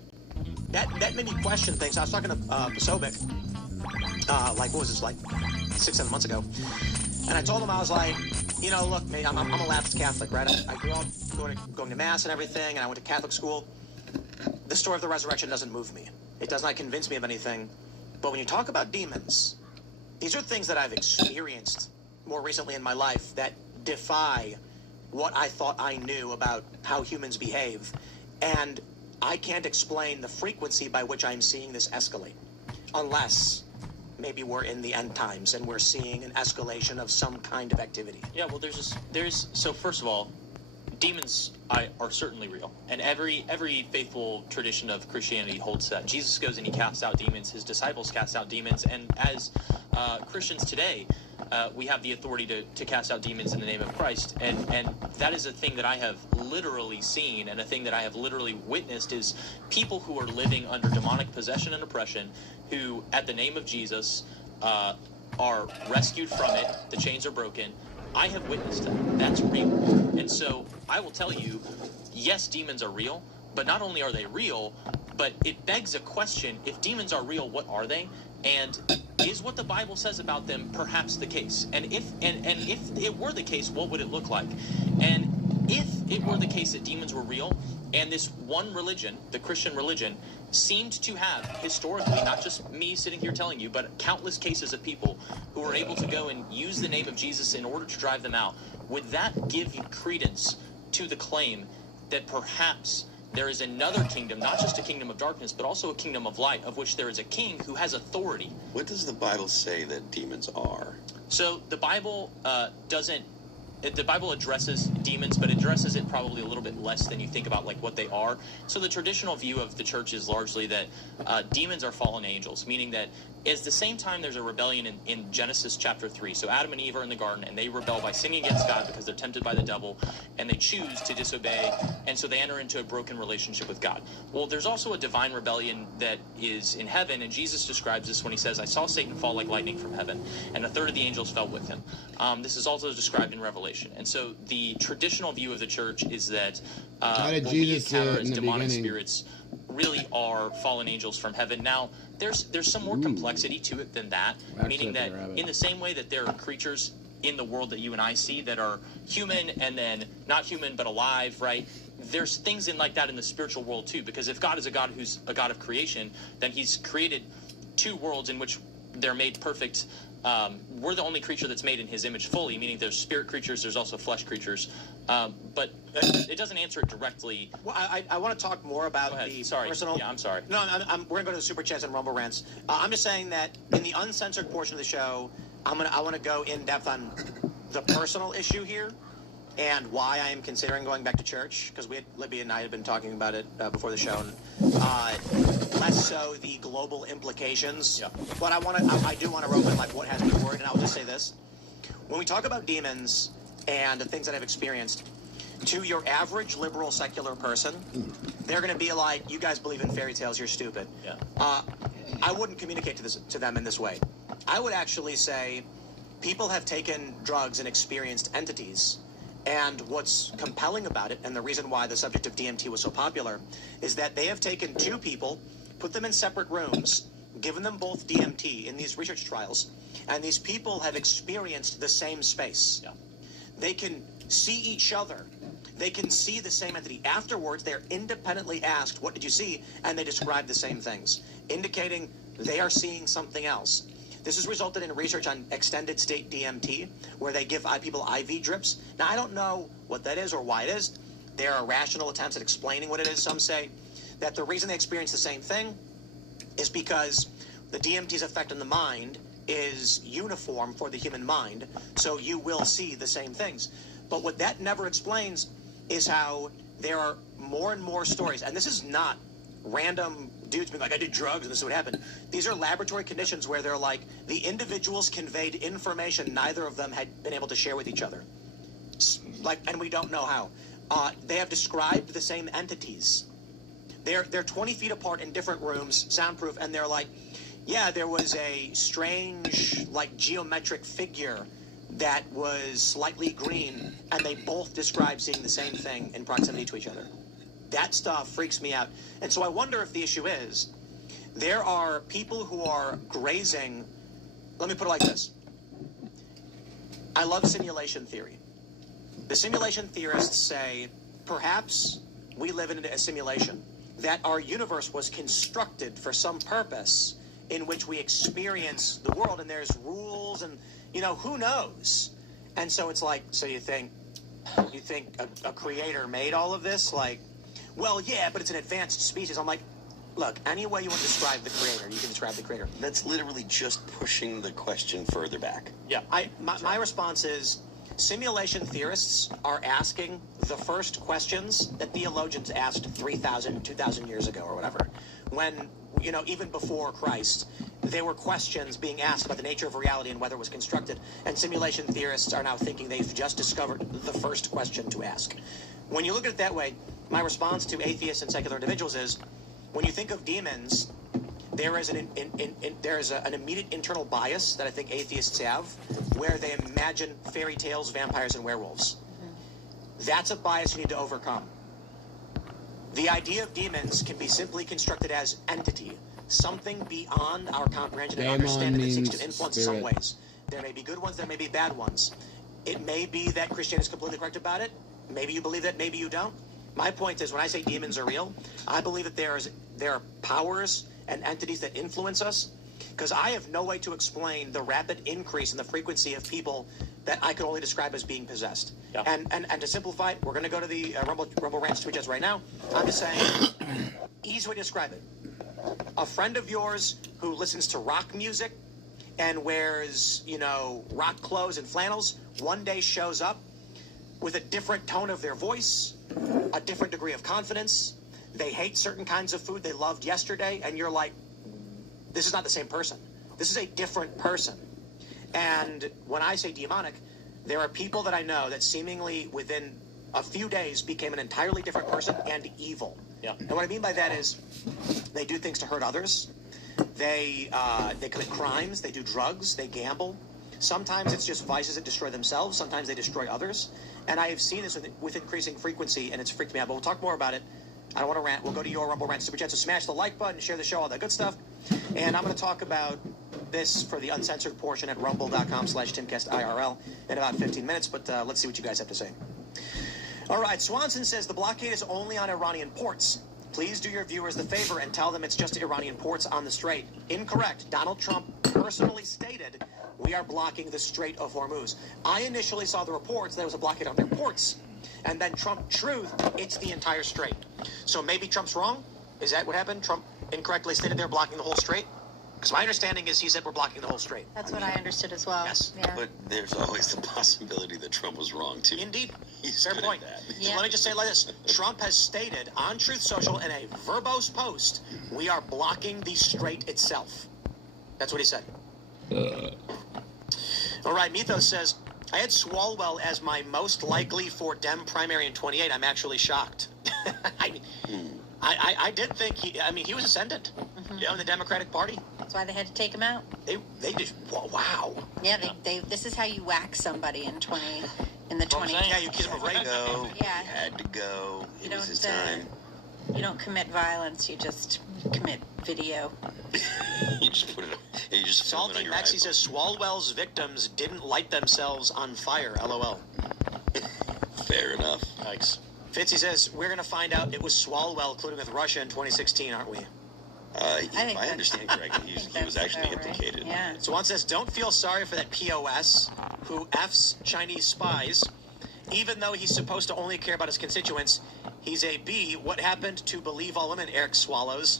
that made me question things. I was talking to Posobiec, what was this, 6-7 months ago. And I told him, I was like, look, man, I'm a lapsed Catholic, right? I grew up going to Mass and everything, and I went to Catholic school. The story of the resurrection doesn't move me. It does not convince me of anything. But when you talk about demons, these are things that I've experienced more recently in my life that defy what I thought I knew about how humans behave. And I can't explain the frequency by which I'm seeing this escalate, unless maybe we're in the end times and we're seeing an escalation of some kind of activity. Yeah, well, so first of all, demons are certainly real, and every faithful tradition of Christianity holds that. Jesus goes and he casts out demons, his disciples cast out demons, and as Christians today, we have the authority to cast out demons in the name of Christ, and that is a thing that I have literally seen, and a thing that I have literally witnessed is people who are living under demonic possession and oppression, who, at the name of Jesus, are rescued from it, the chains are broken, I have witnessed that. That's real. And so I will tell you, yes, demons are real, but not only are they real, but it begs a question: if demons are real, what are they? And is what the Bible says about them perhaps the case? And if it were the case, what would it look like? And if it were the case that demons were real, and this one religion, the Christian religion, seemed to have historically, not just me sitting here telling you, but countless cases of people who were able to go and use the name of Jesus in order to drive them out, would that give you credence to the claim that perhaps there is another kingdom, not just a kingdom of darkness, but also a kingdom of light, of which there is a king who has authority? What does the Bible say that demons are? So the Bible the Bible addresses demons, but addresses it probably a little bit less than you think about like what they are. So the traditional view of the church is largely that demons are fallen angels, meaning that at the same time there's a rebellion in Genesis chapter 3. So Adam and Eve are in the garden, and they rebel by sinning against God because they're tempted by the devil, and they choose to disobey, and so they enter into a broken relationship with God. Well, there's also a divine rebellion that is in heaven, and Jesus describes this when he says, I saw Satan fall like lightning from heaven, and a third of the angels fell with him. This is also described in Revelation. And so the traditional view of the church is that what we encounter as demonic spirits really are fallen angels from heaven. Now, there's some more complexity to it than that, meaning that in the same way that there are creatures in the world that you and I see that are human and then not human but alive, right? There's things in like that in the spiritual world too, because if God is a God who's a God of creation, then he's created two worlds in which they're made perfect. We're the only creature that's made in his image fully, meaning there's spirit creatures, there's also flesh creatures. But it doesn't answer it directly. Well, I want to talk more about the personal... Yeah, I'm sorry. No, we're going to go to the Super Chats and Rumble Rants. I'm just saying that in the uncensored portion of the show, I want to go in depth on the personal issue here and why I am considering going back to church, because Libby and I had been talking about it before the show, and less so the global implications. Yeah. But I do want to rope in like what has me worried, and I'll just say this: when we talk about demons and the things that I've experienced, to your average liberal secular person, they're going to be like, "You guys believe in fairy tales? You're stupid." Yeah. I wouldn't communicate to them in this way. I would actually say, people have taken drugs and experienced entities. And what's compelling about it, and the reason why the subject of DMT was so popular, is that they have taken two people, put them in separate rooms, given them both DMT in these research trials, and these people have experienced the same space. Yeah. They can see each other. They can see the same entity. Afterwards, they're independently asked, what did you see? And they describe the same things, indicating they are seeing something else. This has resulted in research on extended state DMT, where they give people IV drips. Now, I don't know what that is or why it is. There are rational attempts at explaining what it is. Some say that the reason they experience the same thing is because the DMT's effect on the mind is uniform for the human mind, so you will see the same things. But what that never explains is how there are more and more stories, and this is not random dudes being like, I did drugs and this is what happened. These are laboratory conditions where they're like, the individuals conveyed information neither of them had been able to share with each other. And we don't know how. They have described the same entities. They're 20 feet apart in different rooms, soundproof, and they're like, yeah, there was a strange, like, geometric figure that was slightly green, and they both described seeing the same thing in proximity to each other. That stuff freaks me out. And so I wonder if the issue is, there are people who are grazing. Let me put it like this. I love simulation theory. The simulation theorists say, perhaps we live in a simulation, that our universe was constructed for some purpose in which we experience the world, and there's rules, and, you know, who knows? And so it's like, so you think a creator made all of this? Like, well, yeah, but it's an advanced species. I'm like, look, any way you want to describe the creator, you can describe the creator. That's literally just pushing the question further back. Yeah. My response is, simulation theorists are asking the first questions that theologians asked 3,000, 2,000 years ago or whatever. When, you know, even before Christ, there were questions being asked about the nature of reality and whether it was constructed. And simulation theorists are now thinking they've just discovered the first question to ask. When you look at it that way, my response to atheists and secular individuals is, when you think of demons, there is an immediate internal bias that I think atheists have, where they imagine fairy tales, vampires, and werewolves. That's a bias you need to overcome. The idea of demons can be simply constructed as entity, something beyond our comprehension and understanding that seeks to influence in some ways. There may be good ones, there may be bad ones. It may be that Christianity is completely correct about it. Maybe you believe that, maybe you don't. My point is, when I say demons are real, I believe that there are powers and entities that influence us, because I have no way to explain the rapid increase in the frequency of people that I could only describe as being possessed. Yeah. And to simplify it, we're going to go to the Rumble Rants Twitch right now. I'm just saying, easy way to describe it. A friend of yours who listens to rock music and wears, rock clothes and flannels, one day shows up with a different tone of their voice, a different degree of confidence. They hate certain kinds of food they loved yesterday, and you're like, this is not the same person. This is a different person. And when I say demonic, there are people that I know that seemingly within a few days became an entirely different person and evil. Yeah. And what I mean by that is they do things to hurt others. They commit crimes. They do drugs. They gamble. Sometimes it's just vices that destroy themselves. Sometimes they destroy others. And I have seen this with increasing frequency, and it's freaked me out. But we'll talk more about it. I don't want to rant. We'll go to your Rumble Rant Super Chat. So smash the like button, share the show, all that good stuff. And I'm going to talk about this for the uncensored portion at rumble.com/TimCastIRL in about 15 minutes. But let's see what you guys have to say. All right. Swanson says the blockade is only on Iranian ports. Please do your viewers the favor and tell them it's just Iranian ports on the Strait. Incorrect. Donald Trump personally stated we are blocking the Strait of Hormuz. I initially saw the reports that it was a blockade on their ports. And then Trump truthed it's the entire strait. So maybe Trump's wrong? Is that what happened? Trump incorrectly stated they're blocking the whole strait? Because my understanding is he said we're blocking the whole strait. That's what I understood as well. Yes. Yeah. But there's always the possibility that Trump was wrong, too. Indeed. He's Fair good point. at that. So let me just say it like this. Trump has stated on Truth Social in a verbose post, we are blocking the strait itself. That's what he said. All right, Mythos says, I had Swalwell as my most likely for Dem primary in 28. I'm actually shocked. I did think he was ascendant in the Democratic Party. That's why they had to take him out. They just, wow. Yeah, they this is how you whack somebody in the 20. Yeah, you give him a break. Yeah. He had to go. It was his time. You don't commit violence, you just commit video. You just put it up. You just film it on Salty your Maxi iPhone. says Swalwell's victims didn't light themselves on fire. LOL. Fair enough. Thanks. Fitzy says we're going to find out it was Swalwell, including with Russia in 2016, aren't we? If I understand correctly, he was actually implicated. Yeah. So one says, don't feel sorry for that POS who F's Chinese spies, even though he's supposed to only care about his constituents. He's a B. What happened to believe all women, Eric Swallows?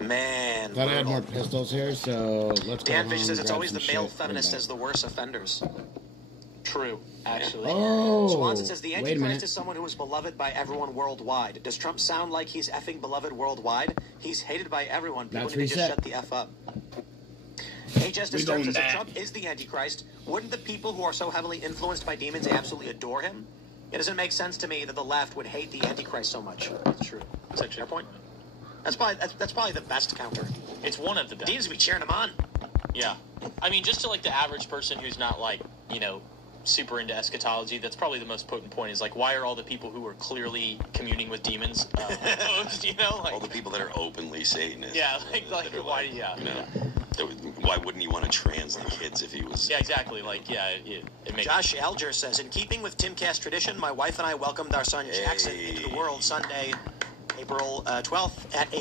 Man. Thought I had more pistols here, so let's go. Dan Fisher says it's always the male feminist as the worst offenders. True, actually. Oh, Swanson says the wait a Antichrist minute. is someone who is beloved by everyone worldwide. Does Trump sound like he's effing beloved worldwide? He's hated by everyone. People That's need to just reset. shut the F up. Hey, Justice Stern says if Trump is the Antichrist, wouldn't the people who are so heavily influenced by demons absolutely adore him? It doesn't make sense to me that the left would hate the Antichrist so much. That's true. That's actually our point. That's probably the best counter. It's one of the best. Demons would be cheering him on. Yeah. I mean, just to like the average person who's not like, super into eschatology, that's probably the most potent point is like, why are all the people who are clearly communing with demons opposed, Like, all the people that are openly Satanists. Yeah, why, why wouldn't he want to trans the kids if he was... Yeah, exactly. It makes... Josh Alger says, in keeping with Timcast tradition, my wife and I welcomed our son Jackson into the world Sunday, April 12th at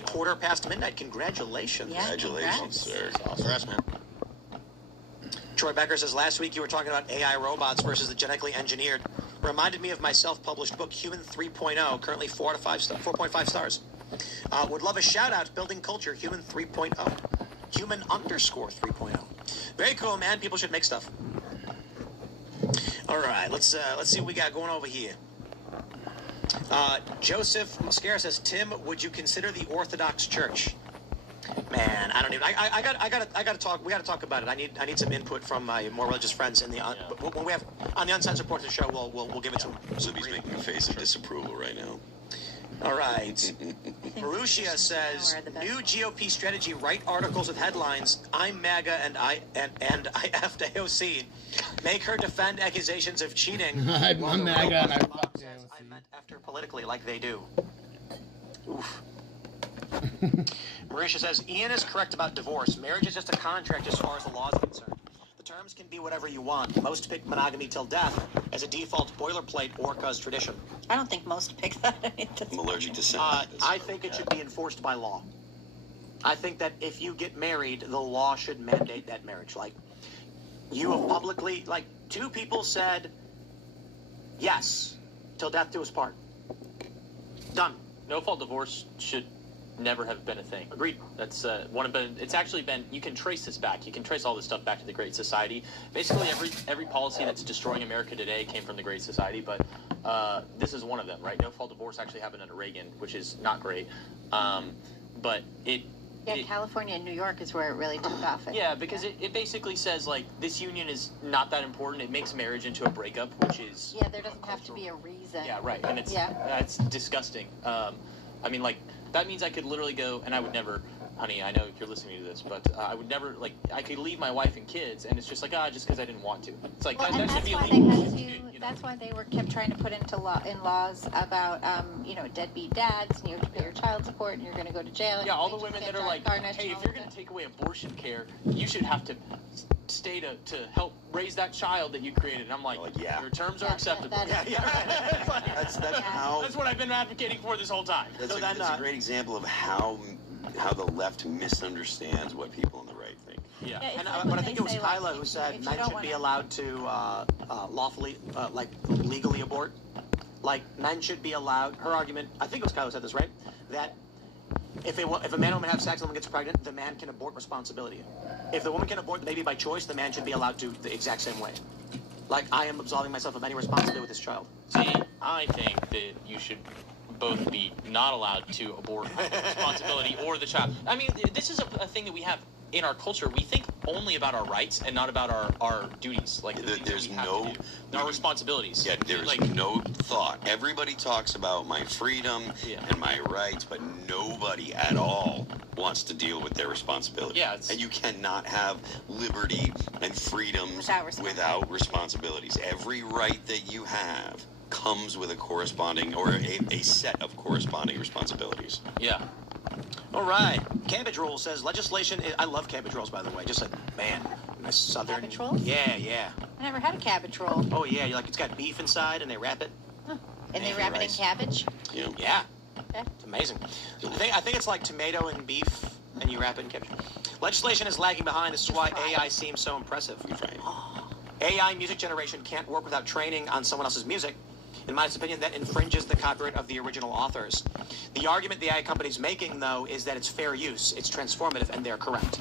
midnight. Congratulations. Yeah, Congratulations, sir. Congrats, man. Troy Becker says, last week you were talking about AI robots versus the genetically engineered. Reminded me of my self-published book, Human 3.0, currently 4.5 stars. Would love a shout-out, Building Culture, Human 3.0. Human _3.0. Very cool, man. People should make stuff. All right, let's see what we got going over here. Joseph Mosquera says, Tim, would you consider the Orthodox Church? Man, I don't even. I gotta talk. We gotta talk about it. I need some input from my more religious friends in the. When we have on the uncensored portion of the show, we'll give it to them. So he's making a face of disapproval right now. All right. Marussia says, new GOP strategy, write articles with headlines, I'm MAGA and I effed AOC. Make her defend accusations of cheating. I'm MAGA and I fucked says, I meant after politically like they do. Oof. Marisha says, Ian is correct about divorce. Marriage is just a contract as far as the law is concerned. The terms can be whatever you want. Most pick monogamy till death as a default boilerplate Orca's tradition. I don't think most pick that. I'm allergic to sin. I think it should be enforced by law. I think that if you get married, the law should mandate that marriage. Like, you have publicly, like, two people said yes, till death do us part. Done. No-fault divorce should never have been a thing. Agreed. That's it's actually been, you can trace this back. You can trace all this stuff back to the Great Society. Basically, every policy that's destroying America today came from the Great Society, but this is one of them, right? No-fault divorce actually happened under Reagan, which is not great. But California and New York is where it really took off. Yeah, because it basically says, like, this union is not that important. It makes marriage into a breakup, which is... Yeah, there doesn't have to be a reason. Yeah, right. And it's disgusting. I mean, like, that means I could literally go, and I would never, honey, I know you're listening to this, but I would never, like, I could leave my wife and kids, and it's just like, just because I didn't want to. It's like, that should be illegal. That's why they kept trying to put into laws about, deadbeat dads, and you have to pay your child support, and you're going to go to jail. Yeah, all the women that are like, hey, if you're going to take away abortion care, you should have to stay to help raise that child that you created. And I'm like, your terms are acceptable. That's what I've been advocating for this whole time. That's a great example of how the left misunderstands what people on the right think. Yeah, but I think it was Kyla who said men should be allowed to lawfully, legally abort. Like, men should be allowed, her argument, I think it was Kyla who said this, right? That if a man and woman have sex and the woman gets pregnant, the man can abort responsibility. If the woman can abort the baby by choice, the man should be allowed to the exact same way. Like, I am absolving myself of any responsibility with this child. See, I think that you should both be not allowed to abort responsibility or the child. I mean, this is a thing that we have in our culture. We think only about our rights and not about our duties. Like, there's our responsibilities. Yeah, there's no thought. Everybody talks about my freedom and my rights, but nobody at all wants to deal with their responsibilities. Yeah, and you cannot have liberty and freedoms without responsibilities. Every right that you have comes with a corresponding or a set of corresponding responsibilities. Yeah. All right. Cabbage Roll says legislation. I love cabbage rolls, by the way. Just like, man, nice southern. Cabbage rolls? Yeah. I never had a cabbage roll. Oh yeah, it's got beef inside, and they wrap it. Huh. And they wrap it in cabbage? Yeah. Okay. It's amazing. I think it's like tomato and beef, and you wrap it in cabbage. Legislation is lagging behind. This is why AI seems so impressive. AI music generation can't work without training on someone else's music. In my opinion, that infringes the copyright of the original authors. The argument the AI company is making, though, is that it's fair use, it's transformative, and they're correct.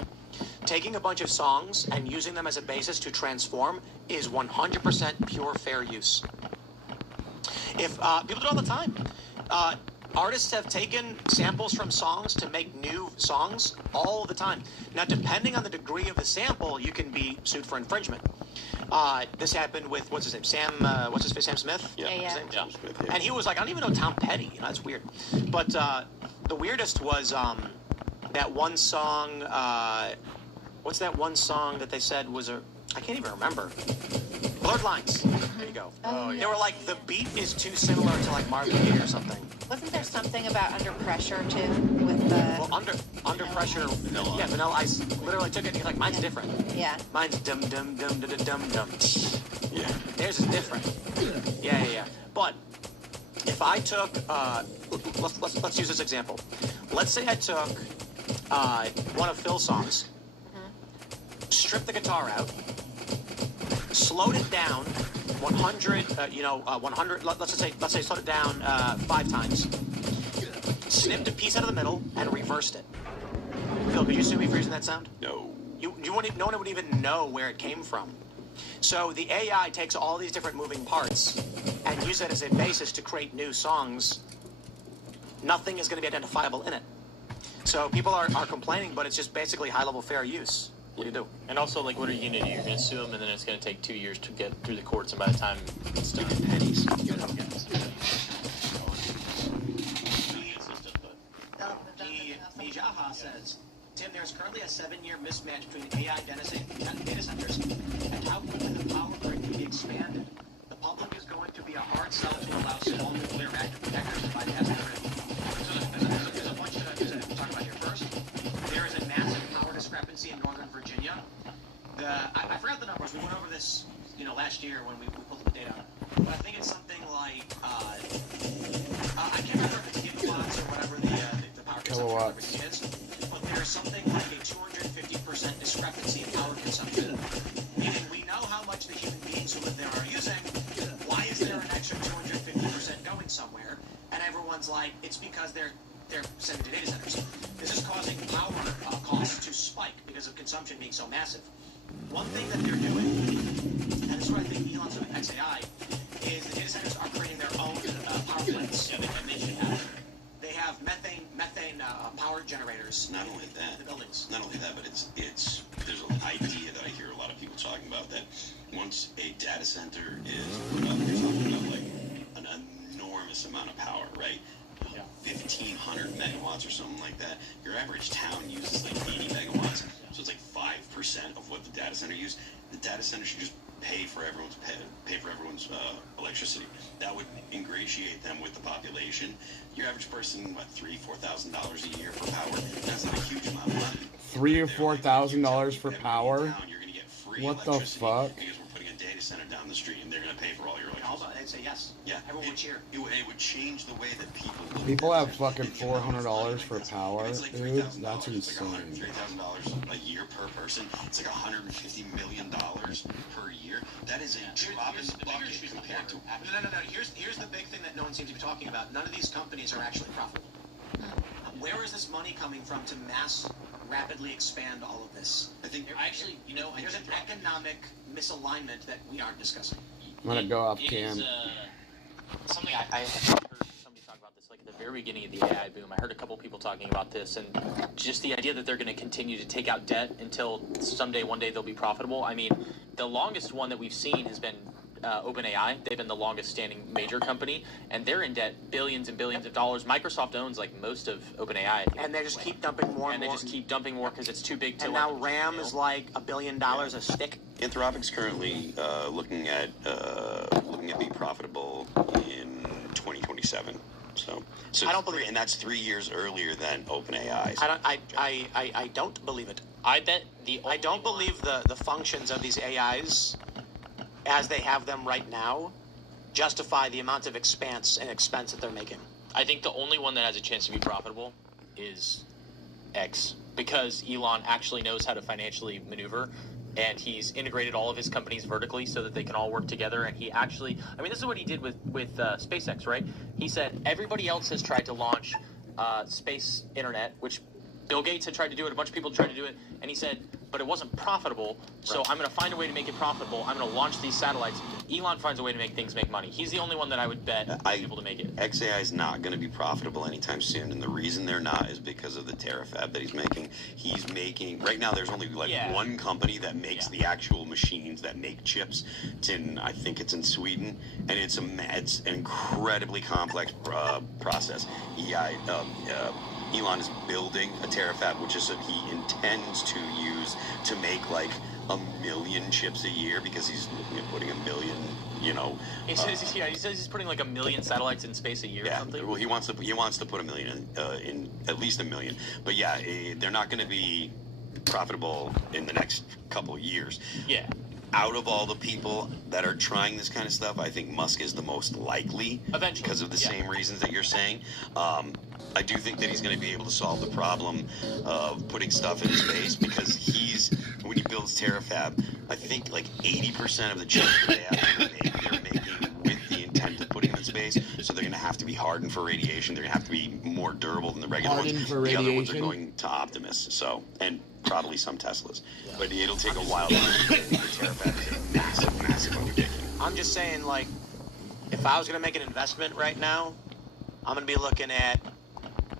Taking a bunch of songs and using them as a basis to transform is 100% pure fair use. If people do it all the time. Artists have taken samples from songs to make new songs all the time. Now, depending on the degree of the sample, you can be sued for infringement. This happened with, what's his name? Sam Smith? Yeah. And he was like, I don't even know Tom Petty. That's weird. But the weirdest was that one song, what's that one song that they said was I can't even remember. Blurred Lines. There you go. They were like, the beat is too similar to like Marvin Gaye or something. Wasn't there something about Under Pressure, too, with the... Well, Under Pressure, Vanilla Ice literally took it and he's like, mine's different. Yeah. Mine's dum-dum-dum-dum-dum-dum. Yeah. Theirs is different. Yeah. But if I took, let's use this example. Let's say I took one of Phil's songs, stripped the guitar out, slowed it down 100, 100, let's say slowed it down 5 times, snipped a piece out of the middle, and reversed it. Phil, could you sue me for using that sound? No. No one would even know where it came from. So the AI takes all these different moving parts and uses it as a basis to create new songs. Nothing is going to be identifiable in it. So people are complaining, but it's just basically high-level fair use. What do you do? And also, like, what are you going to do? You're going to sue them, and then it's going to take 2 years to get through the courts, and by the time it's done... pennies. Mijaha says, Tim, there's currently a 7-year mismatch between AI data centers and how quickly the power grid can be expanded. The public is going to be a hard sell to allow small nuclear reactors to bypass the grid. So there's a bunch to talk about here. First, there is a massive power discrepancy in Northern Virginia. I forgot the numbers. We went over this, last year when we pulled the data. But I think it's something like I can't remember if it's gigawatts or whatever the power consumption is. But there's something like a 250% discrepancy in power consumption. Meaning we know how much the human beings who live there are using. Why is there an extra 250% going somewhere? And everyone's like, it's because they're sending to data centers. This is causing power costs to spike because of consumption being so massive. One thing that they're doing, and this is what I think Elon's doing with XAI, is the data centers are creating their own power plants. Yeah, and they should have. They have methane power generators. Not only that, in the buildings. Not only that, but there's an idea that I hear a lot of people talking about that once a data center is put up, you're talking about like an enormous amount of power, right? 1,500 megawatts or something like that. Your average town uses like 80 megawatts, so it's like 5% of what the data center uses. The data center should just pay for everyone's electricity. That would ingratiate them with the population. Your average person, what, $3,000-$4,000 a year for power? That's not a huge amount of money. $3,000 or $4,000 for power? What the fuck? Because we're putting a data center down the street and they're going to pay for all your electricity. I'd say yes. Yeah, everyone would cheer. It would change the way that people look. People have fucking $400 for power, dude. That's insane. $3,000 a year per person. It's like $150 million per year. That is a drop in the bucket compared to. No. Here's the big thing that no one seems to be talking about. None of these companies are actually profitable. Where is this money coming from to rapidly expand all of this? I think actually, there's an economic misalignment that we aren't discussing. I'm gonna go off cam. Something I heard somebody talk about this, like at the very beginning of the AI boom. I heard a couple people talking about this, and just the idea that they're going to continue to take out debt until one day they'll be profitable. I mean, the longest one that we've seen has been OpenAI. They've been the longest standing major company, and they're in debt billions and billions of dollars. Microsoft owns like most of OpenAI, and they just keep dumping more and more. And they just keep dumping more because it's too big to. And now RAM is like $1 billion a stick. Anthropic's currently looking at being profitable in 2027. So I don't believe, and that's 3 years earlier than OpenAI. I don't believe it. I don't believe the functions of these AIs as they have them right now justify the amount of expense that they're making. I think the only one that has a chance to be profitable is X, because Elon actually knows how to financially maneuver, and he's integrated all of his companies vertically so that they can all work together. And he actually, this is what he did with SpaceX, right? He said everybody else has tried to launch space internet, which Bill Gates had tried to do it, a bunch of people tried to do it, and he said, but it wasn't profitable, so I'm going to find a way to make it profitable. I'm going to launch these satellites. Elon finds a way to make things make money. He's the only one that I would bet is able to make it. XAI is not going to be profitable anytime soon, and the reason they're not is because of the terafab that he's making. He's making, right now there's only one company that makes the actual machines that make chips. I think it's in Sweden, and it's an incredibly complex process. Elon is building a terafab, which is he intends to use to make like 1 million chips a year, because he's putting 1 million. He says he's putting like 1 million satellites in space a year. Yeah, or something. Well, he wants to put 1 million in at least 1 million. But yeah, they're not going to be profitable in the next couple of years. Yeah. Out of all the people that are trying this kind of stuff, I think Musk is the most likely. Eventually. Because of the same reasons that you're saying. I do think that he's going to be able to solve the problem of putting stuff in space, because when he builds terafab, I think like 80% of the chips that they're making with the intent of putting them in space. So they're going to have to be hardened for radiation. They're going to have to be more durable than the regular ones. The other ones are going to Optimus. And probably some Teslas. But it'll take a while to get the terafab. Is a massive undertaking. I'm just saying, like, if I was going to make an investment right now, I'm going to be looking at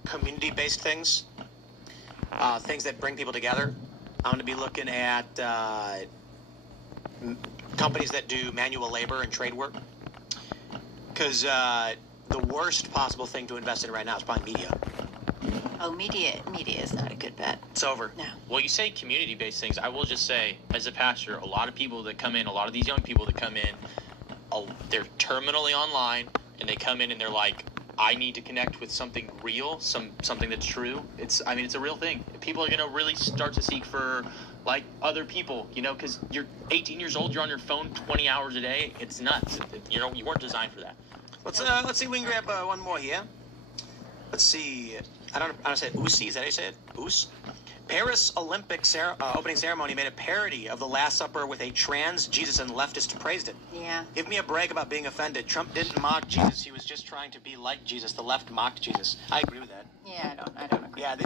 community-based things, things that bring people together. I'm going to be looking at companies that do manual labor and trade work. Because the worst possible thing to invest in right now is probably media. Oh, media is not a good bet. It's over. No. Well, you say community-based things. I will just say, as a pastor, a lot of people that come in, a lot of these young people that come in, they're terminally online, and they come in and they're like, I need to connect with something real, something that's true. It's a real thing. People are going to really start to seek for, like, other people, you know, because you're 18 years old, you're on your phone 20 hours a day. It's nuts. You know, you weren't designed for that. Let's see if we can grab one more here. Let's see. I don't say Usi. Is that how you say it? Us? Paris Olympic opening ceremony made a parody of the Last Supper with a trans Jesus, and leftists praised it. Yeah. Give me a break about being offended. Trump didn't mock Jesus. He was just trying to be like Jesus. The left mocked Jesus. I agree with that. Yeah, I don't agree. Yeah,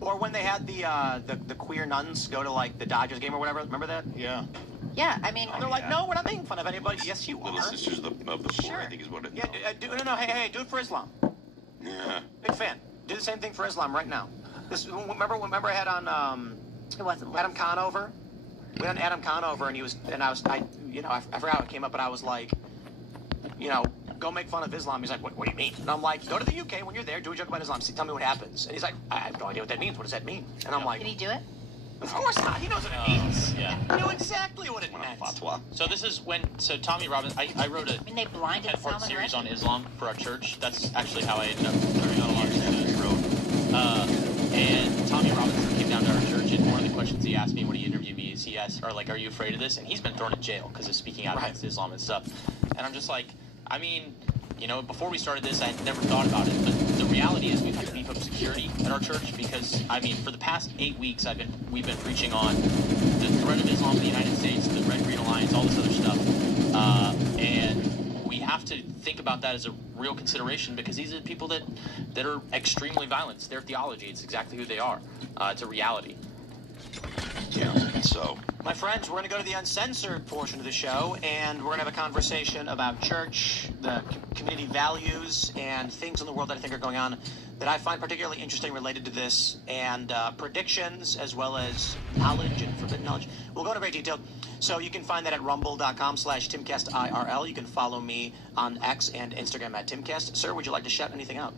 or when they had the queer nuns go to like the Dodgers game or whatever. Remember that? Yeah. Yeah, I mean, they're like, no, we're not making fun of anybody. Yes, you Little are. Sisters of the Poor, I think is what it is. Yeah, no, hey, do it for Islam. Yeah. Big fan. Do the same thing for Islam right now. Remember I had on it wasn't Adam Khan over. We had Adam Khan over, and I forgot what came up, but I was like, go make fun of Islam. He's like, what do you mean? And I'm like, go to the UK when you're there, do a joke about Islam, tell me what happens. And he's like, I have no idea what that means. What does that mean? And I'm like, did he do it? Of course not. He knows what it means. Yeah. He knew exactly what it meant. So this is Tommy Robbins, I wrote a they blinded 10-part Salman series Rushdie. on Islam for our church. That's actually how I ended up learning a lot of and Tommy Robinson came down to our church, and one of the questions he asked me when he interviewed me is he asked, are you afraid of this? And he's been thrown in jail because of speaking out against Islam and stuff. And I'm just like, before we started this, I had never thought about it, but the reality is we've had to beef up security at our church because, for the past 8 weeks, we've been preaching on the threat of Islam in the United States, the Red Green Alliance, all this other stuff, and we have to think about that as a real consideration because these are the people that are extremely violent. It's their theology. It's exactly who they are. It's a reality. Yeah, so. My friends, we're going to go to the uncensored portion of the show, and we're going to have a conversation about church, the community values, and things in the world that I think are going on that I find particularly interesting related to this, and predictions, as well as knowledge and forbidden knowledge. We'll go into great detail. So you can find that at rumble.com/TimCastIRL. You can follow me on X and Instagram at TimCast. Sir, would you like to shout anything out?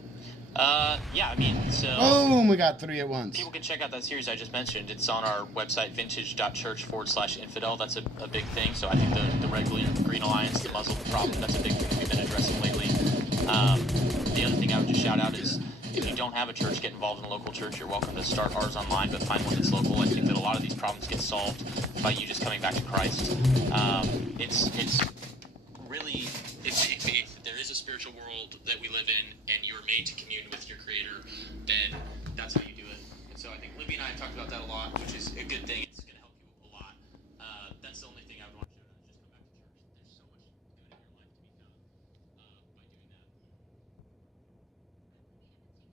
Boom, we got 3 at once. People can check out that series I just mentioned. It's on our website, vintage.church/infidel. That's a big thing. So I think the Red Green Alliance, the Muslim problem, that's a big thing we've been addressing lately. The other thing I would just shout out is if you don't have a church, get involved in a local church. You're welcome to start ours online, but find one that's local. I think that a lot of these problems get solved by you just coming back to Christ. It's really, if there is a spiritual world that we live in and you're made to commune with your Creator, then that's how you do it. And so I think Libby and I have talked about that a lot, which is a good thing. It's going to help you a lot. That's the only thing I would want you to know. Just come back to church. There's so much good in your life to be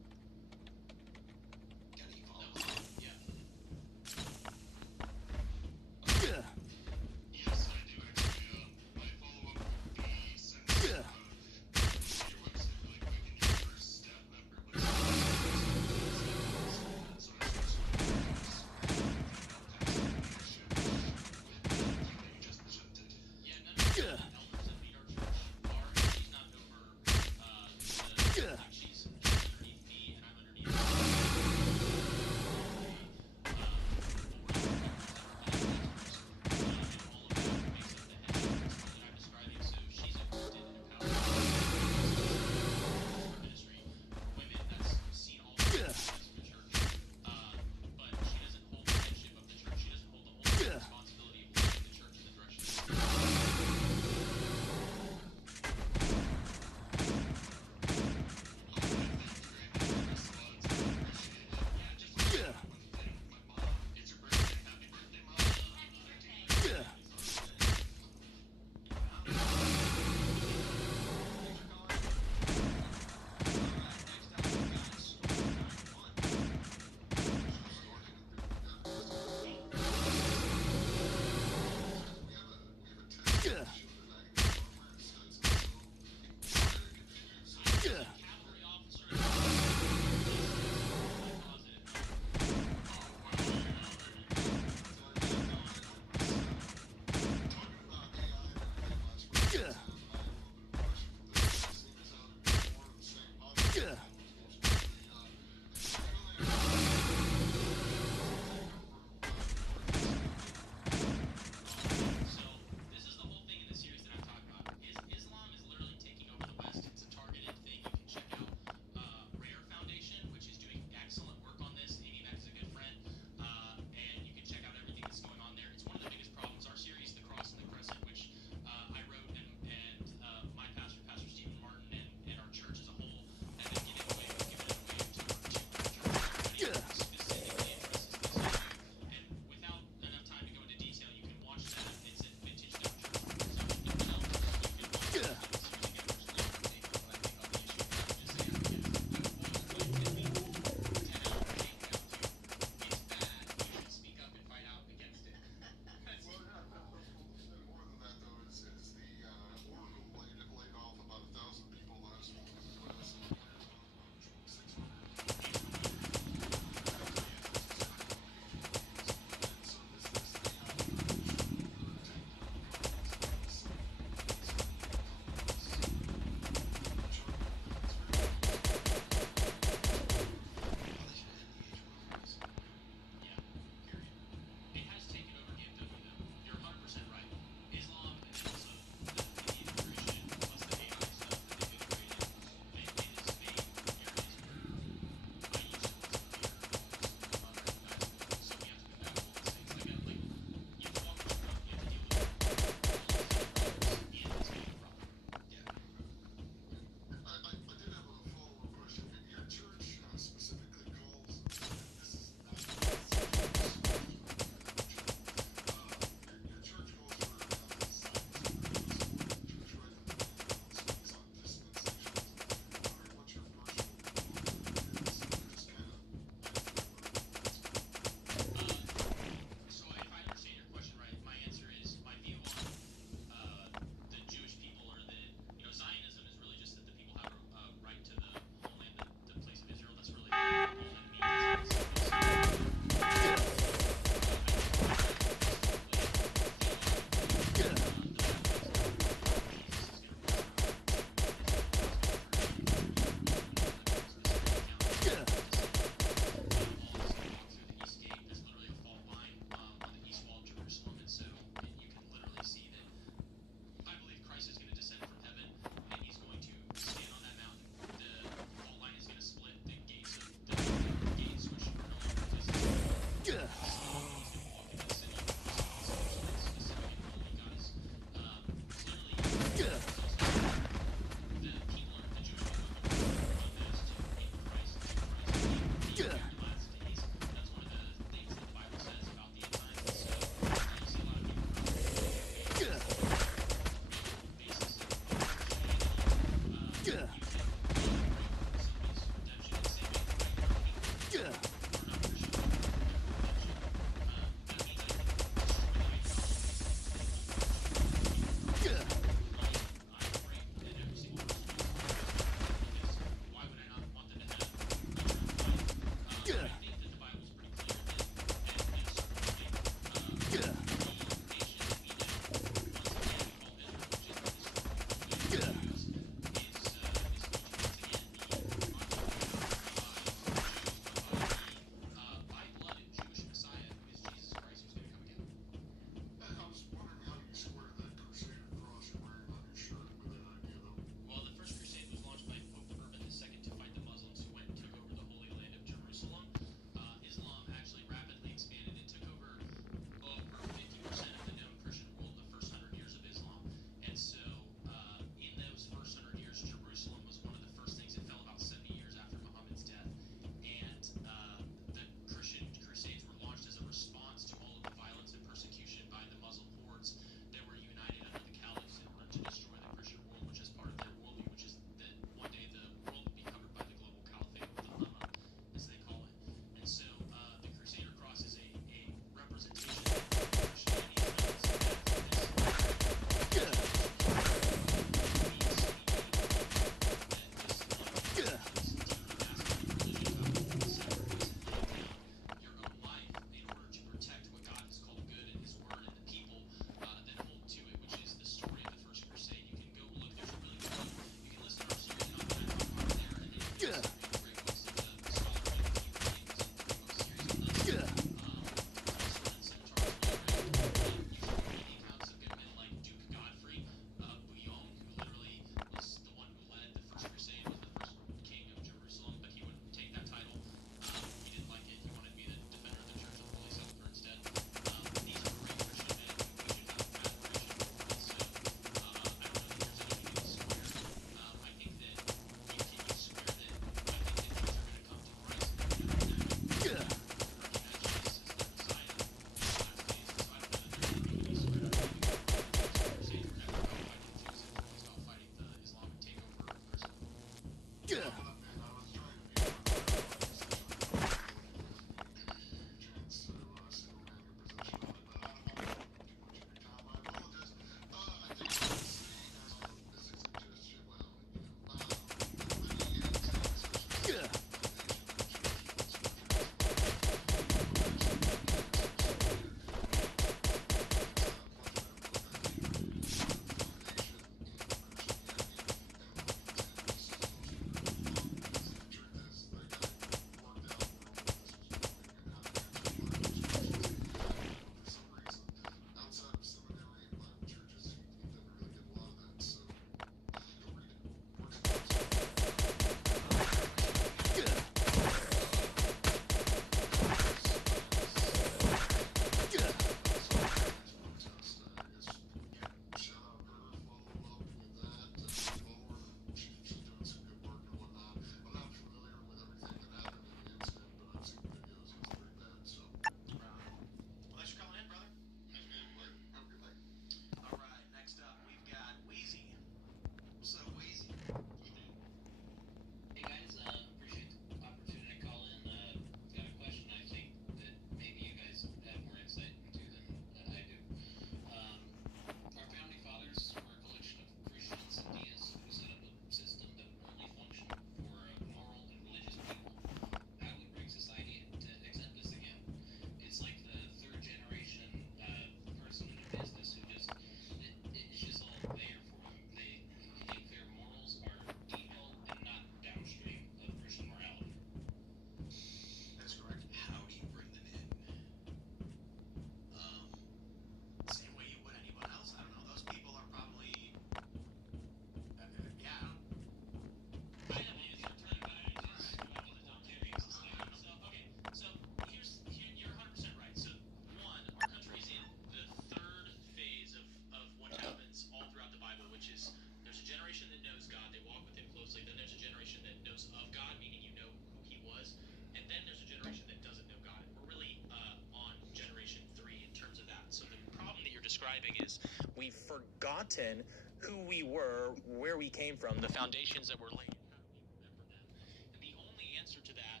describing is we've forgotten who we were, where we came from, the foundations that were laid. How do we remember them? And the only answer to that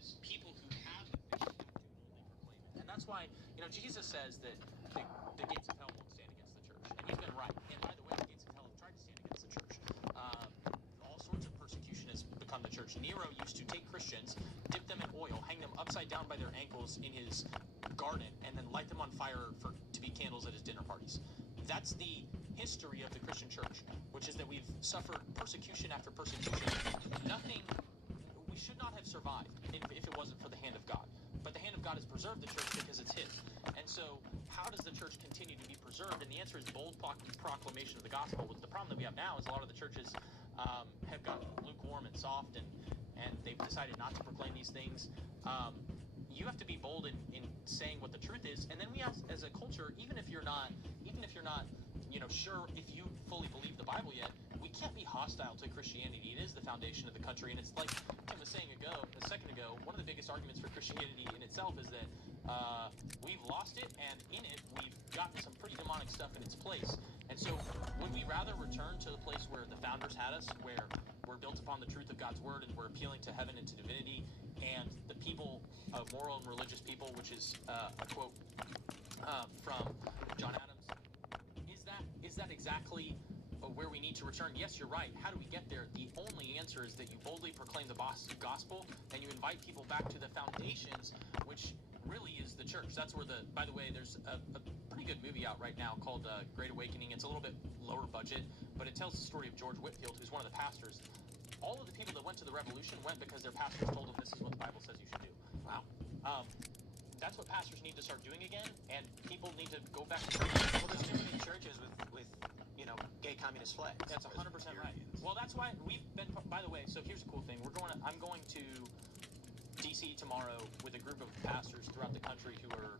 is people who have the faith have to boldly proclaim it. And that's why, Jesus says that the gates of hell won't stand against the church. And he's been right. And by the way, the gates of hell have tried to stand against the church. All sorts of persecution has become the church. Nero used to take Christians, dip them in oil, hang them upside down by their ankles in his garden, and then light them on fire to be candles at his dinner parties. That's the history of the Christian church, which is that we've suffered persecution after persecution. We should not have survived if it wasn't for the hand of God. But the hand of God has preserved the church because it's his. And so how does the church continue to be preserved? And the answer is bold proclamation of the gospel. The problem that we have now is a lot of the churches have gotten lukewarm and soft, and they've decided not to proclaim these things. You have to be bold in saying what the truth is. And then we as a culture, even if you're not sure if you fully believe the Bible yet, we can't be hostile to Christianity. It is the foundation of the country. And it's like Tim was saying a second ago, one of the biggest arguments for Christianity in itself is that we've lost it, and in it we've gotten some pretty demonic stuff in its place. And so would we rather return to the place where the founders had us, where we're built upon the truth of God's word and we're appealing to heaven and to divinity, and the people, moral and religious people, which is a quote from John Adams, is that exactly where we need to return? Yes, you're right. How do we get there? The only answer is that you boldly proclaim the gospel and you invite people back to the foundations, which really is the church. That's where by the way, there's a pretty good movie out right now called Great Awakening. It's a little bit lower budget, but it tells the story of George Whitefield, who's one of the pastors. All of the people that went to the revolution went because their pastors told them this is what the Bible says you should do. Wow. That's what pastors need to start doing again, and people need to go back to church. Well, there's too many churches with gay communist flags. That's 100% right. Well, that's why we've been. By the way, so here's a cool thing. I'm going to DC tomorrow with a group of pastors throughout the country who are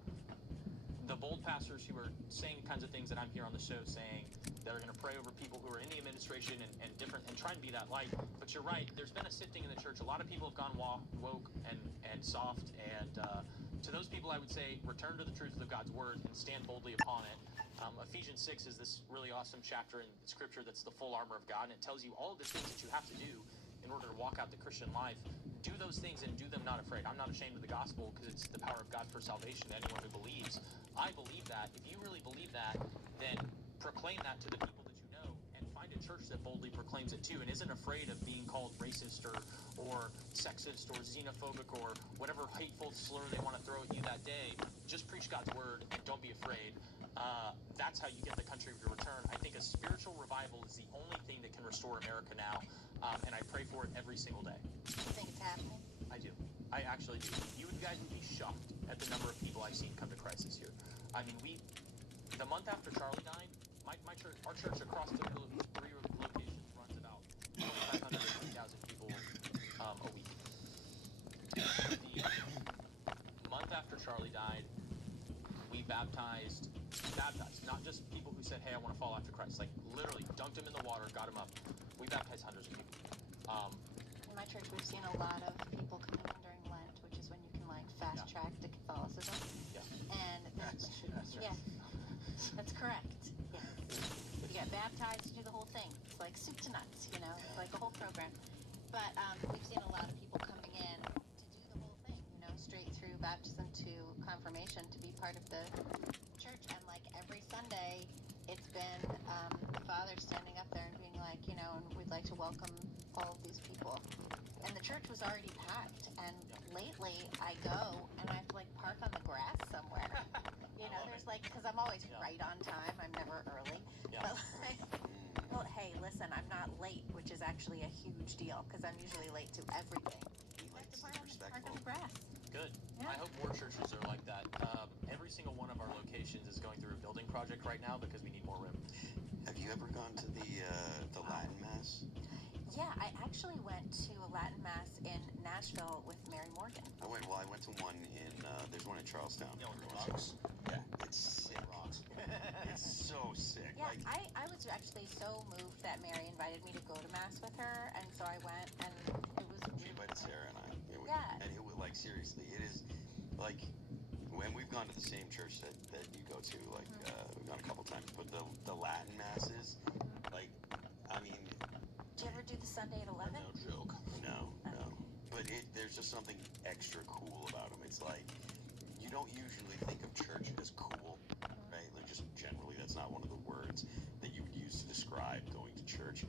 the bold pastors who are saying kinds of things that I'm here on the show saying, that are going to pray over people who are in the administration and different, and try and be that light. But you're right, there's been a sifting in the church. A lot of people have gone woke and soft, and to those people I would say, return to the truth of God's word and stand boldly upon it. Ephesians 6 is this really awesome chapter in Scripture that's the full armor of God, and it tells you all of the things that you have to do in order to walk out the Christian life. Do those things and do them not afraid. I'm not ashamed of the gospel because it's the power of God for salvation to anyone who believes. I believe that. If you really believe that, then proclaim that to the people that you know, and find a church that boldly proclaims it too and isn't afraid of being called racist or sexist or xenophobic or whatever hateful slur they want to throw at you that day. Just preach God's word and don't be afraid. That's how you get the country to return. I think a spiritual revival is the only thing that can restore America now, and I pray for it every single day. You think it's happening? I do. I actually do. You guys would be shocked at the number of people I've seen come to Christ this year. I mean, the month after Charlie died, my church, our church across the 3 locations runs about 2,500 to 3,000 people a week. The month after Charlie died, we baptized, not just people who said, hey, I want to follow after Christ, like literally dunked him in the water, got him up. We baptized hundreds of people. In my church, we've seen a lot of people coming in during Lent, which is when you can fast track to Catholicism. Yeah. And that's yeah, that's correct. Yeah. You get baptized, you do the whole thing. It's like soup to nuts, it's like a whole program. But we've seen a lot of people coming in to do the whole thing, straight through baptism to confirmation to be part of the church. And every Sunday, it's been the father standing up there and being like, and we'd like to welcome all of these people. And the church was already packed, and lately I go and I have to park on the grass somewhere. There's because I'm always right on time. I'm never early. Yeah. But well, hey, listen, I'm not late, which is actually a huge deal because I'm usually late to everything. You have to park on the grass. Good. Yeah. I hope more churches are like that. Every single one of our locations is going through a building project right now because we need more room. Have you ever gone to the Latin Mass? Yeah, I actually went to a Latin Mass in Nashville with Mary Morgan. I went to one there's one in Charlestown. Yeah, with the rocks? Yeah, it's sick. Rocks. It's so sick. Yeah, I was actually so moved that Mary invited me to go to Mass with her, and so I went, and it was really She invited Sarah and I. Yeah. And it was seriously, it is when we've we've gone to the same church that you go to. Like we've gone a couple times, but the Latin masses, like, I mean. Do you ever do the Sunday at 11? No joke. No. But there's just something extra cool about them. It's like you don't usually think of church as cool, right? Like just generally, that's not one of the words that you would use to describe going to church.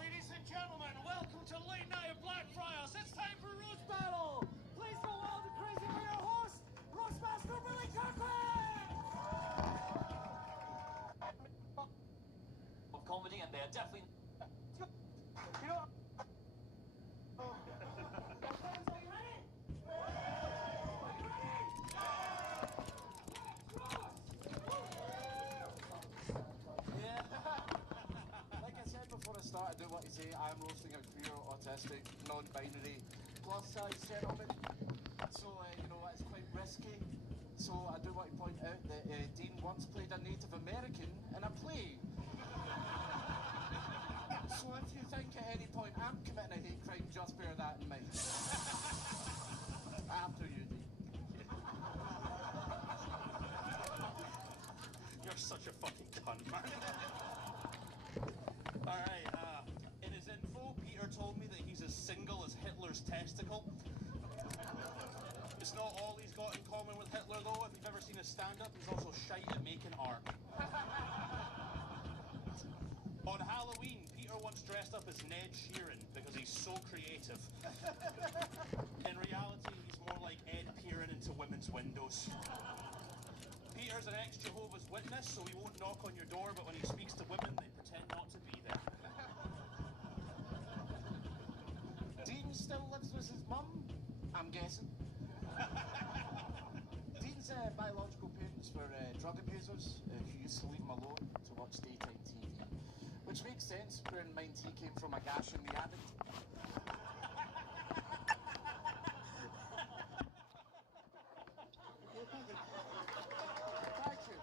Ladies and gentlemen, welcome to Late Night at Blackfriars. It's time for Roast Battle. Please go wild and crazy for your host, Roastmaster Billy Kirkland. Of comedy, and they're definitely. You know. Are you ready? Yeah. Like I said before I start, I do want to say I am roasting a queer, autistic, non-binary, plus-size gentleman. So, you know, it's quite risky. So I do want to point out that Dean once played a Native American in a play. So if you think at any point I'm committing a hate crime, just bear that in mind. After you, Dean. You're such a fucking cunt, man. Alright, in his info, Peter told me that he's as single as Hitler's testicle. It's not all he's got in common with Hitler, though. If you've ever seen his stand-up, he's also shite at making art. On Halloween, Peter once dressed up as Ned Sheeran because he's so creative. In reality, he's more like Ed peering into women's windows. Peter's an ex-Jehovah's Witness, so he won't knock on your door, but when he speaks to women, they pretend not to be there. Dean still lives with his mum, I'm guessing. Dean's biological parents were drug abusers who used to leave him alone to watch daytime TV. Which makes sense, bearing in mind he came from a gash in the addict. Thank you.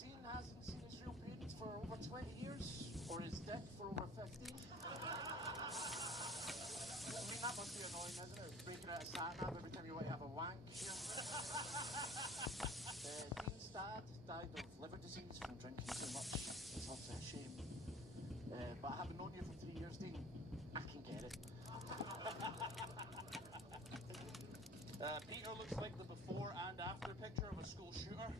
Dean hasn't seen his real parents for over 20 years, or his dick for over 15. I mean, that must be annoying, isn't it? Breaking out a sat-nav every time you want to have a wank here. Dean's dad died of liver disease from drinking too much. It's obviously a shame. But having known you for 3 years, Dean, I can get it. Peter looks like the before and after picture of a school shooter.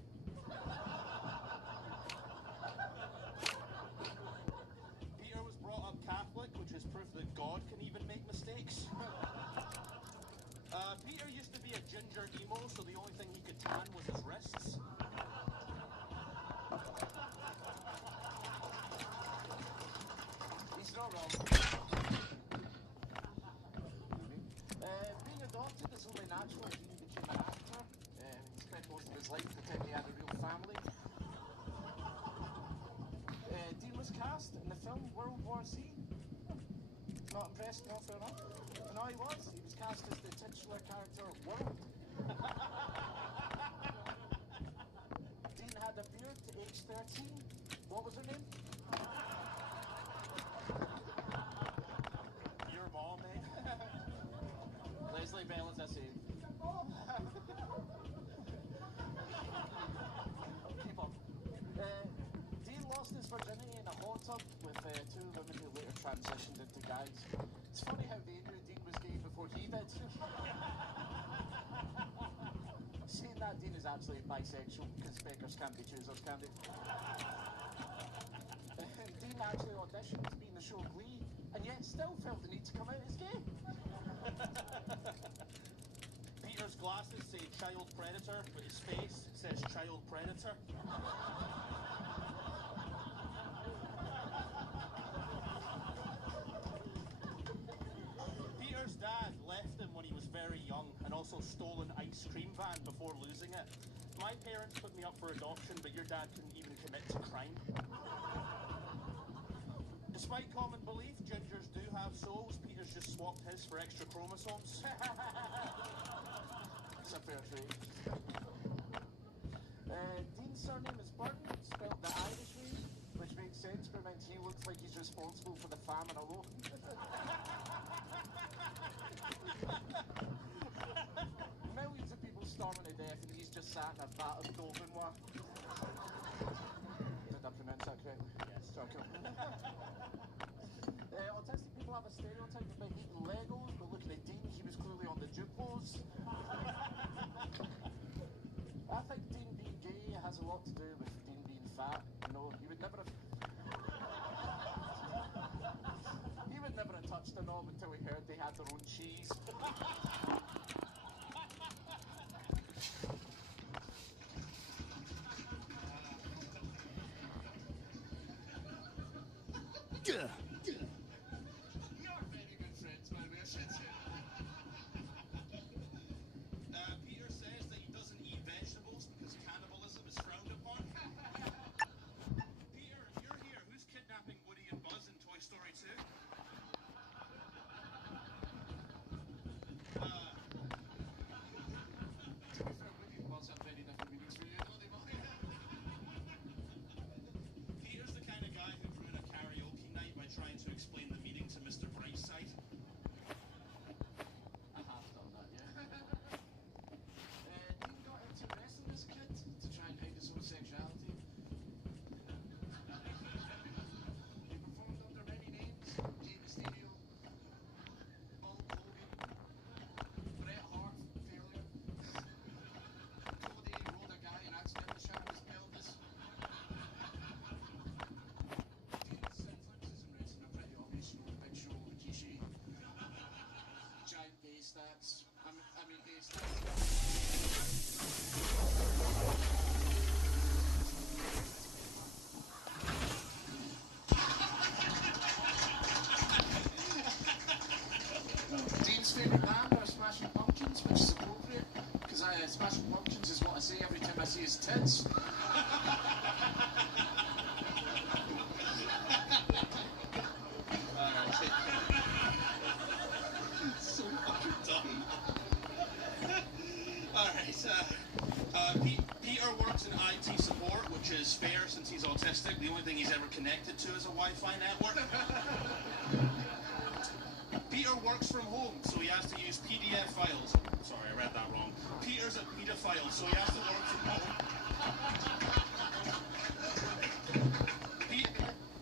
Peter was brought up Catholic, which is proof that God can even make mistakes. Peter used to be a ginger emo, so the only thing he could tan was his wrists. He's not wrong. Being adopted is only natural if Dean became an actor. He spent most of his life pretending he had a real family. Dean was cast in the film World War Z. Not impressed, no, fair enough. No, he was. He was cast as the titular character, World. Dean had a beard to age 13. What was her name? Your mom, mate. Leslie Bell is a save. Keep up. Dean lost his virginity in a hot tub with two women who later transitioned into guys. It's funny how they knew Dean was gay before he did. Saying that, Dean is actually bisexual, because beggars can't be choosers, can they? Dean actually auditioned to be in the show Glee, and yet still felt the need to come out as gay. child predator, but his face says child predator. Peter's dad left him when he was very young and also stole an ice cream van before losing it. My parents put me up for adoption, but your dad couldn't even commit to crime. Despite common belief, gingers do have souls. Peter's just swapped his for extra chromosomes. That's a fair trade. Dean's surname is Burton, spelled the Irish way, which makes sense, but means he looks like he's responsible for the famine alone. Millions of people storming to death, and he's just sat in a vat of Dauphinois. Did I pronounce that correctly? Yes. Okay. Autistic people have a stereotype about eating Legos, but looking at Dean, he was clearly on the Duplos. I think Dean being gay has a lot to do with Dean being fat. You know, he would never have touched a knob until he heard they had their own cheese. You're very good friends, my man. Peter says that he doesn't eat vegetables because cannibalism is frowned upon. Peter, you're here. Who's kidnapping Woody and Buzz in Toy Story 2? To be fair, Woody and Buzz have very different meanings for you, don't they, Molly? Peter's the kind of guy who'd ruin a karaoke night by trying to explain the meaning to Mr. Brightside. I have done that, yeah. Dean got into wrestling as a kid to try and hide his homosexuality. He performed under many names: Jay Mysterio, Hulk Hogan, Bret Hart, failure. Cody rolled a guy and accidentally shattered his pelvis. Dean's influences in wrestling are pretty obvious, you know, Big Show, Rikishi, giant day stats. I mean day stats. Dean's favourite band are Smashing Pumpkins, which is appropriate, because Smashing Pumpkins is what I say every time I see his tits. So fucking dumb. Alright, Peter works in IT support, which is fair since he's autistic. The only thing he's ever connected to is a Wi-Fi network. Peter works from home, so he has to use PDF files. Sorry, I read that wrong. Peter's a pedophile, so he has to work from home.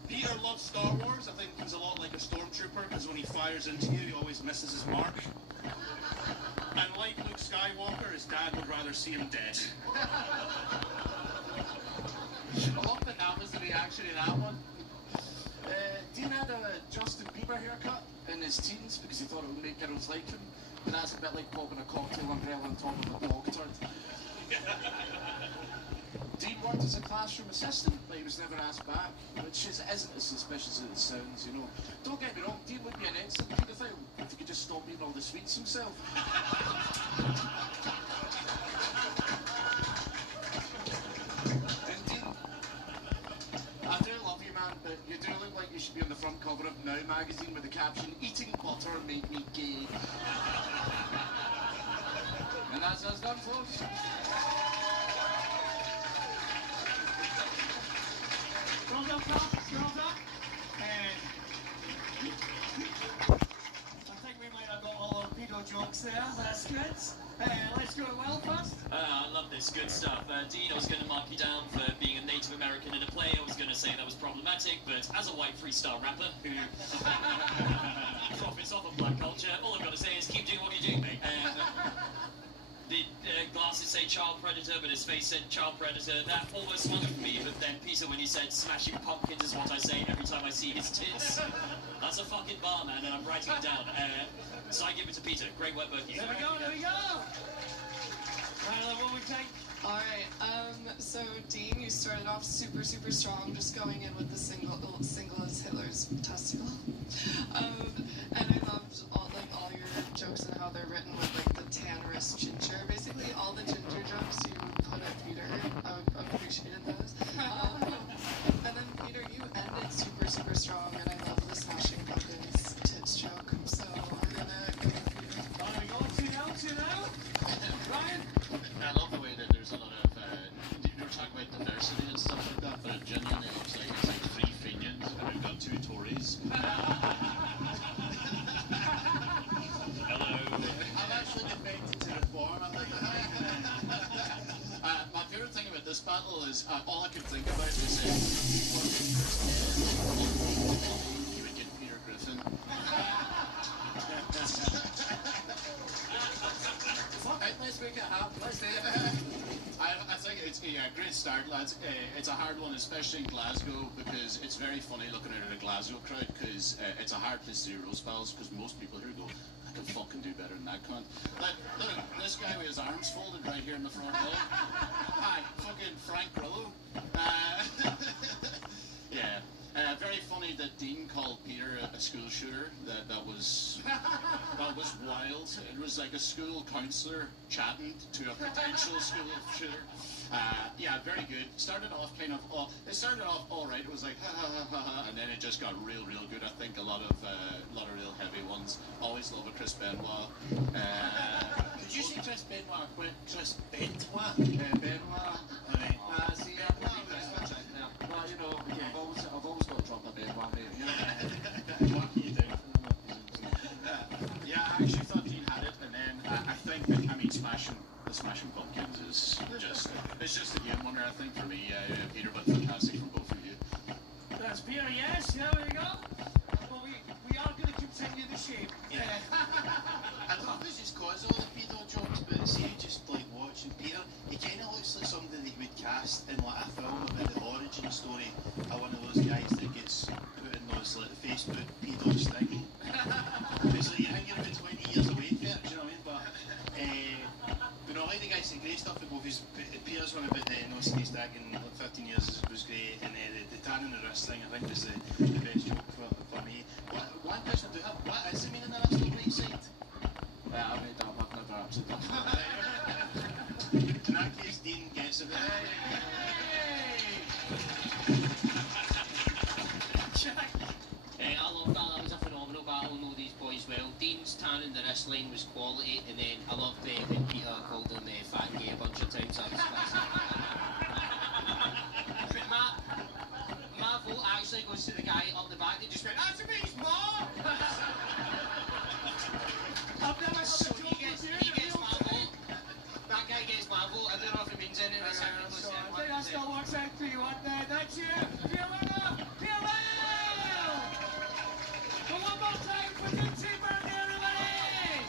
Peter loves Star Wars. I think he's a lot like a stormtrooper, because when he fires into you, he always misses his mark. And like Luke Skywalker, his dad would rather see him dead. I love that that was the reaction in that one. Dean had a Justin Bieber haircut in his teens because he thought it would make girls like him. And that's a bit like popping a cocktail umbrella on top of a dog turd. Dean worked as a classroom assistant, but he was never asked back, which isn't as suspicious as it sounds, you know. Don't get me wrong, Dean would be an excellent paedophile if he could just stop eating all the sweets himself. And Dean, I do love you, man, but you do look like you should be on the front cover of Now magazine with the caption, "Eating butter made me gay." And that's us done, folks. Well done, Carl. Well done. I think we might have got all our pedo jokes there. That's good. Let's go to Will first. I love this. Good stuff. Dean, I was going to mark you down for being a Native American in a play. I was going to say that was problematic, but as a white freestyle rapper who profits off of black culture, all I've got to say is keep doing what you're doing, mate. The glasses say child predator, but his face said child predator. That almost smothered me, but then Peter, when he said smashing pumpkins is what I say every time I see his tits. That's a fucking bar, man, and I'm writing it down. So I give it to Peter. Great work, both of you. There we go, there we go. Right, what we take? Alright, so Dean, you started off super strong, just going in with the single as Hitler's testicle. And I loved all your jokes and how they're written with like the Tannerous ginger. Basically all the ginger jokes you put at Peter. I appreciated those. And then Peter, you ended super strong, and I love the Smashing Pumpkins tits joke. So I'm gonna go with Peter. Are we going to now? Ryan? I love the way that there's a lot of, you were talking about diversity and stuff like that, but it genuinely looks like it's like 3 Fenians and we've got 2 Tories. Hello. I'm actually defected to reform, I think. My favourite thing about this battle is all I could think about was you would get Peter Griffin. Let's make it happen. Let's do it. I think it's a great start, lads. It's a hard one, especially in Glasgow, because it's very funny looking at a Glasgow crowd, because it's a hard place to do roast battles, because most people here go, I can fucking do better than that cunt. Like, look, this guy with his arms folded right here in the front row. Hi, fucking Frank Grillo. Yeah. Very funny that Dean called Peter a school shooter. That was wild. It was like a school counsellor chatting to a potential school shooter. Yeah, very good. Started off kind of. It started off all right. It was like ha ha ha ha ha, and then it just got real good. I think a lot of real heavy ones. Always love a Chris Benoit. Did you say Chris Benoit? Chris Benoit. Benoit. Alright. See, well, you know, I've always got to drop a Benoit, mate. You know, what can you do? Yeah, I actually thought Dean had it, and then I think that, Smashing Pumpkins is just, it's just a game winner, I think, for me, Peter, but fantastic from both of you. That's Peter, yes, there we go. Well, we are going to continue the shape. Yeah. I don't know if it's just cause of all the pedo jokes, but see, just like watching Peter, he kind of looks like somebody that you would cast in like a film about the origin story of one of those guys that gets put in those like Facebook pedo sting. It's like you think you're about 20 years away from it, do you know what I mean? But I like the guy saying great stuff about his Peter's one about the no stay stack in like 15 years was great, and the tan in the wrist thing I think was the best joke for me. One question I do have, what is the meaning of the right side? I've made that up, I've never actually done that. In that case, Dean gets it. I love that. That was a phenomenal battle. I know these boys well. Dean's tan in the wrist line was quality, and then I loved when Peter called him fat and gay a bunch of times. That was classic. But my vote actually goes to the guy up the back that just went, "That's me, mom." So he gets my vote. That guy gets my vote. I don't know if it means anything. I think that still works out for you, what there? That's you. Peter! One more time for Dean Seaburn, everybody!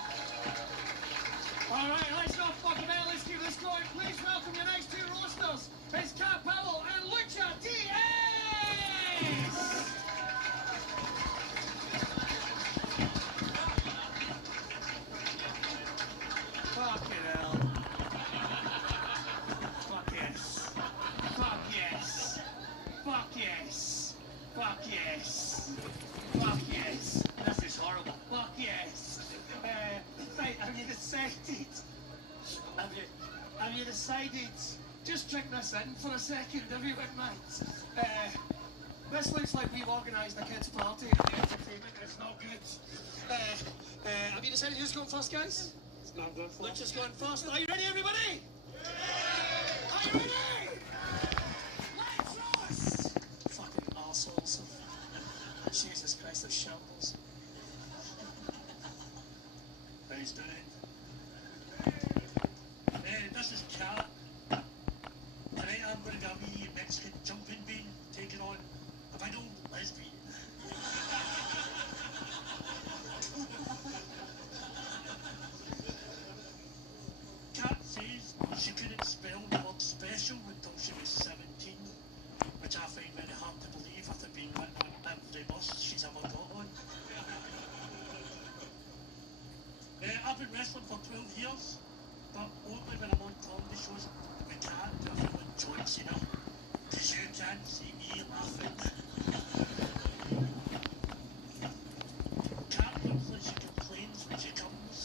Alright, let's not fuck about, let's keep this going. Please welcome your next 2 roasters. It's Cat Powell and Lucha D.A.'s! Fucking hell. Fuck yes. Fuck yes. Fuck yes. Fuck yes. Fuck yes. This is horrible. Fuck yes. Right, have you decided? Have you decided? Just drink this in for a second, everyone, mate. This looks like we've organised a kids' party at the entertainment. It's not good. Have you decided who's going first, guys? It's not going first. Lucha's going first. Are you ready, everybody? Yeah! Are you ready? Let's roast! Fucking arseholes. Jesus Christ, those shambles. Nice doing it. This is Cat. Tonight I'm going to be a wee Mexican jumping bean taking on a big old lesbian. Cat says she couldn't spell the word special until she was 17, which I find very hard to believe after being written on every bus she's ever got on. I've been wrestling for 12 years, but only when I'm on comedy shows. We can't do a film with John Cena, because you can't see me laughing. Cat looks like she complains when she comes.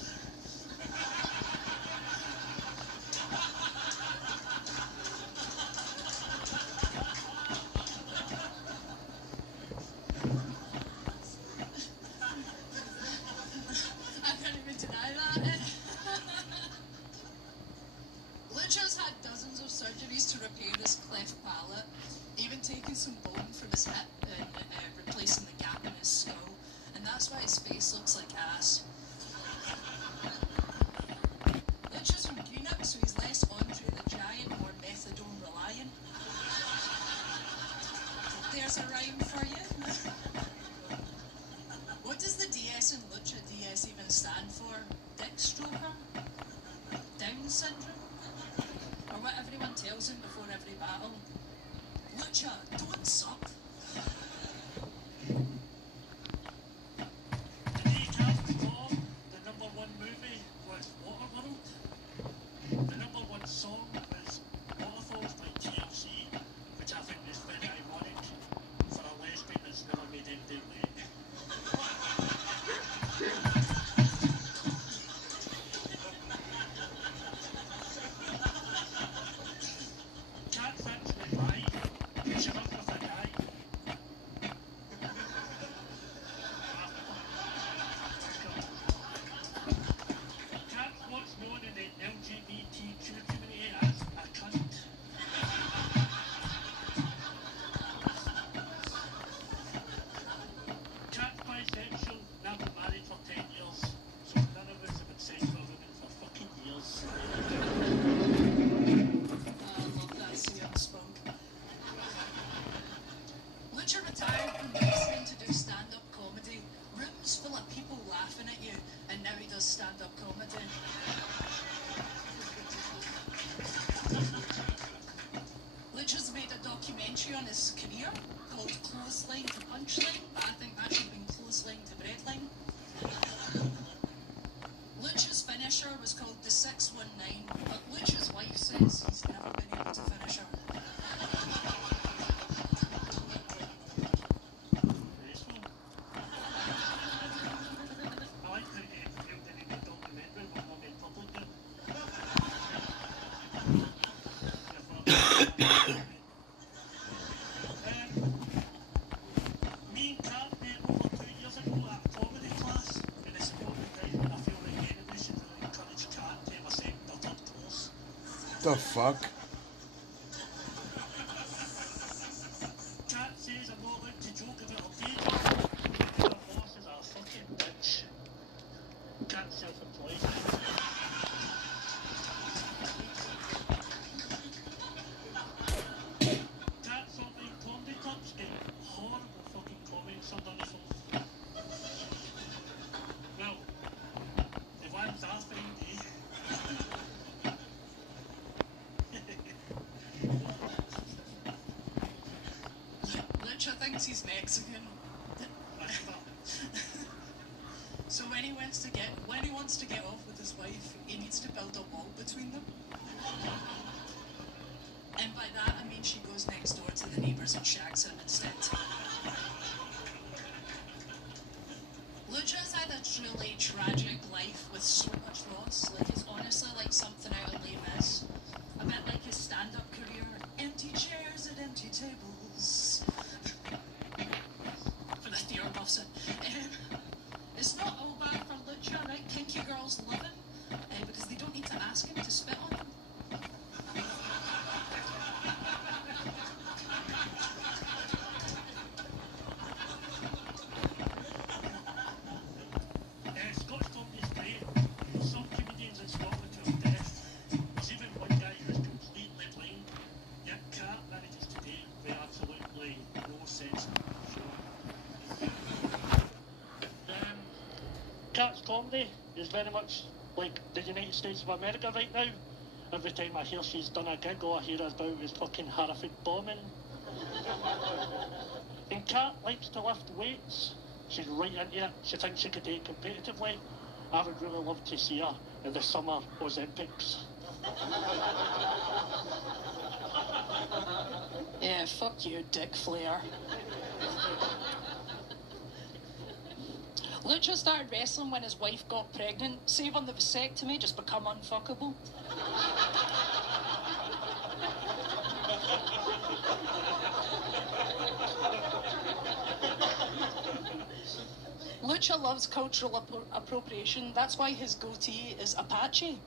I can't even deny that. Lucha's had dozens of surgeries to repair his cleft palate, even taking some bone from his hip and replacing the gap in his skull, and that's why his face looks like ass. Lucha's from Greenock, so he's less Andre the Giant, more methadone reliant. There's a rhyme for you. What does the DS in Lucha DS even stand for? Dick stroker? Down syndrome? Or what everyone tells him before every battle? Lucha, don't suck. Today, Capcom, the #1 movie was Waterworld. The #1 song was Waterfalls by TLC, which I think is very ironic for a lesbian that's never made anything wet. Cat's actually bi. She lives with a guy. Cat's what's known in the LGBTQ community as a cunt. Cat's bisexual, now been married for 10 years, so none of us have had sex with women for fucking years. I love that CM spunk. Lucha retired from wrestling to do stand-up comedy. Rooms full of people laughing at you, and now he does stand-up comedy. Lucha's made a documentary on his career called Clothesline to Punchline, but I think that should have been Clothesline to Breadline. Lucha's finisher was called the 619, but Lucha's wife says he's never been able to finish her. I like how you filmed any good documentary when not made public yet. Me and Kat met over 2 years ago at a comedy class, and it's about the time when I feel like anybody should really encourage Kat to have a second or third course. The fuck? Kat says I'm not allowed to joke about her day job. Her boss is a fucking bitch. Kat's self-employed. Kat's online comedy clubs get horrible fucking comments underneath them. Well, the ones I find, Lucha thinks he's Mexican. So when he wants to get off with his wife, he needs to build a wall between them. And by that I mean she goes next door to the neighbours and shags him instead. Lucha's had a truly tragic life with so much loss. Like, it's honestly like something out of Les Mis. A bit like his stand-up career. Empty chairs at empty tables. For the theatre buffs it. It's not all bad for Lucha, right? Kinky girls love him because they don't need to ask him to spit on them. Scotch comedy is great. Some comedians in Scotland who are deaf. There's even one guy who's completely blind. Yet Kat manages to do with absolutely no sense of show. Kat's comedy is very much like the United States of America right now. Every time I hear she's done a gig, all I hear about is fucking horrific bombing. And Kat likes to lift weights. She's right into it. She thinks she could do it competitively. I would really love to see her in the Summer Olympics. Yeah, fuck you, Dick Flair. Lucha started wrestling when his wife got pregnant, saving the vasectomy just become unfuckable. Lucha loves cultural appropriation. That's why his goatee is Apache.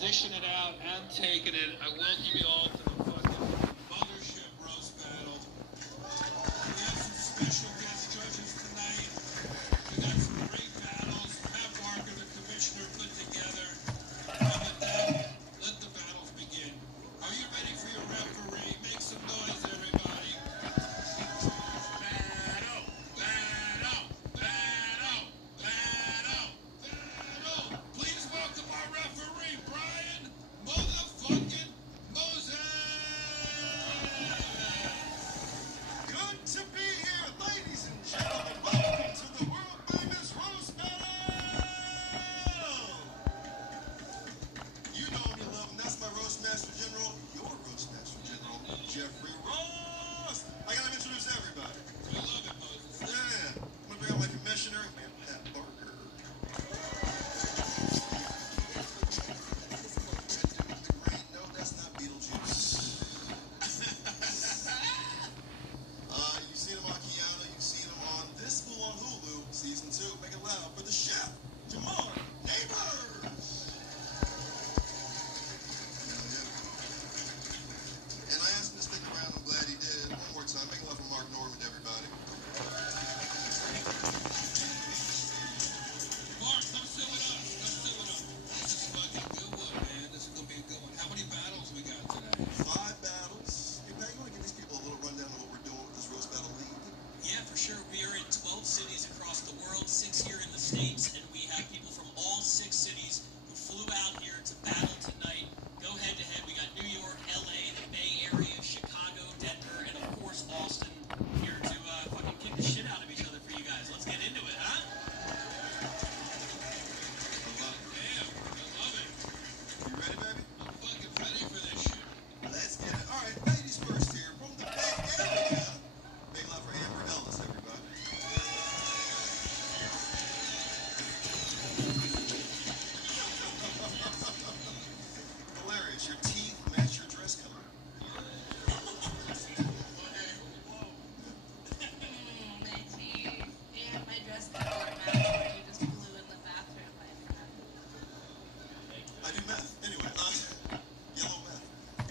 Dishing it out and taking it. I welcome you all to the fucking mothership roast battle. We have some special guest judges tonight. We got some great battles. Matt Barker, the commissioner, put together. And with that, let the battles begin. Are you ready for your referee? Make some noise, everybody. Battle! Battle! Battle! Battle! Battle! Please welcome our referee, Brian Motherfucking Moses! Good to be here, ladies and gentlemen. Welcome to the world famous roast battle! You know him, you love him. That's my Roastmaster General, your Roastmaster General, Jeffrey Ross. I gotta introduce everybody. We love it, Moses. Yeah. I'm gonna bring out my commissioner, Matt Barker. No, that's not Beetlejuice. You've seen him on Keanu, you've seen him on This Fool on Hulu, season 2. Make it loud for the chef, Jamal Neighbors. And I asked him to stick around. I'm glad he did. One more time, make it loud for Mark Norman, everybody. Mark, come sit with us. Come sit with us. This is a fucking good one, man. This is gonna be a good one. How many battles we got today? 5 battles. Hey, Pat, you want to give these people a little rundown of what we're doing with this roast battle league? Yeah, for sure. We are in 12 cities across the world, 6 here in the States, and we have people from all 6 cities who flew out here to battle tonight. Go head to head. We got New York, LA, the Bay Area, Chicago, Denver, and of course Austin here to fucking kick the shit out of each other for you guys. Let's get into it, huh? Damn, I love it. You ready, baby? I'm fucking ready for this shit. Let's get it. All right, ladies first here from the Bay Area. Big love for Amber Ellis, everybody. Hilarious. Your teeth match your dress color. My teeth and my dress color match. You just blew in the bathroom, my friend. I do meth. Anyway, yellow meth.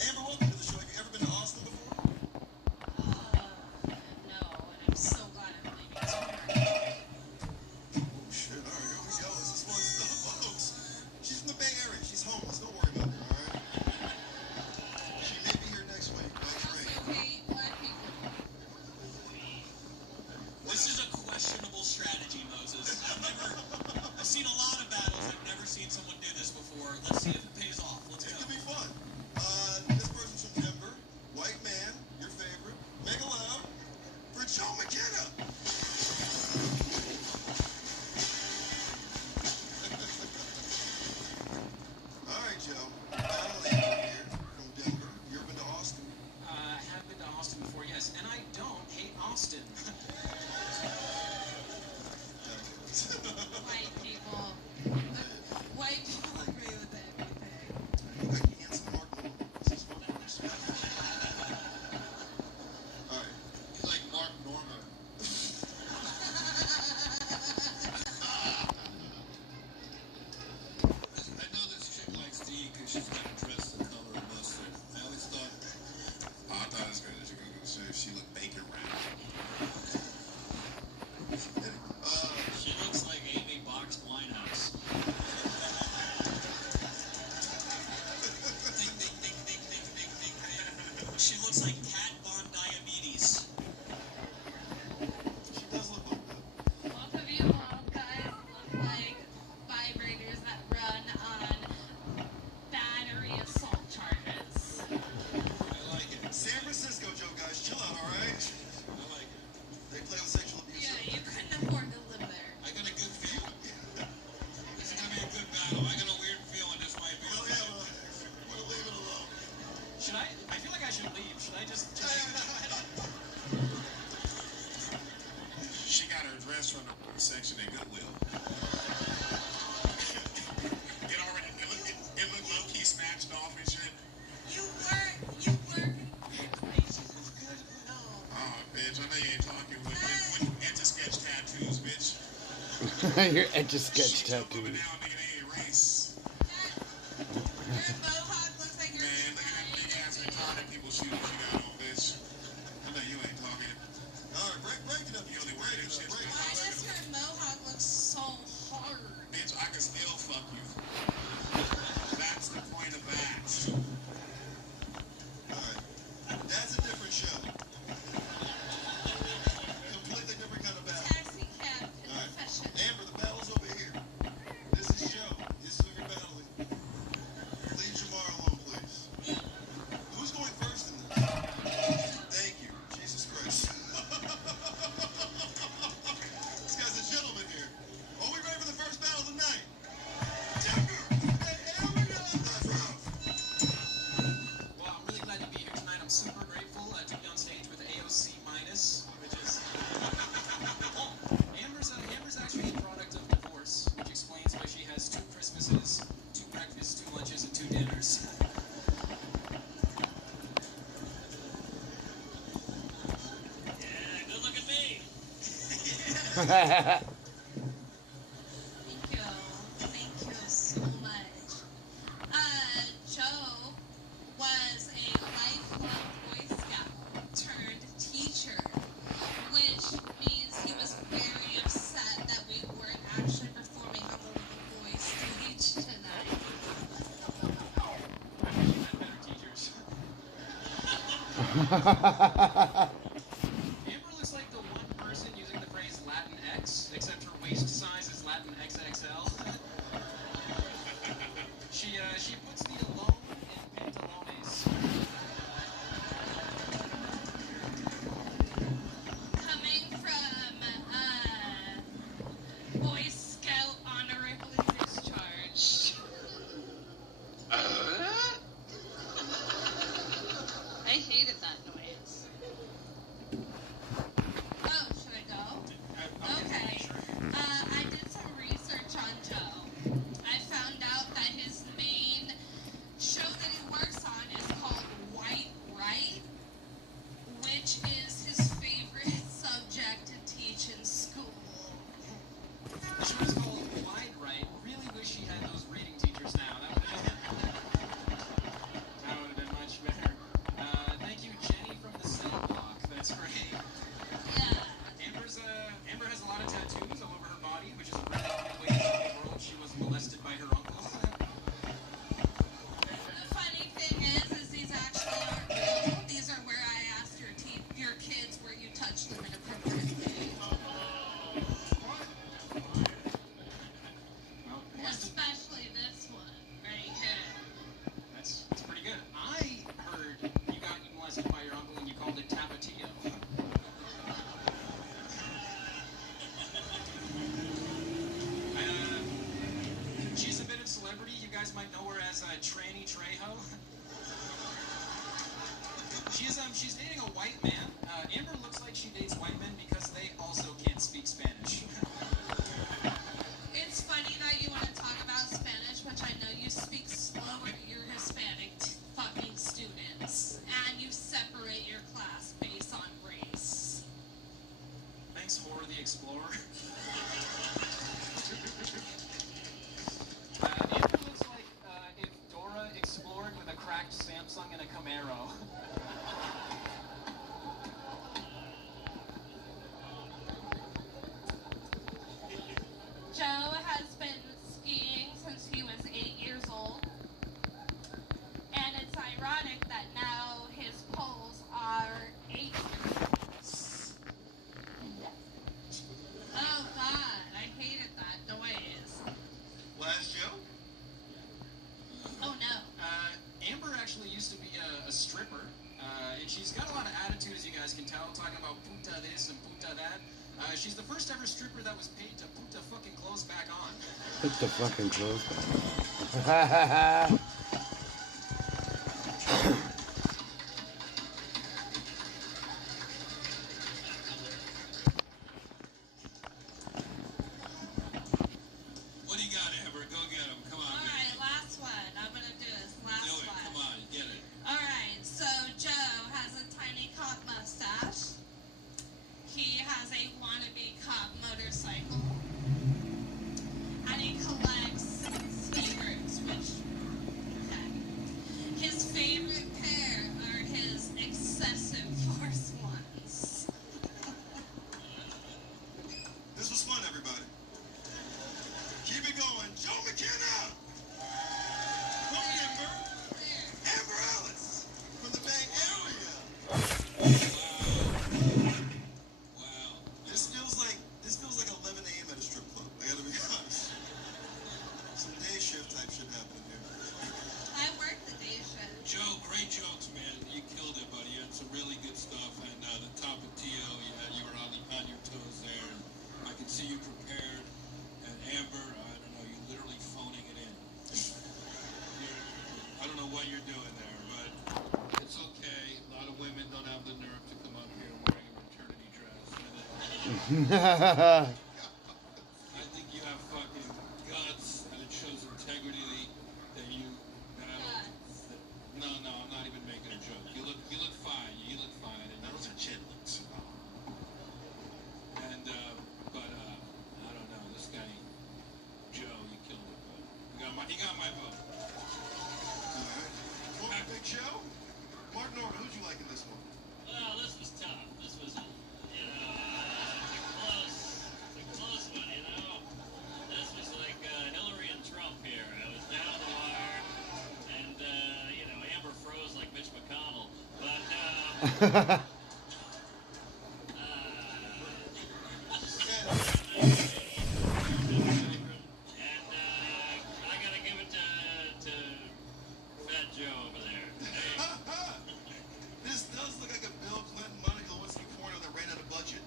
Amber, welcome to the show. Have you ever been to Austin before? No, and I'm so glad I'm leaving tomorrow. Oh, shit. All right, here we go. This is fun stuff, folks. She's from the Bay Area. She's homeless. Don't worry about her, all right? She may be here next week. That's great. Hate black people. This is a questionable strategy, Moses. I've seen a lot of battles. I've never seen someone do this before. Let's see if it pays off. Let's go. It could be fun. This person's from Denver. White man, your favorite. Make it loud for Joe McKenna. All right, Joe. Battle here from Denver. You ever been to Austin? I have been to Austin before, yes, and I don't hate Austin. White people. White people agree with everything. All right. He's like Mark Norman. I know this chick likes to eat because she's got a dress the color of mustard. I always thought, I thought it was great that you're going to say if she looked bacon wrapped. She looks like Amy Box Winehouse. Ding, ding, ding, ding, ding, ding, ding, ding. She looks like Kat Von Diabetes. She does look like that. Both of you bald guys look like vibrators that run on battery assault charges. I like it. San Francisco, Joe, guys. Chill out, all right? section at Goodwill. It looked low-key snatched off and shit. You work. Oh, bitch, I know you ain't talking with Etch-a-Sketch tattoos, bitch. Your Etch-a-Sketch tattoo. Man, look at them big-ass retarded people shooting you got on, bitch. I know you ain't talking. All right, break it up. You only wear this shit. Why does your mohawk look so hard? Bitch, I can still fuck you. That's the point of that. Alright. That's a different show. Completely different kind of battle. Taxi cab Alright. confession. Amber, the battle's over here. This is Joe. This is who you're battling. Leave Jamar alone, please. Who's going first in this? Thank you. Jesus Christ. This guy's a gentleman here. Are we ready for the first battle of the night? Well, I'm really glad to be here tonight. I'm super grateful to be on stage with AOC minus, which is Amber's actually a product of divorce, which explains why she has 2 Christmases, 2 breakfasts, 2 lunches, and 2 dinners. Yeah, good look at me. Thank you so much. Joe was a lifelong Boy Scout turned teacher, which means he was very upset that we weren't actually performing on the little boy stage tonight. Better teachers. Amber looks like the one person using the phrase Latin X, except her waist size is Latin XXL. She puts the alone in pantalones. Coming from Boy Scout honorably discharged. I hated that noise. Oh, should I go? Okay. I did some research on Joe. I found out that his main show that he works on is called White Right, which is his favorite subject to teach in school. The show is called Wide Right. Really wish she had those reading teachers now. That would have been much better. Thank you, Jenny from the cell block. That's great. Yeah. Amber has a lot of tattoos all over her body, which is a really good way to tell the world she was molested by her uncle. The funny thing is these actually aren't real. These are where I asked your kids where you touched them inappropriately. Well, Especially this one right here. that's pretty good. I heard you got molested by your uncle and you called it Tapatio. She's a bit of a celebrity. You guys might know her as Tranny Trejo. She's dating a white man. Amber looks like she dates white men because they also can't speak Spanish. It's funny that you want to talk about Spanish, which I know you speak slower to your Hispanic fucking students, and you separate your class based on race. Thanks, Horror the Explorer. Amber looks like if Dora explored with a cracked Samsung and a Camaro. Joe has been skiing since he was 8 years old, and it's ironic that now his poles are 8 years old. Oh God, I hated that noise. Last Joe? Oh no. Amber actually used to be a stripper, and she's got a lot of attitude, as you guys can tell, talking about puta this and puta that. She's the first ever stripper that was paid to put the fucking clothes back on. Put the fucking clothes back. I think you have fucking guts, and it shows integrity that you. No, I'm not even making a joke. You look fine. You look fine. And those are chitlins. And but I don't know. This guy, Joe, he killed it. But he got my vote. All right. Big Joe. Martin Orr, who'd you like in this one? Well, this was tough. This was, a close one, you know. This was like Hillary and Trump here. It was down the wire, and Amber froze like Mitch McConnell. But I gotta give it to Fat Joe over there. This does look like a Bill Clinton, Monica Lewinsky porno that ran out of budget.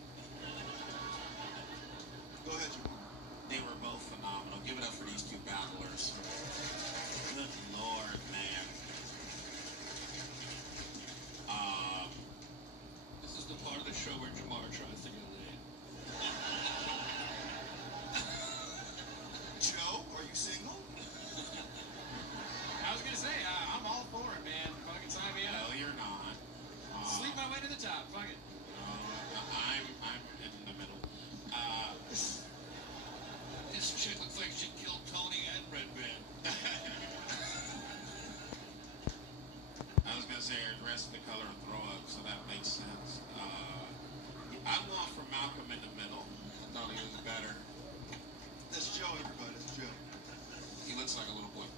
Go ahead, Joe. They were both phenomenal. Give it up for these two battlers. Good Lord, man. This is the part of the show where Jamar tries to get laid. Joe, are you single? I was gonna say, I'm all for it, man. Fucking sign me up. No, you're not. Sleep my way to the top. Fuck it. I'm in the middle. This chick looks like she killed Tony and Red Band. I was gonna say her dress, the color, and throw up, so that makes sense. I'm going for Malcolm in the middle. I thought he was better. That's Joe, everybody. That's Joe. He looks like a little boy.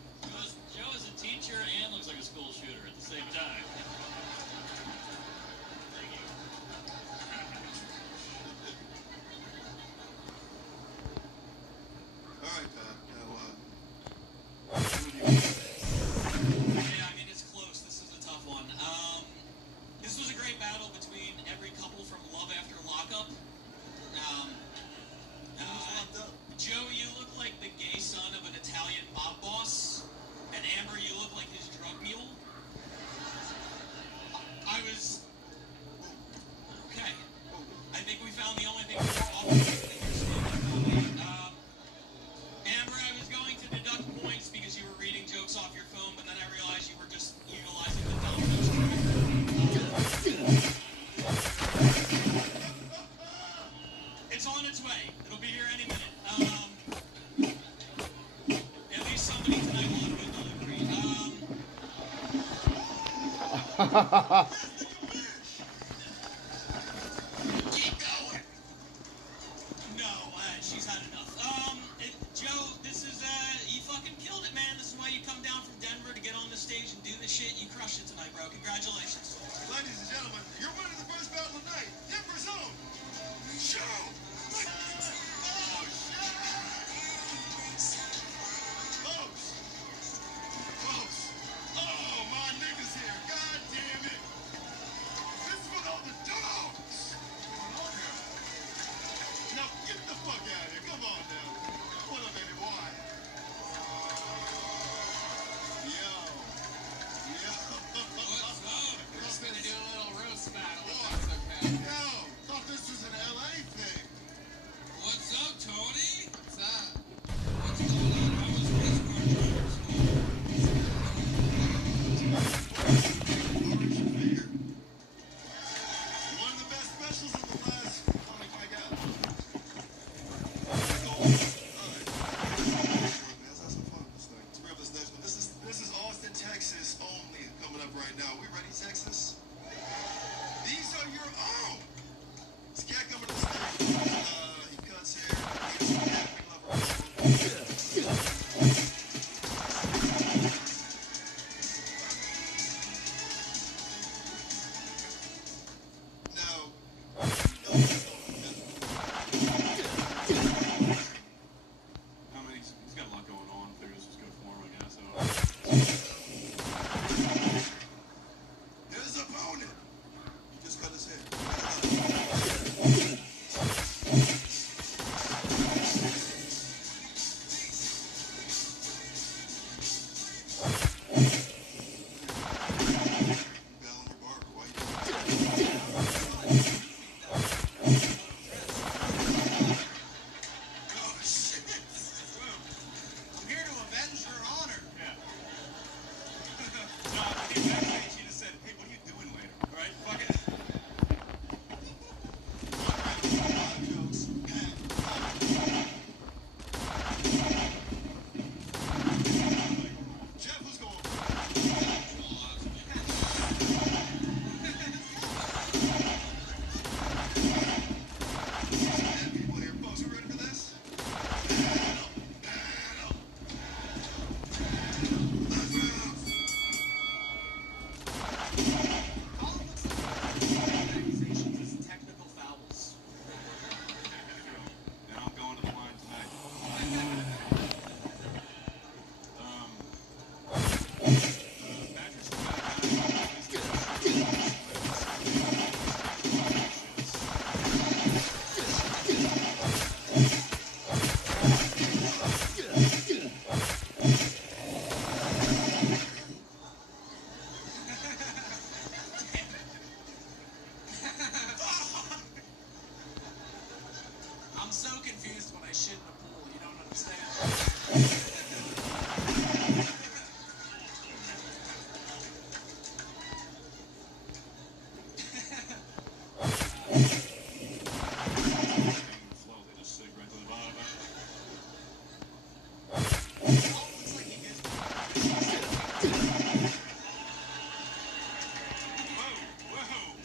Joe is a teacher and looks like a school shooter at the same time. Thank you. All right, now, Yeah, I mean, it's close. This is a tough one. This was a great battle between every couple from Love After Lockup. Joe, you look like the gay son of an Italian mob boss. And Amber, you look like his drug mule. I was... Okay. I think we found the only thing we were all Amber, I was going to deduct points because you were reading jokes off your phone, but then I realized you were just utilizing the Domino's tracker. It's on its way. It'll be here any minute. At least somebody tonight will have good delivery. Keep going. No, she's had enough. Joe, this is, you fucking killed it, man. This is why you come down from Denver to get on the stage and do this shit. You crushed it tonight, bro. Congratulations. ladies and gentlemen, you're winning the first battle of the night. Denver's own Joe. Folks. Oh, my niggas here. God damn it. I'm so confused when I shit in a pool. You don't understand.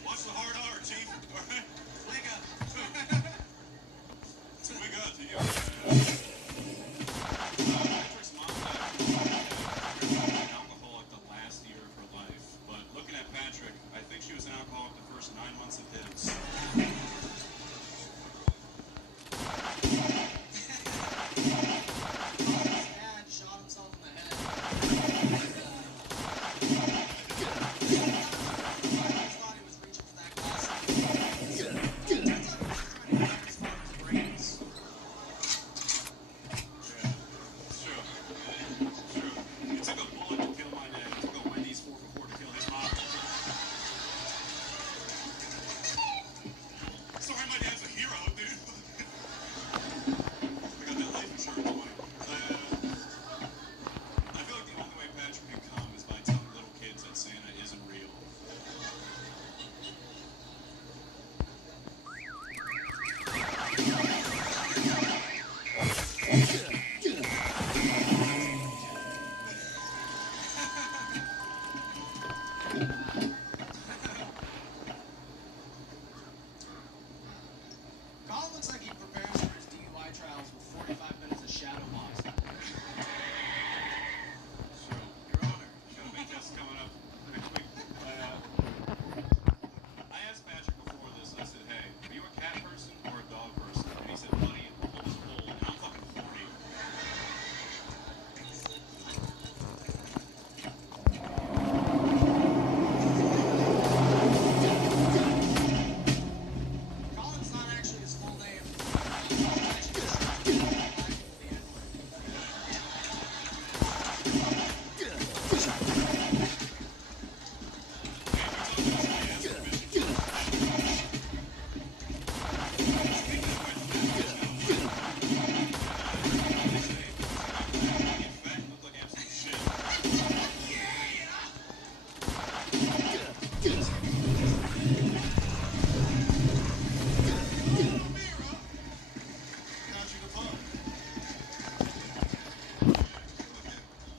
What's the hard R, Chief? Wake up. We got to you. Patrick's mom died alcoholic the last year of her life. But looking at Patrick, I think she was an alcoholic the first 9 months of his. Dad shot himself in the head. I thought he was reaching for that glass. Brains. It's true. It's true. It took a bullet to kill my dad. It took a Wendy's 4-for-4 to kill his mom. Sorry, my dad's a hero, dude. I got that life insurance money. I feel like the only way Patrick can come is by telling little kids that Santa isn't real. Colin looks like he prepares for his DUI trials with 45 minutes of shadow boxing. Your Honor, got a big test coming up next week. I asked Patrick before this, I said, hey, are you a cat person or a dog person? And he said, buddy, I'm almost old and I'm fucking 40. Colin's not actually his full name.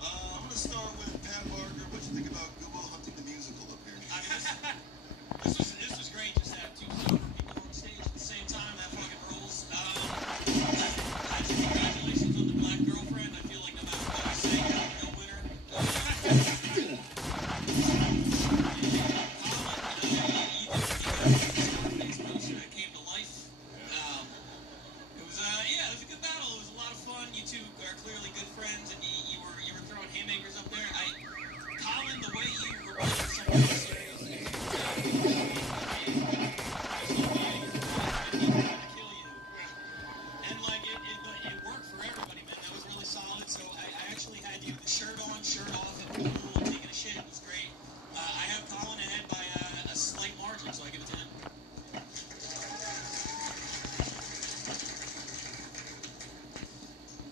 I'm gonna start with Pat Barker. What you think about Google Hunting the musical up here? This was great. Just to have two sober people on stage at the same time. That fucking rules. Congratulations on the black girlfriend. I feel like no matter what I say, you're no winner. Exposure that came to life. It was it was a good battle. It was a lot of fun. You two are clearly good friends, and you were throwing haymakers up there. Colin, the way you were playing someone else serious, and like it worked for everybody, man. That was really solid. So I actually had you the shirt on, shirt off, at the pool, taking a shit. It was great. I have Colin ahead by a slight margin, so I give it to him.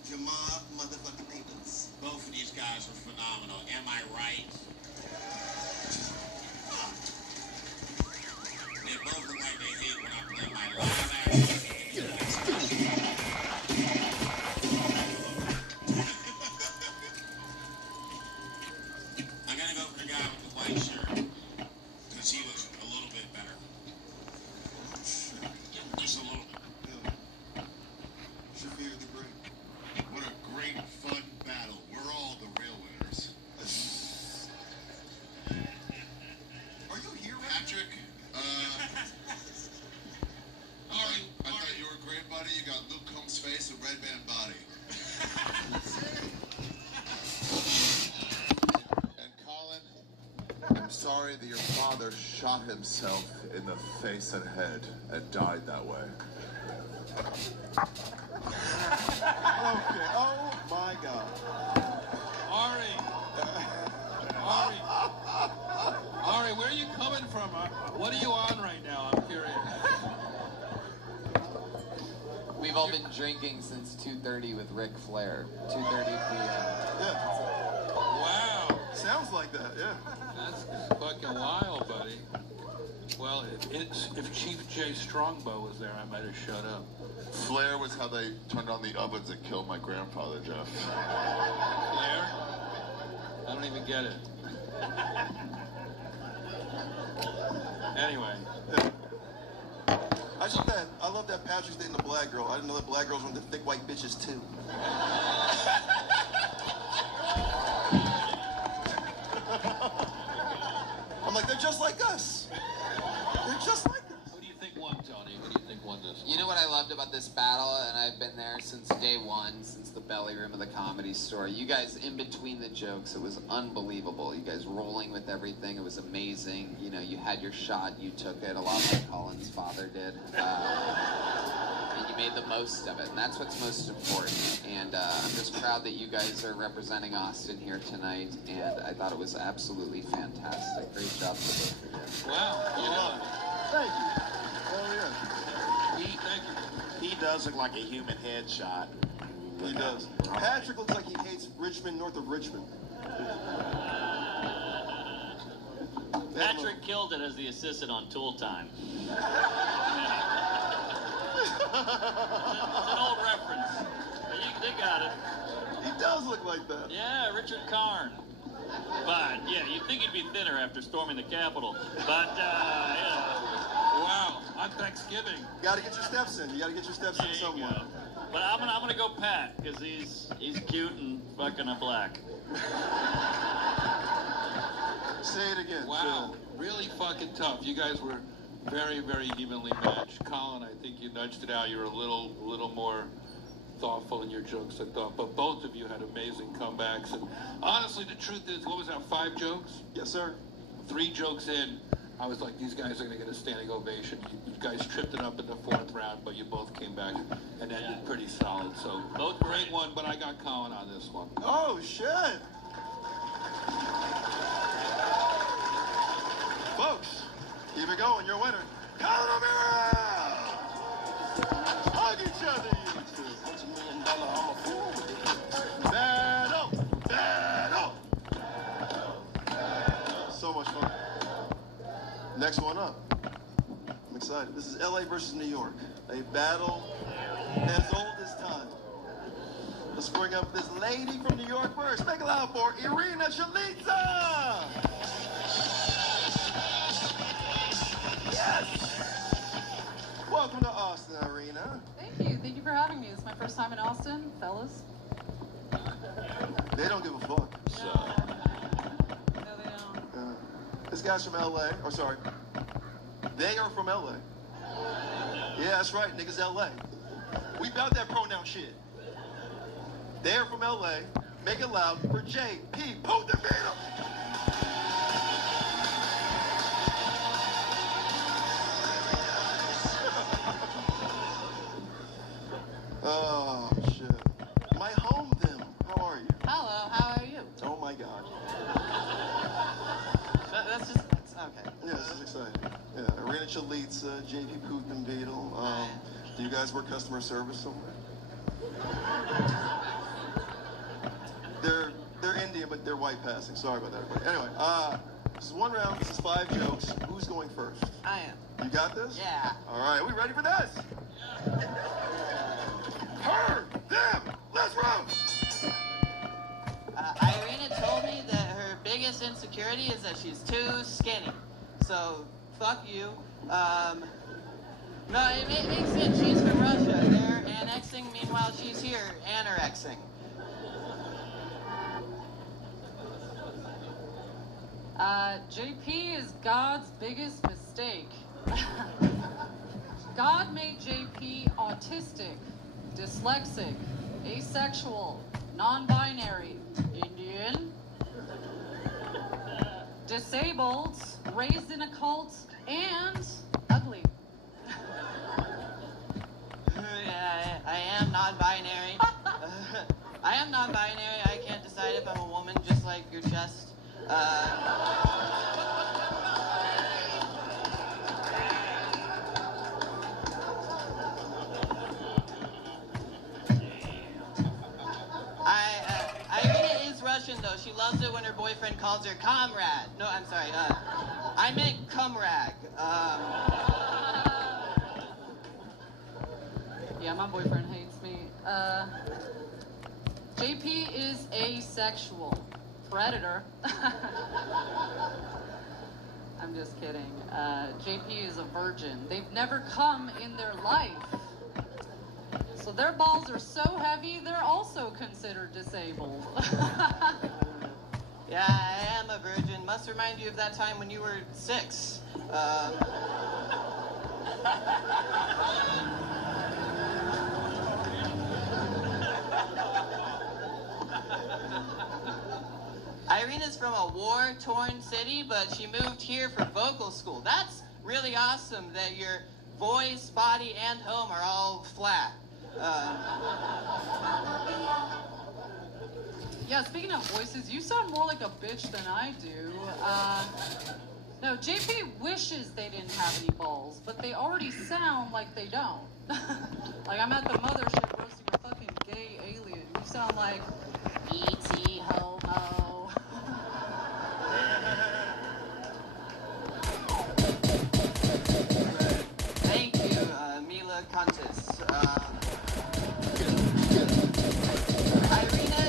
Jamal motherfucking Neighbors. Both of these guys are phenomenal. Am I right? They both look like they hate when I play my live ass. I'm gonna go for the guy with the white shirt because he was a little bit better. Just a little bit. Shafir the Great. What a great, fun battle. We're all the real winners. Are you here, Patrick? I thought you were great, buddy. You got Luke Combs' face and Red Band body. And Colin, I'm sorry that your father shot himself in the face and head and died that way. Okay. Oh my God. Ari, where are you coming from? What are you on right now? I'm curious. We we've all been drinking since 2:30 with Ric Flair. 2:30 p.m. Yeah. Wow. Sounds like that, yeah. That's fucking wild, buddy. Well, if Chief J Strongbow was there, I might have showed up. Flair was how they turned on the ovens that killed my grandfather, Jeff. Flair? I don't even get it. Anyway. I love that Patrick's dating a black girl. I didn't know that black girls were into thick white bitches too. I'm like, they're just like us. They're just like us. Who do you think won, Tony? Who do you think won this? You know what I loved about this battle, and I've been there since day one, since the belly room of the Comedy Store. You guys, in between the jokes, it was unbelievable. You guys rolling with everything. It was amazing. You know, you had your shot, you took it, a lot like Colin's father did. And you made the most of it, and that's what's most important. And I'm just proud that you guys are representing Austin here tonight, and I thought it was absolutely fantastic. Great job to both of you. Wow. Thank you. Oh, yeah. Thank you. He does look like a human headshot. He does. Patrick looks like he hates Richmond, north of Richmond. Patrick killed it as the assistant on Tool Time. It's an old reference. But they got it. He does look like that. Yeah, Richard Karn. But, yeah, you'd think he'd be thinner after storming the Capitol. But, yeah. Wow, on Thanksgiving. You gotta get your steps in. You gotta get your steps in somewhere. But I'm gonna go Pat, because he's cute and fucking a black. Say it again. Wow, really fucking tough. You guys were very, very evenly matched. Colin, I think you nudged it out. You were a little more thoughtful in your jokes, I thought. But both of you had amazing comebacks. And honestly, the truth is, what was that, 5 jokes? Yes, sir. 3 jokes in, I was like, these guys are going to get a standing ovation. You guys tripped it up in the 4th round, but you both came back and ended pretty solid. So both great one, but I got Colin on this one. Oh, shit. Folks, keep it going. You're a winner. Colin O'Meara! Hug each other, you two. Battle! So much fun. Next one up. I'm excited. This is LA versus New York. A battle as old as time. Let's bring up this lady from New York first. Make it loud for Irina Chalitza! Yes! Welcome to Austin, Irina. Thank you. Thank you for having me. It's my first time in Austin, fellas. They don't give a fuck. So. No, they don't. This guy's from LA. Or sorry. They are from LA. Yeah, that's right. Niggas LA. We about that pronoun shit. They are from LA. Make it loud for J.P. Put the beat. Oh, shit. My home, them. How are you? Hello, how are you? Oh, my God. That's okay. Yeah, this is exciting. Yeah, Irina Chalitza, J.P. Putin Beetle. Do you guys work customer service somewhere? They're Indian, but they're white passing. Sorry about that, everybody. Anyway, this is 1 round. This is 5 jokes. Who's going first? I am. You got this? Yeah. All right, are we ready for this? Her, them, let's roll. Irina told me that her biggest insecurity is that she's too skinny. So, fuck you. No, it makes sense. She's from Russia. They're annexing, meanwhile she's here anorexing. JP is God's biggest mistake. God made JP autistic, dyslexic, asexual, non-binary, Indian, disabled, raised in a cult, and ugly. Yeah, I am non-binary. I am non-binary. I can't decide if I'm a woman, just like your chest. she loves it when her boyfriend calls her comrade. No, I'm sorry. I meant cumrag. Yeah, my boyfriend hates me. JP is asexual. Predator. I'm just kidding. JP is a virgin. They've never come in their life. So their balls are so heavy, they're also considered disabled. Yeah, I am a virgin. Must remind you of that time when you were 6. Irina's from a war-torn city, but she moved here for vocal school. That's really awesome that your voice, body, and home are all flat. Yeah, speaking of voices, you sound more like a bitch than I do. No, JP wishes they didn't have any balls, but they already sound like they don't. Like, I'm at the mothership roasting a fucking gay alien. You sound like E.T. homo. Thank you, Mila Kuntis. Irina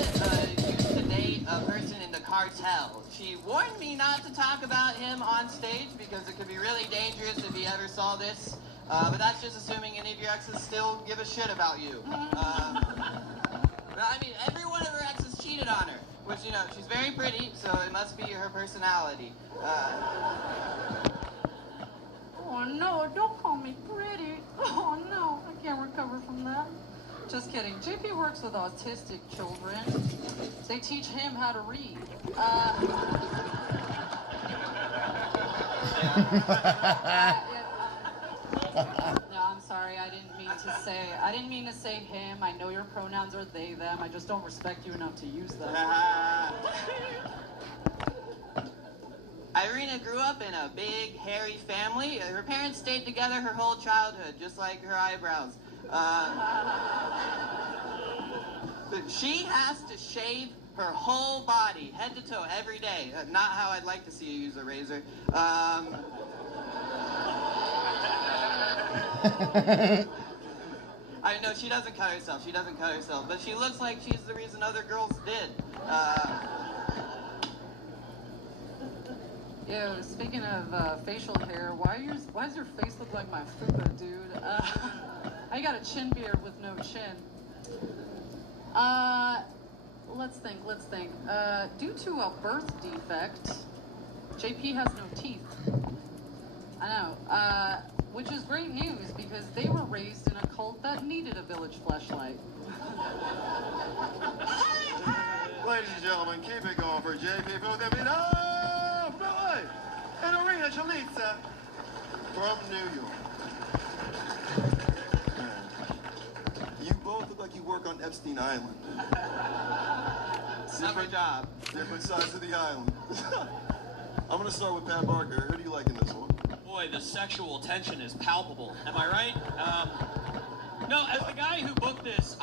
used to date a person in the cartel. She warned me not to talk about him on stage because it could be really dangerous if he ever saw this. But that's just assuming any of your exes still give a shit about you. I mean, every one of her exes cheated on her, which, you know, she's very pretty, so it must be her personality. Oh no, don't call me pretty. Oh no, I can't recover from that. Just kidding. JP works with autistic children. They teach him how to read. No, I'm sorry. I didn't mean to say him. I know your pronouns are they, them. I just don't respect you enough to use them. Irina grew up in a big, hairy family. Her parents stayed together her whole childhood, just like her eyebrows. But she has to shave her whole body, head to toe, every day. Not how I'd like to see you use a razor. I know she doesn't cut herself. She doesn't cut herself, but she looks like she's the reason other girls did. Yo, speaking of facial hair, why does your face look like my fupa, dude? I got a chin beard with no chin. Let's think. Due to a birth defect, JP has no teeth. I know, which is great news because they were raised in a cult that needed a village fleshlight. Ladies and gentlemen, keep it going for JP from LA and Irina Chalitza from New York. You both look like you work on Epstein Island. Summer job. Different sides of the island. I'm going to start with Pat Barker. Who do you like in this one? Boy, the sexual tension is palpable. Am I right? No, as the guy who booked this,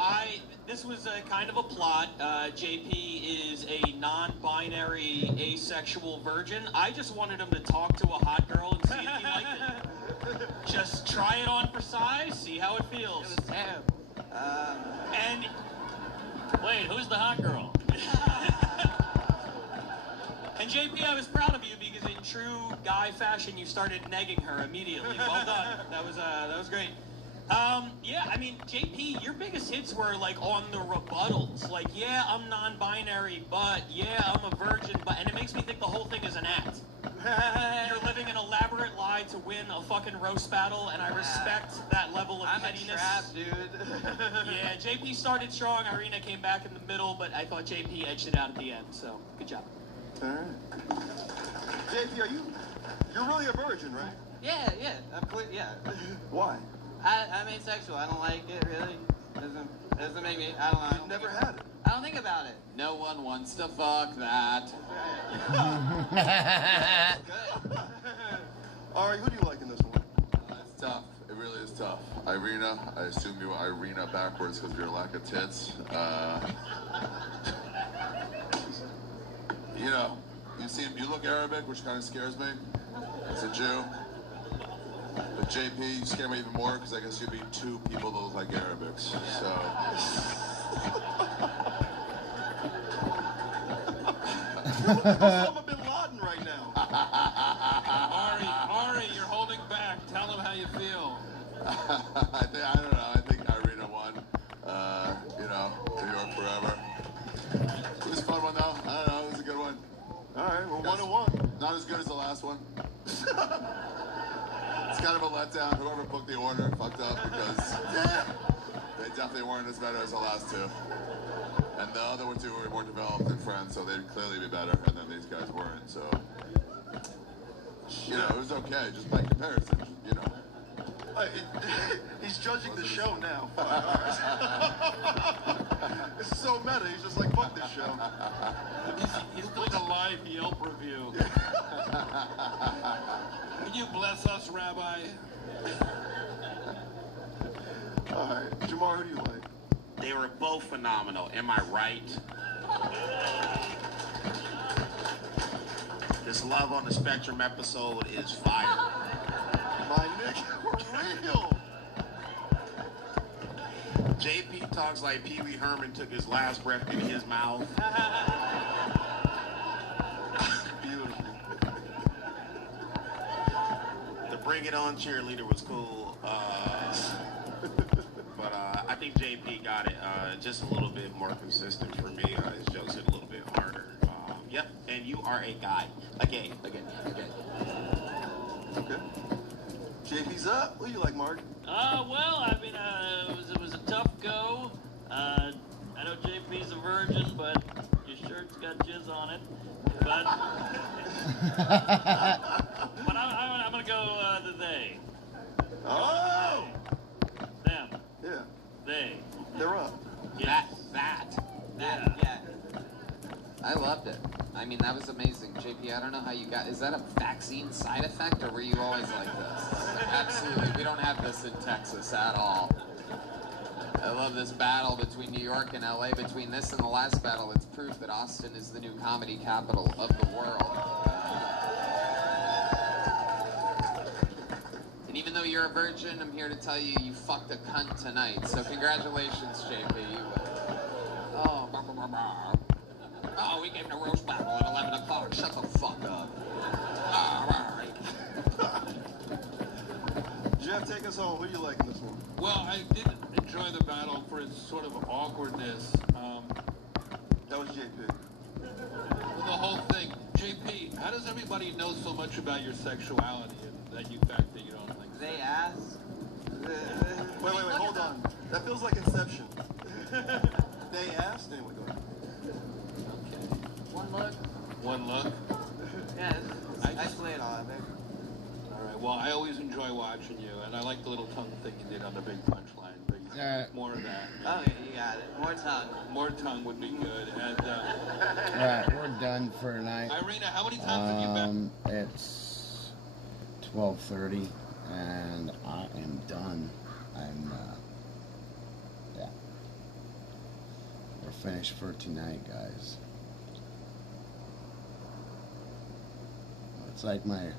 this was a kind of a plot. JP is a non-binary, asexual virgin. I just wanted him to talk to a hot girl and see if he liked it. Just try it on for size, see how it feels. It was terrible. And wait, who's the hot girl? And JP, I was proud of you because in true guy fashion, you started negging her immediately. Well done. That was great. Yeah, I mean, JP, your biggest hits were like on the rebuttals. Like, yeah, I'm non-binary, but yeah, I'm a virgin, and it makes me think the whole thing is an act. You're living an elaborate lie to win a fucking roast battle, and I respect that level of pettiness. I'm a trap, dude. Yeah, JP started strong, Irina came back in the middle, but I thought JP edged it out at the end, so good job. All right. JP, you're really a virgin, right? Yeah, I'm clear, yeah. Why? I'm asexual. I don't like it, really. Doesn't make me, I don't know. You've never had it. I don't think about it. No one wants to fuck that. Ari, who do you like in this one? It's tough. It really is tough. Irina, I assume you were Irina backwards because of your lack of tits. You know, you look Arabic, which kind of scares me as a Jew. But JP, you scare me even more because I guess you'd be two people that look like Arabics. So. Osama bin Laden right now. Ari, you're holding back. Tell him how you feel. I don't know. I think Irina won. You know, New York forever. It was a fun one, though. I don't know. It was a good one. All right, well, 1-1. Not as good as the last one. It's kind of a letdown. Whoever booked the order fucked up because they definitely weren't as better as the last two. And the other two were more developed and friends, so they'd clearly be better. And then these guys weren't. So, you know, it was okay. Just by comparison, you know. He's judging the show now. This is so meta. He's just like, fuck this show. He's doing a live Yelp review. Can you bless us, Rabbi? All right, Jamar, who do you like? They were both phenomenal. Am I right? This Love on the Spectrum episode is fire. My nigga, we're real. JP talks like Pee Wee Herman took his last breath in his mouth. Beautiful. The Bring It On cheerleader was cool. But I think JP got it just a little bit more consistent for me. His jokes hit a little bit harder. Yep, and you are a guy. Again. Okay. JP's up. What do you like, Mark? Well, I mean, it was a tough go. I know JP's a virgin, but your shirt's got jizz on it. But I'm gonna go the they. Oh! Them. Yeah. They. They're up. Yeah. Yeah. I loved it. I mean, that was amazing. JP, I don't know how you got... Is that a vaccine side effect, or were you always like this? Absolutely. We don't have this in Texas at all. I love this battle between New York and LA. Between this and the last battle, it's proof that Austin is the new comedy capital of the world. And even though you're a virgin, I'm here to tell you, you fucked a cunt tonight. So congratulations, JP. Oh, we gave him a roast battle at 11 o'clock. Shut the fuck up. All right. Jeff, take us home. Who do you like in this one? Well, I did enjoy the battle for its sort of awkwardness. That was JP. The whole thing. JP, how does everybody know so much about your sexuality and that fact that you don't like? They asked. Wait, hold on. That feels like Inception. They asked? Anyway, go ahead. One look. Yeah, I play it on, baby. All right. Well, I always enjoy watching you, and I like the little tongue thing you did on the big punchline. More of that. Oh, yeah, you got it. More tongue. More tongue would be good. And all right, we're done for tonight. Irina, how many times have you been? It's 12:30, and I am done. Yeah. We're finished for tonight, guys. It's like I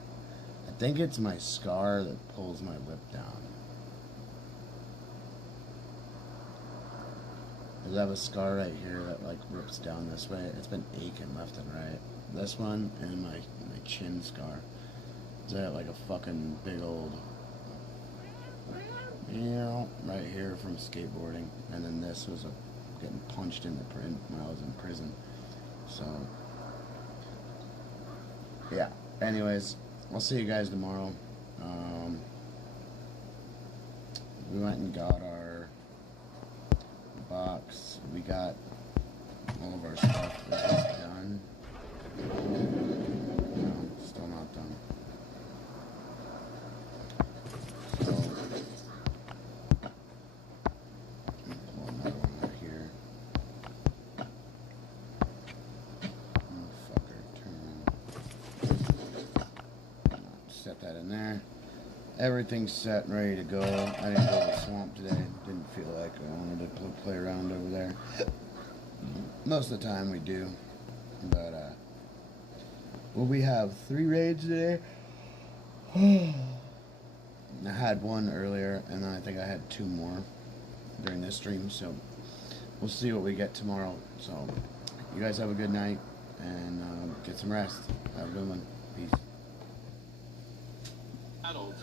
think it's my scar that pulls my lip down. I have a scar right here that like rips down this way. It's been aching left and right. This one and my chin scar. It's got like a fucking big old, right here from skateboarding. And then this was getting punched in the print when I was in prison. So, yeah. Anyways, I'll see you guys tomorrow. We went and got our box. We got all of our stuff. Is this done? No, still not done. So, pull another one out here. Set that in there. Everything's set and ready to go. I didn't go to the swamp today. Didn't feel like I wanted to play around over there. Most of the time we do. But Well, we have 3 raids today. I had 1 earlier, and then I think I had 2 more during this stream, so we'll see what we get tomorrow. So, you guys have a good night, and get some rest. Have a good one. Peace. Adult.